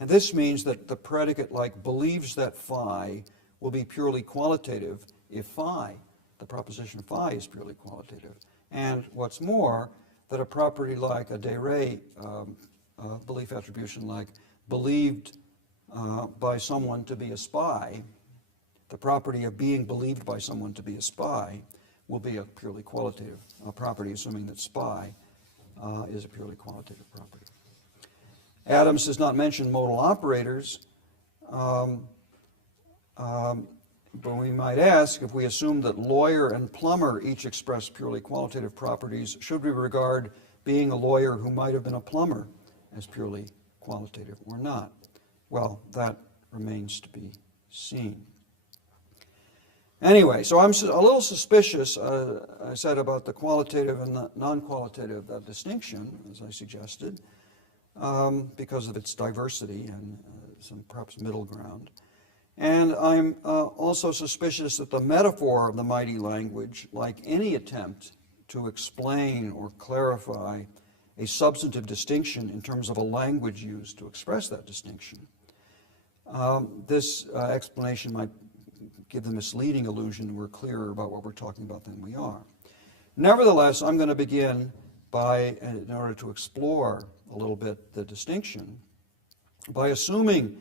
And this means that the predicate like believes that phi will be purely qualitative if phi, the proposition phi, is purely qualitative. And what's more, that a property like a de re belief attribution like believed by someone to be a spy, the property of being believed by someone to be a spy will be a purely qualitative property, assuming that spy is a purely qualitative property. Adams does not mention modal operators, but we might ask, if we assume that lawyer and plumber each express purely qualitative properties, should we regard being a lawyer who might have been a plumber as purely qualitative or not? Well, that remains to be seen. Anyway, so I'm a little suspicious, I said, about the qualitative and the non-qualitative distinction, as I suggested, because of its diversity and some perhaps middle ground. And I'm also suspicious that the metaphor of the mighty language, like any attempt to explain or clarify a substantive distinction in terms of a language used to express that distinction, this explanation might give the misleading illusion we're clearer about what we're talking about than we are. Nevertheless, I'm going to begin by, in order to explore a little bit the distinction, by assuming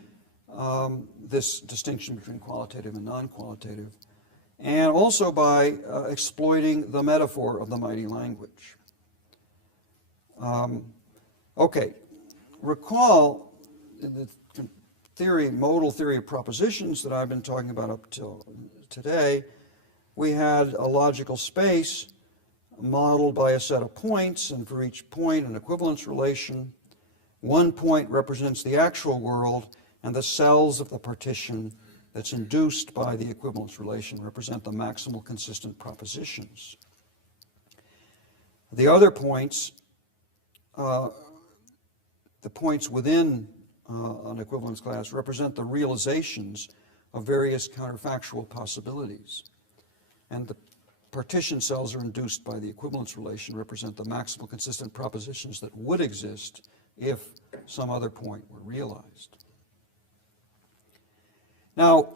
this distinction between qualitative and non-qualitative, and also by exploiting the metaphor of the mighty language. Okay, recall in the modal theory of propositions that I've been talking about up till today, we had a logical space modeled by a set of points, and for each point an equivalence relation. One point represents the actual world, and the cells of the partition that's induced by the equivalence relation represent the maximal consistent propositions. The other points, the points within an equivalence class, represent the realizations of various counterfactual possibilities. And the partition cells are induced by the equivalence relation, represent the maximal consistent propositions that would exist if some other point were realized. Now,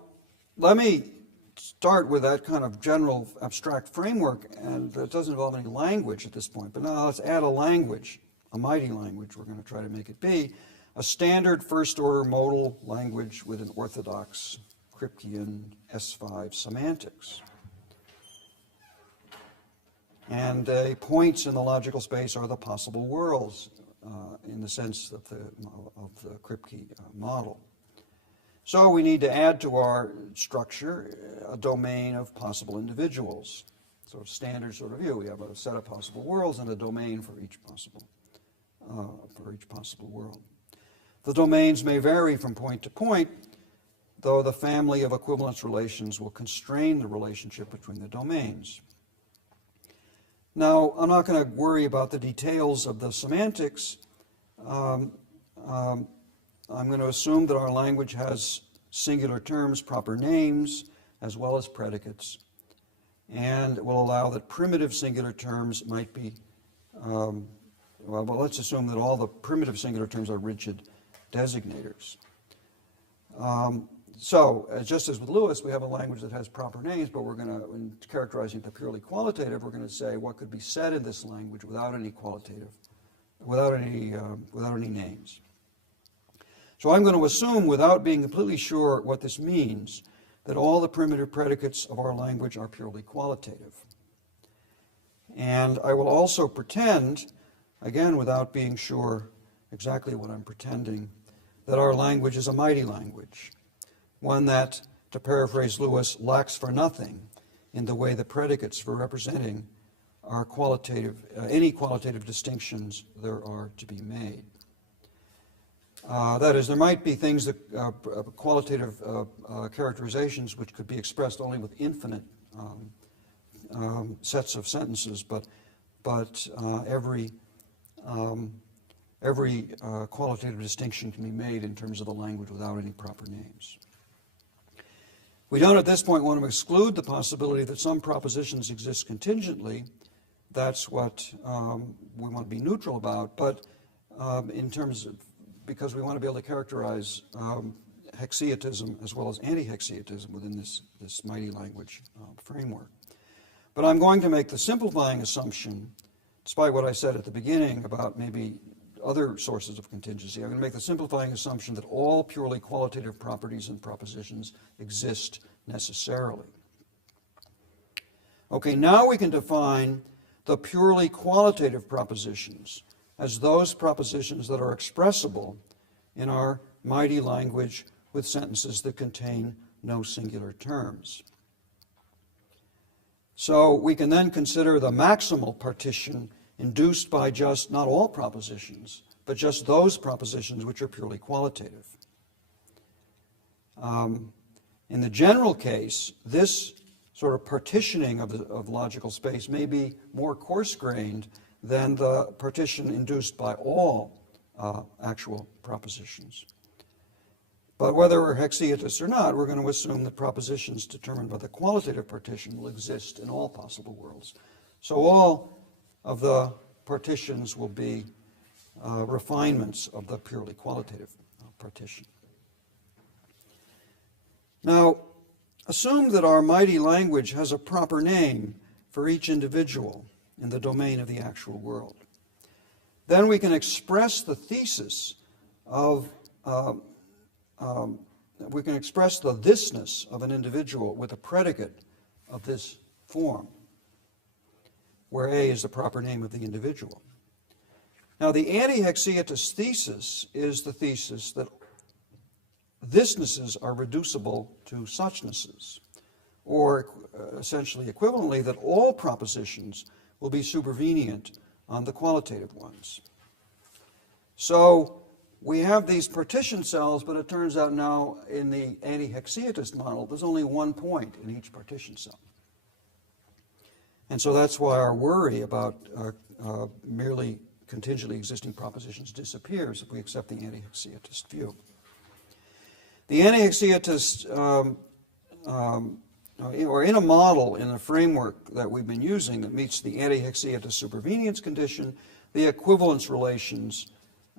let me start with that kind of general abstract framework, and it doesn't involve any language at this point, but now let's add a language, a mighty language, we're going to try to make it be, a standard first-order modal language with an orthodox Kripkean S5 semantics. And points in the logical space are the possible worlds in the sense of the Kripke model. So we need to add to our structure a domain of possible individuals. So standard sort of view, we have a set of possible worlds and a domain for each possible world. The domains may vary from point to point, though the family of equivalence relations will constrain the relationship between the domains. Now, I'm not going to worry about the details of the semantics. I'm going to assume that our language has singular terms, proper names, as well as predicates, and will allow that primitive singular terms might be, well, let's assume that all the primitive singular terms are rigid designators. Just as with Lewis, we have a language that has proper names, but we're going to, in characterizing the purely qualitative, we're going to say what could be said in this language without any qualitative, without any names. So I'm going to assume, without being completely sure what this means, that all the primitive predicates of our language are purely qualitative. And I will also pretend, again without being sure exactly what I'm pretending, that our language is a mighty language, one that, to paraphrase Lewis, lacks for nothing in the way the predicates for representing our qualitative, any qualitative distinctions there are to be made. That is, there might be things that qualitative characterizations which could be expressed only with infinite sets of sentences, but every qualitative distinction can be made in terms of the language without any proper names. We don't at this point want to exclude the possibility that some propositions exist contingently. That's what we want to be neutral about, but in terms of, because we want to be able to characterize haecceitism as well as anti-haecceitism within this mighty language framework. But I'm going to make the simplifying assumption, despite what I said at the beginning about maybe other sources of contingency, I'm going to make the simplifying assumption that all purely qualitative properties and propositions exist necessarily. Okay, now we can define the purely qualitative propositions as those propositions that are expressible in our mighty language with sentences that contain no singular terms. So we can then consider the maximal partition induced by just not all propositions, but just those propositions which are purely qualitative. In the general case, this sort of partitioning of logical space may be more coarse-grained than the partition induced by all actual propositions. But whether we're haecceitists or not, we're going to assume that propositions determined by the qualitative partition will exist in all possible worlds. So all of the partitions will be refinements of the purely qualitative partition. Now, assume that our mighty language has a proper name for each individual in the domain of the actual world. Then we can express the thesis of, we can express the thisness of an individual with a predicate of this form, where A is the proper name of the individual. Now, the anti-haecceitist thesis is the thesis that thisnesses are reducible to suchnesses, or essentially equivalently, that all propositions will be supervenient on the qualitative ones. So we have these partition cells, but it turns out now in the anti-haecceitist model, there's only one point in each partition cell. And so that's why our worry about merely contingently existing propositions disappears if we accept the anti-haecceitist view. The anti-haecceitist, or in a model, in a framework that we've been using that meets the anti-haecceitist supervenience condition, the equivalence relations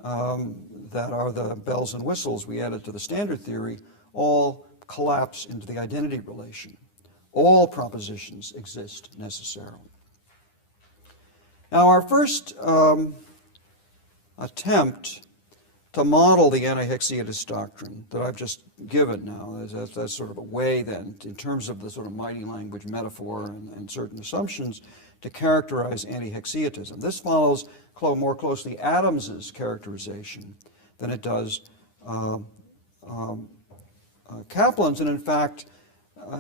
that are the bells and whistles we added to the standard theory all collapse into the identity relation. All propositions exist necessarily. Now, our first attempt to model the anti-haecceitist doctrine that I've just given now, that's sort of a way then, in terms of the sort of mighty language metaphor and certain assumptions, to characterize anti-haecceittism. This follows more closely Adams's characterization than it does Kaplan's, and in fact,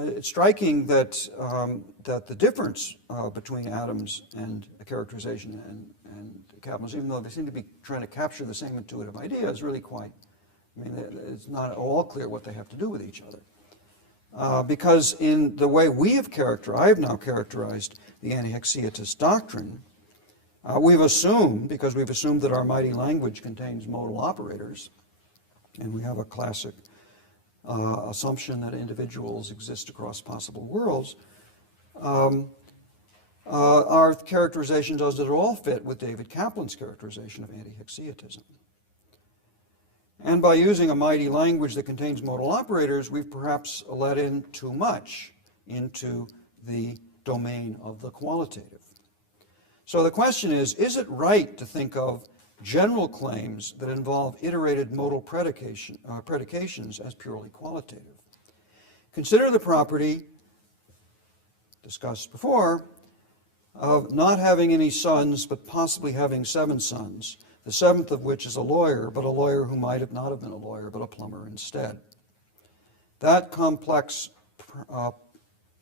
it's striking that that the difference between Adams and a characterization and Kaplan's, even though they seem to be trying to capture the same intuitive idea, is really quite, I mean, it's not at all clear what they have to do with each other. Because in the way we have characterized, I have now characterized the anti-haecceitist doctrine, we've assumed, because we've assumed that our mighty language contains modal operators, and we have a classic assumption that individuals exist across possible worlds, our characterization does it all fit with David Kaplan's characterization of anti-haecceittism. And by using a mighty language that contains modal operators, we've perhaps let in too much into the domain of the qualitative. So the question is it right to think of general claims that involve iterated modal predications as purely qualitative? Consider the property discussed before of not having any sons, but possibly having 7 sons, the 7th of which is a lawyer, but a lawyer who might have not have been a lawyer, but a plumber instead. That complex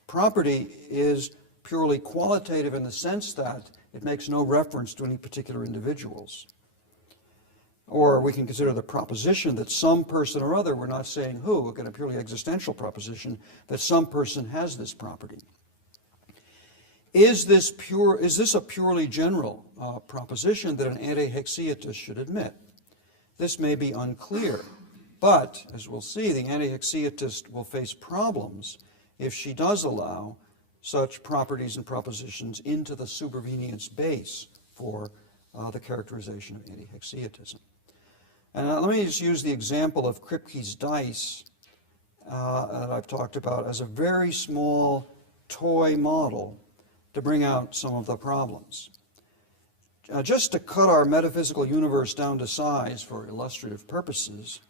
property is purely qualitative in the sense that it makes no reference to any particular individuals. Or we can consider the proposition that some person or other, we're not saying who, again, a purely existential proposition, that some person has this property. Is this a purely general proposition that an anti-haecceitist should admit? This may be unclear, but, as we'll see, the anti-haecceitist will face problems if she does allow such properties and propositions into the supervenience base for the characterization of anti-haecceittism. And let me just use the example of Kripke's dice that I've talked about as a very small toy model to bring out some of the problems. Just to cut our metaphysical universe down to size for illustrative purposes,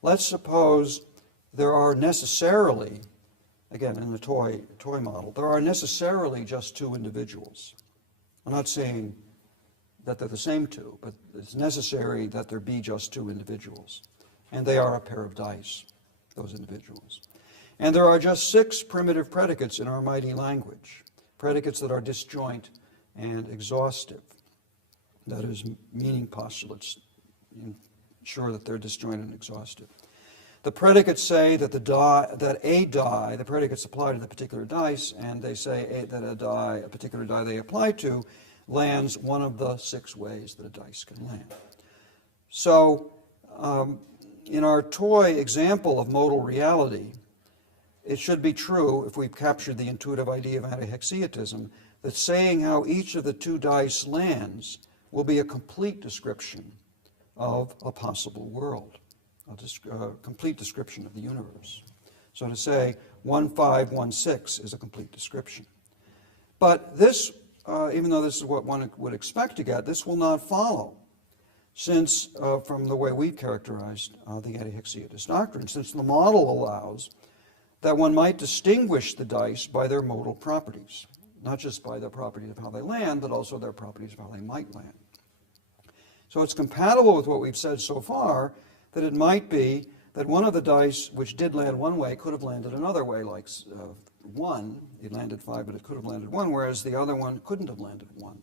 let's suppose there are necessarily, again in the toy model, there are necessarily just 2 individuals. I'm not saying that they're the same 2, but it's necessary that there be just 2 individuals. And they are a pair of dice, those individuals. And there are just 6 primitive predicates in our mighty language, predicates that are disjoint and exhaustive. That is, meaning postulates ensure that they're disjoint and exhaustive. The predicates say that a die, the predicates apply to the particular dice, and they say that a particular die they apply to lands one of the 6 ways that a dice can land. So, in our toy example of modal reality, it should be true, if we've captured the intuitive idea of anti-haecceitism, that saying how each of the 2 dice lands will be a complete description of a possible world, a complete description of the universe. So to say 1, 5, 1, 6 is a complete description. But this, even though this is what one would expect to get, this will not follow, since, from the way we've characterized the anti-haecceitist doctrine, since the model allows that one might distinguish the dice by their modal properties, not just by their properties of how they land, but also their properties of how they might land. So it's compatible with what we've said so far, that it might be that one of the dice which did land one way could have landed another way, like 1, it landed 5, but it could have landed 1, whereas the other one couldn't have landed 1.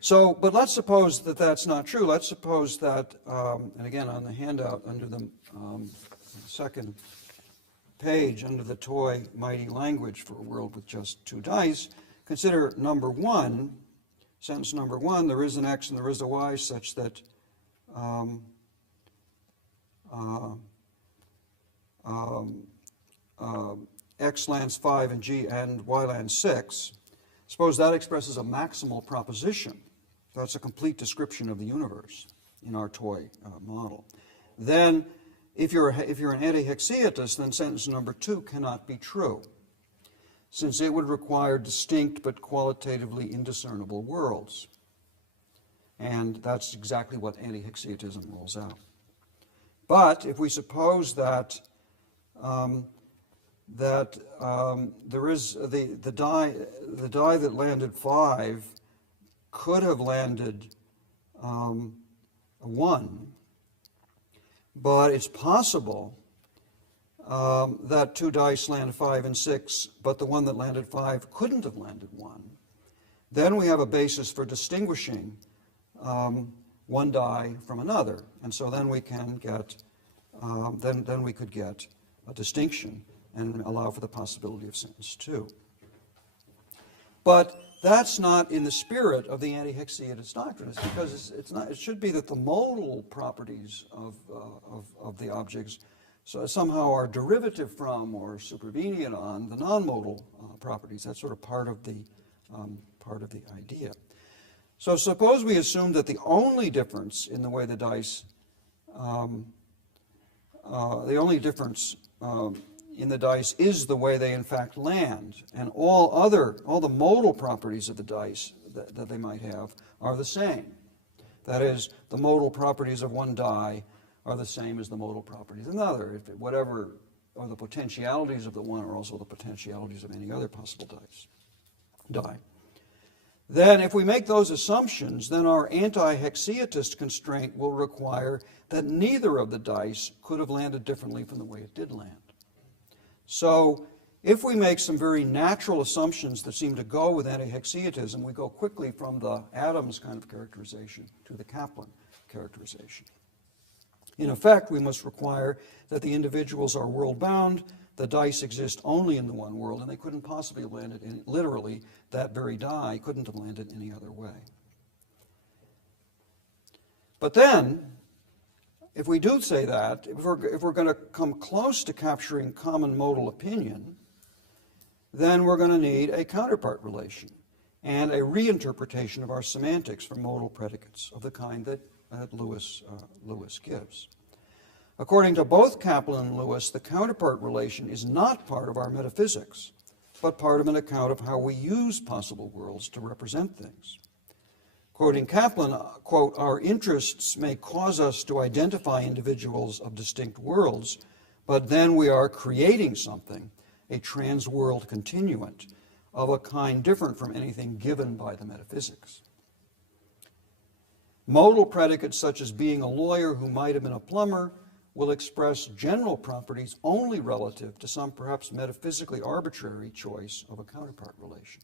So, but let's suppose that that's not true. Let's suppose that, and again on the handout under the second page, under the toy mighty language for a world with just 2 dice, consider number 1, sentence number 1, there is an X and there is a Y such that X lands 5 and Y lands 6. Suppose that expresses a maximal proposition. That's a complete description of the universe in our toy model. Then, if you're an anti-haecceitist, then sentence number 2 cannot be true, since it would require distinct but qualitatively indiscernible worlds. And that's exactly what anti-haecceittism rules out. But if we suppose that there is the die that landed 5 could have landed a 1, but it's possible that 2 dice land 5 and 6, but the one that landed 5 couldn't have landed 1. Then we have a basis for distinguishing one die from another, and so then we can get then we could get a distinction and allow for the possibility of sentence 2. But that's not in the spirit of the anti-haecceitist doctrine. It's because it's not. It should be that the modal properties of the objects somehow are derivative from or supervenient on the non-modal properties. That's sort of part of the idea. So suppose we assume that the only difference in the way the dice, in the dice is the way they in fact land, and all the modal properties of the dice that they might have are the same. That is, the modal properties of one die are the same as the modal properties of another. Whatever or the potentialities of the one are also the potentialities of any other possible die. Then if we make those assumptions, then our anti-haecceitist constraint will require that neither of the dice could have landed differently from the way it did land. So if we make some very natural assumptions that seem to go with anti-haecceitism, we go quickly from the Adams kind of characterization to the Kaplan characterization. In effect, we must require that the individuals are world-bound, the dice exist only in the one world, and they couldn't possibly have landed in, literally, that very die couldn't have landed any other way. But then, if we do say that, if we're going to come close to capturing common modal opinion, then we're going to need a counterpart relation and a reinterpretation of our semantics for modal predicates of the kind that Lewis gives. According to both Kaplan and Lewis, the counterpart relation is not part of our metaphysics, but part of an account of how we use possible worlds to represent things. Quoting Kaplan, quote, "Our interests may cause us to identify individuals of distinct worlds, but then we are creating something, a trans-world continuant, of a kind different from anything given by the metaphysics. Modal predicates such as being a lawyer who might have been a plumber will express general properties only relative to some perhaps metaphysically arbitrary choice of a counterpart relation.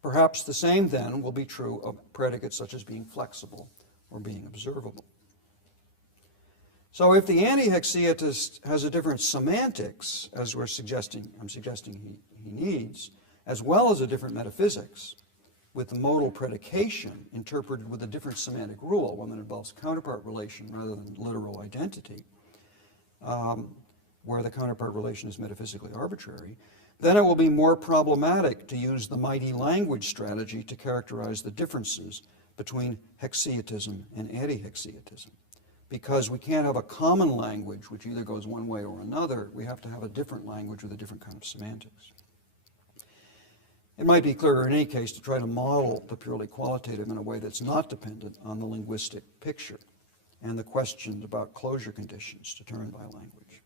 Perhaps the same then will be true of predicates such as being flexible or being observable. So if the anti-haecceitist has a different semantics, as I'm suggesting he needs, as well as a different metaphysics, with the modal predication interpreted with a different semantic rule, one that involves counterpart relation rather than literal identity, where the counterpart relation is metaphysically arbitrary, then it will be more problematic to use the mighty language strategy to characterize the differences between haecceitism and anti-haecceitism. Because we can't have a common language which either goes one way or another, we have to have a different language with a different kind of semantics. It might be clearer in any case to try to model the purely qualitative in a way that's not dependent on the linguistic picture and the questions about closure conditions determined by language.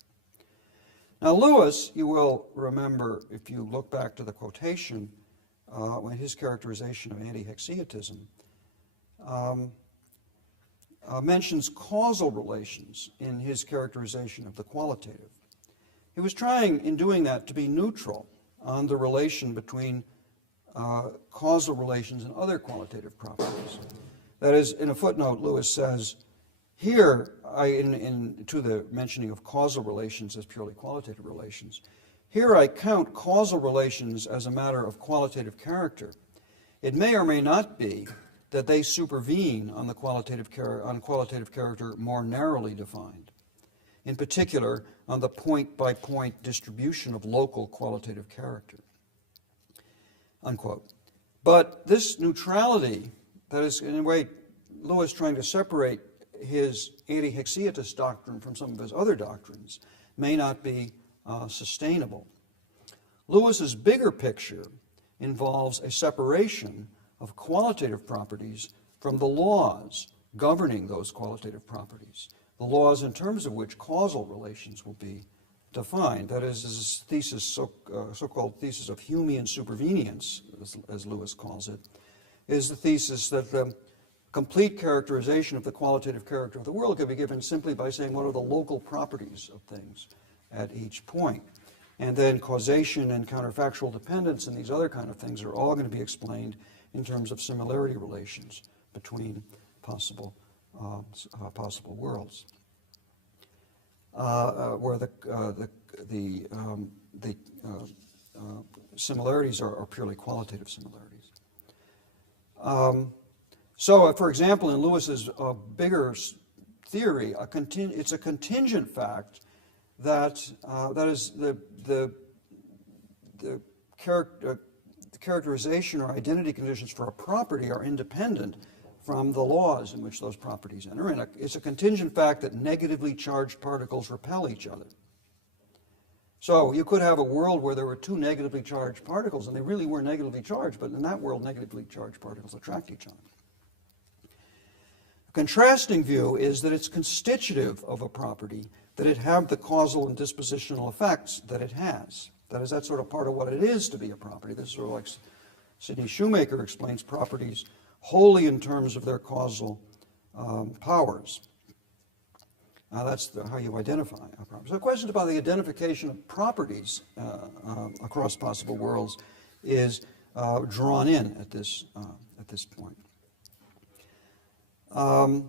Now Lewis, you will remember if you look back to the quotation when his characterization of anti-haecceitism mentions causal relations in his characterization of the qualitative. He was trying, in doing that, to be neutral on the relation between causal relations and other qualitative properties. That is, in a footnote, Lewis says, here, to the mentioning of causal relations as purely qualitative relations, here I count causal relations as a matter of qualitative character. It may or may not be that they supervene on the qualitative character more narrowly defined, in particular on the point-by-point distribution of local qualitative character, unquote. But this neutrality, that is in a way Lewis trying to separate his anti-haecceitist doctrine from some of his other doctrines, may not be sustainable. Lewis's bigger picture involves a separation of qualitative properties from the laws governing those qualitative properties, the laws in terms of which causal relations will be defined. That is, his thesis, so-called thesis of Humean supervenience, as Lewis calls it, is the thesis that the complete characterization of the qualitative character of the world can be given simply by saying what are the local properties of things at each point. And then causation and counterfactual dependence and these other kind of things are all going to be explained in terms of similarity relations between possible worlds, where the similarities are purely qualitative similarities. So, for example, in Lewis's bigger theory, it's a contingent fact that that is the characterization or identity conditions for a property are independent from the laws in which those properties enter in. It's a contingent fact that negatively charged particles repel each other. So you could have a world where there were two negatively charged particles, and they really were negatively charged, but in that world, negatively charged particles attract each other. contrasting view is that it's constitutive of a property, that it have the causal and dispositional effects that it has. That is, that's sort of part of what it is to be a property. This is sort of like Sidney Shoemaker explains properties wholly in terms of their causal powers. That's how you identify a property. So questions about the identification of properties across possible worlds is drawn in at this point. I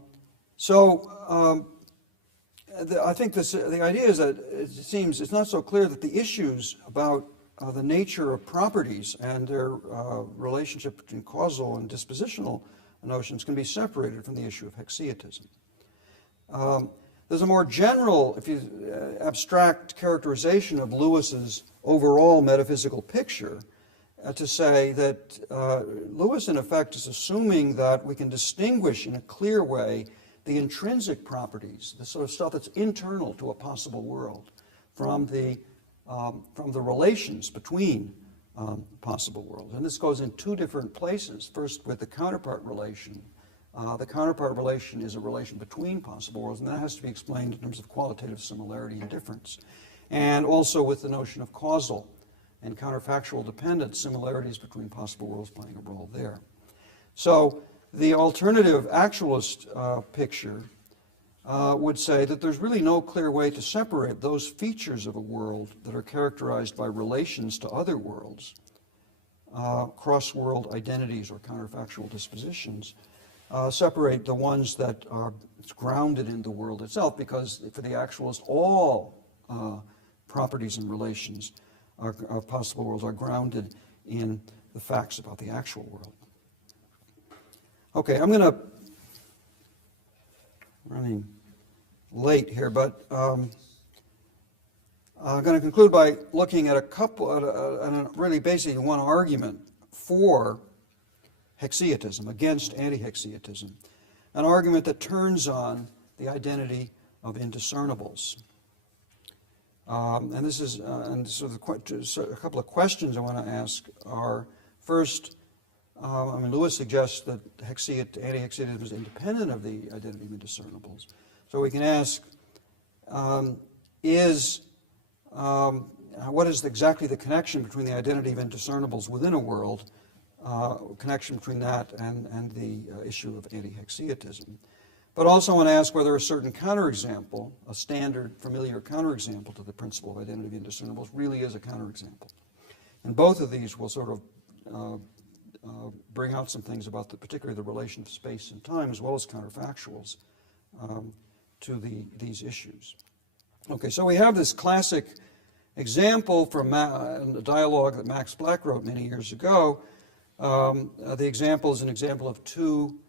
think the idea is that it seems it's not so clear that the issues about the nature of properties and their relationship between causal and dispositional notions can be separated from the issue of haecceitism. There's a more general, abstract characterization of Lewis's overall metaphysical picture to say that Lewis, in effect, is assuming that we can distinguish in a clear way the intrinsic properties, the sort of stuff that's internal to a possible world, from the relations between possible worlds. And this goes in two different places. First, with the counterpart relation. The counterpart relation is a relation between possible worlds, and that has to be explained in terms of qualitative similarity and difference. And also with the notion of causal and counterfactual dependence, similarities between possible worlds playing a role there. So the alternative actualist picture would say that there's really no clear way to separate those features of a world that are characterized by relations to other worlds, cross-world identities or counterfactual dispositions, separate the ones that are grounded in the world itself, because for the actualist, all properties and relations of possible worlds are grounded in the facts about the actual world. Okay, I'm running late here, but I'm going to conclude by looking at really basically one argument for haecceitism, against anti-haecceitism, an argument that turns on the identity of indiscernibles. And so a couple of questions I want to ask are, first, Lewis suggests that anti-haecceitism is independent of the identity of indiscernibles. So we can ask, what is exactly the connection between the identity of indiscernibles within a world, connection between that and the issue of anti-haecceitism? But also want to ask whether a certain counterexample, a standard familiar counterexample to the principle of identity of indiscernibles, really is a counterexample. And both of these will sort of bring out some things about particularly the relation of space and time, as well as counterfactuals to these issues. Okay, so we have this classic example from a dialogue that Max Black wrote many years ago. The example is an example of two,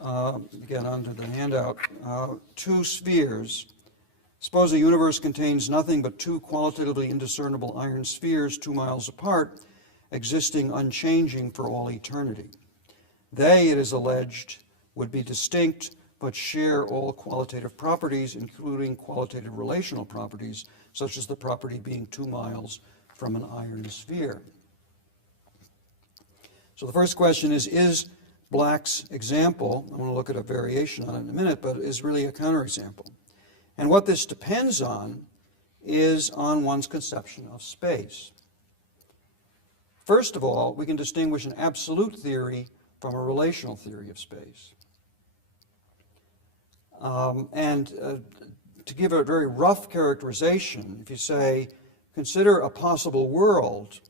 again under the handout, two spheres. Suppose a universe contains nothing but two qualitatively indiscernible iron spheres 2 miles apart, existing unchanging for all eternity. They, it is alleged, would be distinct but share all qualitative properties, including qualitative relational properties, such as the property being 2 miles from an iron sphere. So the first question is Black's example, I'm going to look at a variation on it in a minute, but is really a counterexample. And what this depends on is on one's conception of space. First of all, we can distinguish an absolute theory from a relational theory of space. To give a very rough characterization, if you say, consider a possible world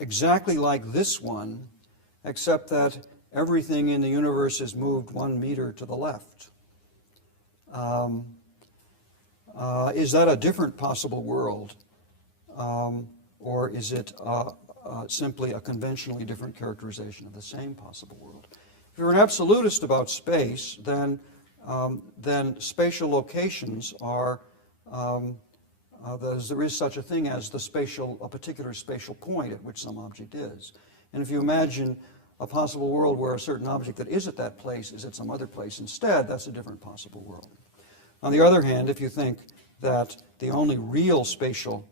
exactly like this one, except that everything in the universe is moved 1 meter to the left. Is that a different possible world? Or is it simply a conventionally different characterization of the same possible world? If you're an absolutist about space, then spatial locations are, there is such a thing as a particular spatial point at which some object is. And if you imagine a possible world where a certain object that is at that place is at some other place instead, that's a different possible world. On the other hand, if you think that the only real spatial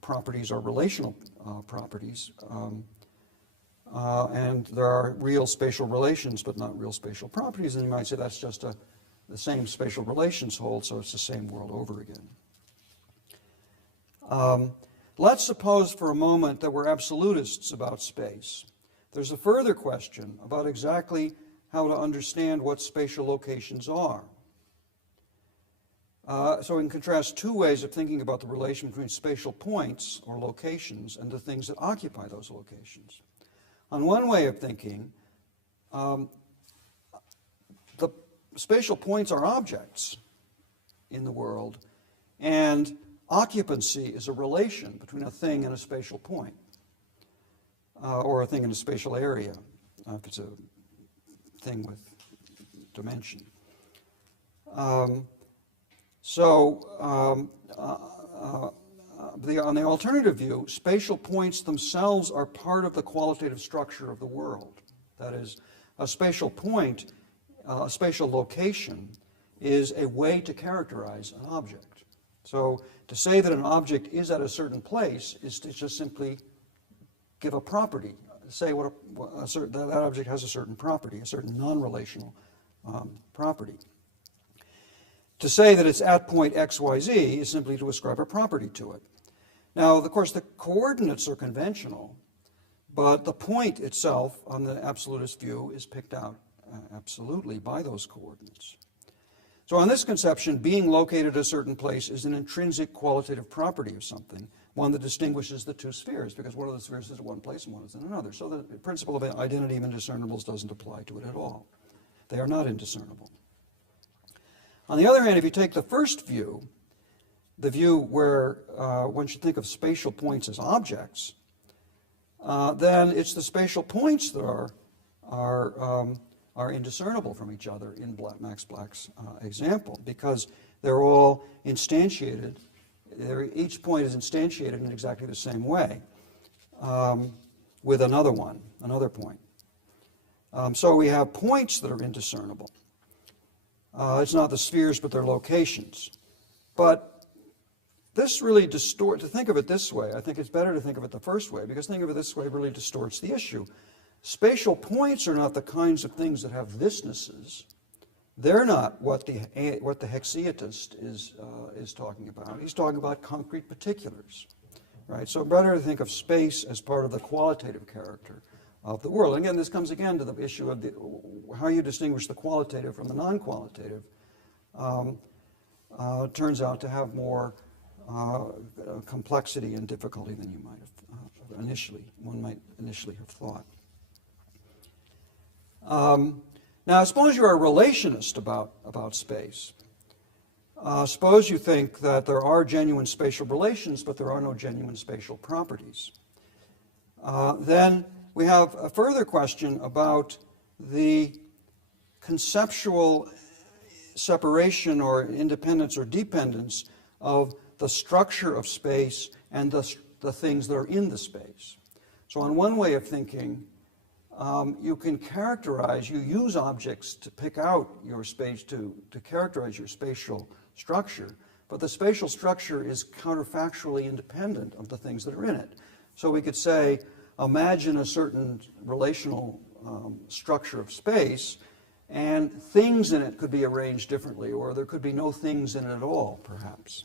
properties are relational properties, and there are real spatial relations but not real spatial properties, and you might say that's just the same spatial relations hold, so it's the same world over again. Let's suppose for a moment that we're absolutists about space. There's a further question about exactly how to understand what spatial locations are. So we can contrast two ways of thinking about the relation between spatial points or locations and the things that occupy those locations. On one way of thinking, the spatial points are objects in the world, and occupancy is a relation between a thing and a spatial point, or a thing in a spatial area, if it's a thing with dimension. On the alternative view, spatial points themselves are part of the qualitative structure of the world. That is, a spatial point, a spatial location, is a way to characterize an object. So to say that an object is at a certain place is to just simply give a property, say that object has a certain property, a certain non-relational property. To say that it's at point XYZ is simply to ascribe a property to it. Now, of course, the coordinates are conventional, but the point itself, on the absolutist view, is picked out absolutely by those coordinates. So on this conception, being located at a certain place is an intrinsic qualitative property of something, one that distinguishes the two spheres, because one of the spheres is in one place and one is in another. So the principle of identity of indiscernibles doesn't apply to it at all. They are not indiscernible. On the other hand, if you take the first view, the view where one should think of spatial points as objects, then it's the spatial points that are indiscernible from each other in Max Black's example, because they're all instantiated. Each point is instantiated in exactly the same way with another point. So we have points that are indiscernible. It's not the spheres, but their locations. But this really distorts, to think of it this way, I think it's better to think of it the first way, because thinking of it this way really distorts the issue. Spatial points are not the kinds of things that have thisnesses. They're not what the haecceitist is talking about. He's talking about concrete particulars, right? So better to think of space as part of the qualitative character of the world. And again, this comes again to the issue of how you distinguish the qualitative from the non-qualitative. Turns out to have more complexity and difficulty than you might have one might initially have thought. Now, suppose you're a relationist about space. Suppose you think that there are genuine spatial relations, but there are no genuine spatial properties. Then we have a further question about the conceptual separation or independence or dependence of the structure of space and the things that are in the space. So on one way of thinking, you can characterize, you use objects to pick out your space, to characterize your spatial structure, but the spatial structure is counterfactually independent of the things that are in it. So we could say, imagine a certain relational structure of space, and things in it could be arranged differently, or there could be no things in it at all, perhaps.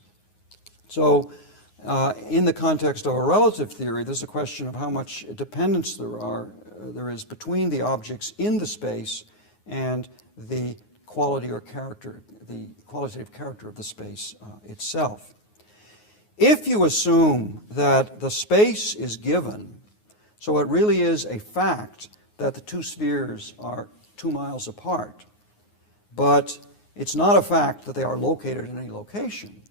So in the context of a relative theory, there's a question of how much dependence there is between the objects in the space and the quality or character, the qualitative character of the space itself. If you assume that the space is given, so it really is a fact that the two spheres are 2 miles apart, but it's not a fact that they are located in any location,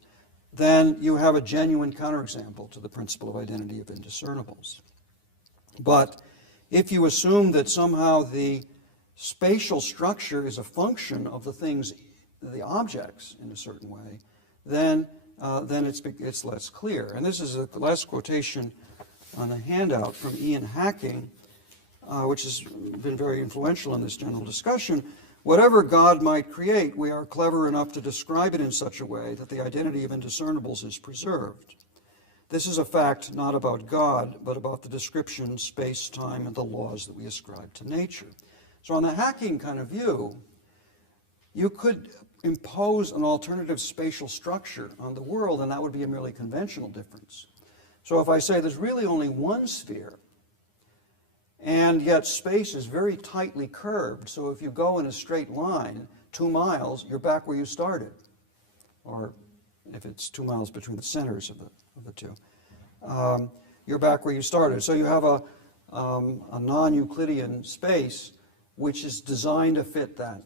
then you have a genuine counterexample to the principle of identity of indiscernibles. But if you assume that somehow the spatial structure is a function of the things, the objects, in a certain way, then it's less clear. And this is the last quotation on the handout from Ian Hacking, which has been very influential in this general discussion. Whatever God might create, we are clever enough to describe it in such a way that the identity of indiscernibles is preserved. this is a fact not about God, but about the description, space, time, and the laws that we ascribe to nature. So on the hacking kind of view, you could impose an alternative spatial structure on the world, and that would be a merely conventional difference. So if I say there's really only one sphere, and yet space is very tightly curved, so if you go in a straight line 2 miles, you're back where you started. Or if it's 2 miles between the centers of the two, you're back where you started. So you have a non-Euclidean space which is designed to fit that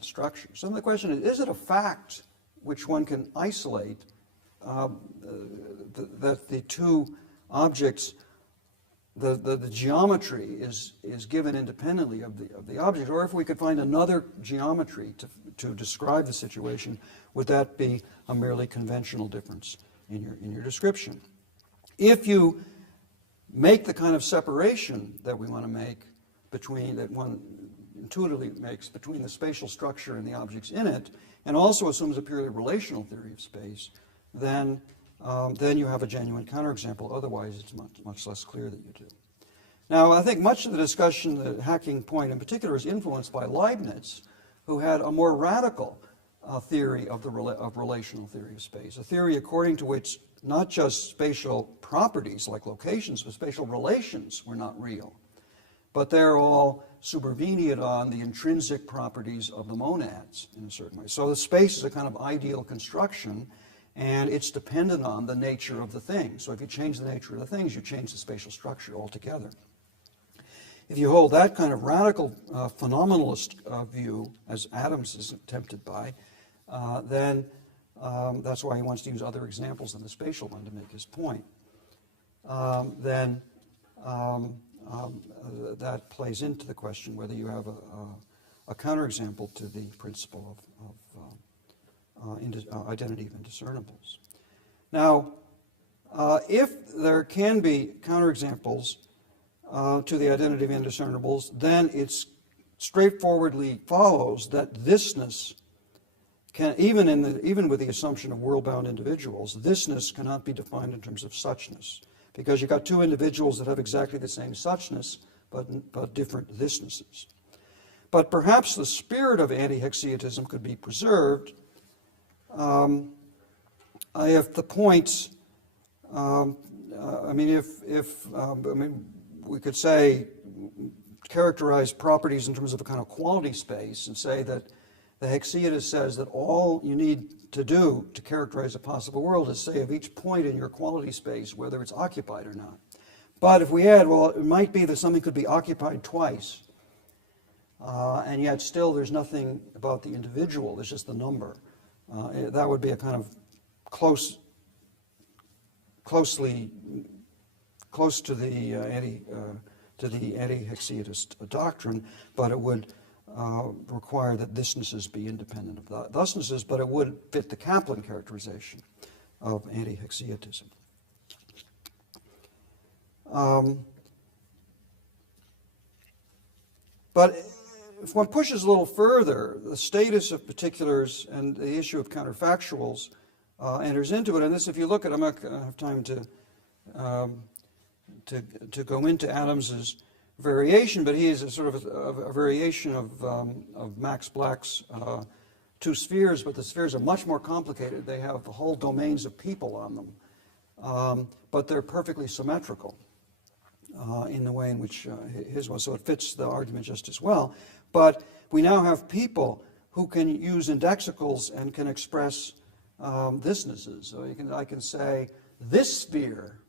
structure. So the question is it a fact which one can isolate that the two objects, the geometry is given independently of the object, or if we could find another geometry to describe the situation, would that be a merely conventional difference in your description? If you make the kind of separation that we want to make between, that one intuitively makes between the spatial structure and the objects in it, and also assumes a purely relational theory of space, then you have a genuine counterexample. Otherwise, it's much less clear that you do. Now, I think much of the discussion, the hacking point in particular, is influenced by Leibniz, who had a more radical theory of relational theory of space, a theory according to which not just spatial properties like locations, but spatial relations were not real, but they're all supervenient on the intrinsic properties of the monads in a certain way. So the space is a kind of ideal construction, and it's dependent on the nature of the thing. So if you change the nature of the things, you change the spatial structure altogether. If you hold that kind of radical phenomenalist view, as Adams is tempted by, then that's why he wants to use other examples than the spatial one to make his point. Then that plays into the question whether you have a counterexample to the principle of identity of indiscernibles. Now, if there can be counterexamples to the identity of indiscernibles, then it straightforwardly follows that thisness can, even with the assumption of world-bound individuals, thisness cannot be defined in terms of suchness, because you've got two individuals that have exactly the same suchness, but different thisnesses. But perhaps the spirit of anti-haecceitism could be preserved if the points, we could say, characterize properties in terms of a kind of quality space and say that the haecceitist says that all you need to do to characterize a possible world is say of each point in your quality space whether it's occupied or not. But if we add, well, it might be that something could be occupied twice, and yet still there's nothing about the individual, there's just the number. That would be a kind of close to the anti-haecceitist doctrine, but it would require that thisnesses be independent of thusnesses, but it would fit the Kaplan characterization of anti-haecceitism. But if one pushes a little further, the status of particulars and the issue of counterfactuals enters into it. And this, if you look at, I'm not going to have time to go into Adams's variation, but he is a sort of a variation of Max Black's two spheres, but the spheres are much more complicated. They have whole domains of people on them, but they're perfectly symmetrical in the way in which his was, so it fits the argument just as well. But we now have people who can use indexicals and can express thisnesses. So I can say this sphere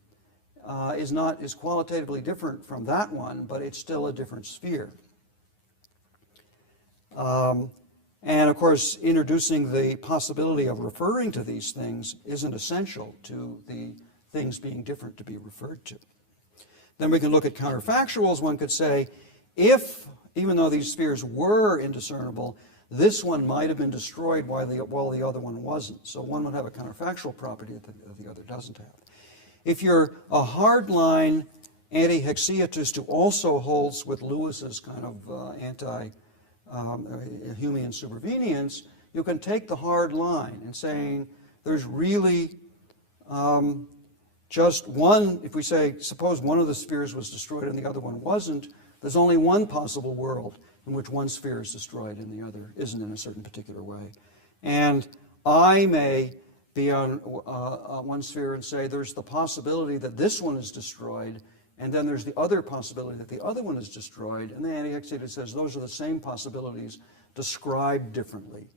is qualitatively different from that one, but it's still a different sphere. And of course, introducing the possibility of referring to these things isn't essential to the things being different to be referred to. Then we can look at counterfactuals. One could say, if, even though these spheres were indiscernible, this one might have been destroyed while the other one wasn't. So one would have a counterfactual property that the other doesn't have. If you're a hardline anti-haecceitist who also holds with Lewis's kind of anti-Humean supervenience, you can take the hard line and saying there's really just one, if we say, suppose one of the spheres was destroyed and the other one wasn't, there's only one possible world in which one sphere is destroyed and the other isn't in a certain particular way. And I may be on one sphere and say there's the possibility that this one is destroyed, and then there's the other possibility that the other one is destroyed, and the anti-haecceitis says those are the same possibilities described differently.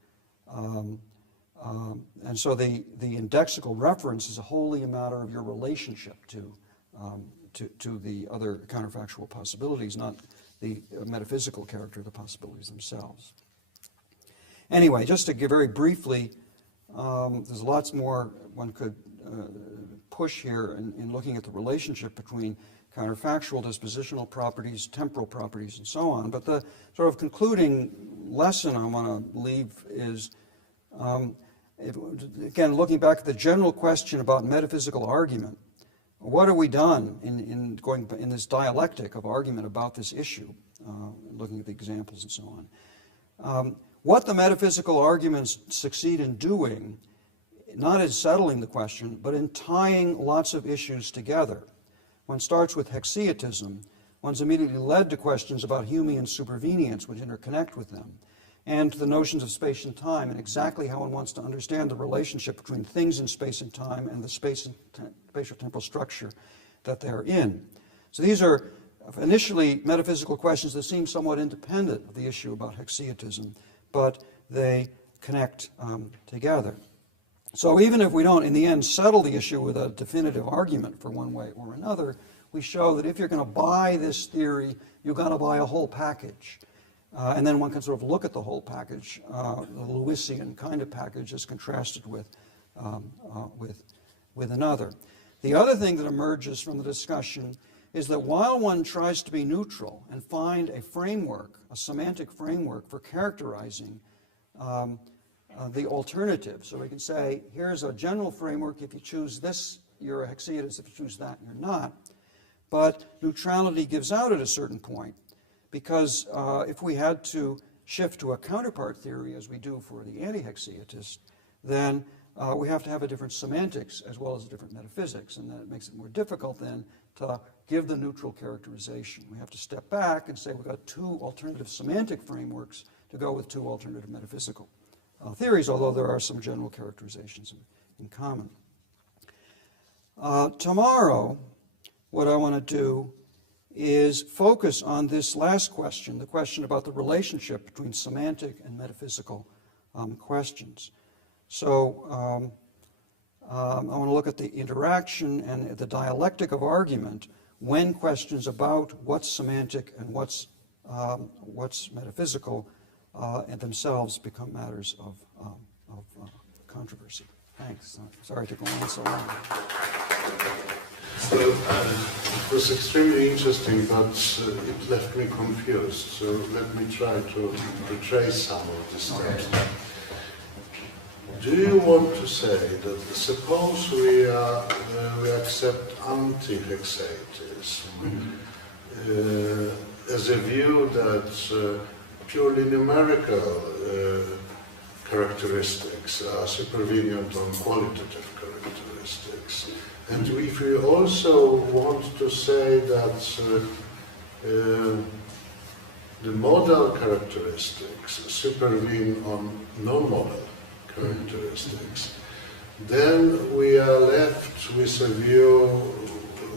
And so the indexical reference is wholly a matter of your relationship to the other counterfactual possibilities, not the metaphysical character of the possibilities themselves. Anyway, just to give very briefly, there's lots more one could push here in looking at the relationship between counterfactual, dispositional properties, temporal properties, and so on. But the sort of concluding lesson I want to leave is, again, looking back at the general question about metaphysical argument, what have we done in this dialectic of argument about this issue, looking at the examples and so on. What the metaphysical arguments succeed in doing, not in settling the question, but in tying lots of issues together. One starts with haecceitism. One's immediately led to questions about Humean supervenience, which interconnect with them, and to the notions of space and time, and exactly how one wants to understand the relationship between things in space and time and the spatial-temporal structure that they're in. So these are initially metaphysical questions that seem somewhat independent of the issue about haecceitism, but they connect together. So even if we don't, in the end, settle the issue with a definitive argument for one way or another, we show that if you're going to buy this theory, you've got to buy a whole package. And then one can sort of look at the whole package, the Lewisian kind of package, as contrasted with another. The other thing that emerges from the discussion is that while one tries to be neutral and find a framework, a semantic framework for characterizing the alternative, so we can say, here's a general framework, if you choose this, you're a haecceitis, if you choose that, you're not. But neutrality gives out at a certain point, because if we had to shift to a counterpart theory, as we do for the anti-haecceitist, then we have to have a different semantics as well as a different metaphysics, and that makes it more difficult then to give the neutral characterization. We have to step back and say we've got two alternative semantic frameworks to go with two alternative metaphysical theories, although there are some general characterizations in common. Tomorrow, what I want to do is focus on this last question, the question about the relationship between semantic and metaphysical questions. So I want to look at the interaction and the dialectic of argument when questions about what's semantic and what's metaphysical and themselves become matters of controversy. Thanks. Sorry to go on so long. So, it was extremely interesting, but it left me confused. So let me try to retrace some of the steps. Do you want to say that suppose we accept anti-haecceitism as a view that purely numerical characteristics are supervenient on qualitative characteristics? And if we also want to say that the modal characteristics supervene on non-modal characteristics, then we are left with a view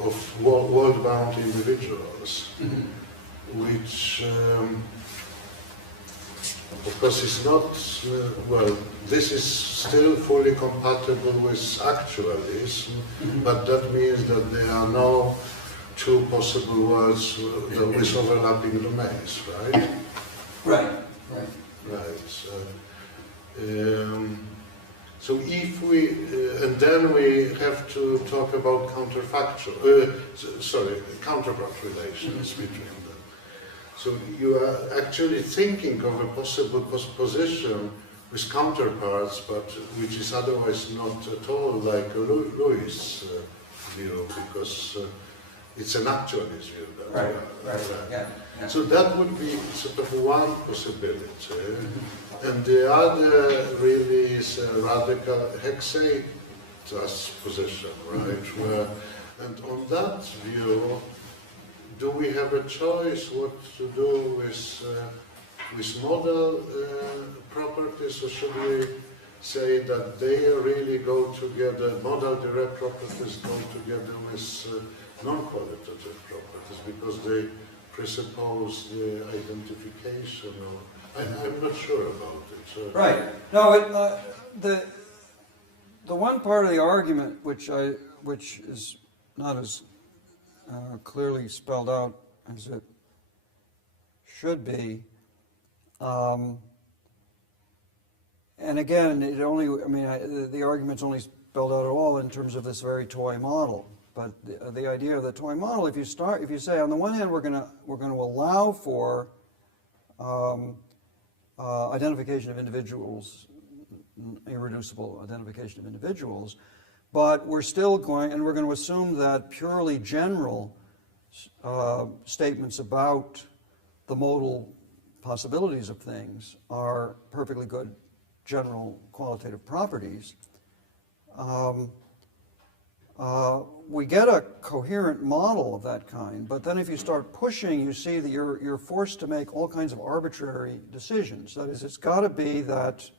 of world-bound individuals, which of course is not, well, this is still fully compatible with actualism, but that means that there are no two possible worlds with overlapping domains, right? Right. So if we, and then we have to talk about counterpart relations between them. So you are actually thinking of a possible position with counterparts, but which is otherwise not at all like a Lewis view, because it's an actualist view. Right. Yeah. So that would be sort of one possibility. And the other really is a radical haecceitism as position, right? And on that view, do we have a choice what to do with modal properties, or should we say that they really go together, modal direct properties go together with non-qualitative properties because they presuppose the identification, or I'm not sure about it. Right. No, the one part of the argument which is not as clearly spelled out as it should be, and again, it only, I mean, the argument's only spelled out at all in terms of this very toy model. But the idea of the toy model, if you say on the one hand we're going to allow for identification of individuals, irreducible identification of individuals, but we're still going to assume that purely general statements about the modal possibilities of things are perfectly good general qualitative properties. We get a coherent model of that kind, but then if you start pushing, you see that you're forced to make all kinds of arbitrary decisions. That is, it's got to be that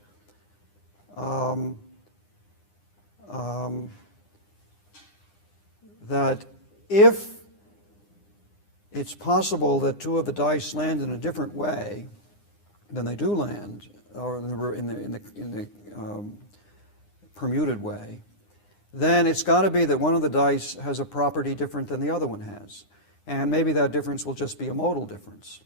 that if it's possible that two of the dice land in a different way than they do land, or in the permuted way, then it's got to be that one of the dice has a property different than the other one has. And maybe that difference will just be a modal difference.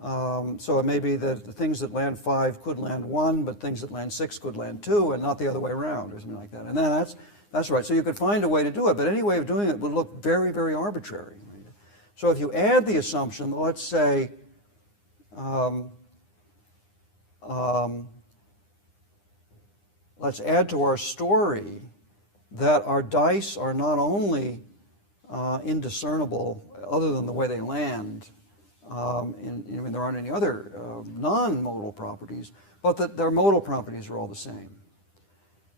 So it may be that the things that land 5 could land 1, but things that land 6 could land 2, and not the other way around, or something like that. And then that's right. So you could find a way to do it, but any way of doing it would look very, very arbitrary. So if you add the assumption, let's say, let's add to our story that our dice are not only indiscernible, other than the way they land, there aren't any other non-modal properties, but that their modal properties are all the same.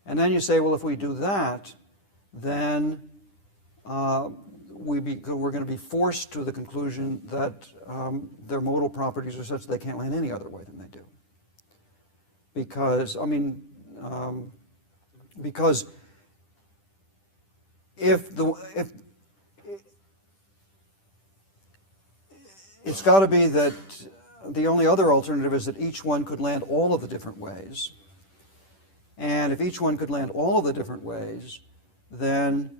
And then you say, well, if we do that, then we're going to be forced to the conclusion that their modal properties are such that they can't land any other way than they do. Because, because if it's got to be that the only other alternative is that each one could land all of the different ways. And if each one could land all of the different ways, then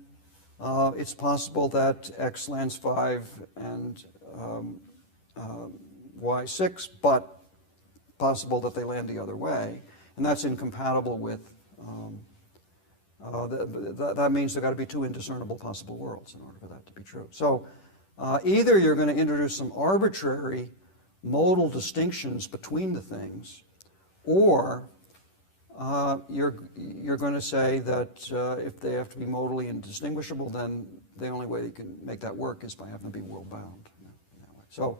it's possible that X lands 5 and Y 6, but possible that they land the other way. And that's incompatible with, that means there got to be 2 indiscernible possible worlds in order for that to be true. So either you're going to introduce some arbitrary modal distinctions between the things, or you're going to say that if they have to be modally indistinguishable, then the only way you can make that work is by having them be world-bound. So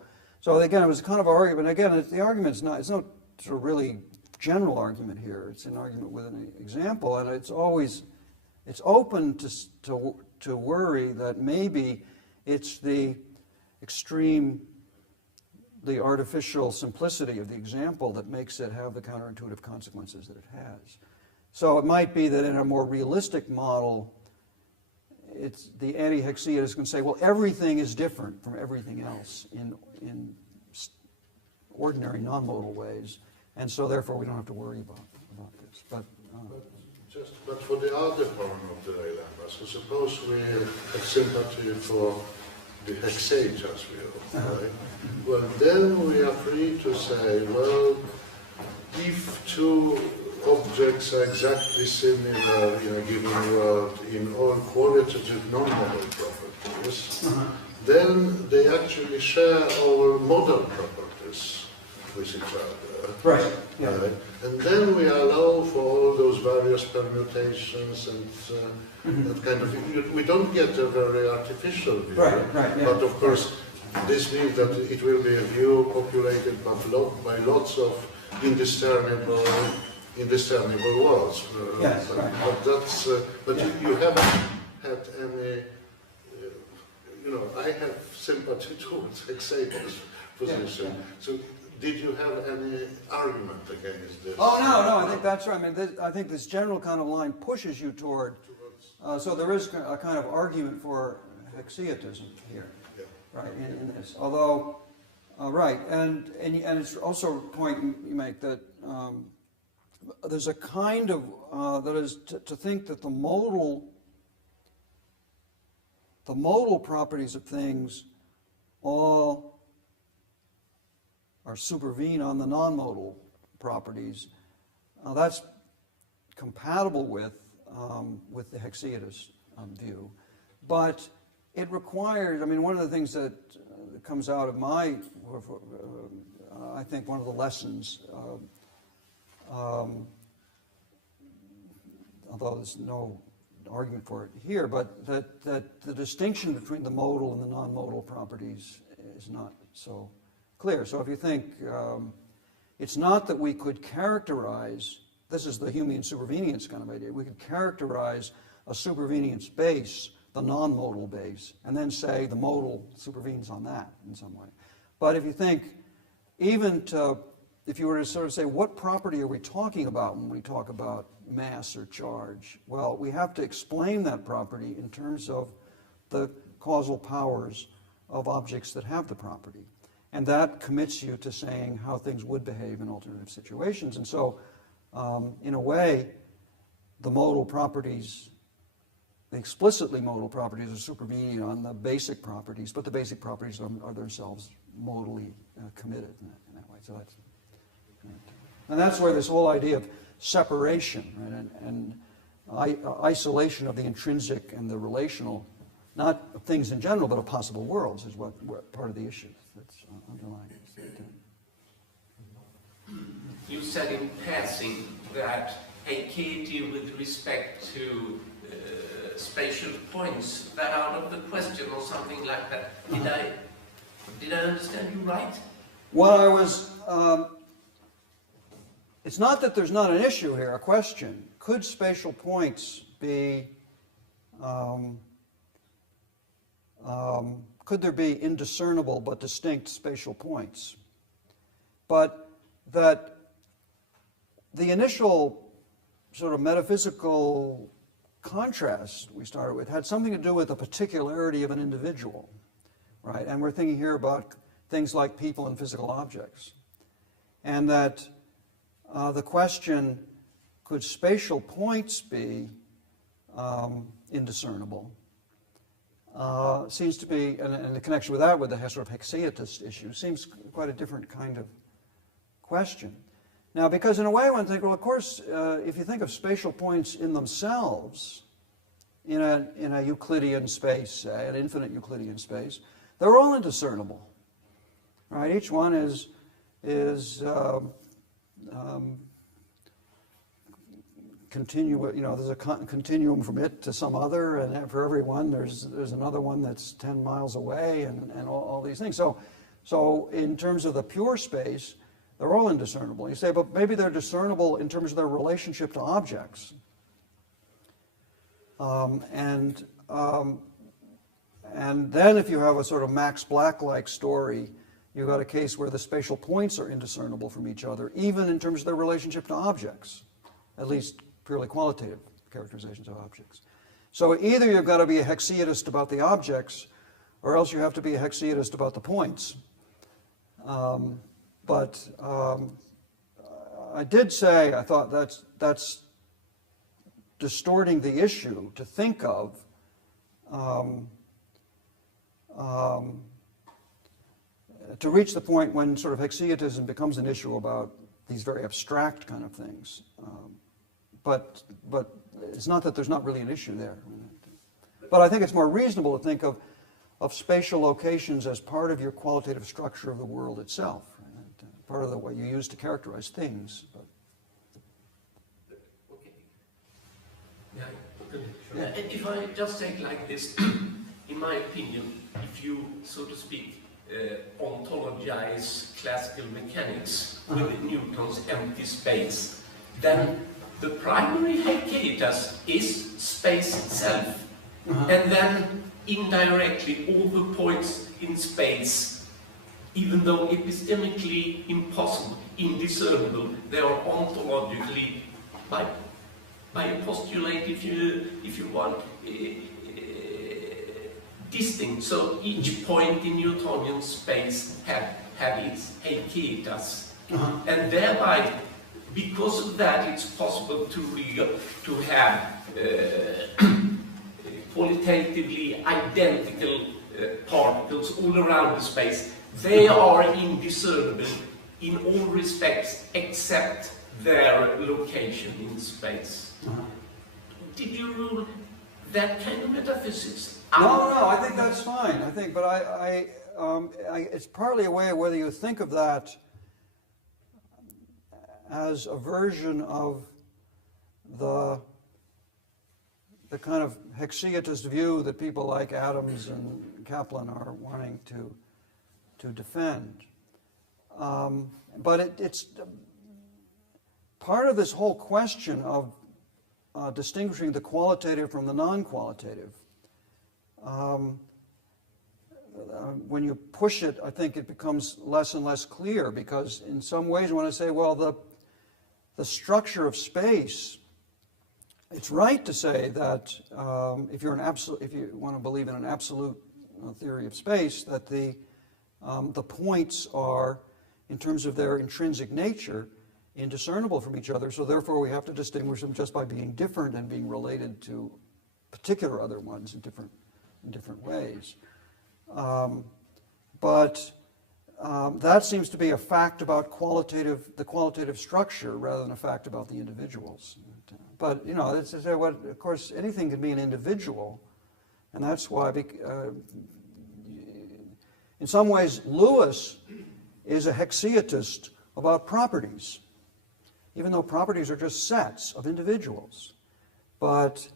again, it was a kind of argument. Again, the argument's not, it's not sort of really general argument here. It's an argument with an example, and it's open to worry that maybe it's the artificial simplicity of the example that makes it have the counterintuitive consequences that it has. So it might be that in a more realistic model, it's the anti-haecceitis can say, well, everything is different from everything else in ordinary non-modal ways, and so therefore we don't have to worry about this. But for the other part of the dilemma, so suppose we have sympathy for the haecceitas view, right? Well, then we are free to say, well, if 2 objects are exactly similar in a given world in all qualitative non-modal properties, then they actually share all modal properties with each other. Right. Yeah. Right? And then we allow for all those various permutations and that kind of thing. We don't get a very artificial view. Right, yeah. But of course, this means that it will be a view populated by lots of indiscernible indiscernible worlds. Yes, right. But that's. But Yeah. you haven't had any. You know, I have sympathy towards haecceitism position. Yeah. So, did you have any argument against this? Oh, no, I think that's right. I mean, I think this general kind of line pushes you toward, so there is a kind of argument for haecceitism here, Yeah. right, in this. Although, right, and it's also a point you make that there's a kind of, that is to think that the modal properties of things all are supervene on the non-modal properties. That's compatible with the haecceitist view, but it requires. I mean, one of the things that comes out of my, I think, one of the lessons, although there's no argument for it here, but that the distinction between the modal and the non-modal properties is not so clear. So if you think, it's not that we could characterize, this is the Humean supervenience kind of idea, we could characterize a supervenience base, the non-modal base, and then say the modal supervenes on that in some way. But if you think, if you were to sort of say, what property are we talking about when we talk about mass or charge? Well, we have to explain that property in terms of the causal powers of objects that have the property. And that commits you to saying how things would behave in alternative situations. And so, in a way, the modal properties, the explicitly modal properties, are supervening on the basic properties, but the basic properties are themselves modally committed in that way. So that's, and that's where this whole idea of separation, right, and isolation of the intrinsic and the relational, not of things in general, but of possible worlds, is what part of the issue that's underlying this. You said in passing that haecceity with respect to spatial points, that out of the question or something like that. Did I understand you right? Well, I was. It's not that there's not an issue here, a question. Could spatial points be, could there be indiscernible but distinct spatial points? But that the initial sort of metaphysical contrast we started with had something to do with the particularity of an individual, right? And we're thinking here about things like people and physical objects. And that the question, could spatial points be indiscernible, seems to be, and the connection with that, with the sort of haecceitist issue, seems quite a different kind of question. Now, because in a way one thinks, well, of course, if you think of spatial points in themselves, in a Euclidean space, say, an infinite Euclidean space, they're all indiscernible, right? Each one is continuum, there's a continuum from it to some other, and for every one there's another one that's 10 miles away, and all these things. So in terms of the pure space, they're all indiscernible. You say, but maybe they're discernible in terms of their relationship to objects. And then if you have a sort of Max Black-like story, you've got a case where the spatial points are indiscernible from each other, even in terms of their relationship to objects, at least purely qualitative characterizations of objects. So either you've got to be a haecceitist about the objects, or else you have to be a haecceitist about the points. But I did say, I thought that's distorting the issue to think of to reach the point when sort of haecceitism becomes an issue about these very abstract kind of things. But it's not that there's not really an issue there. But I think it's more reasonable to think of spatial locations as part of your qualitative structure of the world itself, right? Part of the way you use to characterize things. But. Okay. Yeah. And if I just take like this, in my opinion, if you, so to speak, ontologize classical mechanics with Newton's empty space, then the primary haecceitas is space itself. And then indirectly all the points in space, even though epistemically impossible, indiscernible, they are ontologically, by a postulate, if you want, distinct. So each point in Newtonian space had its haecceitas. And thereby, because of that, it's possible to have qualitatively identical particles all around the space. They are indiscernible in all respects except their location in space. Did you rule that kind of metaphysics out? No, I think that's fine. I think, but it's partly a way of whether you think of that as a version of the kind of haecceitist view that people like Adams and Kaplan are wanting to defend. But it's part of this whole question of distinguishing the qualitative from the non-qualitative. When you push it, I think it becomes less and less clear, because in some ways you want to say, well, the structure of space, it's right to say that if you want to believe in an absolute theory of space, that the points are, in terms of their intrinsic nature, indiscernible from each other. So therefore, we have to distinguish them just by being different and being related to particular other ones in different ways. But that seems to be a fact about the qualitative structure rather than a fact about the individuals. But, you know, it's to say, well, of course, anything can be an individual, and that's why, in some ways, Lewis is a haecceitist about properties, even though properties are just sets of individuals. But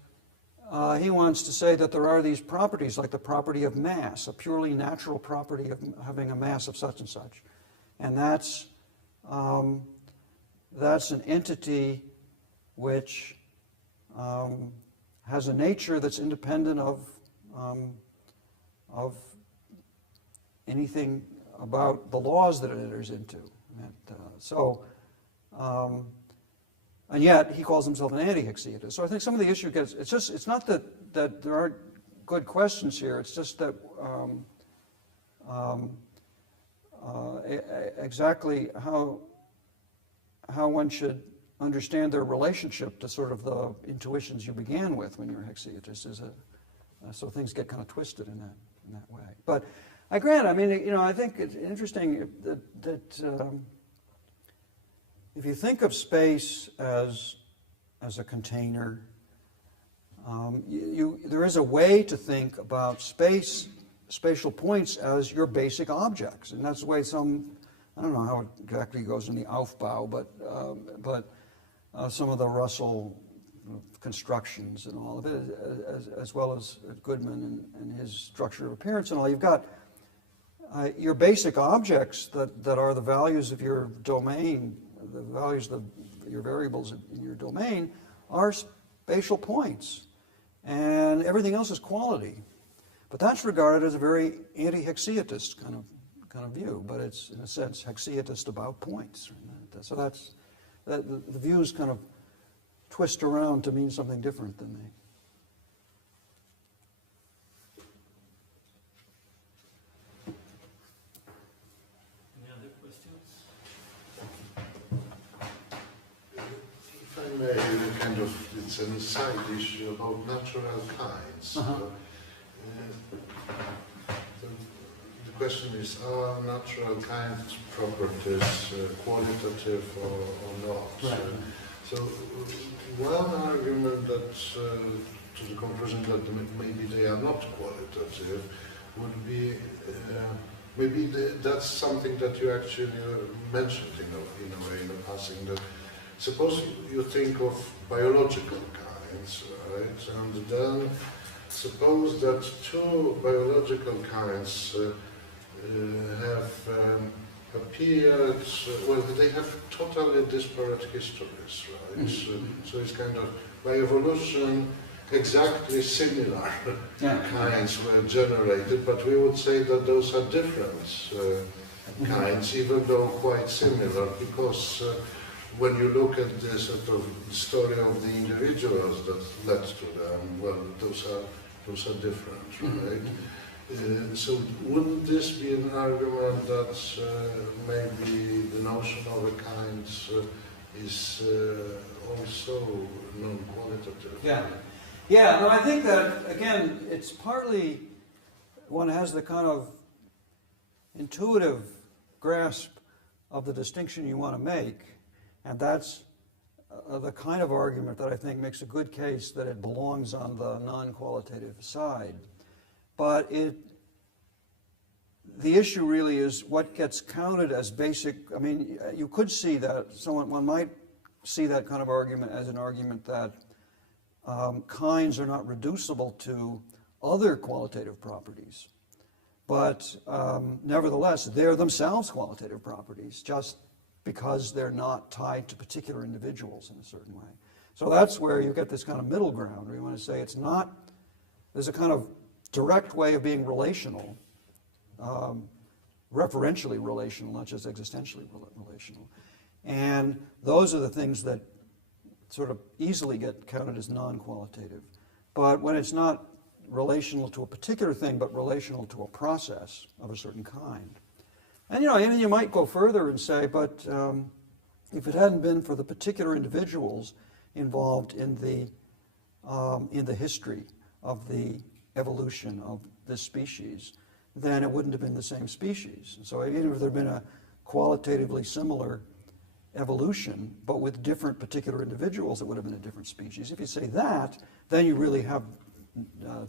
he wants to say that there are these properties, like the property of mass, a purely natural property of having a mass of such and such. And that's an entity which has a nature that's independent of anything about the laws that it enters into. And yet he calls himself an anti-haecceitist. So I think some of the issue gets, it's not that there aren't good questions here, it's just that exactly how one should understand their relationship to sort of the intuitions you began with when you're a haecceitist so things get kind of twisted in that way. But I grant, I mean, you know, I think it's interesting that if you think of space as a container, there is a way to think about spatial points as your basic objects, and that's the way I don't know how it exactly goes in the Aufbau, but some of the Russell constructions and all of it, as well as Goodman and his structure of appearance and all, you've got your basic objects that are the values of your domain, the values of your variables in your domain are spatial points, and everything else is quality. But that's regarded as a very anti-haecceitist kind of view, but it's in a sense haecceitist about points. So the views kind of twist around to mean something different than they. Any other questions? If I may, kind of, it's an aside issue about natural kinds. The question is, are natural kinds properties qualitative or not? Right. So one argument that to the conclusion that maybe they are not qualitative would be maybe that's something that you actually mentioned in a way in passing. That suppose you think of biological kinds, right? And then suppose that two biological kinds have appeared, well, they have totally disparate histories, right? So it's kind of, by evolution, exactly similar kinds were generated, but we would say that those are different kinds, even though quite similar, because when you look at the sort of story of the individuals that led to them, well, those are different, right? So wouldn't this be an argument that maybe the notion of a kind is also non-qualitative? Yeah, no, I think that, again, it's partly one has the kind of intuitive grasp of the distinction you want to make, and that's the kind of argument that I think makes a good case that it belongs on the non-qualitative side. But the issue really is what gets counted as basic. I mean, you could see that, one might see that kind of argument as an argument that kinds are not reducible to other qualitative properties. But nevertheless, they're themselves qualitative properties, just because they're not tied to particular individuals in a certain way. So that's where you get this kind of middle ground, where you want to say it's not, there's a kind of direct way of being relational, referentially relational, not just existentially relational. And those are the things that sort of easily get counted as non-qualitative. But when it's not relational to a particular thing, but relational to a process of a certain kind. And you might go further and say, but if it hadn't been for the particular individuals involved in the history of the evolution of this species, then it wouldn't have been the same species. So even if there had been a qualitatively similar evolution, but with different particular individuals, it would have been a different species. If you say that, then you really have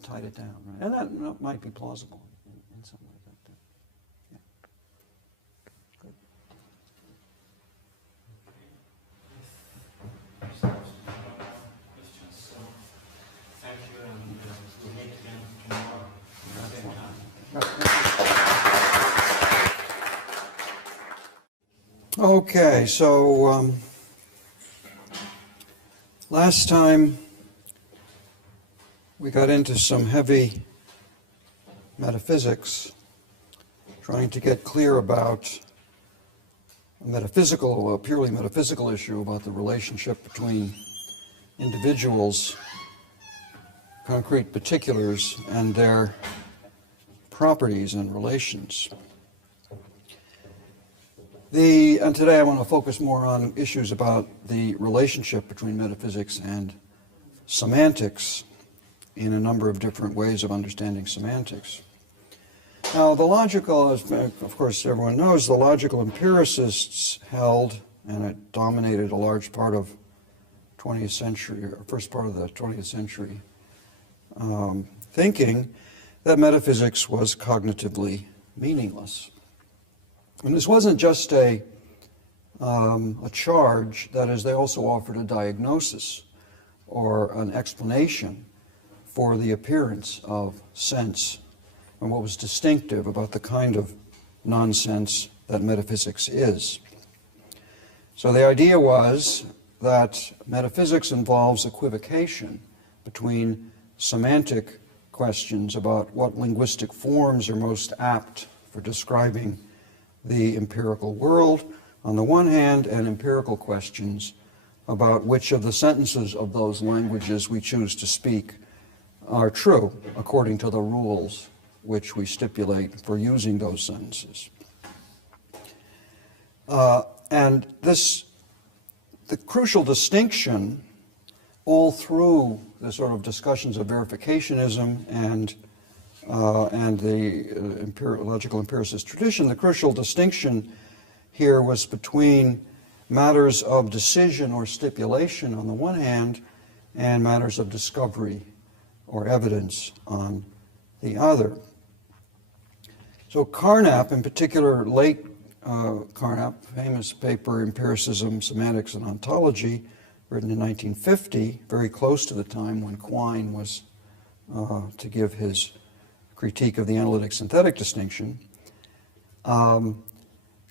tied it down, right? And that might be plausible in some way. Yeah. Good. Questions, so thank you, and we'll meet again tomorrow at the same time. Okay, so last time we got into some heavy metaphysics, trying to get clear about a purely metaphysical issue about the relationship between individuals, concrete particulars, and their properties and relations. And today I want to focus more on issues about the relationship between metaphysics and semantics in a number of different ways of understanding semantics. Now, the logical, as of course everyone knows, the logical empiricists held, and it dominated a large part of 20th century, or first part of the 20th century thinking, that metaphysics was cognitively meaningless. And this wasn't just a charge, that is, they also offered a diagnosis or an explanation for the appearance of sense and what was distinctive about the kind of nonsense that metaphysics is. So the idea was that metaphysics involves equivocation between semantic questions about what linguistic forms are most apt for describing the empirical world on the one hand, and empirical questions about which of the sentences of those languages we choose to speak are true according to the rules which we stipulate for using those sentences. And the crucial distinction all through the sort of discussions of verificationism and the logical empiricist tradition, the crucial distinction here was between matters of decision or stipulation on the one hand and matters of discovery or evidence on the other. So Carnap, in particular, late Carnap, famous paper, Empiricism, Semantics, and Ontology, written in 1950, very close to the time when Quine was to give his critique of the analytic-synthetic distinction.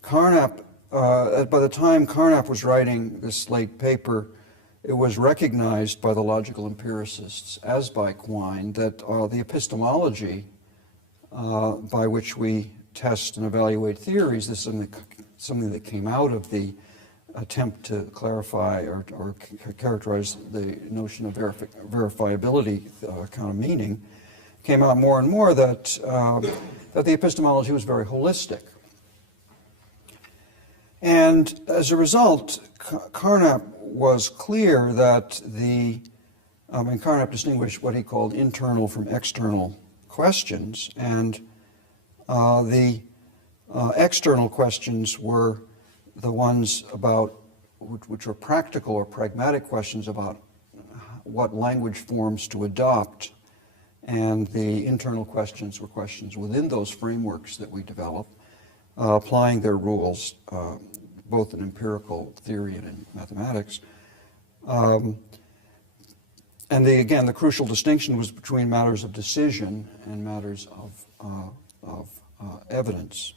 Carnap, by the time Carnap was writing this late paper, it was recognized by the logical empiricists, as by Quine, that the epistemology by which we test and evaluate theories, this is something that came out of the attempt to clarify or characterize the notion of verifiability kind of meaning, came out more and more that, that the epistemology was very holistic. And as a result, Carnap was clear that and Carnap distinguished what he called internal from external questions, and the external questions were the ones about, which were practical or pragmatic questions about what language forms to adopt, and the internal questions were questions within those frameworks that we develop, applying their rules, both in empirical theory and in mathematics. And again, the crucial distinction was between matters of decision and matters of evidence.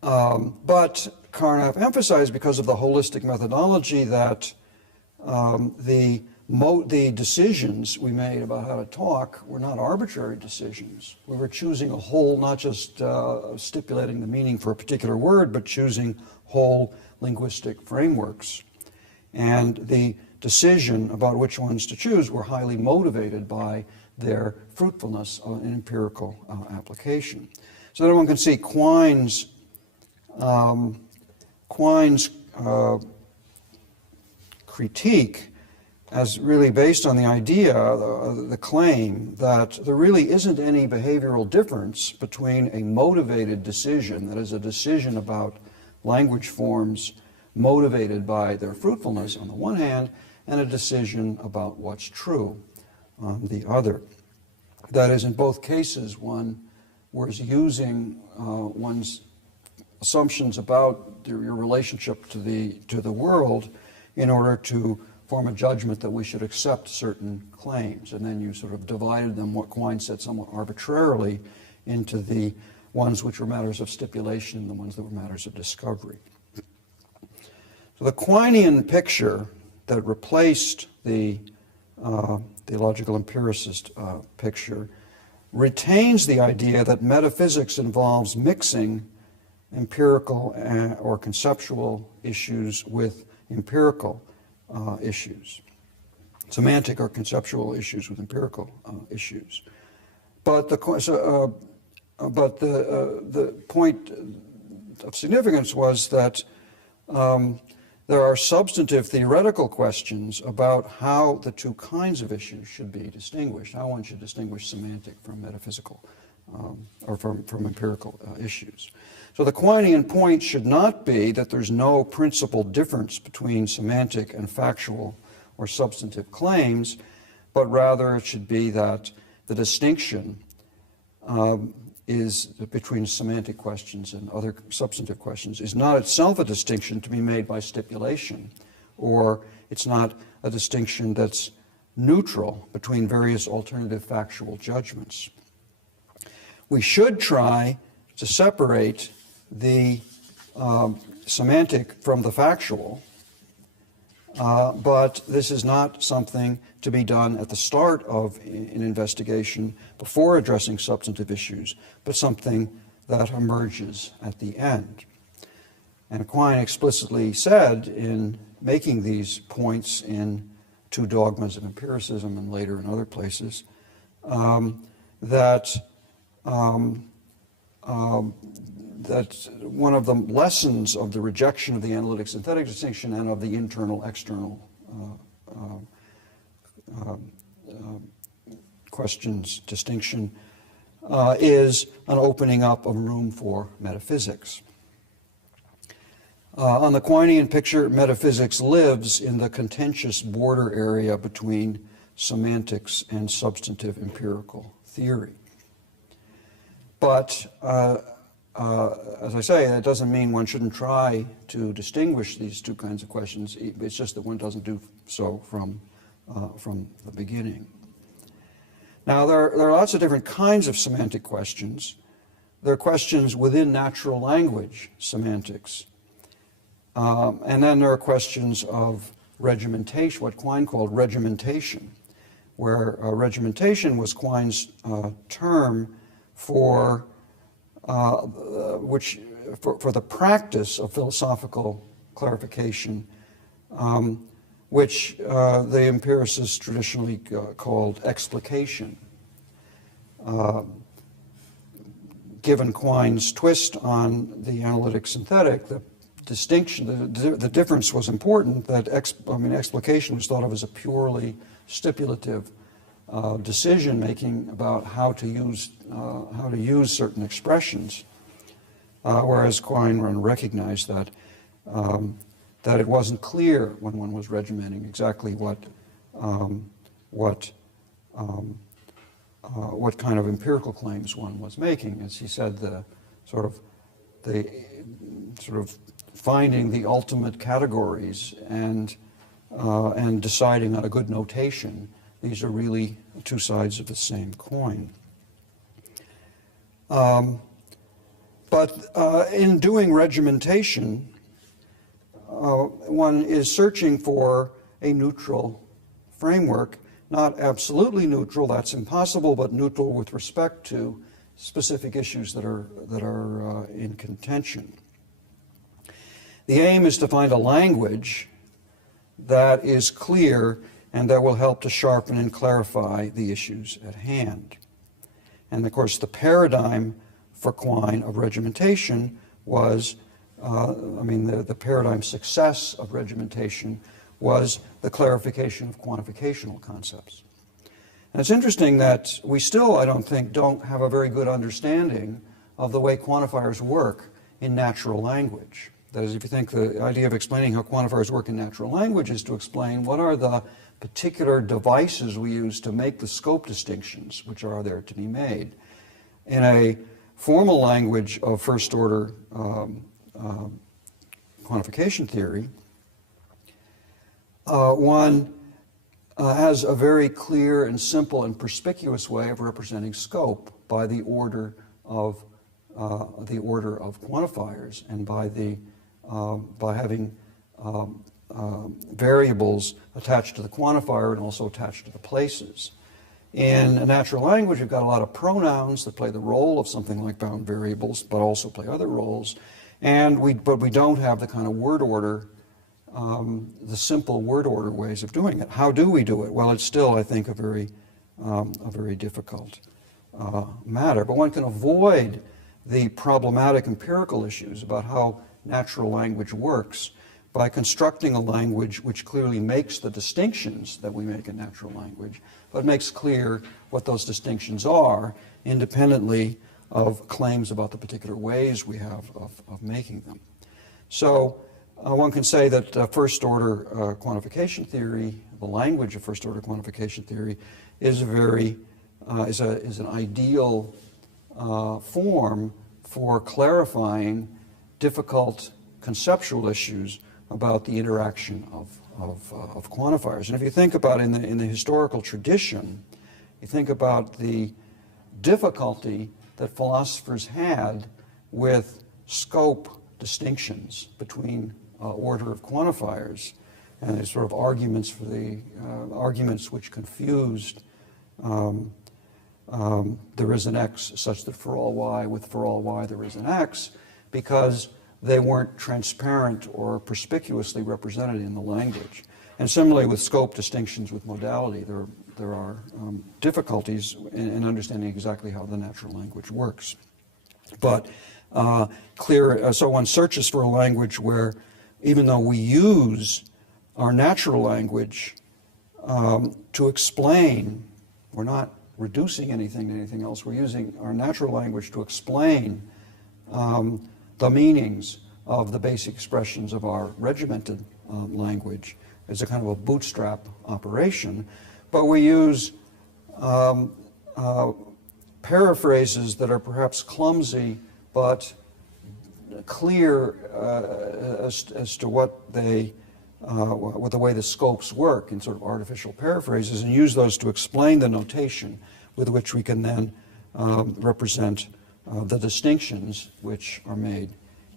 But Carnap emphasized, because of the holistic methodology, that the decisions we made about how to talk were not arbitrary decisions. We were choosing a whole, not just stipulating the meaning for a particular word, but choosing whole linguistic frameworks. And the decision about which ones to choose were highly motivated by their fruitfulness in empirical application. So that everyone can see Quine's critique as really based on the idea, the claim, that there really isn't any behavioral difference between a motivated decision, that is a decision about language forms motivated by their fruitfulness on the one hand, and a decision about what's true on the other. That is, in both cases, one was using one's assumptions about your relationship to the world in order to form a judgment that we should accept certain claims. And then you sort of divided them, what Quine said, somewhat arbitrarily, into the ones which were matters of stipulation and the ones that were matters of discovery. So the Quinean picture that replaced the logical empiricist picture retains the idea that metaphysics involves mixing empirical or conceptual issues with empirical issues, semantic or conceptual issues with empirical issues. But the point of significance was that there are substantive theoretical questions about how the two kinds of issues should be distinguished, how one should distinguish semantic from metaphysical or from empirical issues. So the Quinean point should not be that there's no principal difference between semantic and factual or substantive claims, but rather it should be that the distinction is between semantic questions and other substantive questions is not itself a distinction to be made by stipulation, or it's not a distinction that's neutral between various alternative factual judgments. We should try to separate the semantic from the factual, but this is not something to be done at the start of an investigation before addressing substantive issues, but something that emerges at the end. And Quine explicitly said in making these points in Two Dogmas of Empiricism and later in other places, that one of the lessons of the rejection of the analytic-synthetic distinction and of the internal-external questions distinction is an opening up of room for metaphysics. On the Quinean picture, metaphysics lives in the contentious border area between semantics and substantive empirical theory. But as I say, that doesn't mean one shouldn't try to distinguish these two kinds of questions. It's just that one doesn't do so from the beginning. Now, there are lots of different kinds of semantic questions. there are questions within natural language semantics. And then there are questions of regimentation, what Quine called regimentation, where regimentation was Quine's term for for the practice of philosophical clarification, which the empiricists traditionally called explication. Given Quine's twist on the analytic synthetic, the distinction, the difference was important, that explication was thought of as a purely stipulative decision-making about how to use certain expressions, whereas Quine recognized that it wasn't clear when one was regimenting exactly what kind of empirical claims one was making. As he said, the sort of finding the ultimate categories and deciding on a good notation. These are really two sides of the same coin. But in doing regimentation, one is searching for a neutral framework, not absolutely neutral, that's impossible, but neutral with respect to specific issues that are in contention. The aim is to find a language that is clear and that will help to sharpen and clarify the issues at hand. And of course, the paradigm for Quine of regimentation was, the paradigm success of regimentation was the clarification of quantificational concepts. And it's interesting that we still, I don't think, don't have a very good understanding of the way quantifiers work in natural language. That is, if you think the idea of explaining how quantifiers work in natural language is to explain what are the particular devices we use to make the scope distinctions which are there to be made. In a formal language of first-order quantification theory, one has a very clear and simple and perspicuous way of representing scope by the order of quantifiers and by having variables attached to the quantifier and also attached to the places. In a natural language, you've got a lot of pronouns that play the role of something like bound variables, but also play other roles. But we don't have the kind of word order, the simple word order ways of doing it. How do we do it? Well, it's still, I think, a very difficult matter. But one can avoid the problematic empirical issues about how natural language works by constructing a language which clearly makes the distinctions that we make in natural language, but makes clear what those distinctions are independently of claims about the particular ways we have of making them. So one can say that first-order quantification theory, the language of first-order quantification theory, is an ideal form for clarifying difficult conceptual issues about the interaction of quantifiers. And if you think about in the historical tradition, you think about the difficulty that philosophers had with scope distinctions between order of quantifiers, and there's sort of arguments for the arguments which confused there is an x such that for all y, with for all y there is an x, because they weren't transparent or perspicuously represented in the language. And similarly with scope distinctions with modality, there are difficulties in understanding exactly how the natural language works. But so one searches for a language where, even though we use our natural language to explain, we're not reducing anything to anything else, we're using our natural language to explain the meanings of the basic expressions of our regimented language. It's a kind of a bootstrap operation, but we use paraphrases that are perhaps clumsy but clear as to what the way the scopes work in sort of artificial paraphrases, and use those to explain the notation with which we can then represent the distinctions which are made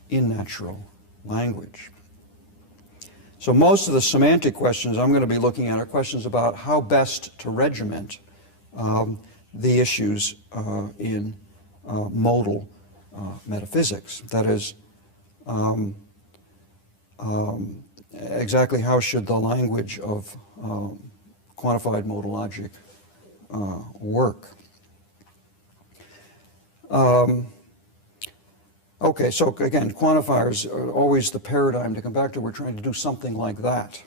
in natural language. So most of the semantic questions I'm going to be looking at are questions about how best to regiment the issues in modal metaphysics. That is, exactly how should the language of quantified modal logic work. Okay, so again, quantifiers are always the paradigm to come back to. We're trying to do something like that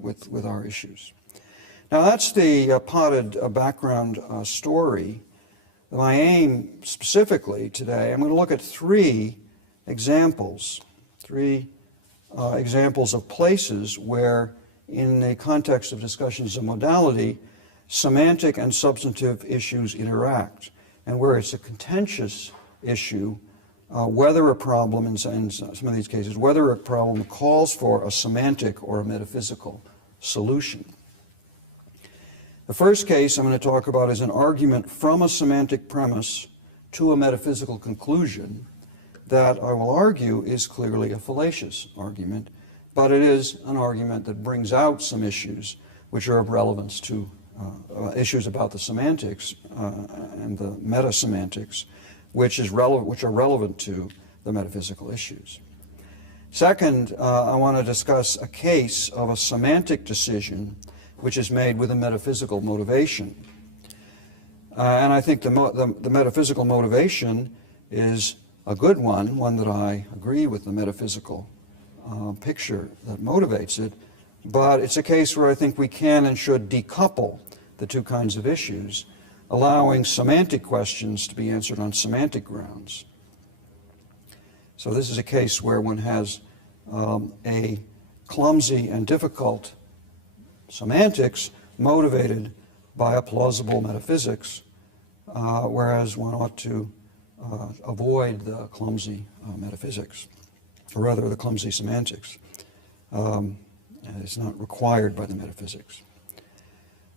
with our issues. Now that's the potted background story. My aim specifically today, I'm going to look at three examples of places where, in the context of discussions of modality, semantic and substantive issues interact, and where it's a contentious issue whether a problem, in some of these cases, whether a problem calls for a semantic or a metaphysical solution. The first case I'm going to talk about is an argument from a semantic premise to a metaphysical conclusion that I will argue is clearly a fallacious argument, but it is an argument that brings out some issues which are of relevance to issues about the semantics and the meta-semantics, which are relevant to the metaphysical issues. Second, I want to discuss a case of a semantic decision which is made with a metaphysical motivation. And I think the metaphysical motivation is a good one that I agree with the metaphysical picture that motivates it, but it's a case where I think we can and should decouple the two kinds of issues, allowing semantic questions to be answered on semantic grounds. So this is a case where one has a clumsy and difficult semantics motivated by a plausible metaphysics, whereas one ought to avoid the clumsy metaphysics, or rather the clumsy semantics. It's not required by the metaphysics.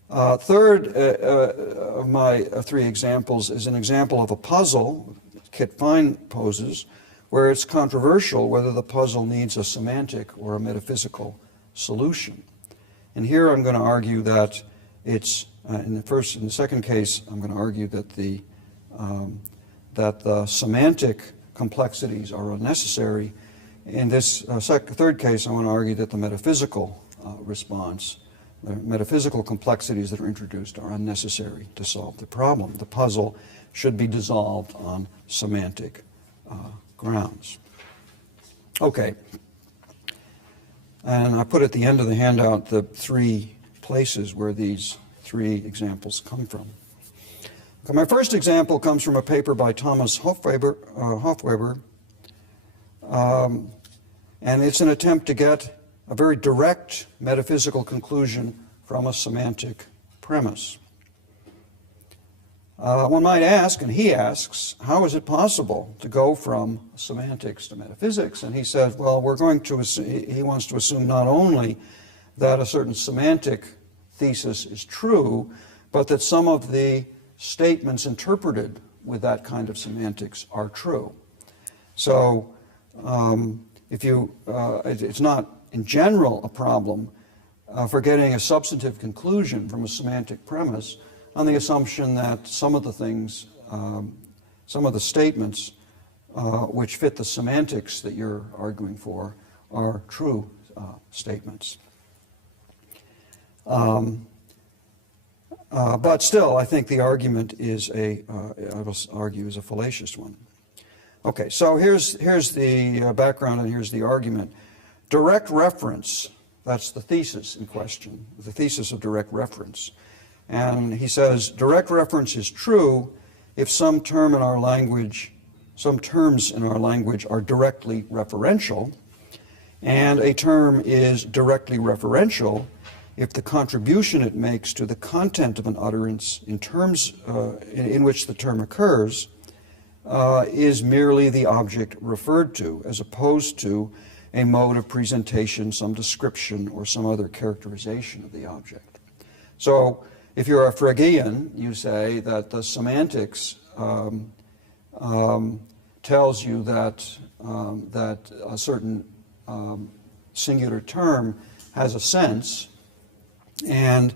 Third of my three examples is an example of a puzzle Kit Fine poses, where it's controversial whether the puzzle needs a semantic or a metaphysical solution. And here I'm going to argue that it's, in the second case, I'm going to argue that the semantic complexities are unnecessary. In this third case, I want to argue that the metaphysical response, the metaphysical complexities that are introduced are unnecessary to solve the problem. The puzzle should be dissolved on semantic grounds. Okay. And I put at the end of the handout the three places where these three examples come from. Okay, my first example comes from a paper by Thomas Hofweber, and it's an attempt to get a very direct metaphysical conclusion from a semantic premise. One might ask, and he asks, how is it possible to go from semantics to metaphysics? And he says, well, he wants to assume not only that a certain semantic thesis is true, but that some of the statements interpreted with that kind of semantics are true. So it's not in general a problem for getting a substantive conclusion from a semantic premise on the assumption that some of the things, some of the statements which fit the semantics that you're arguing for are true statements. But still, I think the argument is I will argue, is a fallacious one. Okay, so here's the background and here's the argument. Direct reference, that's the thesis in question, the thesis of direct reference. And he says, direct reference is true if some terms in our language are directly referential, and a term is directly referential if the contribution it makes to the content of an utterance in terms in which the term occurs is merely the object referred to, as opposed to a mode of presentation, some description, or some other characterization of the object. So if you're a Fregean, you say that the semantics tells you that, that a certain singular term has a sense, and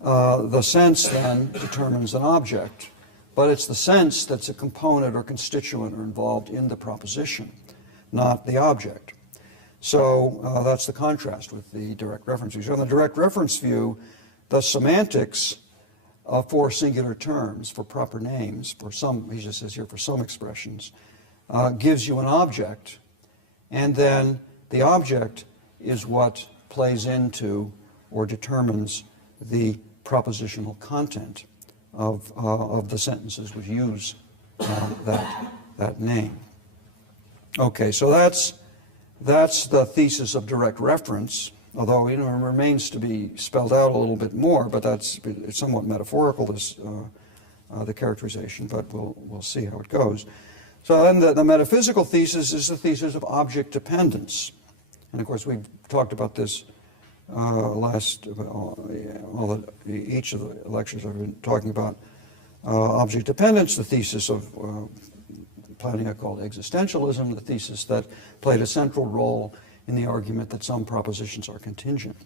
the sense then determines an object. But it's the sense that's a component or constituent or involved in the proposition, not the object. So that's the contrast with the direct reference view. So in the direct reference view, the semantics for singular terms, for proper names, for some, he just says here, for some expressions, gives you an object, and then the object is what plays into or determines the propositional content of the sentences which use that name. Okay, so that's the thesis of direct reference, although it remains to be spelled out a little bit more, but it's somewhat metaphorical, this, the characterization, but we'll see how it goes. So then the metaphysical thesis is the thesis of object dependence. And of course we've talked about this each of the lectures I've been talking about object dependence, the thesis of Platonia called existentialism, the thesis that played a central role in the argument that some propositions are contingent.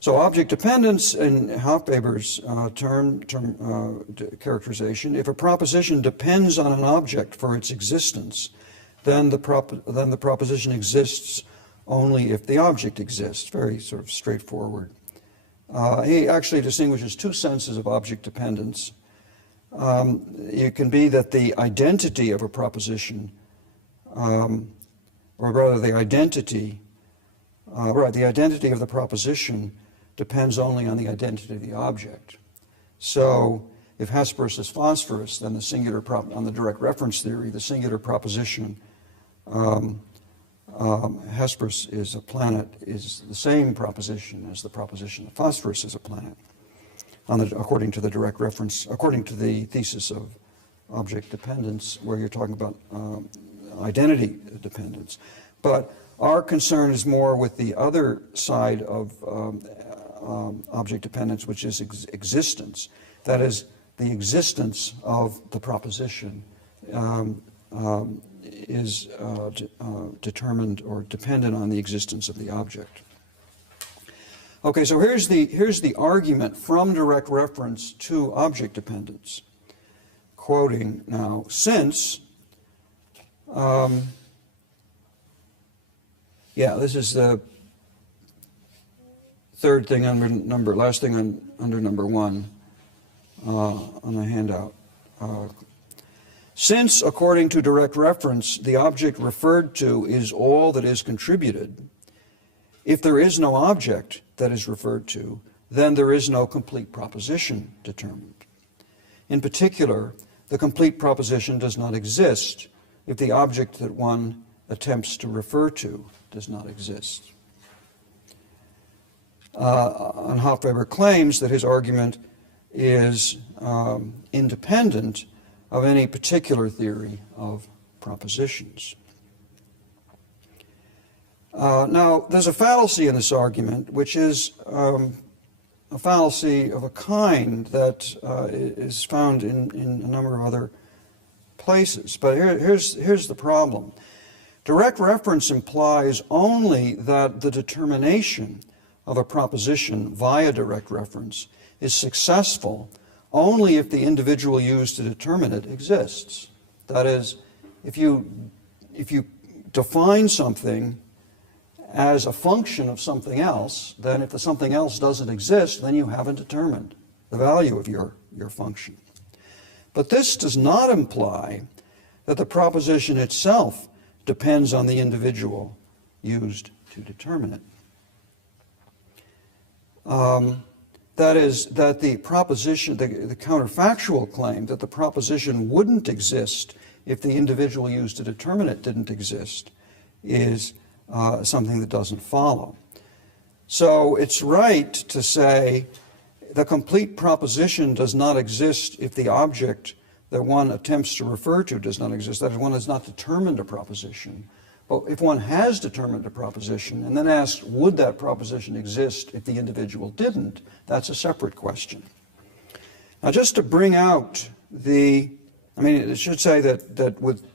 So object dependence, in Hofweber's characterization, if a proposition depends on an object for its existence, then the proposition exists only if the object exists. Very sort of straightforward. He actually distinguishes two senses of object dependence. It can be that the identity of a proposition, or rather the identity of the proposition depends only on the identity of the object. So if Hesperus is phosphorus, then the singular on the direct reference theory, the singular proposition Hesperus is a planet is the same proposition as the proposition that phosphorus is a planet, according to the direct reference, according to the thesis of object dependence, where you're talking about identity dependence. But our concern is more with the other side of object dependence, which is existence. That is, the existence of the proposition is determined or dependent on the existence of the object. Okay, so here's the argument from direct reference to object dependence. Quoting now, since, this is the third thing under last thing under number one on the handout. Since, according to direct reference, the object referred to is all that is contributed, if there is no object that is referred to, then there is no complete proposition determined. In particular, the complete proposition does not exist if the object that one attempts to refer to does not exist. And Hofweber claims that his argument is independent of any particular theory of propositions. Now, there's a fallacy in this argument, which is a fallacy of a kind that is found in a number of other places. But here's the problem. Direct reference implies only that the determination of a proposition via direct reference is successful only if the individual used to determine it exists. That is, if you define something as a function of something else, then if the something else doesn't exist, then you haven't determined the value of your function. But this does not imply that the proposition itself depends on the individual used to determine it. That is, that the proposition, the counterfactual claim that the proposition wouldn't exist if the individual used to determine it didn't exist is something that doesn't follow. So it's right to say the complete proposition does not exist if the object that one attempts to refer to does not exist. That is, one has not determined a proposition. But if one has determined a proposition and then asks, would that proposition exist if the individual didn't, that's a separate question. Now, just to bring out the I mean, it should say that with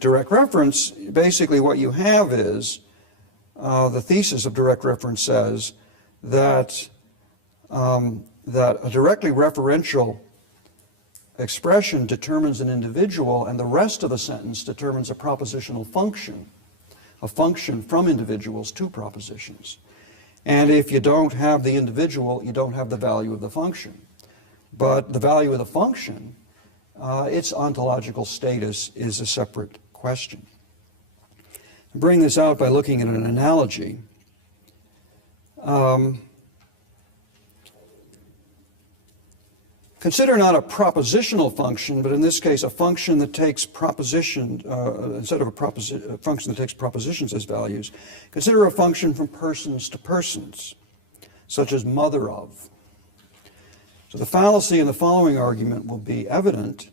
direct reference, basically what you have is the thesis of direct reference says that that a directly referential expression determines an individual, and the rest of the sentence determines a propositional function, a function from individuals to propositions. And if you don't have the individual, you don't have the value of the function. But the value of the function, its ontological status is a separate question. I bring this out by looking at an analogy. Consider not a propositional function, but in this case a function that takes proposition, instead of a function that takes propositions as values, consider a function from persons to persons, such as mother of. So the fallacy in the following argument will be evident.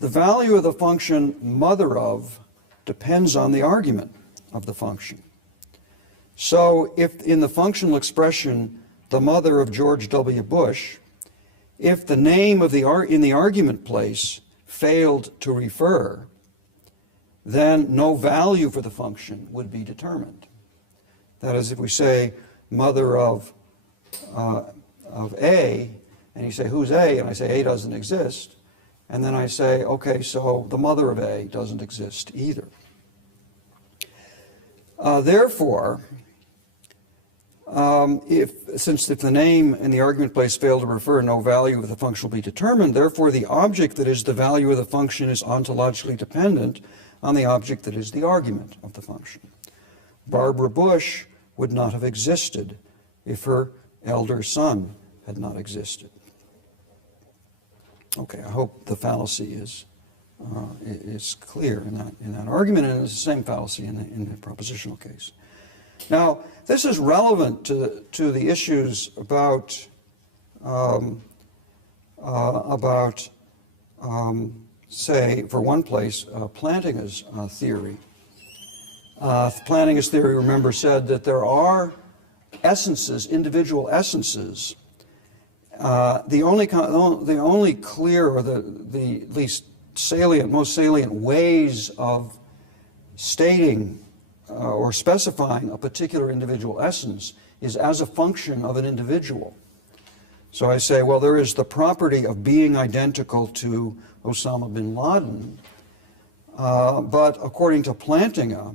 The value of the function mother of depends on the argument of the function. So if in the functional expression, the mother of George W. Bush, if the name of in the argument place failed to refer, then no value for the function would be determined. That is, if we say mother of A, and you say, who's A? And I say, A doesn't exist. And then I say, okay, so the mother of A doesn't exist either. Therefore, since the name and the argument place fail to refer, no value of the function will be determined. Therefore, the object that is the value of the function is ontologically dependent on the object that is the argument of the function. Barbara Bush would not have existed if her elder son had not existed. Okay, I hope the fallacy is clear in that argument, and it's the same fallacy in the propositional case. Now, this is relevant to the issues about say, for one place, Plantinga's theory. Plantinga's theory, remember, said that there are essences, individual essences. The only clear, or the least salient, most salient ways of stating or specifying a particular individual essence is as a function of an individual. So I say, well, there is the property of being identical to Osama bin Laden, but according to Plantinga,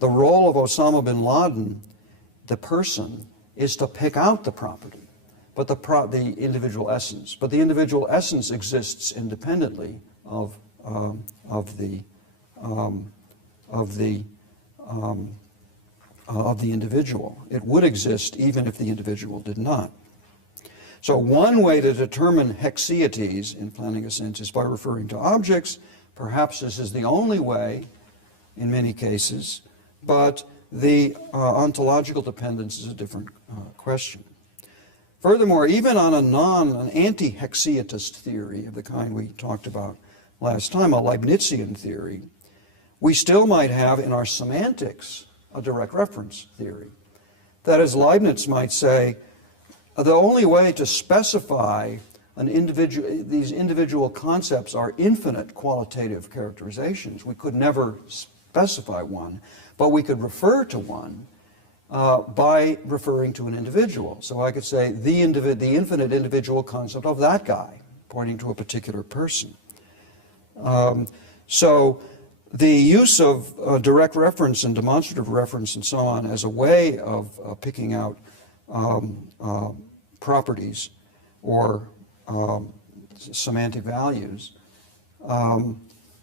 the role of Osama bin Laden, the person, is to pick out the property, but the individual essence. But the individual essence exists independently of the individual. It would exist even if the individual did not. So one way to determine haecceities in Plantinga's sense is by referring to objects. Perhaps this is the only way in many cases, but the ontological dependence is a different question. Furthermore, even on an anti-haecceitist theory of the kind we talked about last time, a Leibnizian theory, we still might have in our semantics a direct reference theory. That is, Leibniz might say, the only way to specify these individual concepts are infinite qualitative characterizations. We could never specify one, but we could refer to one by referring to an individual. So I could say the infinite individual concept of that guy, pointing to a particular person. So the use of direct reference and demonstrative reference and so on as a way of picking out properties or semantic values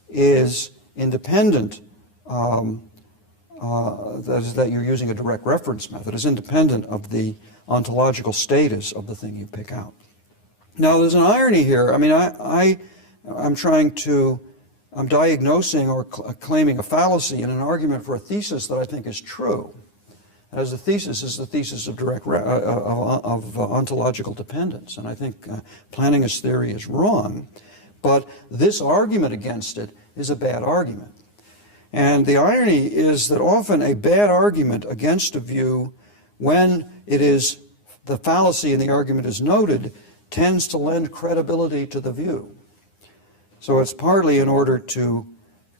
is independent, that is, that you're using a direct reference method, is independent of the ontological status of the thing you pick out. Now, there's an irony here. I mean, I'm diagnosing or claiming a fallacy in an argument for a thesis that I think is true. As the thesis is the thesis of ontological dependence, and I think Plantinga's theory is wrong, but this argument against it is a bad argument. And the irony is that often a bad argument against a view, when it is the fallacy in the argument is noted, tends to lend credibility to the view. So it's partly in order to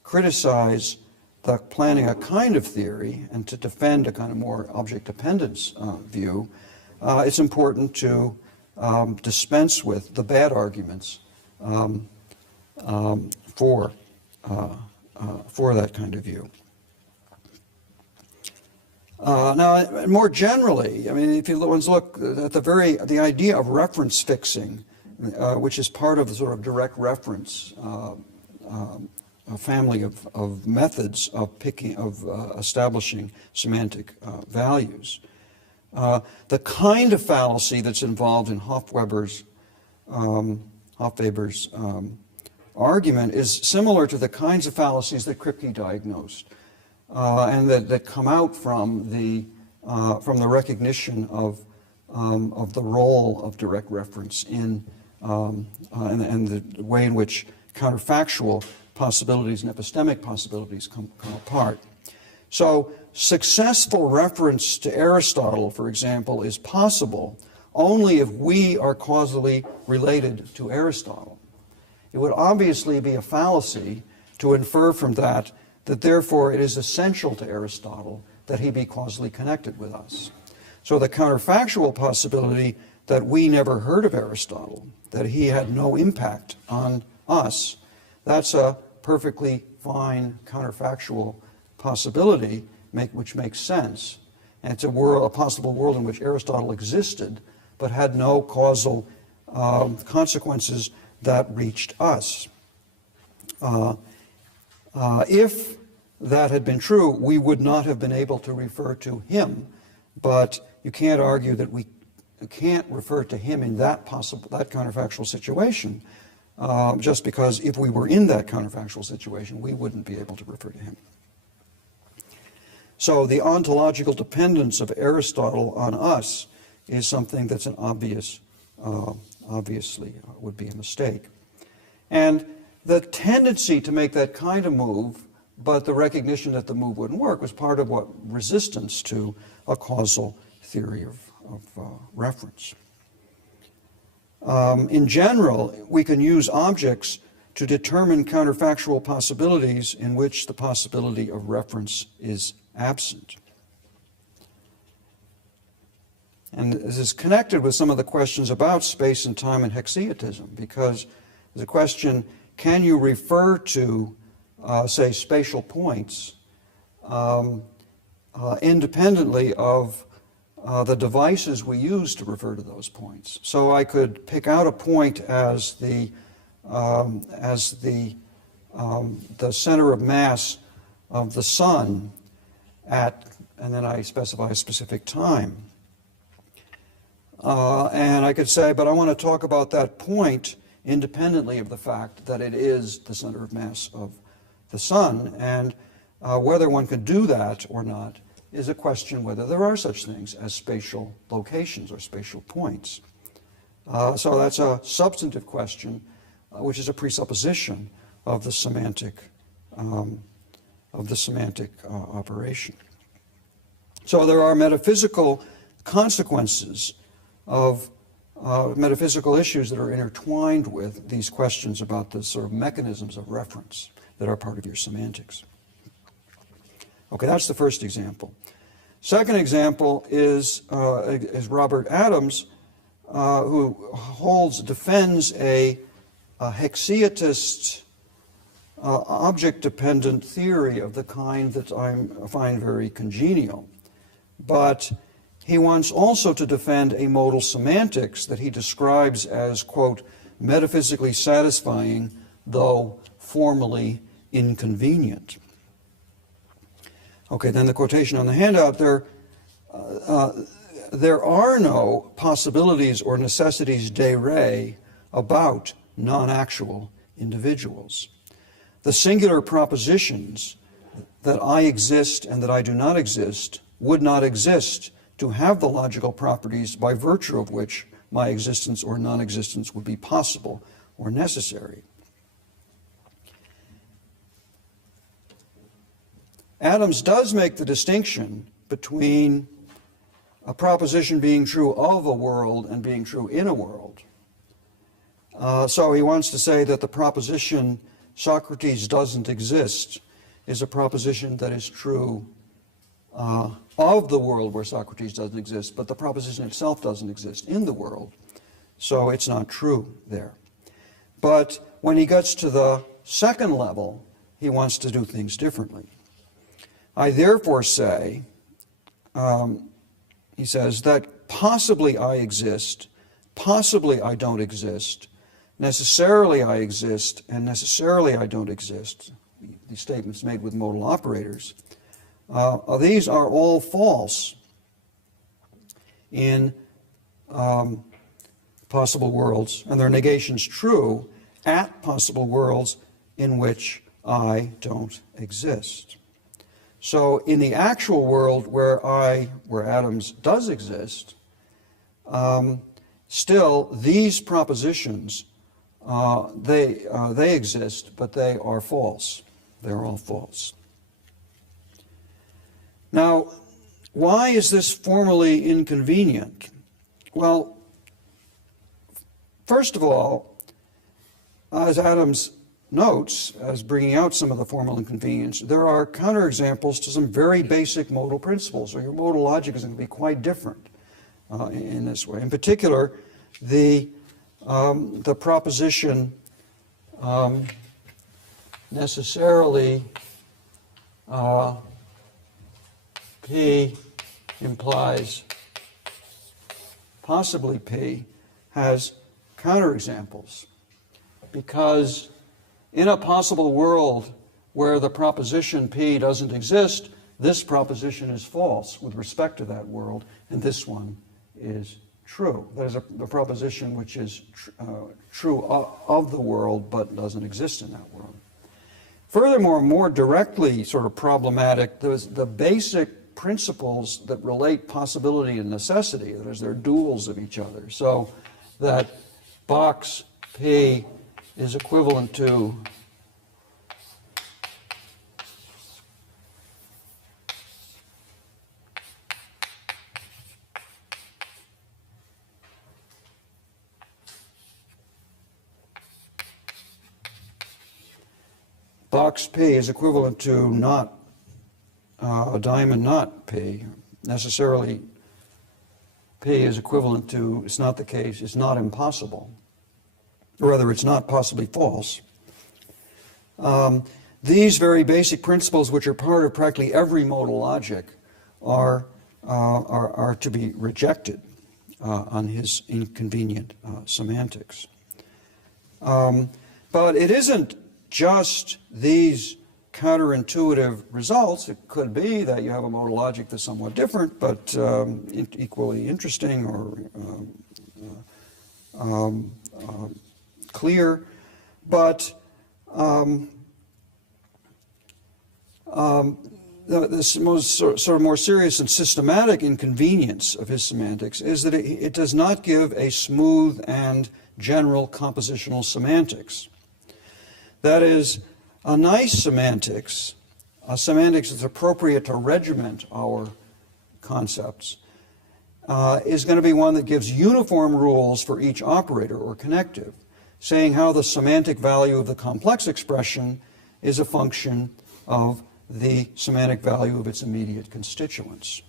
criticize the planning a kind of theory and to defend a kind of more object dependence view. It's important to dispense with the bad arguments for that kind of view. Now, more generally, I mean, if you look at the idea of reference fixing, which is part of the sort of direct reference a family of methods of establishing semantic values. The kind of fallacy that's involved in Hofweber's argument is similar to the kinds of fallacies that Kripke diagnosed, and that come out from the recognition of the role of direct reference in and the way in which counterfactual possibilities and epistemic possibilities come apart. So successful reference to Aristotle, for example, is possible only if we are causally related to Aristotle. It would obviously be a fallacy to infer from that therefore it is essential to Aristotle that he be causally connected with us. So the counterfactual possibility that we never heard of Aristotle, that he had no impact on us, that's a perfectly fine counterfactual possibility which makes sense. And it's a possible world in which Aristotle existed but had no causal consequences that reached us. If that had been true, we would not have been able to refer to him, but you can't argue that we can't refer to him in that counterfactual situation, just because if we were in that counterfactual situation, we wouldn't be able to refer to him. So the ontological dependence of Aristotle on us is something that's an obviously would be a mistake. And the tendency to make that kind of move, but the recognition that the move wouldn't work, was part of what resistance to a causal theory of reference. In general, we can use objects to determine counterfactual possibilities in which the possibility of reference is absent. And this is connected with some of the questions about space and time and haecceitism, because there's a question, can you refer to, say, spatial points independently of the devices we use to refer to those points? So I could pick out a point as the center of mass of the sun and then I specify a specific time. And I could say, but I want to talk about that point independently of the fact that it is the center of mass of the sun, and whether one could do that or not is a question whether there are such things as spatial locations or spatial points. So that's a substantive question, which is a presupposition of the semantic operation. So there are metaphysical consequences of metaphysical issues that are intertwined with these questions about the sort of mechanisms of reference that are part of your semantics. Okay, that's the first example. Second example is Robert Adams, who defends a haecceitist object-dependent theory of the kind that I find very congenial. But he wants also to defend a modal semantics that he describes as, quote, metaphysically satisfying, though formally inconvenient. Okay, then the quotation on the handout there, there are no possibilities or necessities de re about non-actual individuals. The singular propositions that I exist and that I do not exist would not exist to have the logical properties by virtue of which my existence or non-existence would be possible or necessary. Adams does make the distinction between a proposition being true of a world and being true in a world. So he wants to say that the proposition Socrates doesn't exist is a proposition that is true of the world where Socrates doesn't exist, but the proposition itself doesn't exist in the world, so it's not true there. But when he gets to the second level, he wants to do things differently. I therefore say, he says, that possibly I exist, possibly I don't exist, necessarily I exist, and necessarily I don't exist. These statements made with modal operators. These are all false in possible worlds, and their negation's true at possible worlds in which I don't exist. So in the actual world where atoms does exist, still these propositions, they exist, but they are false. They're all false. Now, why is this formally inconvenient? Well, first of all, as Adams notes, as bringing out some of the formal inconvenience, there are counterexamples to some very basic modal principles, so your modal logic is going to be quite different in this way. In particular, the proposition necessarily P implies possibly P has counterexamples, because in a possible world where the proposition P doesn't exist, this proposition is false with respect to that world, and this one is true. That is a proposition which is true of the world but doesn't exist in that world. Furthermore, more directly sort of problematic, there's the basic principles that relate possibility and necessity, that is, they're duals of each other. So that box P is equivalent to box P is equivalent to not a diamond not P. Necessarily P is equivalent to, it's not the case, it's not impossible. Or rather, it's not possibly false. These very basic principles, which are part of practically every modal logic, are to be rejected on his inconvenient semantics. But it isn't just these counterintuitive results. It could be that you have a modal logic that's somewhat different, but equally interesting or clear. But this most sort of more serious and systematic inconvenience of his semantics is that it does not give a smooth and general compositional semantics. That is, a nice semantics, a semantics that's appropriate to regiment our concepts, is going to be one that gives uniform rules for each operator or connective, saying how the semantic value of the complex expression is a function of the semantic value of its immediate constituents.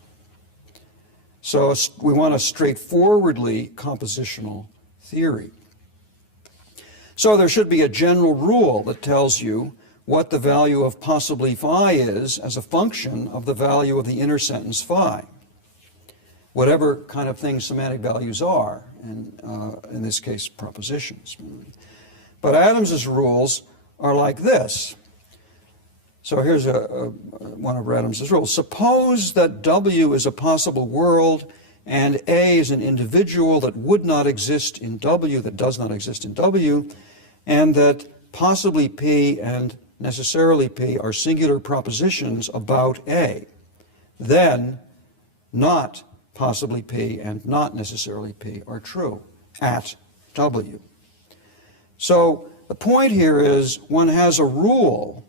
So we want a straightforwardly compositional theory. So there should be a general rule that tells you what the value of possibly phi is as a function of the value of the inner sentence phi, whatever kind of thing semantic values are, and in this case, propositions. But Adams's rules are like this. So here's one of Adams's rules. Suppose that W is a possible world and A is an individual that would not exist in W, that does not exist in W, and that possibly P and necessarily P are singular propositions about A. Then not possibly P and not necessarily P are true at W. So the point here is one has a rule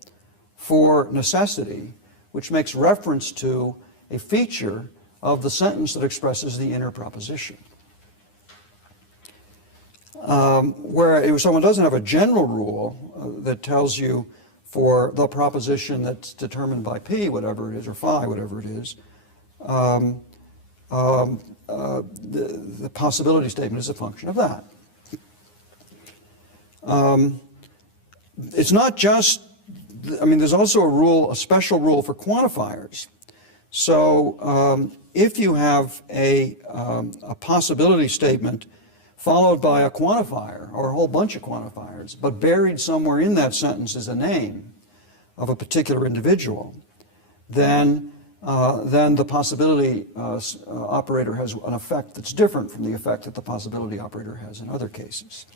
for necessity which makes reference to a feature of the sentence that expresses the inner proposition. where if someone doesn't have a general rule that tells you for the proposition that's determined by P, whatever it is, or phi, whatever it is, the possibility statement is a function of that. It's not just, I mean, there's also a rule, a special rule for quantifiers. So if you have a possibility statement followed by a quantifier or a whole bunch of quantifiers, but buried somewhere in that sentence is a name of a particular individual, then the possibility operator has an effect that's different from the effect that the possibility operator has in other cases.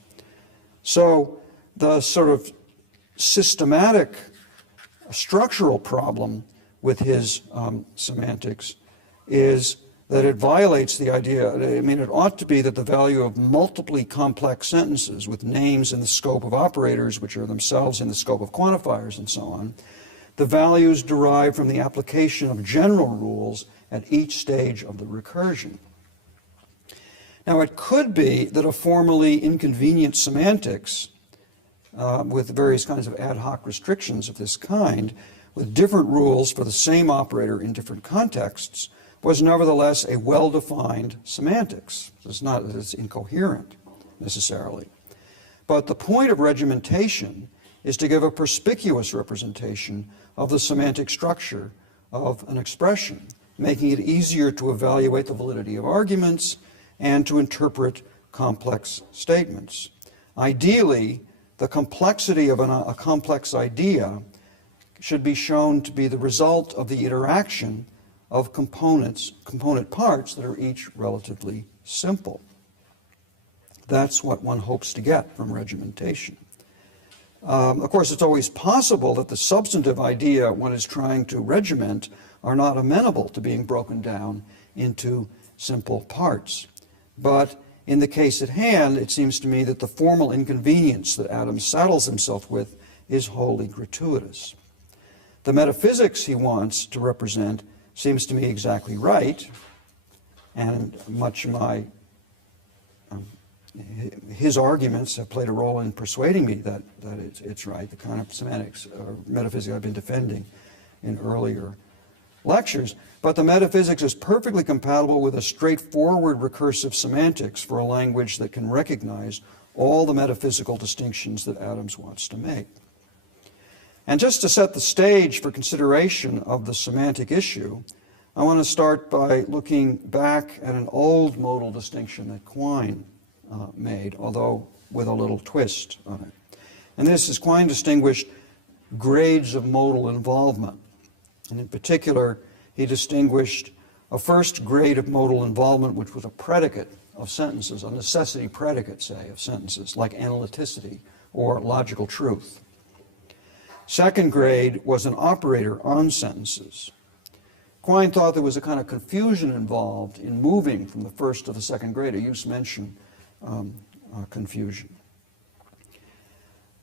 So the sort of systematic structural problem with his semantics is that it violates the idea, I mean, it ought to be that the value of multiply complex sentences with names in the scope of operators, which are themselves in the scope of quantifiers and so on, the values derive from the application of general rules at each stage of the recursion. Now, it could be that a formally inconvenient semantics with various kinds of ad hoc restrictions of this kind, with different rules for the same operator in different contexts, was nevertheless a well-defined semantics. It's not that it's incoherent, necessarily. But the point of regimentation is to give a perspicuous representation of the semantic structure of an expression, making it easier to evaluate the validity of arguments and to interpret complex statements. Ideally, the complexity of a complex idea should be shown to be the result of the interaction of component parts that are each relatively simple. That's what one hopes to get from regimentation. Of course, it's always possible that the substantive idea one is trying to regiment are not amenable to being broken down into simple parts. But in the case at hand, it seems to me that the formal inconvenience that Adams saddles himself with is wholly gratuitous. The metaphysics he wants to represent seems to me exactly right, and much of my his arguments have played a role in persuading me that it's right, the kind of semantics or metaphysics I've been defending in earlier lectures. But the metaphysics is perfectly compatible with a straightforward recursive semantics for a language that can recognize all the metaphysical distinctions that Adams wants to make. And just to set the stage for consideration of the semantic issue, I want to start by looking back at an old modal distinction that Quine made, although with a little twist on it. And this is Quine distinguished grades of modal involvement. And in particular, he distinguished a first grade of modal involvement, which was a predicate of sentences, a necessity predicate, say, of sentences, like analyticity or logical truth. Second grade was an operator on sentences. Quine thought there was a kind of confusion involved in moving from the first to the second grade, a use mention confusion.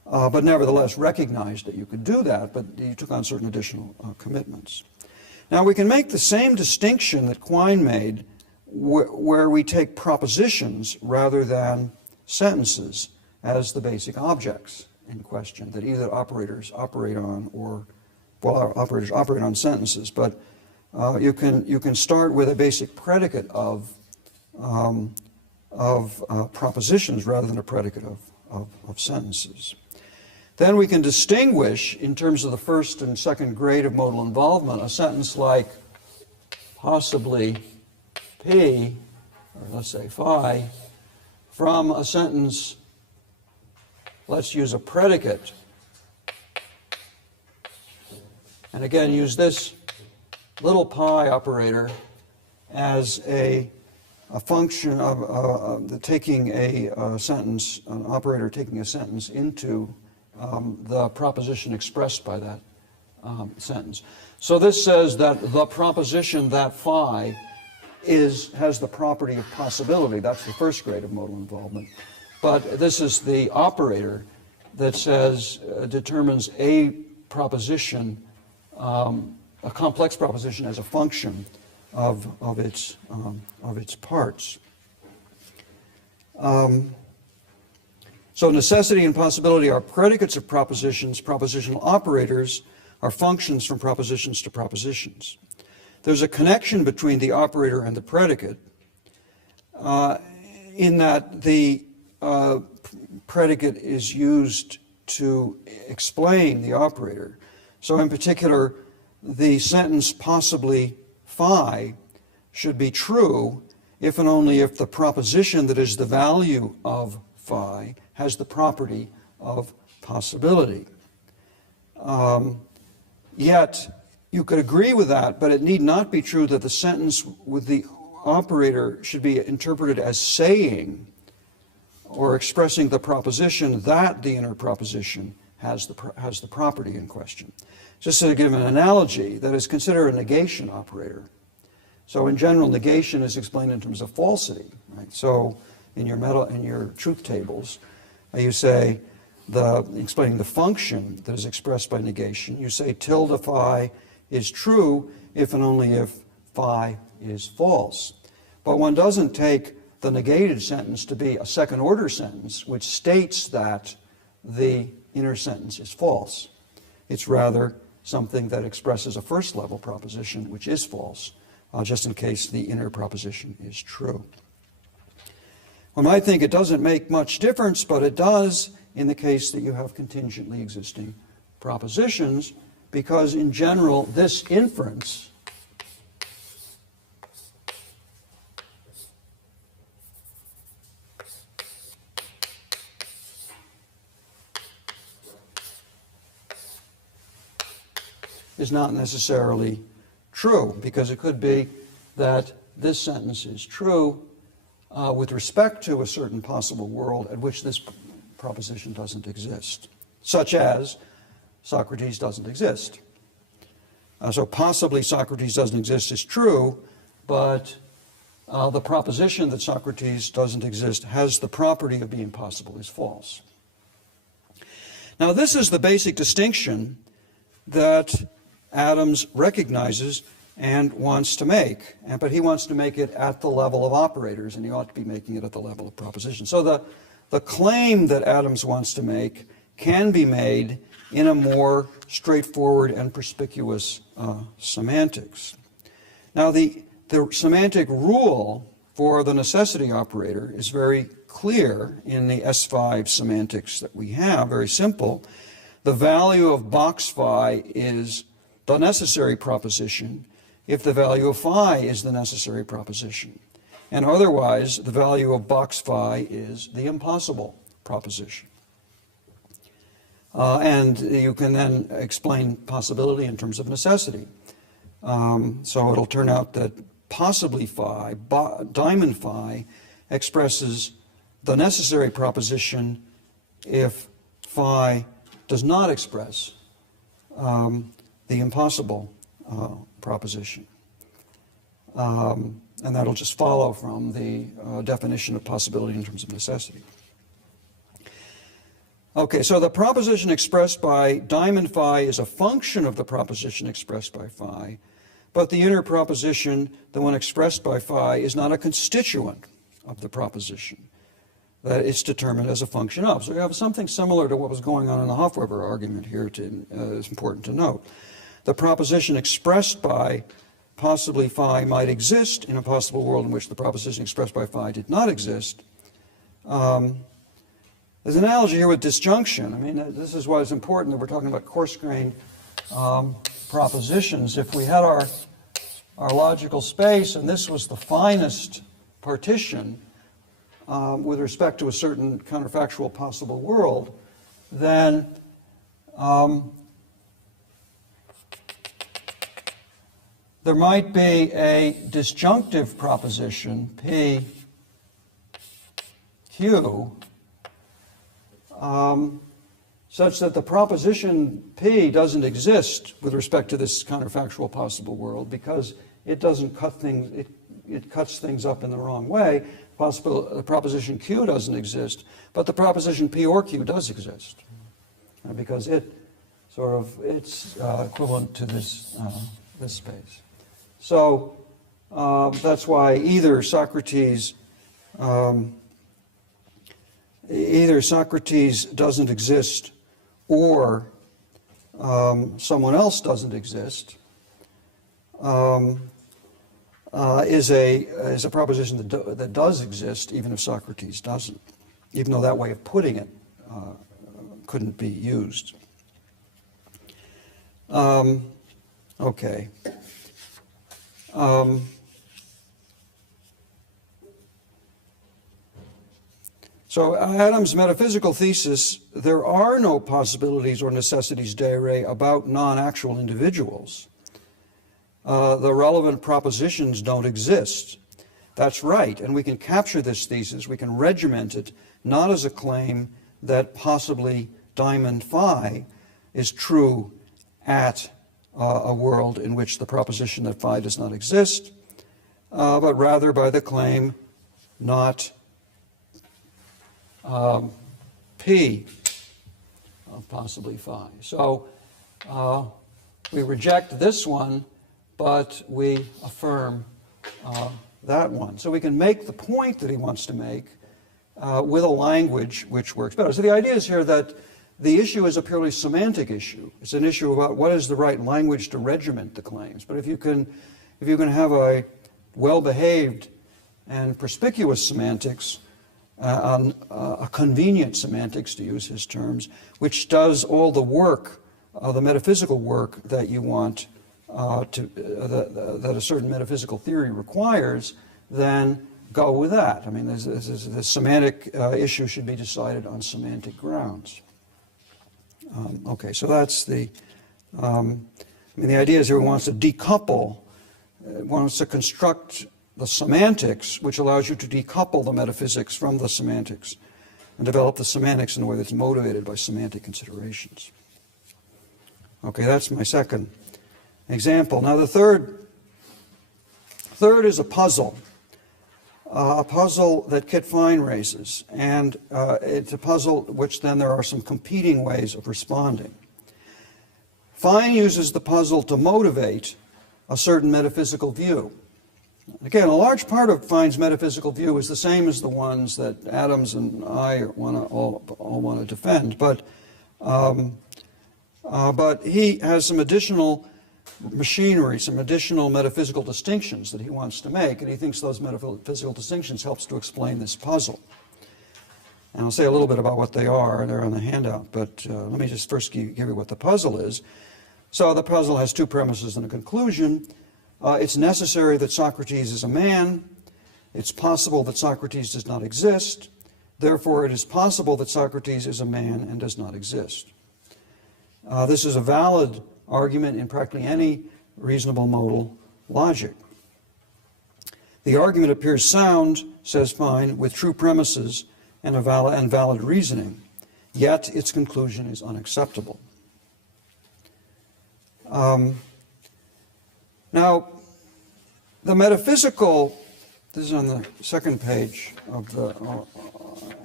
But nevertheless recognized that you could do that, but you took on certain additional commitments. Now we can make the same distinction that Quine made where we take propositions rather than sentences as the basic objects in question that either operators operate on or, well, operators operate on sentences, but you can start with a basic predicate of propositions rather than a predicate of sentences. Then we can distinguish, in terms of the first and second grade of modal involvement, a sentence like possibly P, or let's say phi, from a sentence, let's use a predicate, and again use this little pi operator as a function of taking a sentence, an operator taking a sentence into the proposition expressed by that sentence. So this says that the proposition that phi has the property of possibility. That's the first grade of modal involvement. But this is the operator that says, determines a proposition, a complex proposition as a function of its parts. So necessity and possibility are predicates of propositions. Propositional operators are functions from propositions to propositions. There's a connection between the operator and the predicate in that the predicate is used to explain the operator. So in particular, the sentence possibly phi should be true if and only if the proposition that is the value of phi has the property of possibility. Yet, you could agree with that, but it need not be true that the sentence with the operator should be interpreted as saying or expressing the proposition that the inner proposition has the property in question. Just to give an analogy, that is, consider a negation operator. So in general, negation is explained in terms of falsity, right? So in your truth tables, you say, explaining the function that is expressed by negation, you say tilde phi is true if and only if phi is false. But one doesn't take the negated sentence to be a second order sentence which states that the inner sentence is false. It's rather something that expresses a first level proposition which is false, just in case the inner proposition is true. One might think it doesn't make much difference, but it does in the case that you have contingently existing propositions, because in general this inference is not necessarily true, because it could be that this sentence is true with respect to a certain possible world at which this proposition doesn't exist, such as Socrates doesn't exist. So possibly Socrates doesn't exist is true, but the proposition that Socrates doesn't exist has the property of being possible is false. Now this is the basic distinction that Adams recognizes and wants to make, but he wants to make it at the level of operators, and he ought to be making it at the level of propositions. So the claim that Adams wants to make can be made in a more straightforward and perspicuous semantics. Now the semantic rule for the necessity operator is very clear in the S5 semantics that we have, very simple. The value of box phi is the necessary proposition if the value of phi is the necessary proposition. And otherwise, the value of box phi is the impossible proposition. And you can then explain possibility in terms of necessity. So it'll turn out that possibly phi, diamond phi, expresses the necessary proposition if phi does not express the impossible proposition. And that'll just follow from the definition of possibility in terms of necessity. Okay, so the proposition expressed by diamond phi is a function of the proposition expressed by phi, but the inner proposition, the one expressed by phi, is not a constituent of the proposition that it's determined as a function of. So you have something similar to what was going on in the Hofweber argument here. It's important to note. The proposition expressed by possibly phi might exist in a possible world in which the proposition expressed by phi did not exist. There's an analogy here with disjunction. I mean, this is why it's important that we're talking about coarse-grained propositions. If we had our logical space and this was the finest partition with respect to a certain counterfactual possible world, then there might be a disjunctive proposition, P, Q, such that the proposition P doesn't exist with respect to this counterfactual possible world because it doesn't cut things, it cuts things up in the wrong way. The proposition Q doesn't exist, but the proposition P or Q does exist because it's equivalent to this space. So that's why either Socrates either Socrates doesn't exist or someone else doesn't exist is a proposition that does exist, even if Socrates doesn't, even though that way of putting it couldn't be used. Okay. So Adam's metaphysical thesis, there are no possibilities or necessities de re about non-actual individuals. The relevant propositions don't exist. That's right, and we can capture this thesis, we can regiment it, not as a claim that possibly diamond phi is true at a world in which the proposition that phi does not exist, but rather by the claim not P of possibly phi. So we reject this one, but we affirm that one. So we can make the point that he wants to make with a language which works better. So the idea is here that the issue is a purely semantic issue. It's an issue about what is the right language to regiment the claims. But if you can have a well-behaved and perspicuous semantics, a convenient semantics, to use his terms, which does all the work, the metaphysical work that you want that a certain metaphysical theory requires, then go with that. I mean, the semantic issue should be decided on semantic grounds. Okay, so that's the, the idea is here he wants to decouple, wants to construct the semantics, which allows you to decouple the metaphysics from the semantics and develop the semantics in a way that's motivated by semantic considerations. Okay, that's my second example. Now the third is a puzzle that Kit Fine raises, and it's a puzzle which then there are some competing ways of responding. Fine uses the puzzle to motivate a certain metaphysical view. Again, a large part of Fine's metaphysical view is the same as the ones that Adams and I all want to defend, but he has some additional machinery, some additional metaphysical distinctions that he wants to make, and he thinks those metaphysical distinctions helps to explain this puzzle. And I'll say a little bit about what they are. They're on the handout, but let me just first give you what the puzzle is. So the puzzle has two premises and a conclusion. It's necessary that Socrates is a man. It's possible that Socrates does not exist. Therefore, it is possible that Socrates is a man and does not exist. This is a valid argument in practically any reasonable modal logic. The argument appears sound, says Fine, with true premises and valid reasoning, yet its conclusion is unacceptable. Now, the metaphysical, this is on the second page of the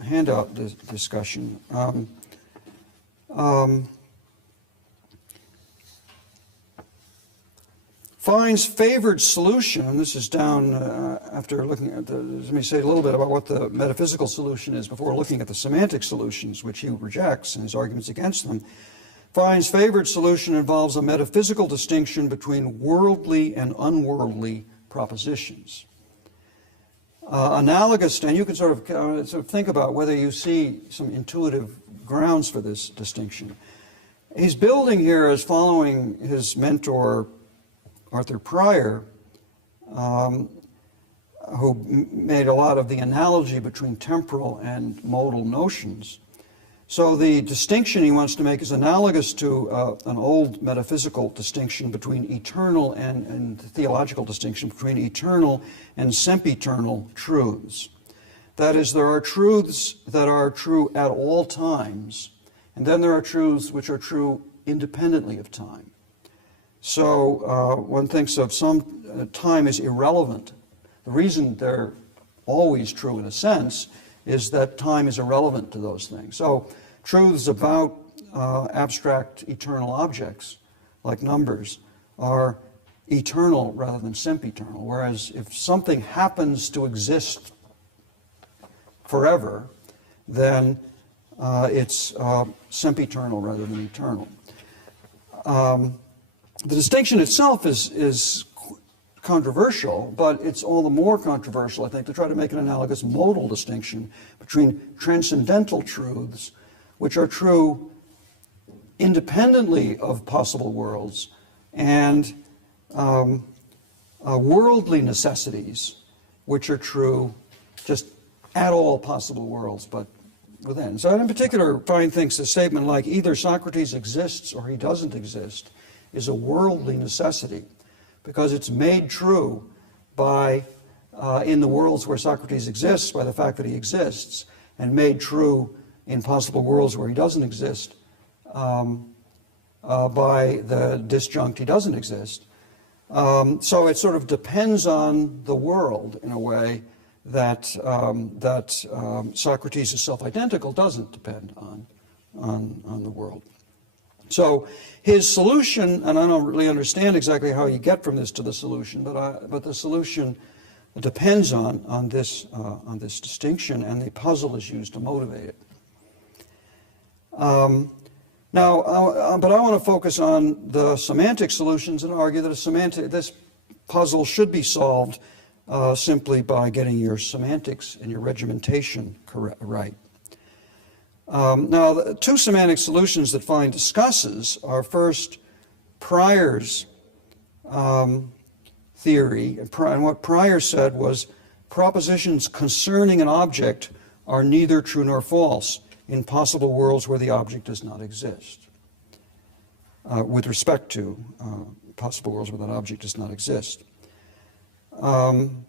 handout discussion. Fine's favored solution, and this is down after looking at let me say a little bit about what the metaphysical solution is before looking at the semantic solutions, which he rejects and his arguments against them. Fine's favored solution involves a metaphysical distinction between worldly and unworldly propositions. Analogous to, and you can sort of think about whether you see some intuitive grounds for this distinction. He's building here as following his mentor, Arthur Pryor, who made a lot of the analogy between temporal and modal notions. So the distinction he wants to make is analogous to an old metaphysical distinction between eternal and the theological distinction between eternal and sempiternal truths. That is, there are truths that are true at all times, and then there are truths which are true independently of time. So one thinks of some time as irrelevant. The reason they're always true in a sense is that time is irrelevant to those things. So truths about abstract eternal objects, like numbers, are eternal rather than sempiternal, whereas if something happens to exist forever, then it's sempiternal rather than eternal. The distinction itself is controversial, but it's all the more controversial, I think, to try to make an analogous modal distinction between transcendental truths, which are true independently of possible worlds, and worldly necessities, which are true just at all possible worlds, but within. So in particular, Fine thinks a statement like either Socrates exists or he doesn't exist is a worldly necessity, because it's made true by, in the worlds where Socrates exists, by the fact that he exists, and made true in possible worlds where he doesn't exist by the disjunct he doesn't exist. So it sort of depends on the world in a way that Socrates' self-identical doesn't depend on the world. So his solution, and I don't really understand exactly how you get from this to the solution, but the solution depends on this distinction, and the puzzle is used to motivate it. Now, but I want to focus on the semantic solutions and argue that this puzzle should be solved simply by getting your semantics and your regimentation right. Now, the two semantic solutions that Fine discusses are first Prior's theory, and what Prior said was propositions concerning an object are neither true nor false in possible worlds where the object does not exist. With respect to possible worlds where that object does not exist. Then,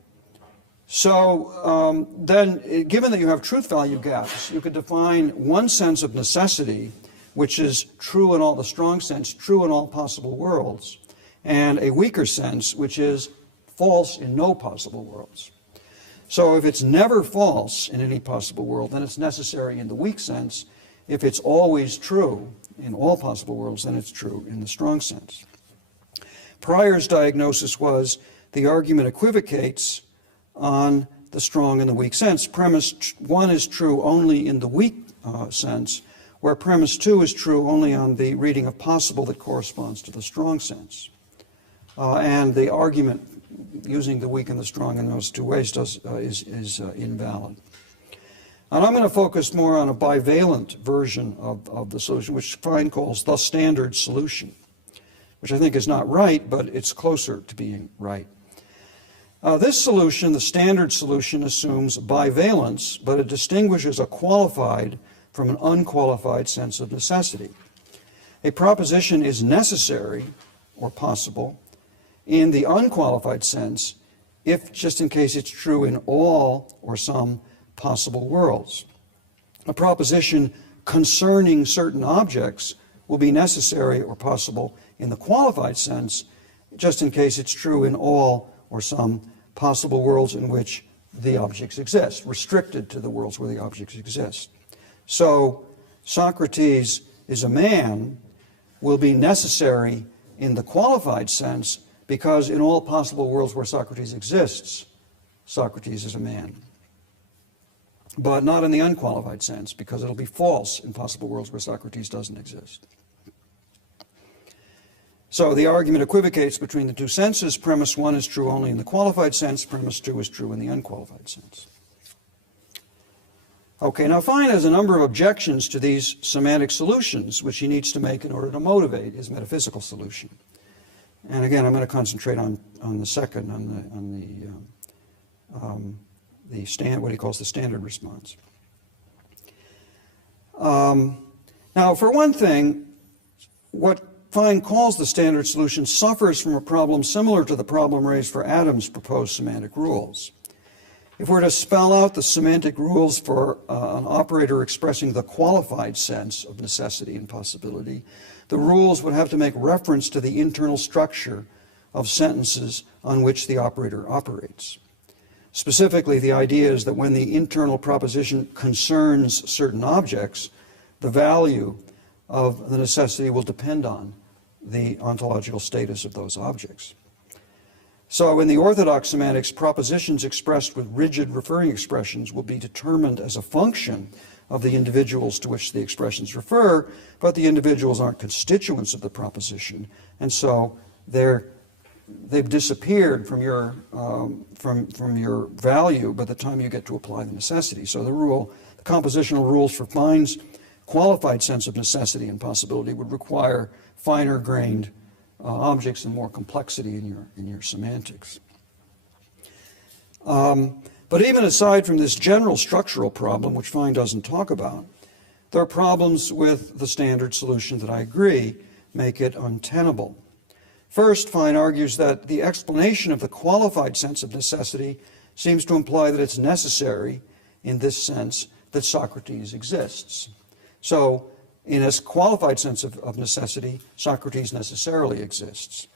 given that you have truth value gaps, you could define one sense of necessity, which is true in all, the strong sense, true in all possible worlds, and a weaker sense, which is false in no possible worlds. So if it's never false in any possible world, then it's necessary in the weak sense. If it's always true in all possible worlds, then it's true in the strong sense. Prior's diagnosis was the argument equivocates on the strong and the weak sense. Premise 1 is true only in the weak sense, where premise 2 is true only on the reading of possible that corresponds to the strong sense. And the argument using the weak and the strong in those two ways is invalid. And I'm going to focus more on a bivalent version of the solution, which Fine calls the standard solution, which I think is not right, but it's closer to being right. This solution, the standard solution, assumes bivalence, but it distinguishes a qualified from an unqualified sense of necessity. A proposition is necessary or possible in the unqualified sense if, just in case, it's true in all or some possible worlds. A proposition concerning certain objects will be necessary or possible in the qualified sense, just in case it's true in all or some possible worlds in which the objects exist, restricted to the worlds where the objects exist. So Socrates is a man will be necessary in the qualified sense because in all possible worlds where Socrates exists, Socrates is a man. But not in the unqualified sense, because it'll be false in possible worlds where Socrates doesn't exist. So the argument equivocates between the two senses. Premise 1 is true only in the qualified sense. Premise 2 is true in the unqualified sense. Okay, now Fine has a number of objections to these semantic solutions, which he needs to make in order to motivate his metaphysical solution. And again, I'm going to concentrate on the second, what he calls the standard response. Now, for one thing, what Fine calls the standard solution suffers from a problem similar to the problem raised for Adam's proposed semantic rules. If we're to spell out the semantic rules for an operator expressing the qualified sense of necessity and possibility, the rules would have to make reference to the internal structure of sentences on which the operator operates. Specifically, the idea is that when the internal proposition concerns certain objects, the value of the necessity will depend on the ontological status of those objects. So in the orthodox semantics, propositions expressed with rigid referring expressions will be determined as a function of the individuals to which the expressions refer, but the individuals aren't constituents of the proposition, and so they've disappeared from your value by the time you get to apply the necessity. So the compositional rules for Fine's qualified sense of necessity and possibility would require finer grained objects and more complexity in your semantics. But even aside from this general structural problem, which Fine doesn't talk about, there are problems with the standard solution that I agree make it untenable. First, Fine argues that the explanation of the qualified sense of necessity seems to imply that it's necessary, in this sense, that Socrates exists. So, in a qualified sense of necessity, Socrates necessarily exists.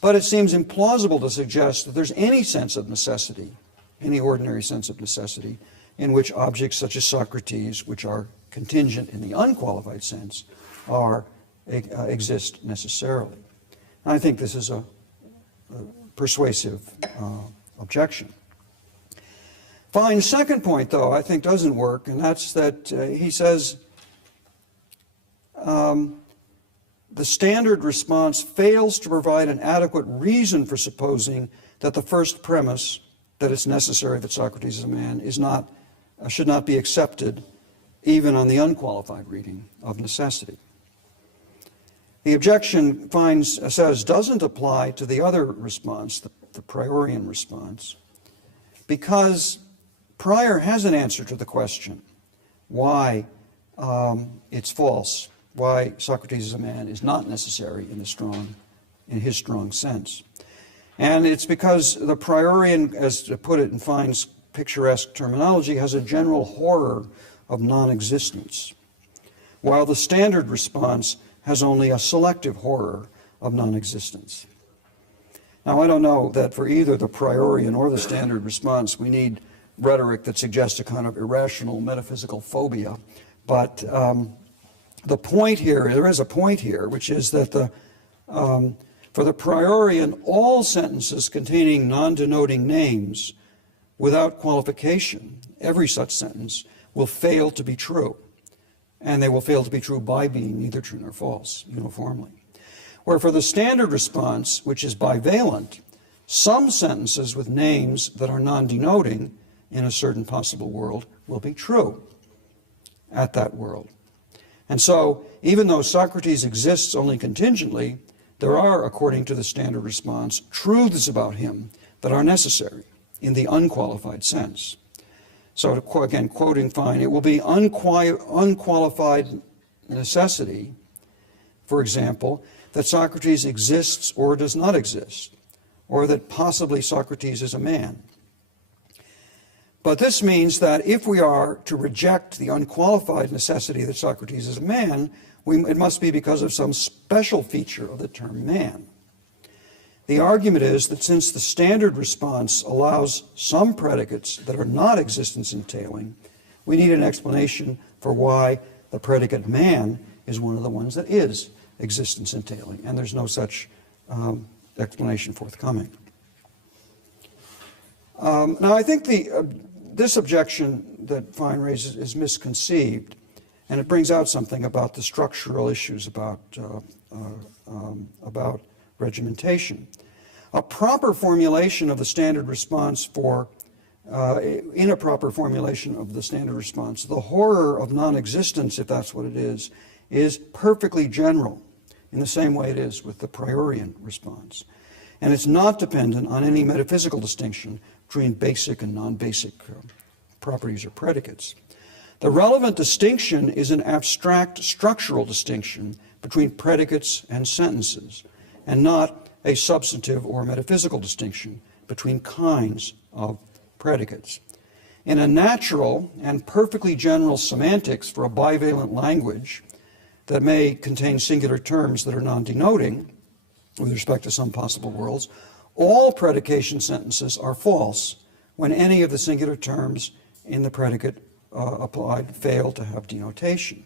But it seems implausible to suggest that there's any sense of necessity, any ordinary sense of necessity, in which objects such as Socrates, which are contingent in the unqualified sense, exist necessarily. I think this is a persuasive objection. Fine's second point, though, I think doesn't work, and that's that he says the standard response fails to provide an adequate reason for supposing that the first premise, that it's necessary that Socrates is a man, should not be accepted even on the unqualified reading of necessity. The objection Fine says doesn't apply to the other response, the priorian response, because prior has an answer to the question why it's false, why Socrates is a man is not necessary in his strong sense. And it's because the priorian, as to put it in Fine's picturesque terminology, has a general horror of non-existence, while the standard response has only a selective horror of non-existence. Now, I don't know that for either the priorian or the standard response we need rhetoric that suggests a kind of irrational metaphysical phobia, but the point here, there is a point here, which is that for the priorian, all sentences containing non-denoting names without qualification, every such sentence, will fail to be true. And they will fail to be true by being neither true nor false uniformly. Where for the standard response, which is bivalent, some sentences with names that are non-denoting in a certain possible world will be true at that world. And so, even though Socrates exists only contingently, there are, according to the standard response, truths about him that are necessary in the unqualified sense. So, again, quoting Fine, it will be unqualified necessity, for example, that Socrates exists or does not exist, or that possibly Socrates is a man. But this means that if we are to reject the unqualified necessity that Socrates is a man, it must be because of some special feature of the term man. The argument is that since the standard response allows some predicates that are not existence entailing, we need an explanation for why the predicate man is one of the ones that is existence entailing, and there's no such explanation forthcoming. Now, I think this objection that Fine raises is misconceived, and it brings out something about the structural issues about regimentation. A proper formulation of the standard response in a proper formulation of the standard response, the horror of non-existence, if that's what it is perfectly general in the same way it is with the priorian response. And it's not dependent on any metaphysical distinction between basic and non-basic properties or predicates. The relevant distinction is an abstract structural distinction between predicates and sentences, and not a substantive or metaphysical distinction between kinds of predicates. In a natural and perfectly general semantics for a bivalent language that may contain singular terms that are non-denoting with respect to some possible worlds, all predication sentences are false when any of the singular terms in the predicate applied fail to have denotation.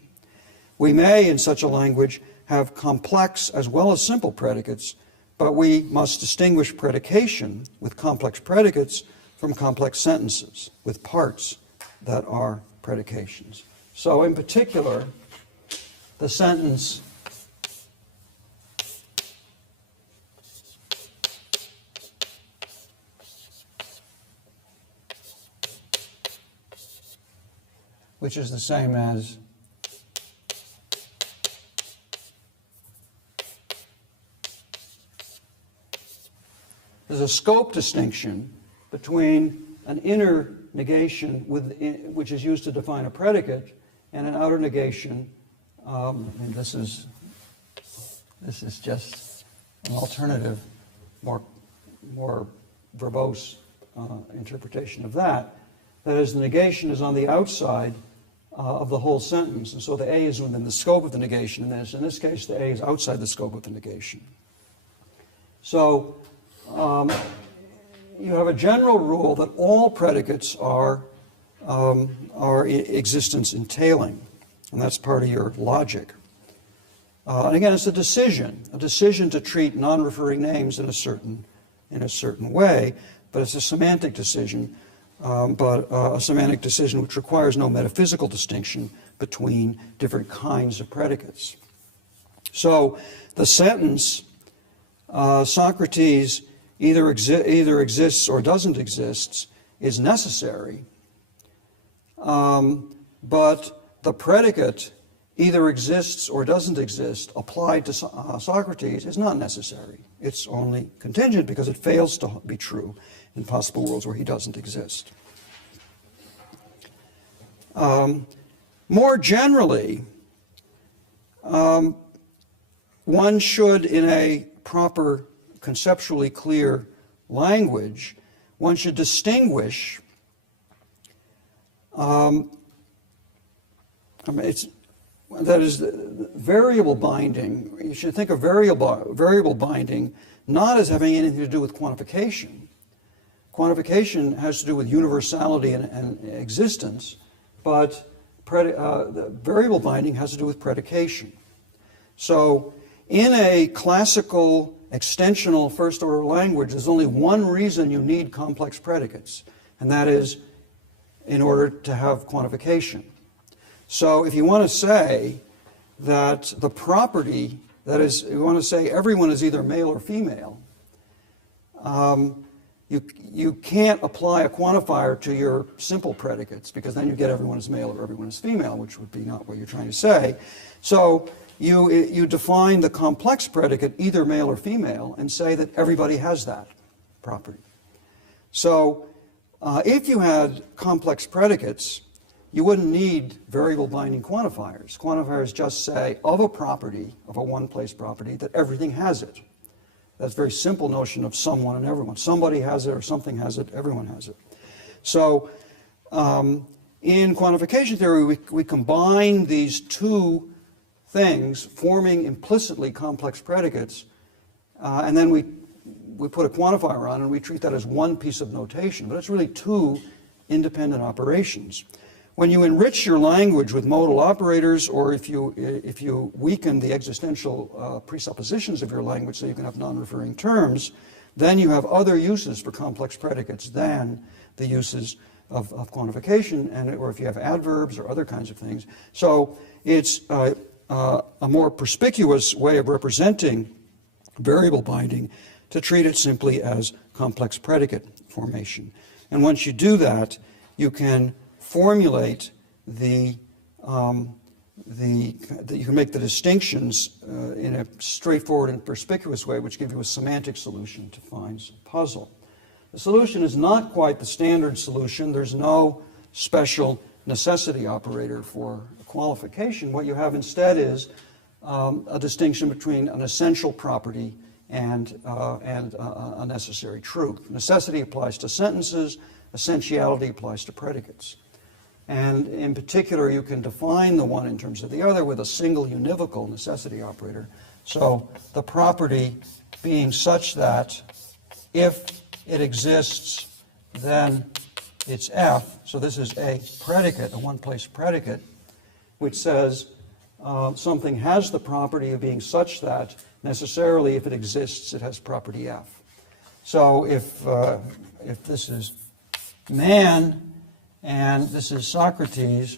We may, in such a language, have complex as well as simple predicates, but we must distinguish predication with complex predicates from complex sentences with parts that are predications. So in particular, the sentence which is the same as there's a scope distinction between an inner negation which is used to define a predicate and an outer negation. And this is just an alternative, more verbose interpretation of that. That is, the negation is on the outside of the whole sentence, and so the A is within the scope of the negation. And in this case, the A is outside the scope of the negation. So you have a general rule that all predicates are existence entailing, and that's part of your logic. And again, it's a decision to treat non-referring names in a certain way, but it's a semantic decision, but a semantic decision which requires no metaphysical distinction between different kinds of predicates. So the sentence, Socrates either exists or doesn't exist, is necessary, but the predicate either exists or doesn't exist applied to Socrates is not necessary. It's only contingent because it fails to be true in possible worlds where he doesn't exist. More generally, one should, in a proper, conceptually clear language, one should distinguish that is, variable binding. You should think of variable binding not as having anything to do with quantification. Quantification has to do with universality and existence, but the variable binding has to do with predication. So in a classical extensional first-order language, there's only one reason you need complex predicates, and that is in order to have quantification. So if you want to say that the property, that is, you want to say everyone is either male or female, you can't apply a quantifier to your simple predicates, because then you get everyone is male or everyone is female, which would be not what you're trying to say. So you define the complex predicate either male or female and say that everybody has that property. So if you had complex predicates, you wouldn't need variable binding quantifiers. Quantifiers just say of a property, of a one-place property, that everything has it. That's a very simple notion of someone and everyone. Somebody has it or something has it, everyone has it. So in quantification theory, we combine these two things, forming implicitly complex predicates, and then we put a quantifier on and we treat that as one piece of notation, but it's really two independent operations. When you enrich your language with modal operators, or if you weaken the existential presuppositions of your language so you can have non-referring terms, then you have other uses for complex predicates than the uses of quantification, or if you have adverbs or other kinds of things. So it's a more perspicuous way of representing variable binding to treat it simply as complex predicate formation. And once you do that, you can formulate you can make the distinctions in a straightforward and perspicuous way, which give you a semantic solution to Fine's puzzle. The solution is not quite the standard solution. There's no special necessity operator for qualification. What you have instead is a distinction between an essential property and a necessary truth. Necessity applies to sentences. Essentiality applies to predicates. And in particular, you can define the one in terms of the other with a single univocal necessity operator. So the property being such that if it exists, then it's F. So this is a predicate, a one-place predicate, which says something has the property of being such that necessarily if it exists, it has property F. So if this is man and this is Socrates,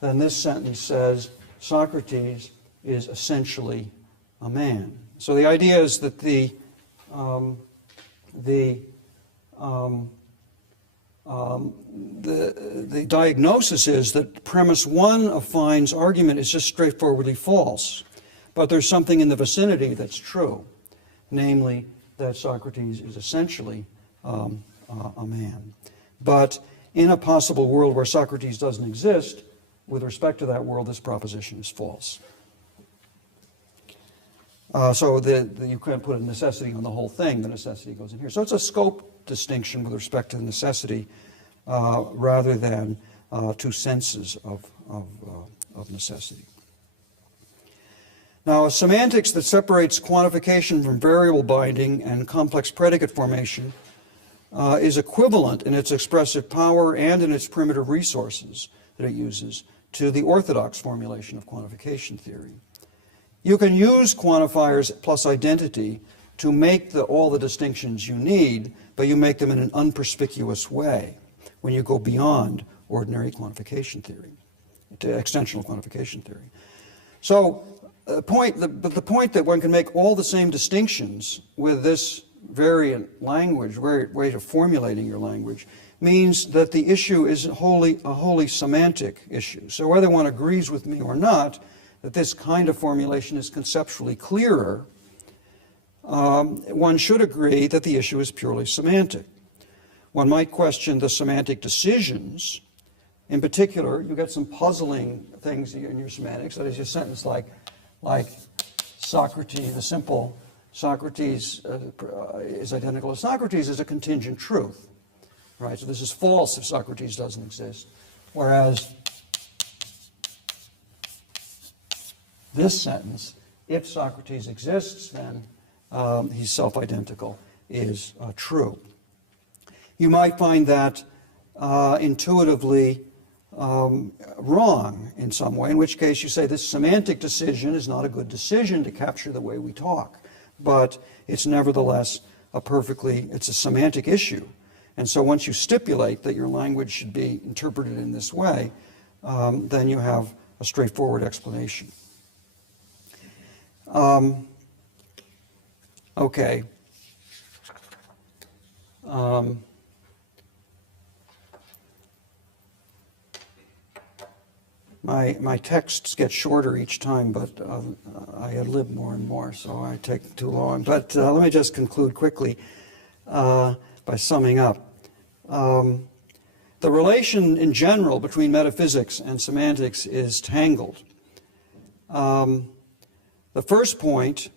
then this sentence says Socrates is essentially a man. So the idea is that the diagnosis is that premise one of Fine's argument is just straightforwardly false, but there's something in the vicinity that's true, namely that Socrates is essentially a man. But in a possible world where Socrates doesn't exist, with respect to that world, this proposition is false. So you can't put a necessity on the whole thing. The necessity goes in here. So it's a scope distinction with respect to the necessity rather than two senses of necessity. Now, a semantics that separates quantification from variable binding and complex predicate formation is equivalent in its expressive power and in its primitive resources that it uses to the orthodox formulation of quantification theory. You can use quantifiers plus identity to make all the distinctions you need, but you make them in an unperspicuous way when you go beyond ordinary quantification theory, to extensional quantification theory. So the point that one can make all the same distinctions with this variant language, way of formulating your language, means that the issue is a wholly semantic issue. So whether one agrees with me or not, that this kind of formulation is conceptually clearer, one should agree that the issue is purely semantic. One might question the semantic decisions. In particular, you get some puzzling things in your semantics. That is, your sentence like Socrates, the simple Socrates is identical to Socrates is a contingent truth. Right? So this is false if Socrates doesn't exist. Whereas this sentence, if Socrates exists, then he's self-identical, is true. You might find that intuitively wrong in some way, in which case you say this semantic decision is not a good decision to capture the way we talk, but it's nevertheless it's a semantic issue. And so once you stipulate that your language should be interpreted in this way, then you have a straightforward explanation. Okay. My texts get shorter each time, but I ad lib more and more, so I take too long. But let me just conclude quickly by summing up. The relation in general between metaphysics and semantics is tangled. The first point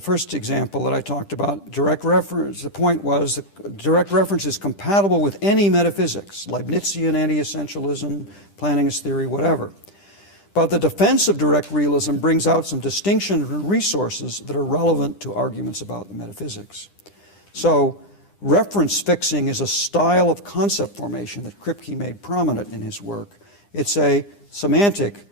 first example that I talked about, direct reference, the point was that direct reference is compatible with any metaphysics, Leibnizian anti-essentialism, Planningist theory, whatever. But the defense of direct realism brings out some distinctions and resources that are relevant to arguments about metaphysics. So reference fixing is a style of concept formation that Kripke made prominent in his work. It's a semantic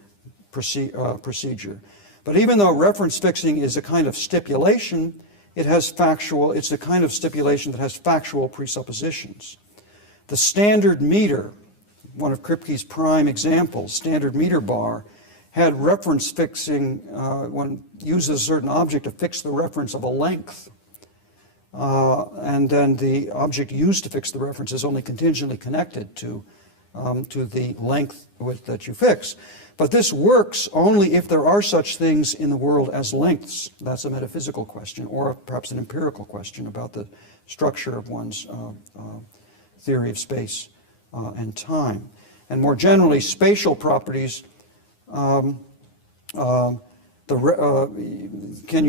procedure. But even though reference fixing is a kind of stipulation, it's a kind of stipulation that has factual presuppositions. The standard meter, one of Kripke's prime examples, standard meter bar, had reference fixing, one uses a certain object to fix the reference of a length. And then the object used to fix the reference is only contingently connected to the length that you fix. But this works only if there are such things in the world as lengths. That's a metaphysical question, or perhaps an empirical question about the structure of one's theory of space and time. And more generally, spatial properties, can you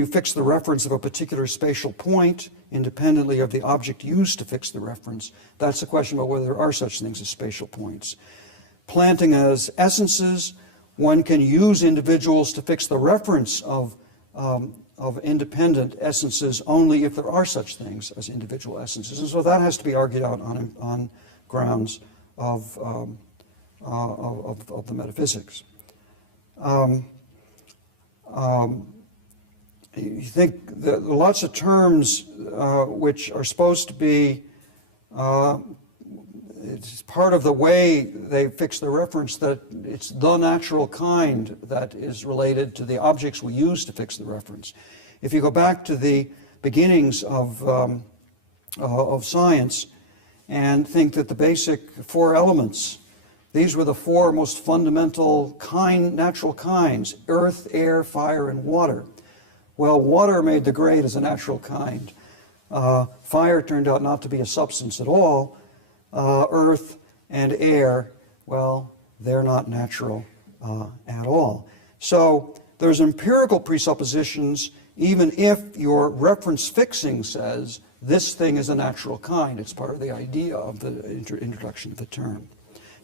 fix the reference of a particular spatial point independently of the object used to fix the reference? That's a question about whether there are such things as spatial points. Planting as essences, one can use individuals to fix the reference of independent essences only if there are such things as individual essences. And so that has to be argued out on grounds of the metaphysics. You think that lots of terms which are supposed to be it's part of the way they fix the reference that it's the natural kind that is related to the objects we use to fix the reference. If you go back to the beginnings of science and think that the basic 4 elements, these were the 4 most fundamental natural kinds: earth, air, fire, and water. Well, water made the grade as a natural kind. Fire turned out not to be a substance at all. Earth and air, well, they're not natural at all. So there's empirical presuppositions even if your reference fixing says this thing is a natural kind. It's part of the idea of the introduction of the term.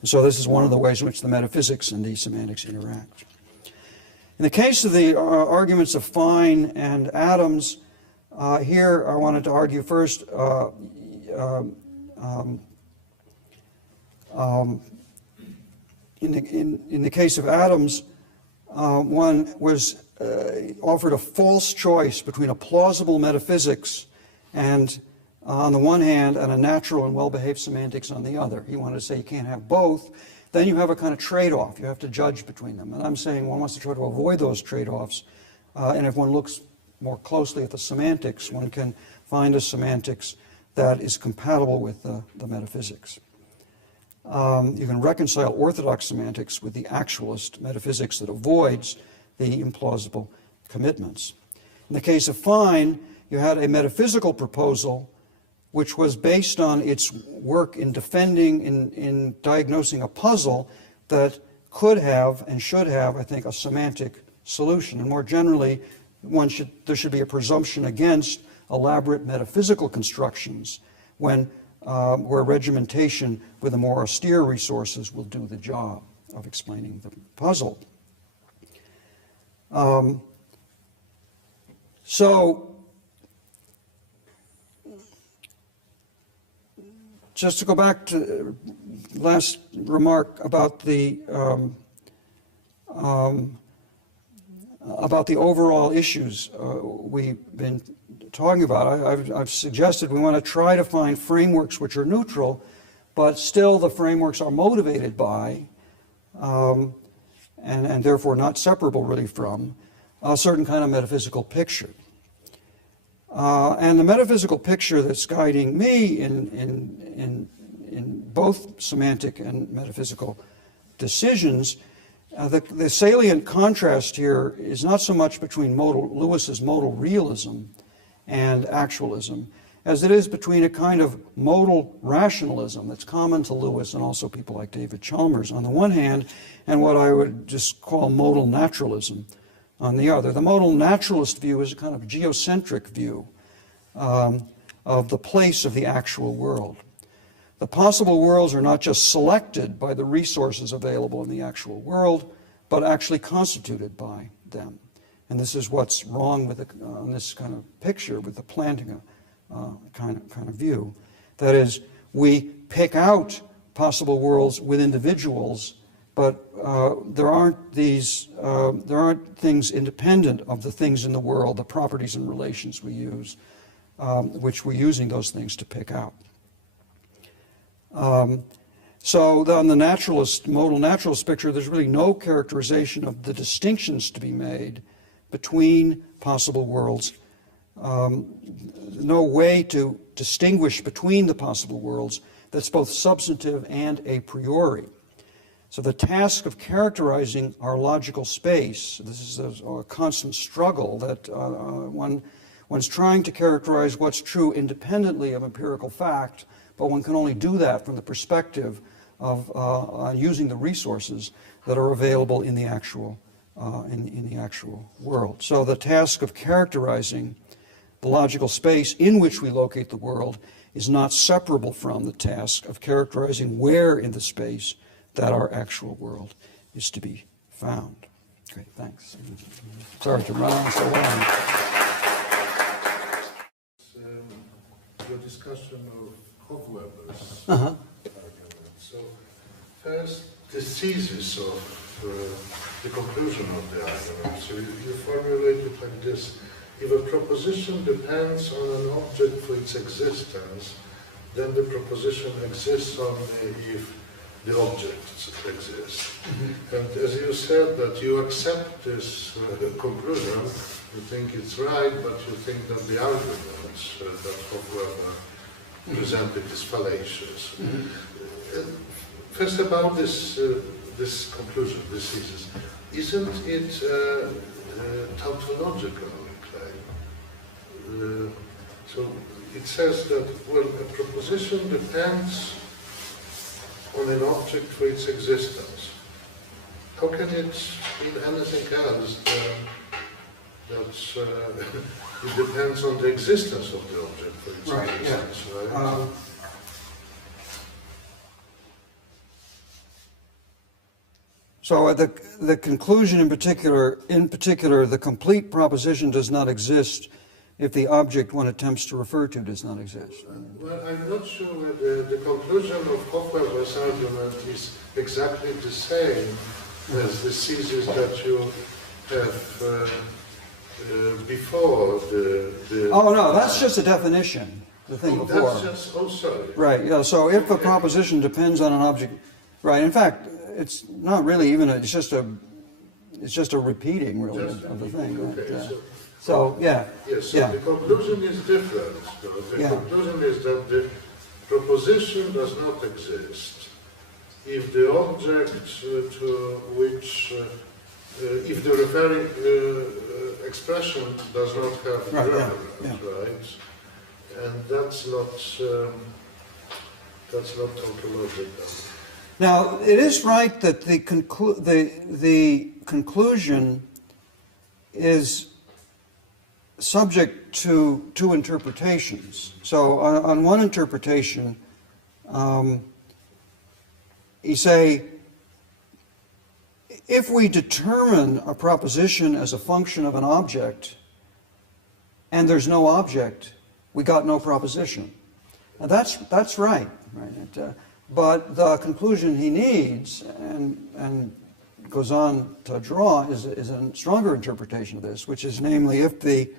And so this is one of the ways in which the metaphysics and the semantics interact. In the case of the arguments of Fine and Adams, here I wanted to argue first in the case of Adams, one was offered a false choice between a plausible metaphysics and on the one hand and a natural and well-behaved semantics on the other. He wanted to say you can't have both. Then you have a kind of trade-off. You have to judge between them. And I'm saying one wants to try to avoid those trade-offs. And if one looks more closely at the semantics, one can find a semantics that is compatible with the metaphysics. You can reconcile orthodox semantics with the actualist metaphysics that avoids the implausible commitments. In the case of Fine, you had a metaphysical proposal which was based on its work in defending, in diagnosing a puzzle that could have and should have, I think, a semantic solution. And more generally, there should be a presumption against elaborate metaphysical constructions where regimentation with the more austere resources will do the job of explaining the puzzle. So, just to go back to the last remark about the overall issues we've been talking about, I've suggested we want to try to find frameworks which are neutral, but still the frameworks are motivated by, and therefore not separable really from, a certain kind of metaphysical picture. And the metaphysical picture that's guiding me in both semantic and metaphysical decisions, the salient contrast here is not so much between Lewis's modal realism and actualism as it is between a kind of modal rationalism that's common to Lewis and also people like David Chalmers on the one hand, and what I would just call modal naturalism on the other. The modal naturalist view is a kind of geocentric view of the place of the actual world. The possible worlds are not just selected by the resources available in the actual world, but actually constituted by them. And this is what's wrong with on this kind of picture with the planting kind of view. That is, we pick out possible worlds with individuals, but there aren't things independent of the things in the world, the properties and relations we use, which we're using those things to pick out. So on the modal naturalist picture, there's really no characterization of the distinctions to be made between possible worlds, no way to distinguish between the possible worlds that's both substantive and a priori. So the task of characterizing our logical space, this is a constant struggle that one's trying to characterize what's true independently of empirical fact, but one can only do that from the perspective of using the resources that are available in the actual world. So the task of characterizing the logical space in which we locate the world is not separable from the task of characterizing where in the space that our actual world is to be found. Great, thanks. Sorry to run on so long. Your discussion of Hofweber's argument. So, first, the thesis of the conclusion of the argument. So you formulate it like this: if a proposition depends on an object for its existence, then the proposition exists only if the objects exist. And as you said, that you accept this conclusion, you think it's right, but you think that the arguments that Hofweber presented is fallacious. First about this this conclusion, this thesis, isn't it tautological claim? So it says that, well, a proposition depends on an object for its existence. How can it mean anything else than that it depends on the existence of the object for its existence, right? So the conclusion in particular, the complete proposition does not exist if the object one attempts to refer to does not exist. Well, I'm not sure whether the conclusion of Hofweber's argument is exactly the same as the thesis that you have before the... Oh, no, that's just a definition, the thing before. That's just, oh, sorry. Right, yeah, so if a proposition depends on an object, right, in fact, it's not really even, it's just a repeating, really, of the thing. Okay, so, yeah. Yes, so yeah. the conclusion is different. The conclusion is that the proposition does not exist if the object to which, if the referring expression does not have relevance, right? And that's not tautological. Now, it is right that the conclusion is subject to two interpretations. So on one interpretation, you say, if we determine a proposition as a function of an object, and there's no object, we got no proposition. Now that's right. But the conclusion he needs, and goes on to draw, is a stronger interpretation of this, which is namely if the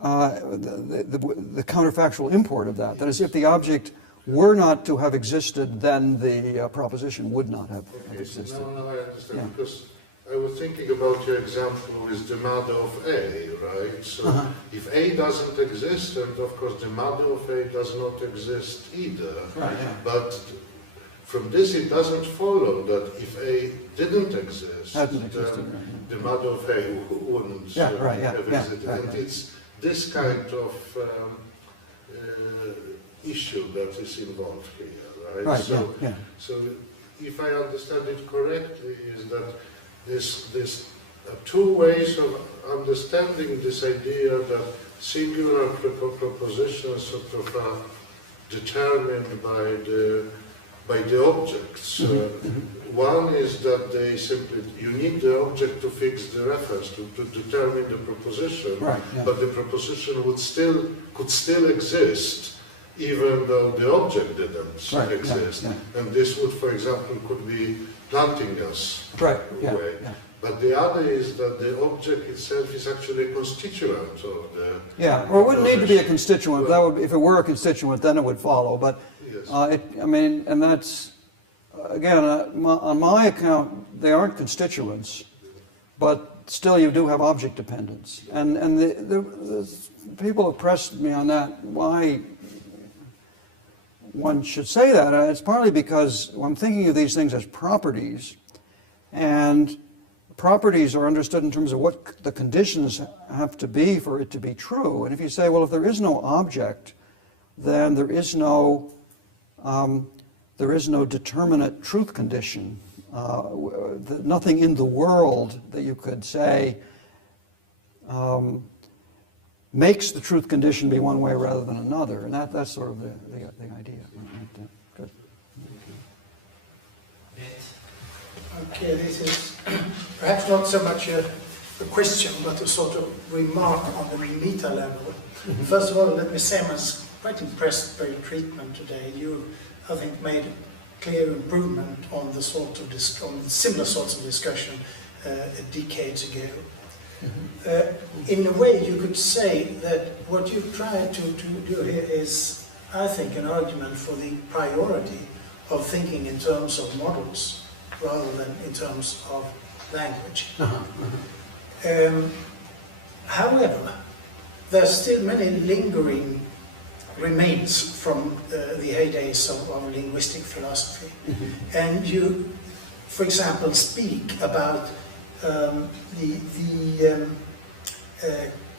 counterfactual import of that is, if the object were not to have existed, then the proposition would not have existed. No, I understand, because I was thinking about your example with the mother of A, right? So if A doesn't exist, and of course the mother of A does not exist either. Right, But from this it doesn't follow that if A didn't exist, then the mother of A wouldn't have existed. And it's this kind of issue that is involved here, right? So if I understand it correctly, is that there's two ways of understanding this idea that singular propositions sort of are determined by the objects. One is that they simply, you need the object to fix the reference, to determine the proposition, but the proposition could still exist even though the object didn't exist. And this would, for example, could be Plantinga's way. But the other is that the object itself is actually a constituent of the... or it wouldn't need to be a constituent. That would, if it were a constituent, then it would follow. But, I mean, and that's, again, on my account, they aren't constituents, but still you do have object dependence. And the people have pressed me on that, why one should say that. It's partly because I'm thinking of these things as properties, and properties are understood in terms of what the conditions have to be for it to be true. And if you say, well, if there is no object, then there is no determinate truth condition. Nothing in the world that you could say makes the truth condition be one way rather than another. And that's sort of the idea. Good. Okay, this is perhaps not so much a question, but a sort of remark on the meta level. First of all, let me say I was quite impressed by your treatment today. You, I think, made a clear improvement on the sort of on similar sorts of discussion decades ago. In a way, you could say that what you try to do here is, I think, an argument for the priority of thinking in terms of models rather than in terms of language. However, there are still many lingering remains from the heydays of linguistic philosophy. And you, for example, speak about the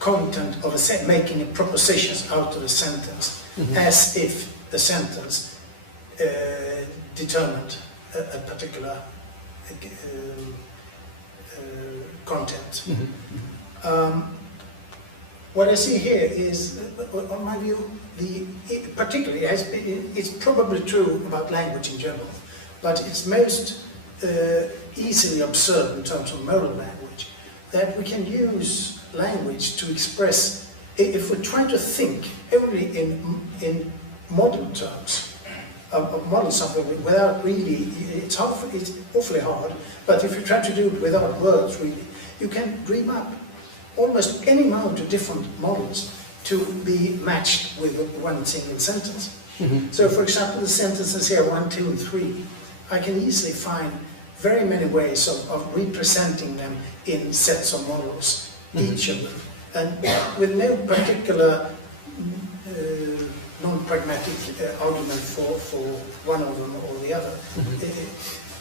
content of a making propositions out of a sentence, as if the sentence determined a particular content. What I see here is, on my view, particularly, it's probably true about language in general, but it's most easily observed in terms of modal language, that we can use language to express, if we try to think only in model terms, model something without really, it's awfully hard, but if you try to do it without words really, you can dream up almost any amount of different models to be matched with one single sentence. So for example, the sentences here, 1, 2, and 3, I can easily find very many ways of representing them in sets of models, each of them, and with no particular non-pragmatic argument for one of them or the other.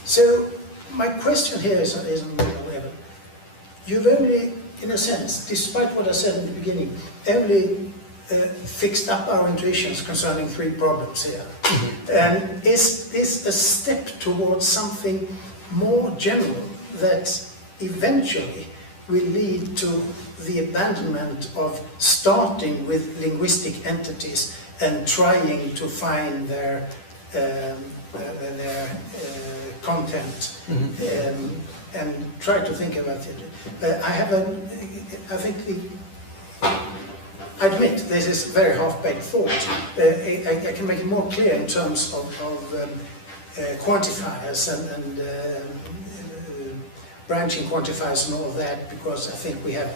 So my question here is on model level. You've only, in a sense, despite what I said in the beginning, only fixed up our intuitions concerning 3 problems here. And is this a step towards something more general that eventually will lead to the abandonment of starting with linguistic entities and trying to find their content and try to think about it? I admit this is a very half-baked thought. I can make it more clear in terms of quantifiers and branching quantifiers and all of that, because I think we have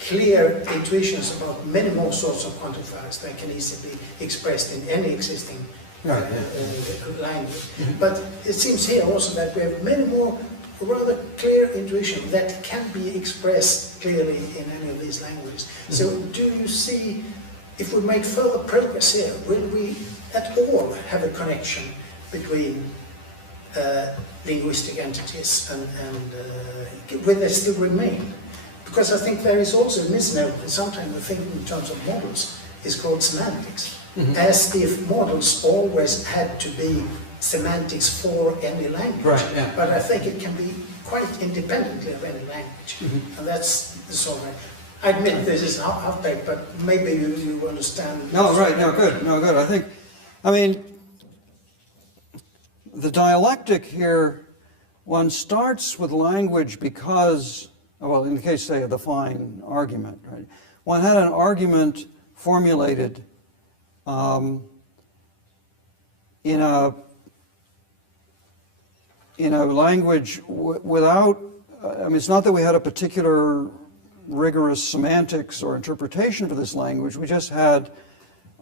clear intuitions about many more sorts of quantifiers that can easily be expressed in any existing language. But it seems here also that we have many more rather clear intuition that can be expressed clearly in any of these languages. So do you see, if we make further progress here, will we at all have a connection between linguistic entities and will they still remain? Because I think there is also a misnomer, sometimes we think in terms of models, is called semantics, as if models always had to be semantics for any language. Right, yeah. But I think it can be quite independently of any language. And that's the sort of, I admit this is half-baked, but maybe you understand. No, right, no, good, no, good. I mean, the dialectic here, one starts with language because, well, in the case, say, of the fine argument, right? One had an argument formulated in a language without, I mean, it's not that we had a particular rigorous semantics or interpretation for this language, we just had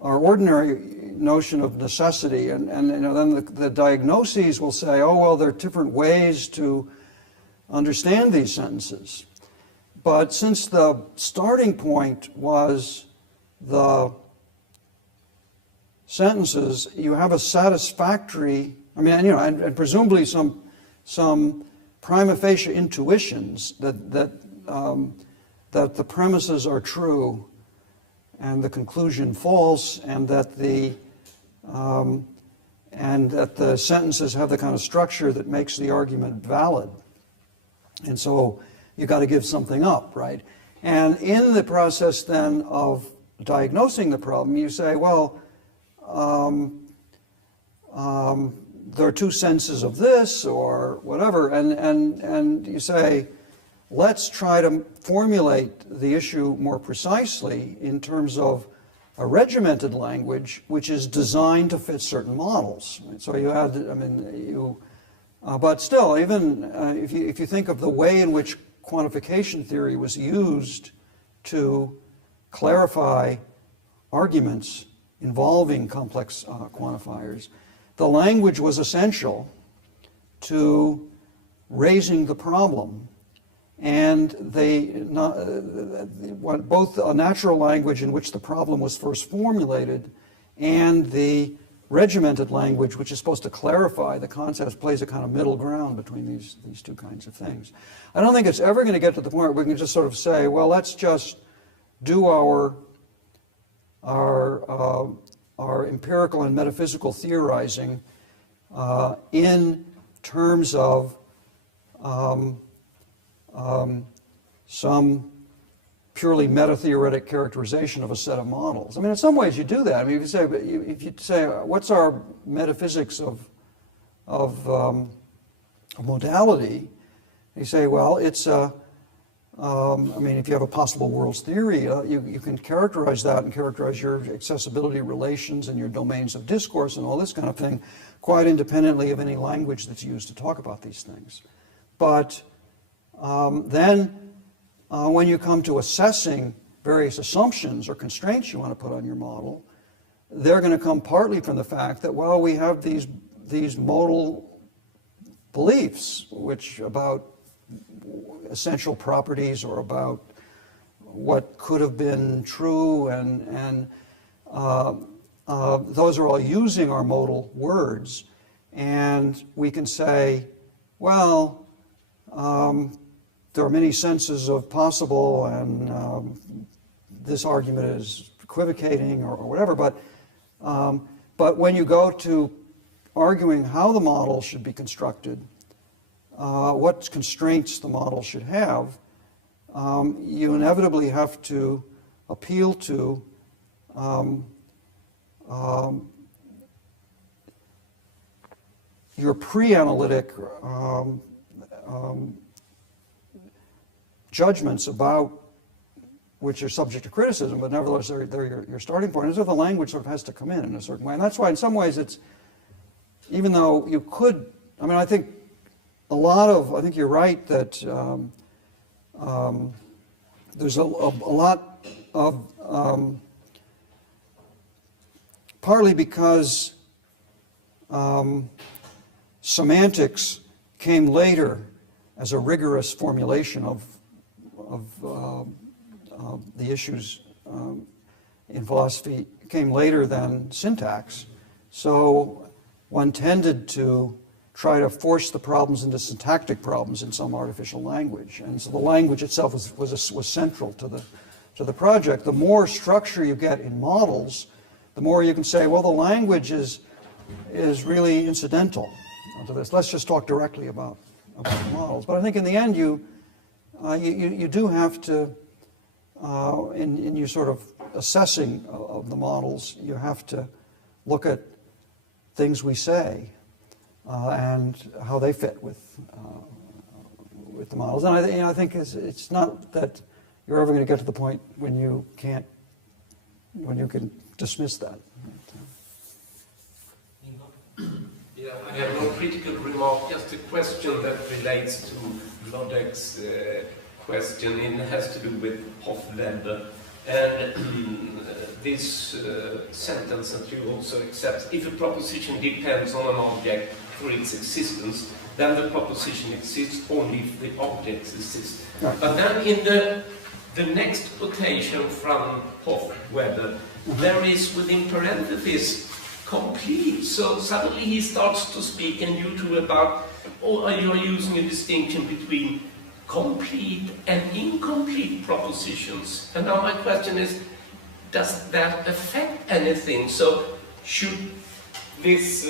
our ordinary notion of necessity, and you know, then the diagnoses will say, oh, well, there are different ways to understand these sentences. But since the starting point was the sentences, you have a satisfactory, I mean, you know, and presumably some prima facie intuitions that the premises are true and the conclusion false, and that the sentences have the kind of structure that makes the argument valid. And so you got to give something up, right? And in the process then of diagnosing the problem, you say, well, there are 2 senses of this or whatever, and you say, let's try to formulate the issue more precisely in terms of a regimented language which is designed to fit certain models. So you had, I mean, but still, even if you think of the way in which quantification theory was used to clarify arguments involving complex quantifiers, the language was essential to raising the problem. And both a natural language in which the problem was first formulated and the regimented language, which is supposed to clarify the concepts, plays a kind of middle ground between these two kinds of things. I don't think it's ever going to get to the point where we can just sort of say, well, let's just do our empirical and metaphysical theorizing in terms of some purely meta-theoretic characterization of a set of models. I mean, in some ways you do that. I mean, if you say what's our metaphysics of modality, you say, well, it's I mean, if you have a possible worlds theory, you can characterize that and characterize your accessibility relations and your domains of discourse and all this kind of thing quite independently of any language that's used to talk about these things. But then when you come to assessing various assumptions or constraints you want to put on your model, they're going to come partly from the fact that, well, we have these modal beliefs which about essential properties or about what could have been true, and those are all using our modal words, and we can say, well, there are many senses of possible, and this argument is equivocating or whatever, but when you go to arguing how the model should be constructed, what constraints the model should have, you inevitably have to appeal to your pre-analytic judgments about which are subject to criticism, but nevertheless they're your starting point. And so the language sort of has to come in a certain way. And that's why in some ways it's, even though you could, I mean, I think you're right that there's a lot of, partly because semantics came later as a rigorous formulation of the issues in philosophy, came later than syntax. So one tended to try to force the problems into syntactic problems in some artificial language. And so the language itself was central to the project. The more structure you get in models, the more you can say, well, the language is really incidental to this. Let's just talk directly about models. But I think in the end, you do have to, in your sort of assessing of the models, you have to look at things we say and how they fit with the models. And I think it's not that you're ever going to get to the point when you can dismiss that. Yeah, I have no critical remark, just a question that relates to Lodek's question. It has to do with Pufendorf and this sentence that you also accept. If a proposition depends on an object for its existence, then the proposition exists only if the objects exist. Right. But then in the next quotation from Pufendorf, there is within parentheses complete. So suddenly he starts to speak, and you two about, you're using a distinction between complete and incomplete propositions. And now my question is, does that affect anything? So should this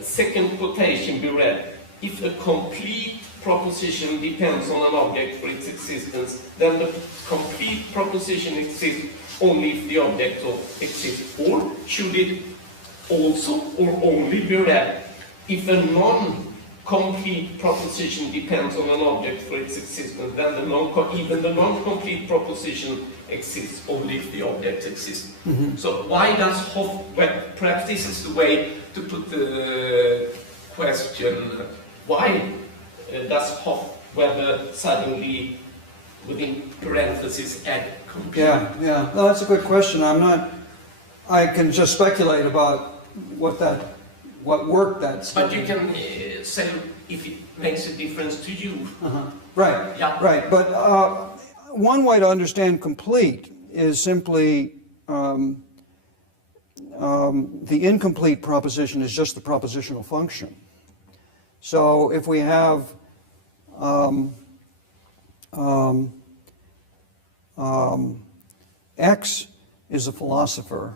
second quotation be read? If a complete proposition depends on an object for its existence, then the complete proposition exists only if the object exists. Or should it also or only be read if a non-complete proposition depends on an object for its existence, then even the non-complete proposition exists only if the object exists. Mm-hmm. So why does perhaps this is the way to put the question, why does whether suddenly within parentheses add complete. Yeah, yeah. No, that's a good question. I can just speculate about what work that's. But you can say if it makes a difference to you. Right, Yeah. right. But one way to understand complete is simply the incomplete proposition is just the propositional function. So if we have X is a philosopher,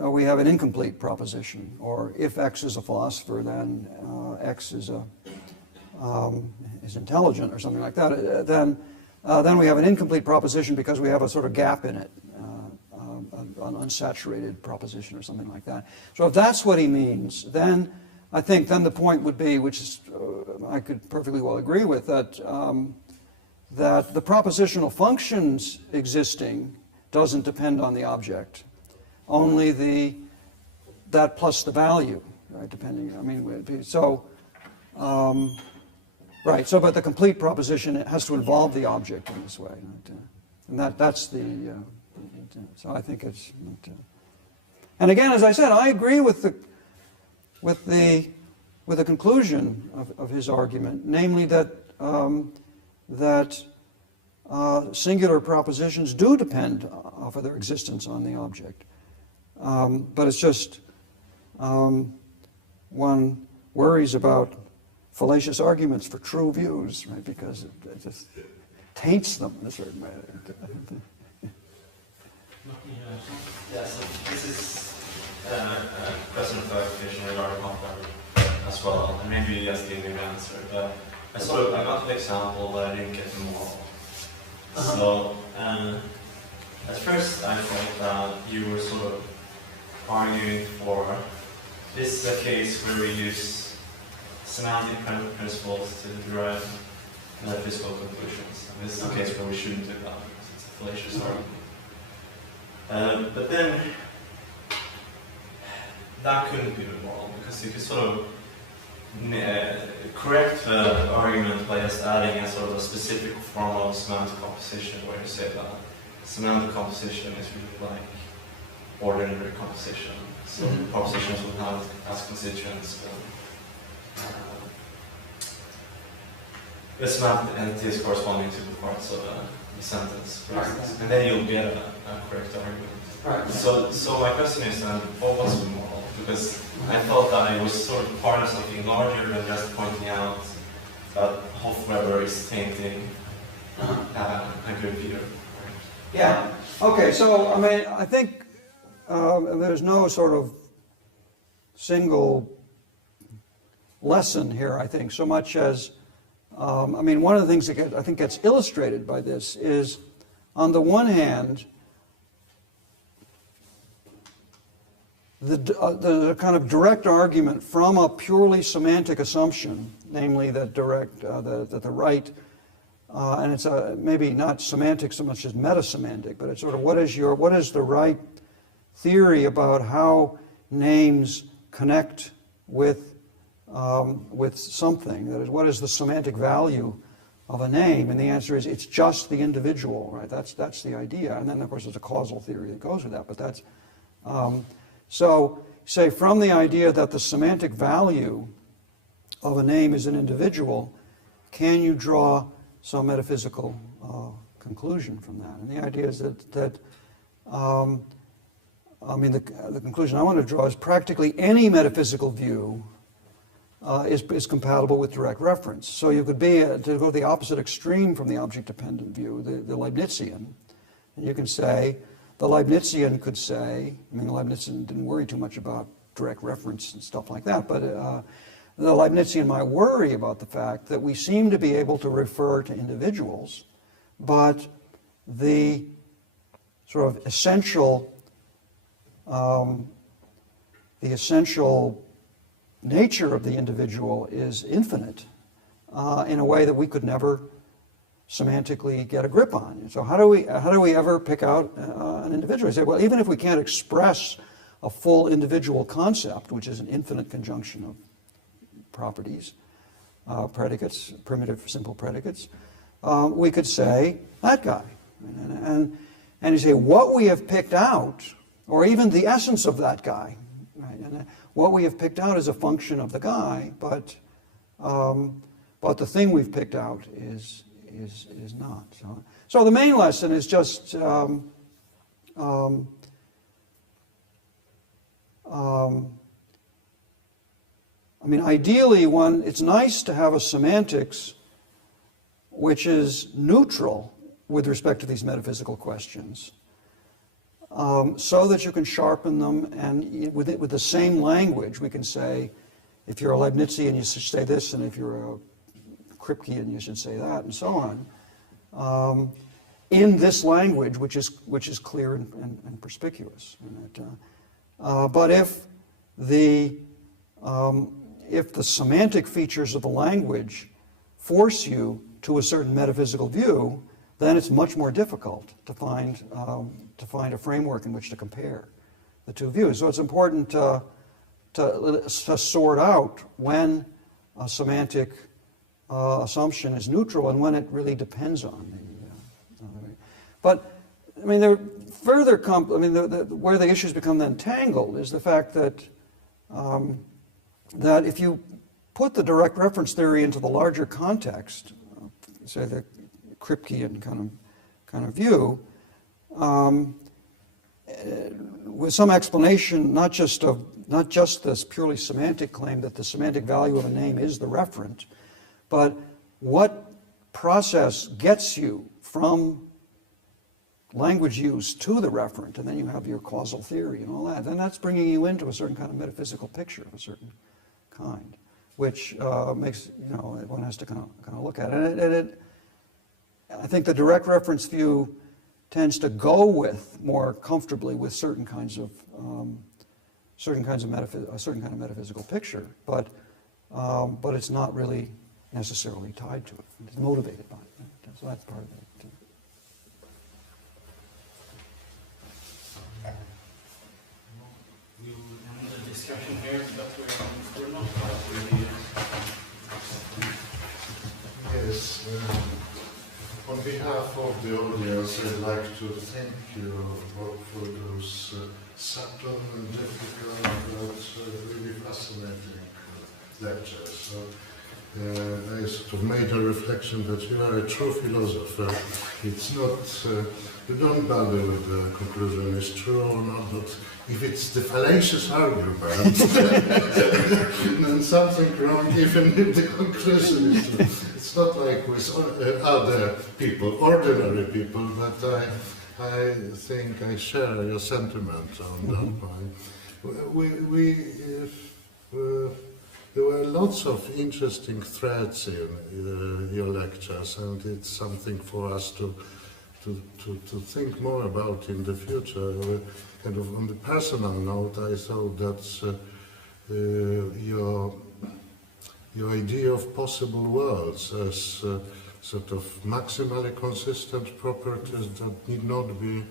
we have an incomplete proposition. Or if X is a philosopher, then X is intelligent, or something like that. Then we have an incomplete proposition because we have a sort of gap in it, an unsaturated proposition, or something like that. So if that's what he means, then I think then the point would be, which is I could perfectly well agree with, that that the propositional functions existing doesn't depend on the object, only that plus the value, right? Depending, I mean, so right. So, but the complete proposition, it has to involve the object in this way, and that's the. So I think it's. And again, as I said, I agree with the conclusion of his argument, namely that singular propositions do depend for their existence on the object. But it's just one worries about fallacious arguments for true views, right? Because it just taints them in a certain way. Yes, this is a question of clarification regarding Modal as well, and maybe you just gave me the answer. But I got the example, but I didn't get the model. So at first I thought that you were sort of arguing for this is a case where we use semantic principles to derive metaphysical conclusions. And this is a case where we shouldn't do that because it's a fallacious argument. But then that couldn't be the model, because you could sort of correct the argument by just adding a sort of a specific form of semantic composition, where you say that semantic composition is really like ordinary composition. So propositions will have as constituents the semantic entities corresponding to the parts of the sentence, right? And then you'll get a correct argument. Right. So my question is then, what was the model? Because I thought that it was sort of part of something larger than just pointing out that Hofweber is tainting a good view. Yeah. Okay. So I mean, I think there's no sort of single lesson here. I think so much as I mean, one of the things that I think gets illustrated by this is, on the one hand, the kind of direct argument from a purely semantic assumption, namely that that the right, and it's maybe not semantic so much as meta-semantic, but it's sort of what is the right theory about how names connect with something. That is, what is the semantic value of a name? And the answer is, it's just the individual, right? That's the idea. And then, of course, there's a causal theory that goes with that. But that's so. Say from the idea that the semantic value of a name is an individual, can you draw some metaphysical conclusion from that? And the idea is that I mean, the conclusion I want to draw is practically any metaphysical view is compatible with direct reference. So you could be, to go to the opposite extreme from the object-dependent view, the Leibnizian. And you can say, the Leibnizian could say, I mean, the Leibnizian didn't worry too much about direct reference and stuff like that, but the Leibnizian might worry about the fact that we seem to be able to refer to individuals, but the sort of essential nature of the individual is infinite in a way that we could never semantically get a grip on. So how do we ever pick out an individual? I say, well, even if we can't express a full individual concept, which is an infinite conjunction of properties, predicates, primitive simple predicates, we could say that guy. And you say what we have picked out, or even the essence of that guy, right? And what we have picked out is a function of the guy, but the thing we've picked out is not. So the main lesson is just I mean, ideally, it's nice to have a semantics which is neutral with respect to these metaphysical questions, so that you can sharpen them, and with the same language, we can say, if you're a Leibnizian, you should say this, and if you're a Kripkean, you should say that, and so on, in this language, which is clear and perspicuous. But if the semantic features of the language force you to a certain metaphysical view, then it's much more difficult to find a framework in which to compare the two views. So it's important to sort out when a semantic assumption is neutral and when it really depends on the. But I mean, there further where the issues become then tangled is the fact that that if you put the direct reference theory into the larger context, say the Kripkean kind of view, with some explanation, not just this purely semantic claim that the semantic value of a name is the referent, but what process gets you from language use to the referent, and then you have your causal theory and all that. Then that's bringing you into a certain kind of metaphysical picture of a certain kind, which makes, one has to kind of look at it. And I think the direct reference view tends to go more comfortably with certain kinds of a certain kind of metaphysical picture, but it's not really necessarily tied to it. It's motivated by it. So that's part of it. We'll end the discussion here, but we're not quite really. Yes. On behalf of the audience, I'd like to thank you for those subtle and difficult but really fascinating lectures. So, I sort of made a reflection that you are a true philosopher. It's not, you don't bother with the conclusion is true or not, but if it's the fallacious argument, then something wrong, even if the conclusion is true. It's not like with other people, ordinary people, but I think I share your sentiment on that point. There were lots of interesting threads in your lectures, and it's something for us to think more about in the future. Kind of on the personal note, I thought that your idea of possible worlds as sort of maximally consistent properties that need not be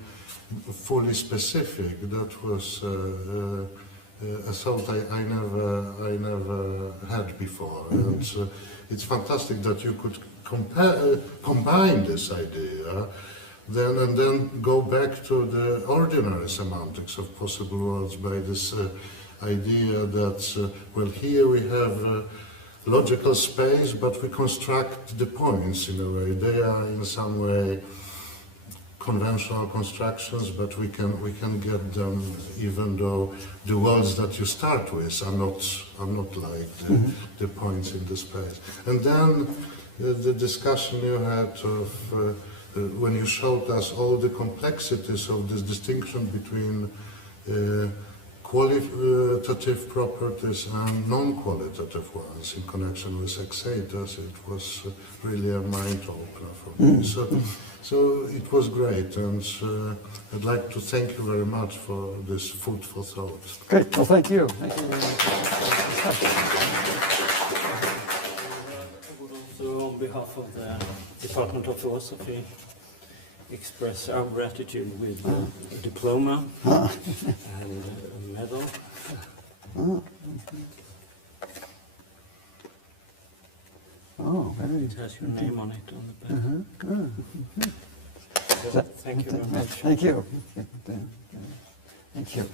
fully specific, that was a thought I never had before. And it's fantastic that you could combine this idea and then go back to the ordinary semantics of possible worlds by this idea that, well, here we have logical space, but we construct the points in a way. They are in some way conventional constructions, but we can get them even though the worlds that you start with are not like the points in the space. And then the discussion you had of when you showed us all the complexities of this distinction between qualitative properties and non-qualitative ones in connection with haecceitism, it was really a mind opener for me. So it was great, and I'd like to thank you very much for this food for thought. Great. Well, thank you. Thank you very much. I would also, on behalf of the Department of Philosophy, express our gratitude with a diploma and a medal. Oh, very. It has your name on it on the back. Uh-huh. So, thank you very much. Thank you. Thank you.